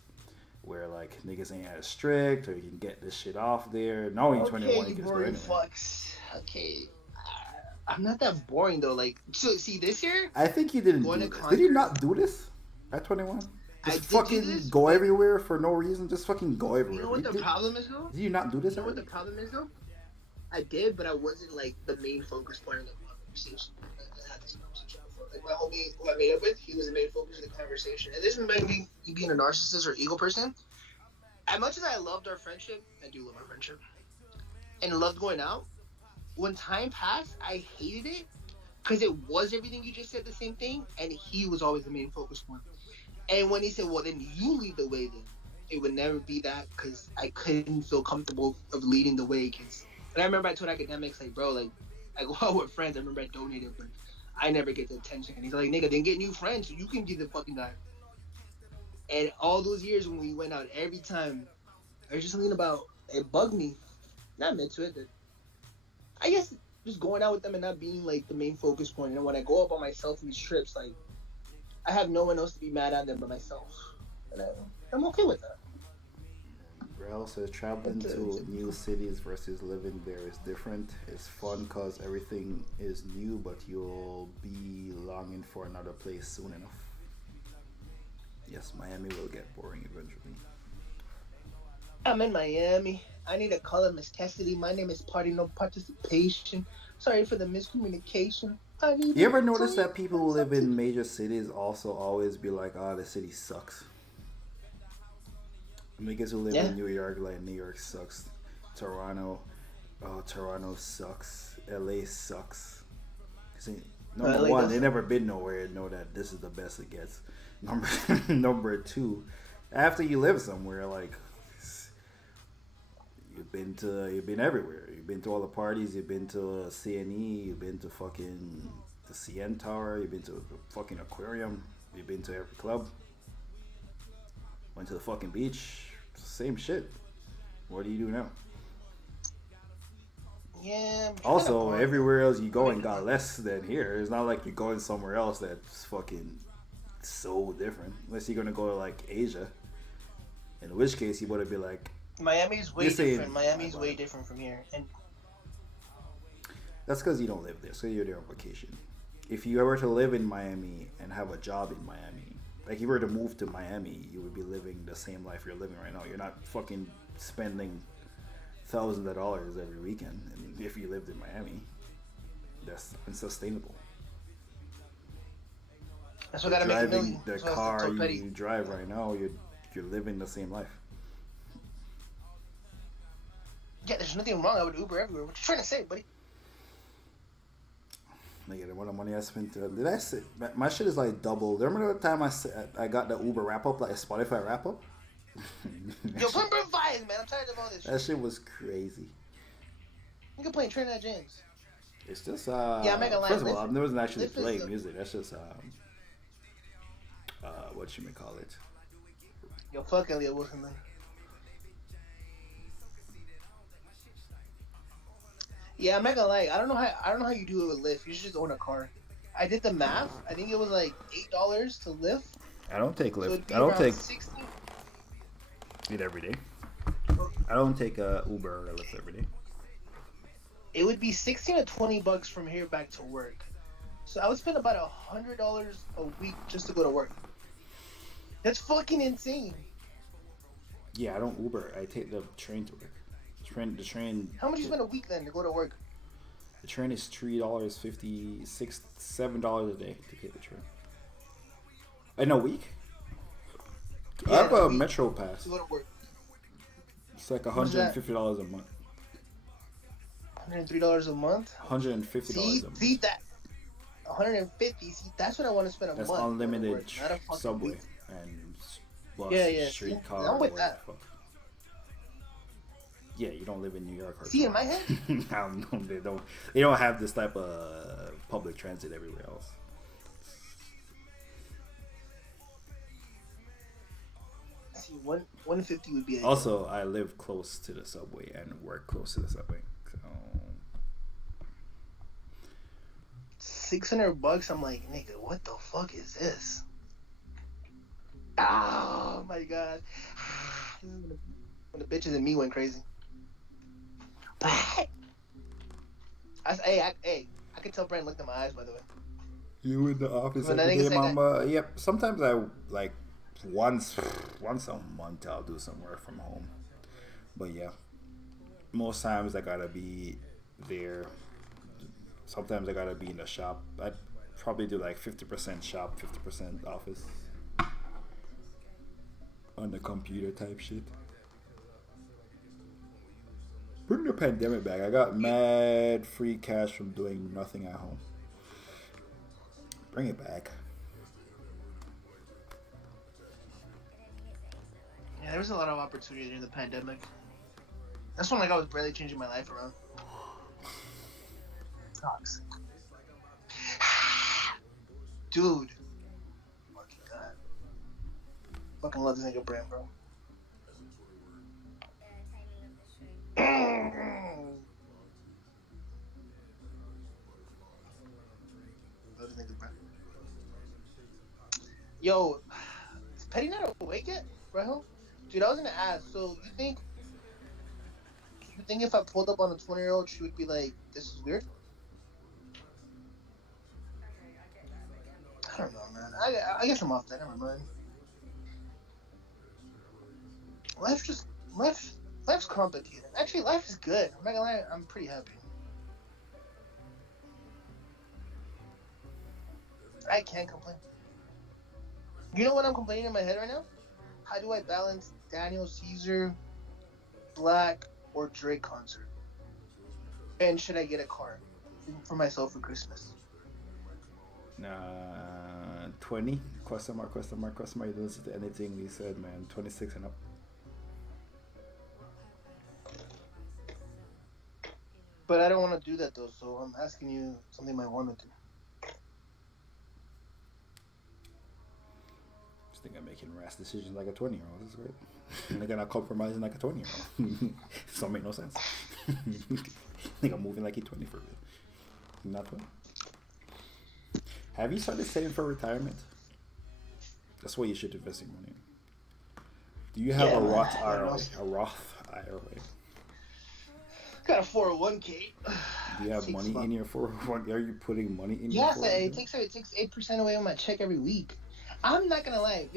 where niggas ain't as strict, or you can get this shit off there. Now you're 21, you can go anywhere. Fucks. Okay, I'm not that boring though. So see this year, I think you didn't do this. Did you not do this at 21? Just fucking go everywhere for no reason. Just fucking go everywhere. You know what the problem is though? Did you not do this? You know what the problem is though? I did, but I wasn't the main focus point of the conversation. I had this conversation before. My homie who I made up with, he was the main focus of the conversation. And this is maybe me being a narcissist or ego person. As much as I loved our friendship, I do love our friendship, and loved going out. When time passed, I hated it because it was everything you just said, the same thing, and he was always the main focus point. And when he said, well, then you lead the way, then it would never be that because I couldn't feel comfortable of leading the way. And I remember I told academics, bro, I go out with friends. I remember I donated, but I never get the attention. And he's like, nigga, then get new friends so you can be the fucking guy. And all those years when we went out, every time, I was just thinking about, it bugged me. Not meant to it, but I guess just going out with them and not being the main focus point. And when I go out by myself on these trips, I have no one else to be mad at them but myself. And I'm okay with that. Rel says traveling to new cities versus living there is different. It's fun because everything is new, but you'll be longing for another place soon enough. Yes, Miami will get boring eventually. I'm in Miami. I need to call it Miss Cassidy. My name is Party No Participation. Sorry for the miscommunication. You ever notice that people who live in major cities also always be like, oh, the city sucks? Niggas who live in New York, New York sucks. Toronto sucks. LA sucks. See, number one, they never been nowhere and know that this is the best it gets. Number two, after you live somewhere, you've been everywhere. You've been to all the parties. You've been to CNE. You've been to fucking the CN Tower. You've been to the fucking aquarium. You've been to every club. Went to the fucking beach. Same shit. What do you do now? Yeah. Also, everywhere else you go and got less than here. It's not like you're going somewhere else that's fucking so different. Unless you're gonna go to Asia. In which case you would be Miami's way different. Miami's way different from here. And that's because you don't live there, so you're there on vacation. If you were to live in Miami and have a job in Miami, if you were to move to Miami, you would be living the same life you're living right now. You're not fucking spending thousands of dollars every weekend. And if you lived in Miami, that's unsustainable. That's what gotta make a million. The car you drive right now, you're living the same life. Yeah, there's nothing wrong. I would Uber everywhere. What you trying to say, buddy? Nigga, the amount of money I spent. Did I say my shit is double? Remember the time I got the Uber wrap up, a Spotify wrap up? Yo, put vibes, man. I'm tired of all this shit. That shit was crazy. You can play Trinidad James. It's just I'm not gonna lie. First of all, I wasn't actually playing music. That's just what you may call it. Yo, fuck Elliot Wilson, man. Yeah, I'm not gonna lie. I don't know how you do it with Lyft. You should just own a car. I did the math. I think it was like $8 to Lyft. I don't take So Lyft. it'd be I don't around take 60. it every day. I don't take Uber or Lyft every day. It would be 16 to $20 from here back to work. So I would spend about $100 a week just to go to work. That's fucking insane. Yeah, I don't Uber. I take the train to work. The train. How much you spend a week then to go to work? The train is $3.50, $7 a day to take the train. In a week? Yeah, I have a week Metro pass. to go to work. It's like What's that? $150 a month. $103 a month. $150 See, a month. see that? 150. See, that's what I want to spend a That's month. to go to unlimited work, not a fucking subway week. and bus, Yeah. streetcar. I'm with whatever that. the fuck. Yeah, you don't live in New York. Or See, in my head, I don't know, they don't have this type of public transit everywhere else. see, 150 would be ideal. Also, I live close to the subway and work close to the subway. So $600. I'm like, nigga, what the fuck is this? Oh my god. When the bitches and me went crazy. I could tell Brandon looked in my eyes, by the way. you in the office When every that nigga day, said mama? Yep. Sometimes I like once a month I'll do some work from home. But yeah, most times I gotta be there. Sometimes I gotta be in the shop. I'd probably do like 50% shop, 50% office. On the computer type shit. Bring the pandemic back. I got mad free cash from doing nothing at home. Bring it back. Yeah, there was a lot of opportunity during the pandemic. That's when like I was barely changing my life around. Toxic. Dude. Fucking God. Fucking love this nigga Brand, bro. Love this nigga Brand. Yo, is Petty not awake yet, bro? Dude, I was gonna ask, so you think if I pulled up on a 20-year-old, she would be like, this is weird? I don't know, man. I guess I'm off that. Never mind. Life's complicated. Actually, life is good. I'm not gonna lie, I'm pretty happy. I can't complain. You know what I'm complaining in my head right now? How do I balance Daniel Caesar, Black, or Drake concert? And should I get a car for myself for Christmas? 20? Question mark. You don't listen to anything he said, man. 26 and up. But I don't want to do that though, so I'm asking you something I want to do. Just think I'm making rash decisions like a 20-year-old. This is great. Nigga not compromising like a 20-year-old. This don't make no sense. Nigga moving like he's 20 for real. Not 20. Have you started saving for retirement? That's what you should invest your money in. Do you have a Roth IRA? A Roth IRA? Got a 401k. Do you have money in your 401k? Are you putting money in your 401k? Yes, it takes 8% away on my check every week. I'm not gonna lie,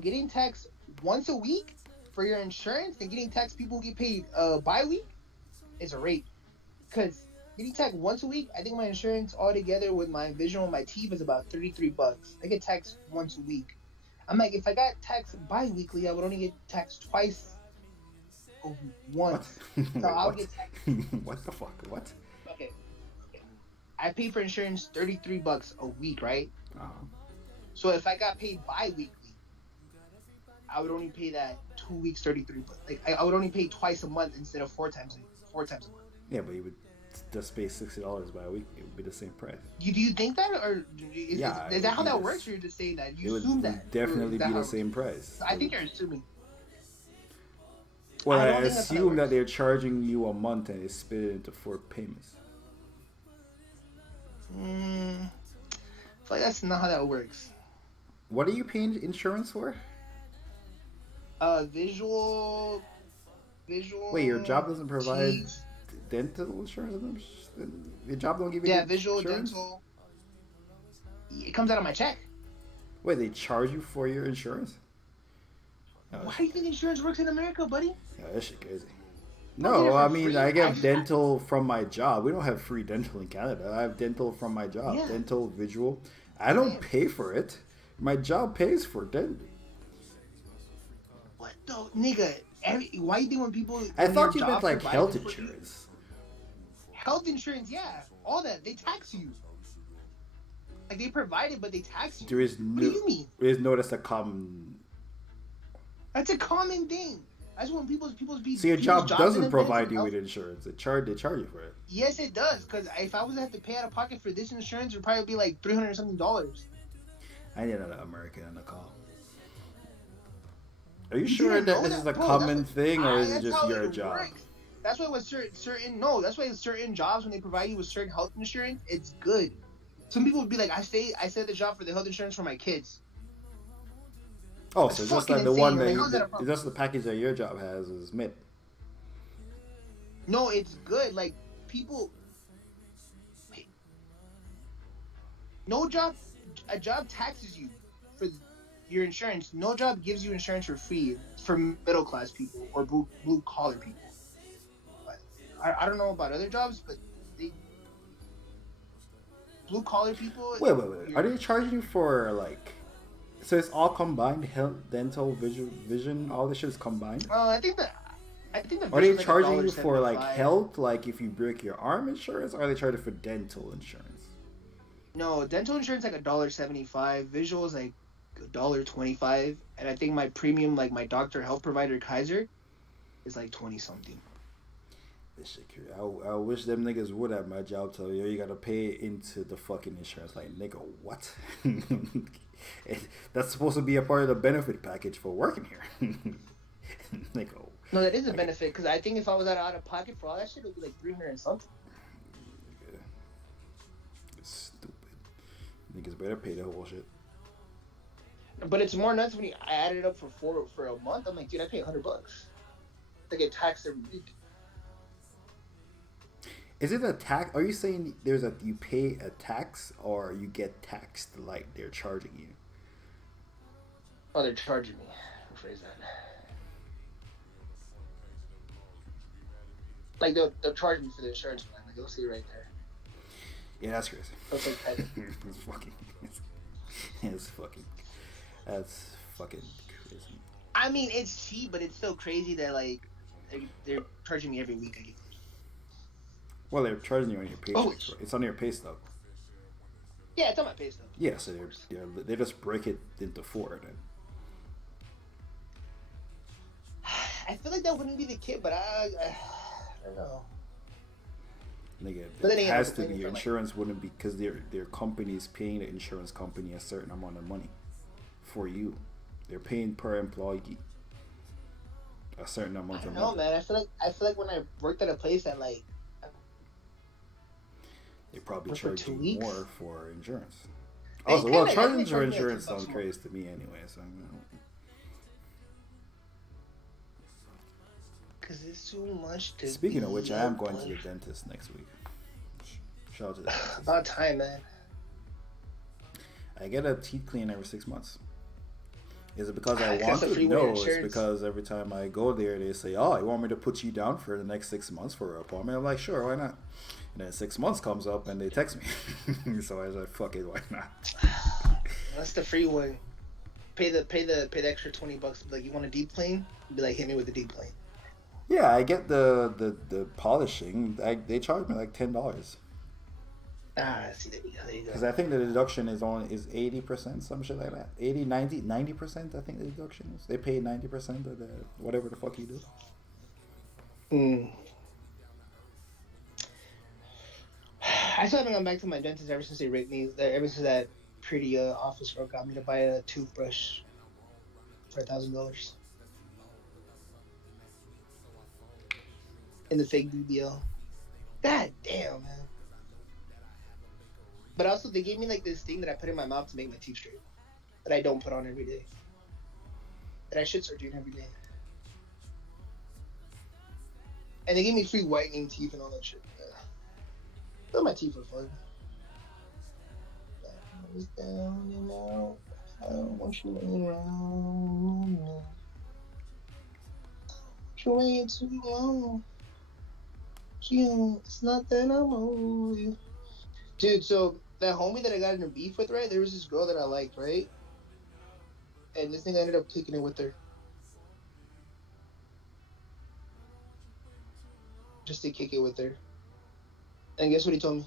getting taxed once a week for your insurance and getting taxed people who get paid bi-week is a rape. Cause getting taxed once a week, I think my insurance altogether with my vision and my teeth is about $33. I get taxed once a week. I'm like, if I got taxed bi-weekly, I would only get taxed twice or once. So I'll get taxed. What the fuck? What? Okay. I pay for insurance $33 a week, right? Uh-huh. So if I got paid bi-weekly, I would only pay that 2 weeks, $33. Like I would only pay twice a month instead of four times a month. Yeah, but you would just pay $60 by a week. It would be the same price. Do you think that, or is that how that works? Or you're just saying that you assume that? Definitely be the same price. I think you're assuming. Well, I don't think that's how that assume that works. they're charging you a month and they split it into 4 payments. I feel like that's not how that works. What are you paying insurance for? Visual. Wait, your job doesn't provide Teeth. dental insurance? Your job don't give you Yeah, visual, insurance? dental. It comes out of my check. Wait, they charge you for your insurance? Oh, Why do you think insurance works in America, buddy? yeah, that shit crazy. Don't get No, it for I mean, free. I get I just- dental from my job. We don't have free dental in Canada. I have dental from my job. Yeah. Dental, visual. I don't Same. pay for it. My job pays for dental. What the nigga? Why you think when people? I when thought your you meant job like provides health it for you- insurance. Health insurance, yeah, all that they tax you. Like they provide it, but they tax you. There is What do no, you mean? there is no that's a common. That's a common thing. That's when people's be. So your people's job jobs doesn't and provide events you and with health- insurance. They charge you for it. Yes, it does. Because if I was to have to pay out of pocket for this insurance, it would probably be like $300 something. I need an American on the call. Are you You sure didn't that know this that? is a Bro, common that's- thing, or is it that's just how your it job? works. That's why with that's why certain jobs when they provide you with certain health insurance, it's good. Some people would be like, I set the job for the health insurance for my kids. Oh, It's so just fucking like the insane. one Like, that how's that a problem? just the package that your job has is mid. No, it's good. Like people, wait. No job, a job taxes you for your insurance. No job gives you insurance for free for middle class people or blue collar people. But I don't know about other jobs, but they blue collar people. Wait. Are they charging you for like? So it's all combined: health, dental, vision. All this shit is combined. I think the Are they vision's like charging you for like $1.75. health, like if you break your arm insurance, or are they charging for dental insurance? No, dental insurance like $1.75. Visual is like $1.25, and I think my premium, like my doctor health provider Kaiser, is like 20 something. This shit curious. I wish them niggas would have my job tell you gotta pay into the fucking insurance. Like nigga, what? That's supposed to be a part of the benefit package for working here. Nigga. No, that is a benefit because I think if I was out of pocket for all that shit, it would be like 300 and something. It's stupid. Niggas better pay the whole shit. But it's more nuts when I added it up for a month. I'm like, dude, I pay $100. I get taxed every week. Is it a tax? Are you saying you pay a tax or you get taxed like they're charging you? Oh, they're charging me. Rephrase that. Like they'll charge me for the insurance plan. Like you'll see right there. Yeah, that's crazy. It's like that. It's fucking. That's fucking crazy. I mean, it's cheap, but it's still crazy that like they're charging me every week. I get. Well, they're charging you on your paycheck. Oh. Right? It's on your pay stub. Yeah, it's on my pay stub. Yeah, so they just break it into 4 then. I feel like that wouldn't be the kid, but I don't know. Nigga, But then it again, has I'm to be. complaining Your for, like- insurance wouldn't be because their company is paying the insurance company a certain amount of money for you. They're paying per employee a certain I amount don't of know, money. man. I feel like when I worked at a place that like They probably for charge 2 you weeks? more for insurance. They Also, well, kinda- charging they for charge me like insurance $10 sounds more. crazy to me anyway. So, you know. because it's too much to. Speaking of which, I am going to the the dentist next week. Shout out to the dentist. About time, man. I get a teeth clean every 6 months. Is it because I That's want a to? free way No, of it's insurance. because every time I go there, they say, "Oh, you want me to put you down for the next 6 months for an appointment?" I'm like, "Sure, why not?" And then 6 months comes up, and they text me. So I was like, "Fuck it, why not?" That's the free one. Pay the extra $20. Like you want a deep plane? Be like, hit me with the deep plane. Yeah, I get the polishing. They charge me like $10 See, there you go. There you because go. I think the deduction is 80%, some shit like that. 80, 90%. I think the deduction is. They pay 90% of the whatever the fuck you do. I still haven't gone back to my dentist ever since they raped me. Ever since that pretty office girl got me to buy a toothbrush for $1,000. in the fake BBL. God damn, man. But also, they gave me like this thing that I put in my mouth to make my teeth straight that I don't put on every day. That I should start doing every day. And they gave me free whitening teeth and all that shit. Yeah. But my teeth were fun. Down and out. I don't want you laying around. You're waiting too long. It's not that I'm over you. Dude, so that homie that I got in a beef with, right? There was this girl that I liked, right? And this thing I ended up kicking it with her. Just to kick it with her. And guess what he told me?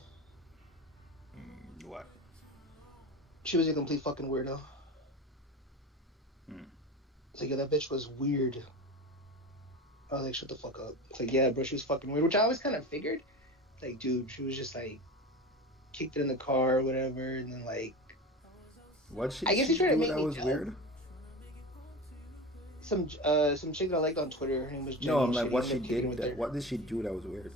What? She was a complete fucking weirdo. It's like, yeah, that bitch was weird. I was like, shut the fuck up. It's like, yeah, bro, she was fucking weird, which I always kind of figured. Like, dude, she was just like, kicked it in the car or whatever, and then like. What she? I guess he tried to make me was weird. Some chick that I liked on Twitter. Her name was Jenny. No, I'm like, what she did? What did she do that was weird?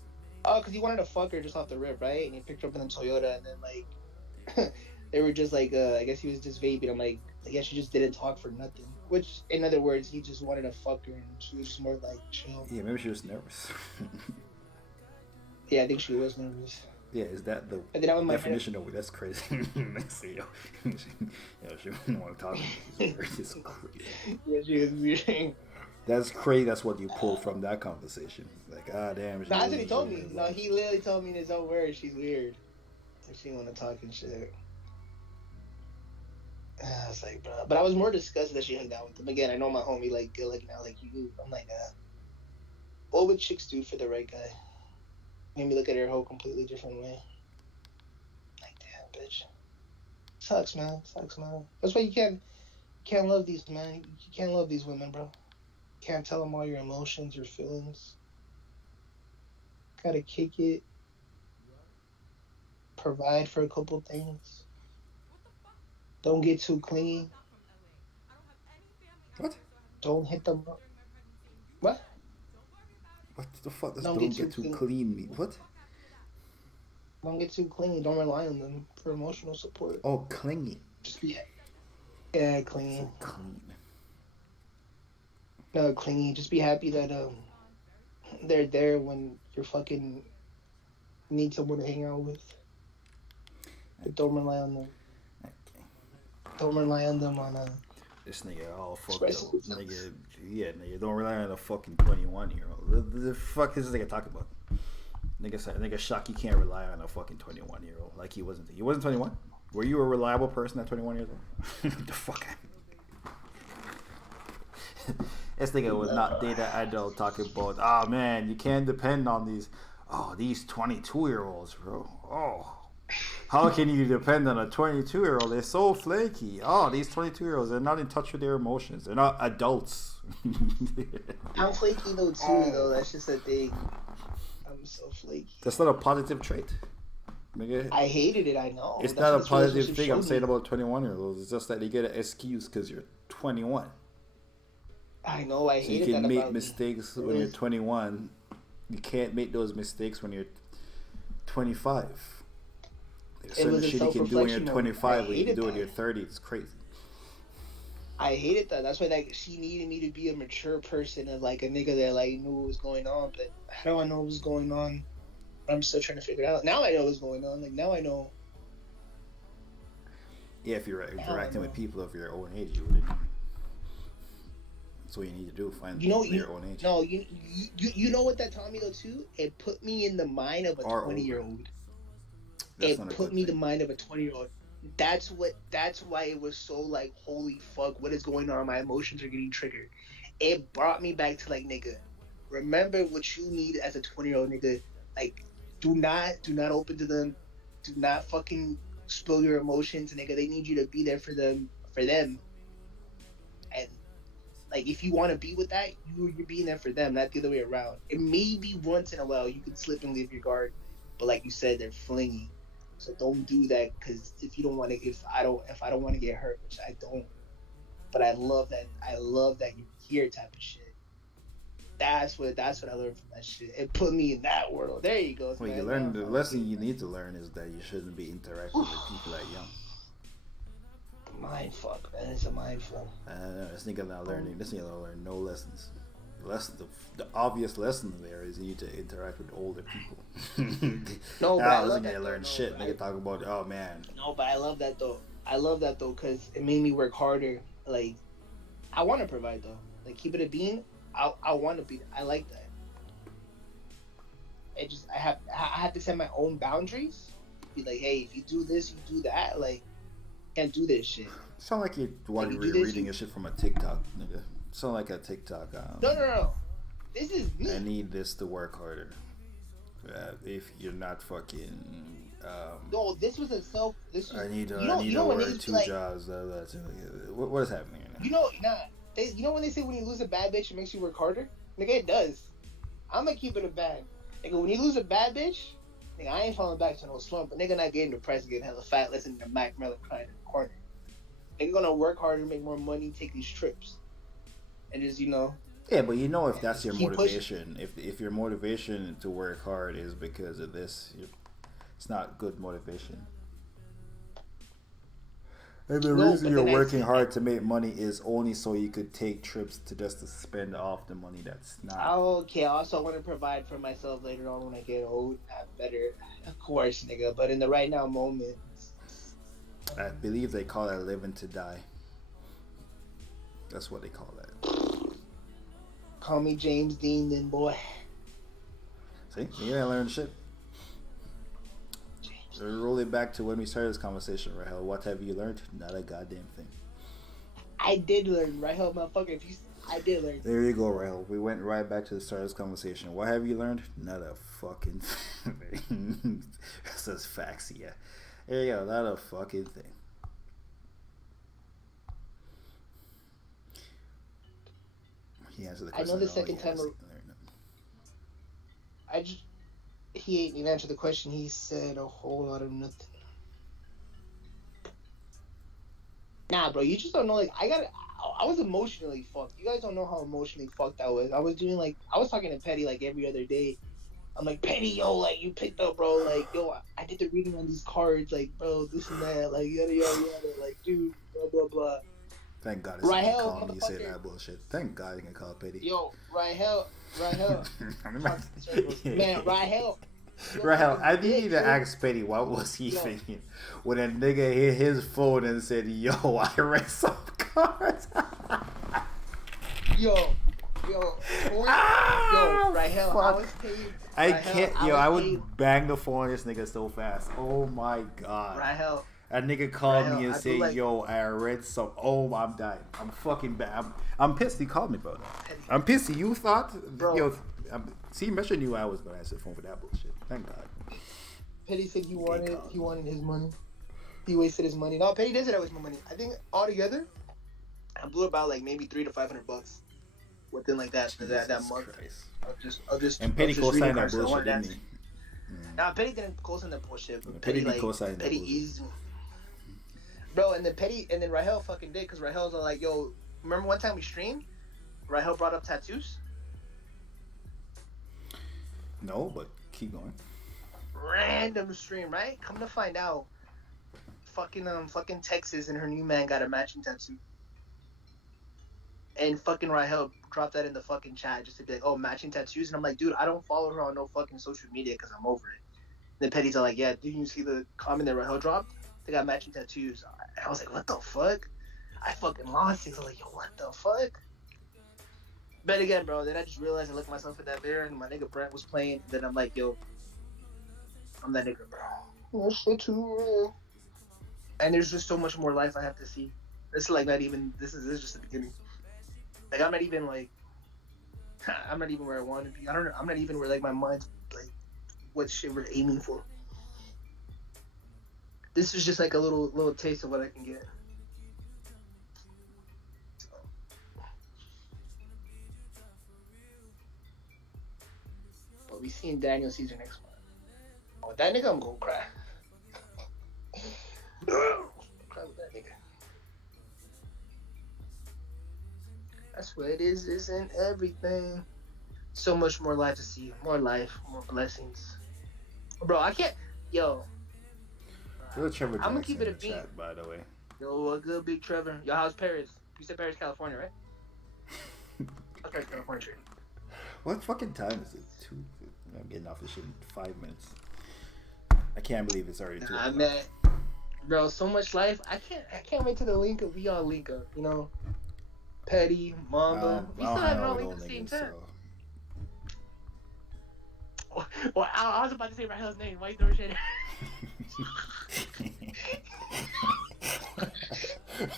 Oh, because he wanted to fuck her just off the rip, right? And he picked her up in the Toyota, and then like, they were just like, I guess he was just vaping. I'm like, I guess she just didn't talk for nothing. Which, in other words, he just wanted to fuck her, and she was just more like chill. Yeah, maybe she was nervous. Yeah, I think she was nervous. Yeah, is that the definition of it? That's crazy. Next thing, she didn't want to talk. It's crazy. Yeah, she was weird. That's crazy. That's what you pulled from that conversation. Like, ah, damn. That's what he told me. No, he literally told me in his own words, she's weird. Like, she didn't want to talk and shit. I was like, bro. But I was more disgusted that she hung out with him. Again, I know my homie, like, good looking out like you. I'm like, what would chicks do for the right guy? Made me look at her a whole completely different way. Like, damn, bitch. Sucks, man. That's why you can't love these, man. You can't love these women, bro. Can't tell them all your emotions, your feelings. Gotta kick it. Provide for a couple things. Don't get too clingy. What? Don't hit them up. What? What the fuck does don't get too clean mean? What? Don't get too clingy. Don't rely on them for emotional support. Oh, clingy. Just be clingy. So clean. No, clingy. Just be happy that they're there when you're fucking need someone to hang out with. But don't rely on them. Okay. Don't rely on them on This nigga all fucked up. Nigga, yeah, nigga, don't rely on a fucking 21-year-old. The fuck is this nigga talking about? Nigga shock you can't rely on a fucking 21-year-old. Like he wasn't 21? Were you a reliable person at 21 years old? The fuck? This nigga was not data adult talking about, oh man, you can't depend on these 22-year-olds, bro. Oh. How can you depend on a 22-year-old? They're so flaky. Oh, these 22-year-olds, they're not in touch with their emotions. They're not adults. I'm flaky though too, though. That's just a thing. I'm so flaky. That's not a positive trait. Nigga. I hated it, I know. It's not a positive thing I'm saying about 21-year-olds. It's just that they get an excuse because you're 21. I know, I hated that. So you can make mistakes when you're 21. You can't make those mistakes when you're 25. Certain shit you can do when you're 25, but you can do when you're 30. It's crazy. I hated that. That's why like she needed me to be a mature person of like a nigga that like knew what was going on. But how do I know what was going on? I'm still trying to figure it out. Now I know what's going on. Like now I know. Yeah, if you're interacting with people of your own age, you wouldn't. That's what you need to do. Find people of your own age. No, you know what that taught me though too? It put me in the mind of a 20-year-old. It put me in the mind of a 20-year-old. That's why it was so like, holy fuck, what is going on? My emotions are getting triggered. It brought me back to like, nigga, remember what you need as a 20-year-old nigga. Like, do not open to them. Do not fucking spill your emotions, nigga. They need you to be there for them. And like, if you want to be with that, you're being there for them, not the other way around. It may be once in a while you can slip and leave your guard, but like you said, they're flingy. So don't do that, because if you don't want to, if I don't want to get hurt, which I don't, but I love that you're here type of shit. That's what I learned from that shit. It put me in that world. There you go. Well, you learn the lesson you need to learn is that you shouldn't be interacting with people that young. Mind fuck, man. It's a mind fuck. This nigga not learning. This nigga not learn no lessons. The obvious lesson there is you need to interact with older people. No, but I love this nigga that, learn though, shit. Nigga talk about, oh man. No, but I love that though. Because it made me work harder. Like, I want to provide though. Like, keep it a bean. I want to be. I like that. I have to set my own boundaries. Be like, hey, if you do this, you do that. Like, can't do this shit. Sound like you're reading your shit from a TikTok, nigga. Sound like a TikTok. No. This is me. I need this to work harder. If you're not fucking. No, this was a self. This was. I need to work two jobs. What is happening right now? You know when they say when you lose a bad bitch, it makes you work harder? Nigga, it does. I'm gonna keep it a bad. Nigga, when you lose a bad bitch, nigga, I ain't falling back to no slump. But nigga, not getting depressed, getting hella fat, listening to Mac Miller crying in the corner. Nigga gonna work harder, make more money, take these trips, and just Yeah, but if that's your motivation, if your motivation to work hard is because of this, it's not good motivation. And the reason you're working hard to make money is only so you could take trips to spend off the money that's not. Okay, I also want to provide for myself later on when I get old. Better, of course, nigga. But in the right now moment, I believe they call that living to die. That's what they call that. Call me James Dean, then, boy. See, you gotta learn shit. So roll it back to when we started this conversation, Rahel. What have you learned? Not a goddamn thing. I did learn, Rahel, motherfucker. I did learn. There you go, Rahel. We went right back to the start of this conversation. What have you learned? Not a fucking thing. This is facts, yeah. There you go. Not a fucking thing. He answered the question. I know the second time. He ain't even answered the question. He said a whole lot of nothing. Nah, bro, you just don't know. Like, I was emotionally fucked. You guys don't know how emotionally fucked I was. I was talking to Petty like every other day. I'm like, Petty, yo, like, you picked up, bro. Like, yo, I did the reading on these cards. Like, bro, this and that. Like, yada, yada, yada. Like, dude, blah, blah, blah. Thank God it's not calling me you say that bullshit. Thank God you can call Petty. Yo, Rahel. Man, Rahel. Rahel, I need you to ask Petty what was he thinking when a nigga hit his phone and said, yo, I read some cards. Yo, Rahel, I would bang the phone on this nigga so fast. Oh my God. Rahel. A nigga called me and said, yo, I read some. Oh, I'm dying. I'm fucking bad. I'm pissed he called me, bro. I'm pissed. You thought, bro. Yo, Mesha knew I was gonna answer the phone for that bullshit. Thank God. Petty said he wanted his money. He wasted his money. No, Petty doesn't waste my money. I think altogether, I blew about like maybe $300 to $500 within like that month. Of just. And Petty co-signed that bullshit, didn't he? Nah, Petty didn't co-sign that bullshit. But Petty co-signed that bullshit. Bro, and then Rahel fucking did, because Rahel's like, yo, remember one time we streamed? Rahel brought up tattoos? No, but keep going. Random stream, right? Come to find out, fucking Texas and her new man got a matching tattoo. And fucking Rahel dropped that in the fucking chat just to be like, oh, matching tattoos? And I'm like, dude, I don't follow her on no fucking social media because I'm over it. And then Petty's like, yeah, didn't you see the comment that Rahel dropped? They got matching tattoos. And I was like, what the fuck? I fucking lost it. I was like, yo, what the fuck? But again, bro, then I just realized I looked myself in that mirror and my nigga Brent was playing. Then I'm like, yo, I'm that nigga, bro. That shit too real. And there's just so much more life I have to see. It's like not even, this is just the beginning. Like, I'm not even where I want to be. I don't know. I'm not even where, like, my mind's, like, what shit we're aiming for. This is just, like, a little taste of what I can get. So. But we seeing Daniel Caesar next month. Oh, that nigga, I'm gonna cry. Cry with that nigga. That's what it is, isn't everything. So much more life to see, more life, more blessings. Bro, I can't. Yo, There's a Trevor I'm gonna Jackson keep it in a the beat. chat, by the way. Yo, a good big Trevor. Yo, how's Paris? You said Paris, California, right? How's Paris, California treating? What fucking time is it? 2. I'm getting off this shit in 5 minutes. I can't believe it's already 2 o'clock. Man, bro, so much life. I can't wait till the link up. We all link up, you know. Petty, Mamba. We still haven't all linked at the same time. So. Well, I was about to say Rahel's name. Why you throwing shit?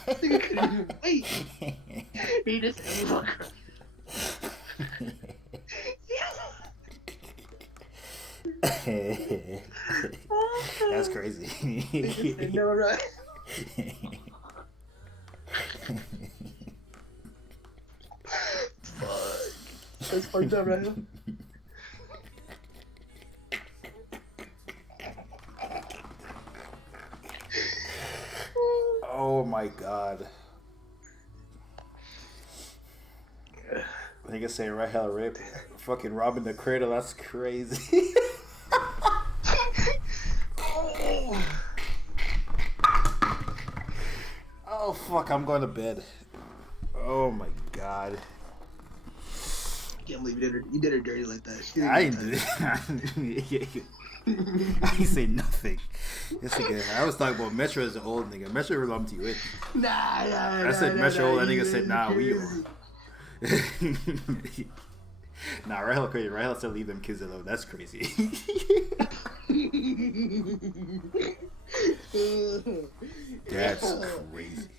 Nigga couldn't even wait. He just fucker. That's crazy. No, right. Fuck. That's fucked up, right? Oh my god. I think I say Rahel Rip. Fucking robbing the cradle, that's crazy. Oh fuck, I'm going to bed. Oh my god. I can't believe you did her dirty like that. I did. I ain't say nothing. Yes, again. I was talking about Metro as an old nigga. Metro lumped you in. Nah. I said Metro old. That nigga said, nah, we old. Nah, Rahel crazy. Rahel said leave them kids alone. That's crazy. That's crazy.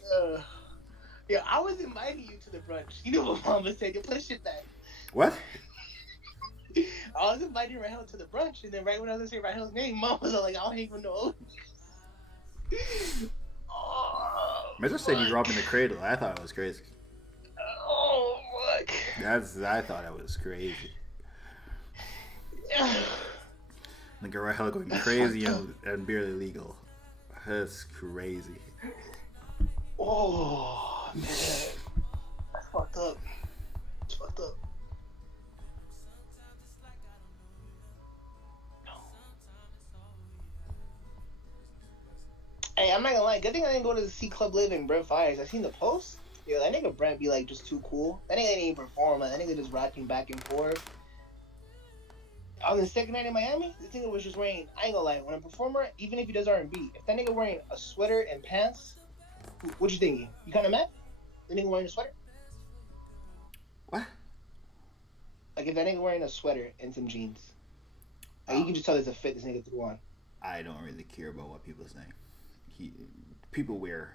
Yeah, I was inviting you to the brunch. You know what Mama said? You play shit back. What? I was inviting Rahel to the brunch, and then right when I was gonna say Rahel's name, Mom was like, I don't even know. Metro said you robbing the cradle. I thought it was crazy. Oh, fuck. I thought it was crazy. Nigga Rahel going crazy and barely legal. That's crazy. Oh, man. That's fucked up. It's fucked up. Hey, I'm not gonna lie. Good thing I didn't go to see Club Living, Brent Fires. I seen the post. Yo, that nigga Brent be like just too cool. That nigga didn't even perform. Like, that nigga just rapping back and forth. On the second night in Miami, this nigga was just wearing. I ain't gonna lie. When a performer, even if he does R&B, if that nigga wearing a sweater and pants, what you thinking? You kind of mad? The nigga wearing a sweater? What? Like if that nigga wearing a sweater and some jeans, like you can just tell there's a fit this nigga threw on. I don't really care about what people say. People wear.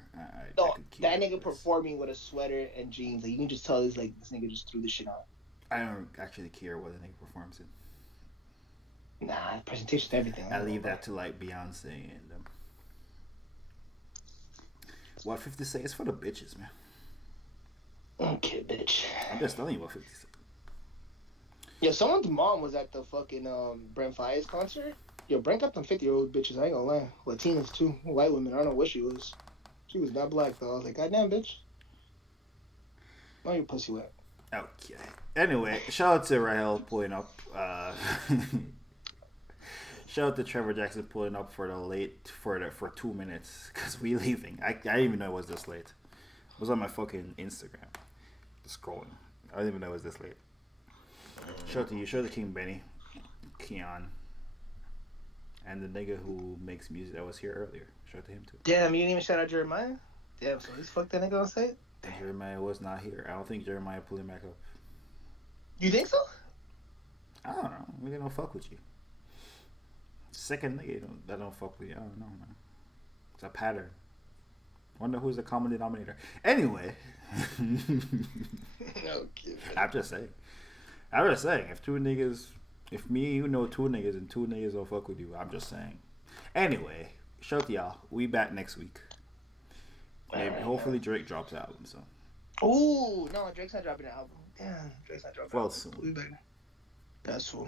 No, that nigga performing with a sweater and jeans, like you can just tell this nigga just threw this shit on. I don't actually care what the nigga performs in. Nah, presentation's everything. I leave that to like Beyonce and what 50 say is for the bitches, man. Okay, bitch. I'm just telling you what 50 say. Yo, someone's mom was at the fucking Brent Fires concert. Yo, Brent got them 50-year-old bitches, I ain't gonna lie. Latinas too. White women, I don't know what she was. She was not black though. I was like, goddamn bitch. Now your pussy wet. Okay. Anyway, shout out to Rahel pulling up. Shout out to Trevor Jackson pulling up for 2 minutes because we leaving. I didn't even know it was this late. It was on my fucking Instagram. Just scrolling. I didn't even know it was this late. Shout out to you. Shout out to King Benny, Keon, and the nigga who makes music that was here earlier. Shout out to him too. Damn, you didn't even shout out Jeremiah? Damn, so he's fucked that nigga on site? Jeremiah was not here. I don't think Jeremiah pulled him back up. You think so? I don't know. We don't fuck with you. Second nigga that don't fuck with you. I don't know, man. It's a pattern. Wonder who's the common denominator. Anyway. Okay. I'm just saying. If me, you know two niggas and two niggas don't fuck with you, I'm just saying. Anyway, shout out to y'all. We back next week. Maybe, hopefully Drake drops the album, so. Ooh, no, Drake's not dropping an album. Damn, Drake's not dropping Well, an album. soon. We back. That's cool.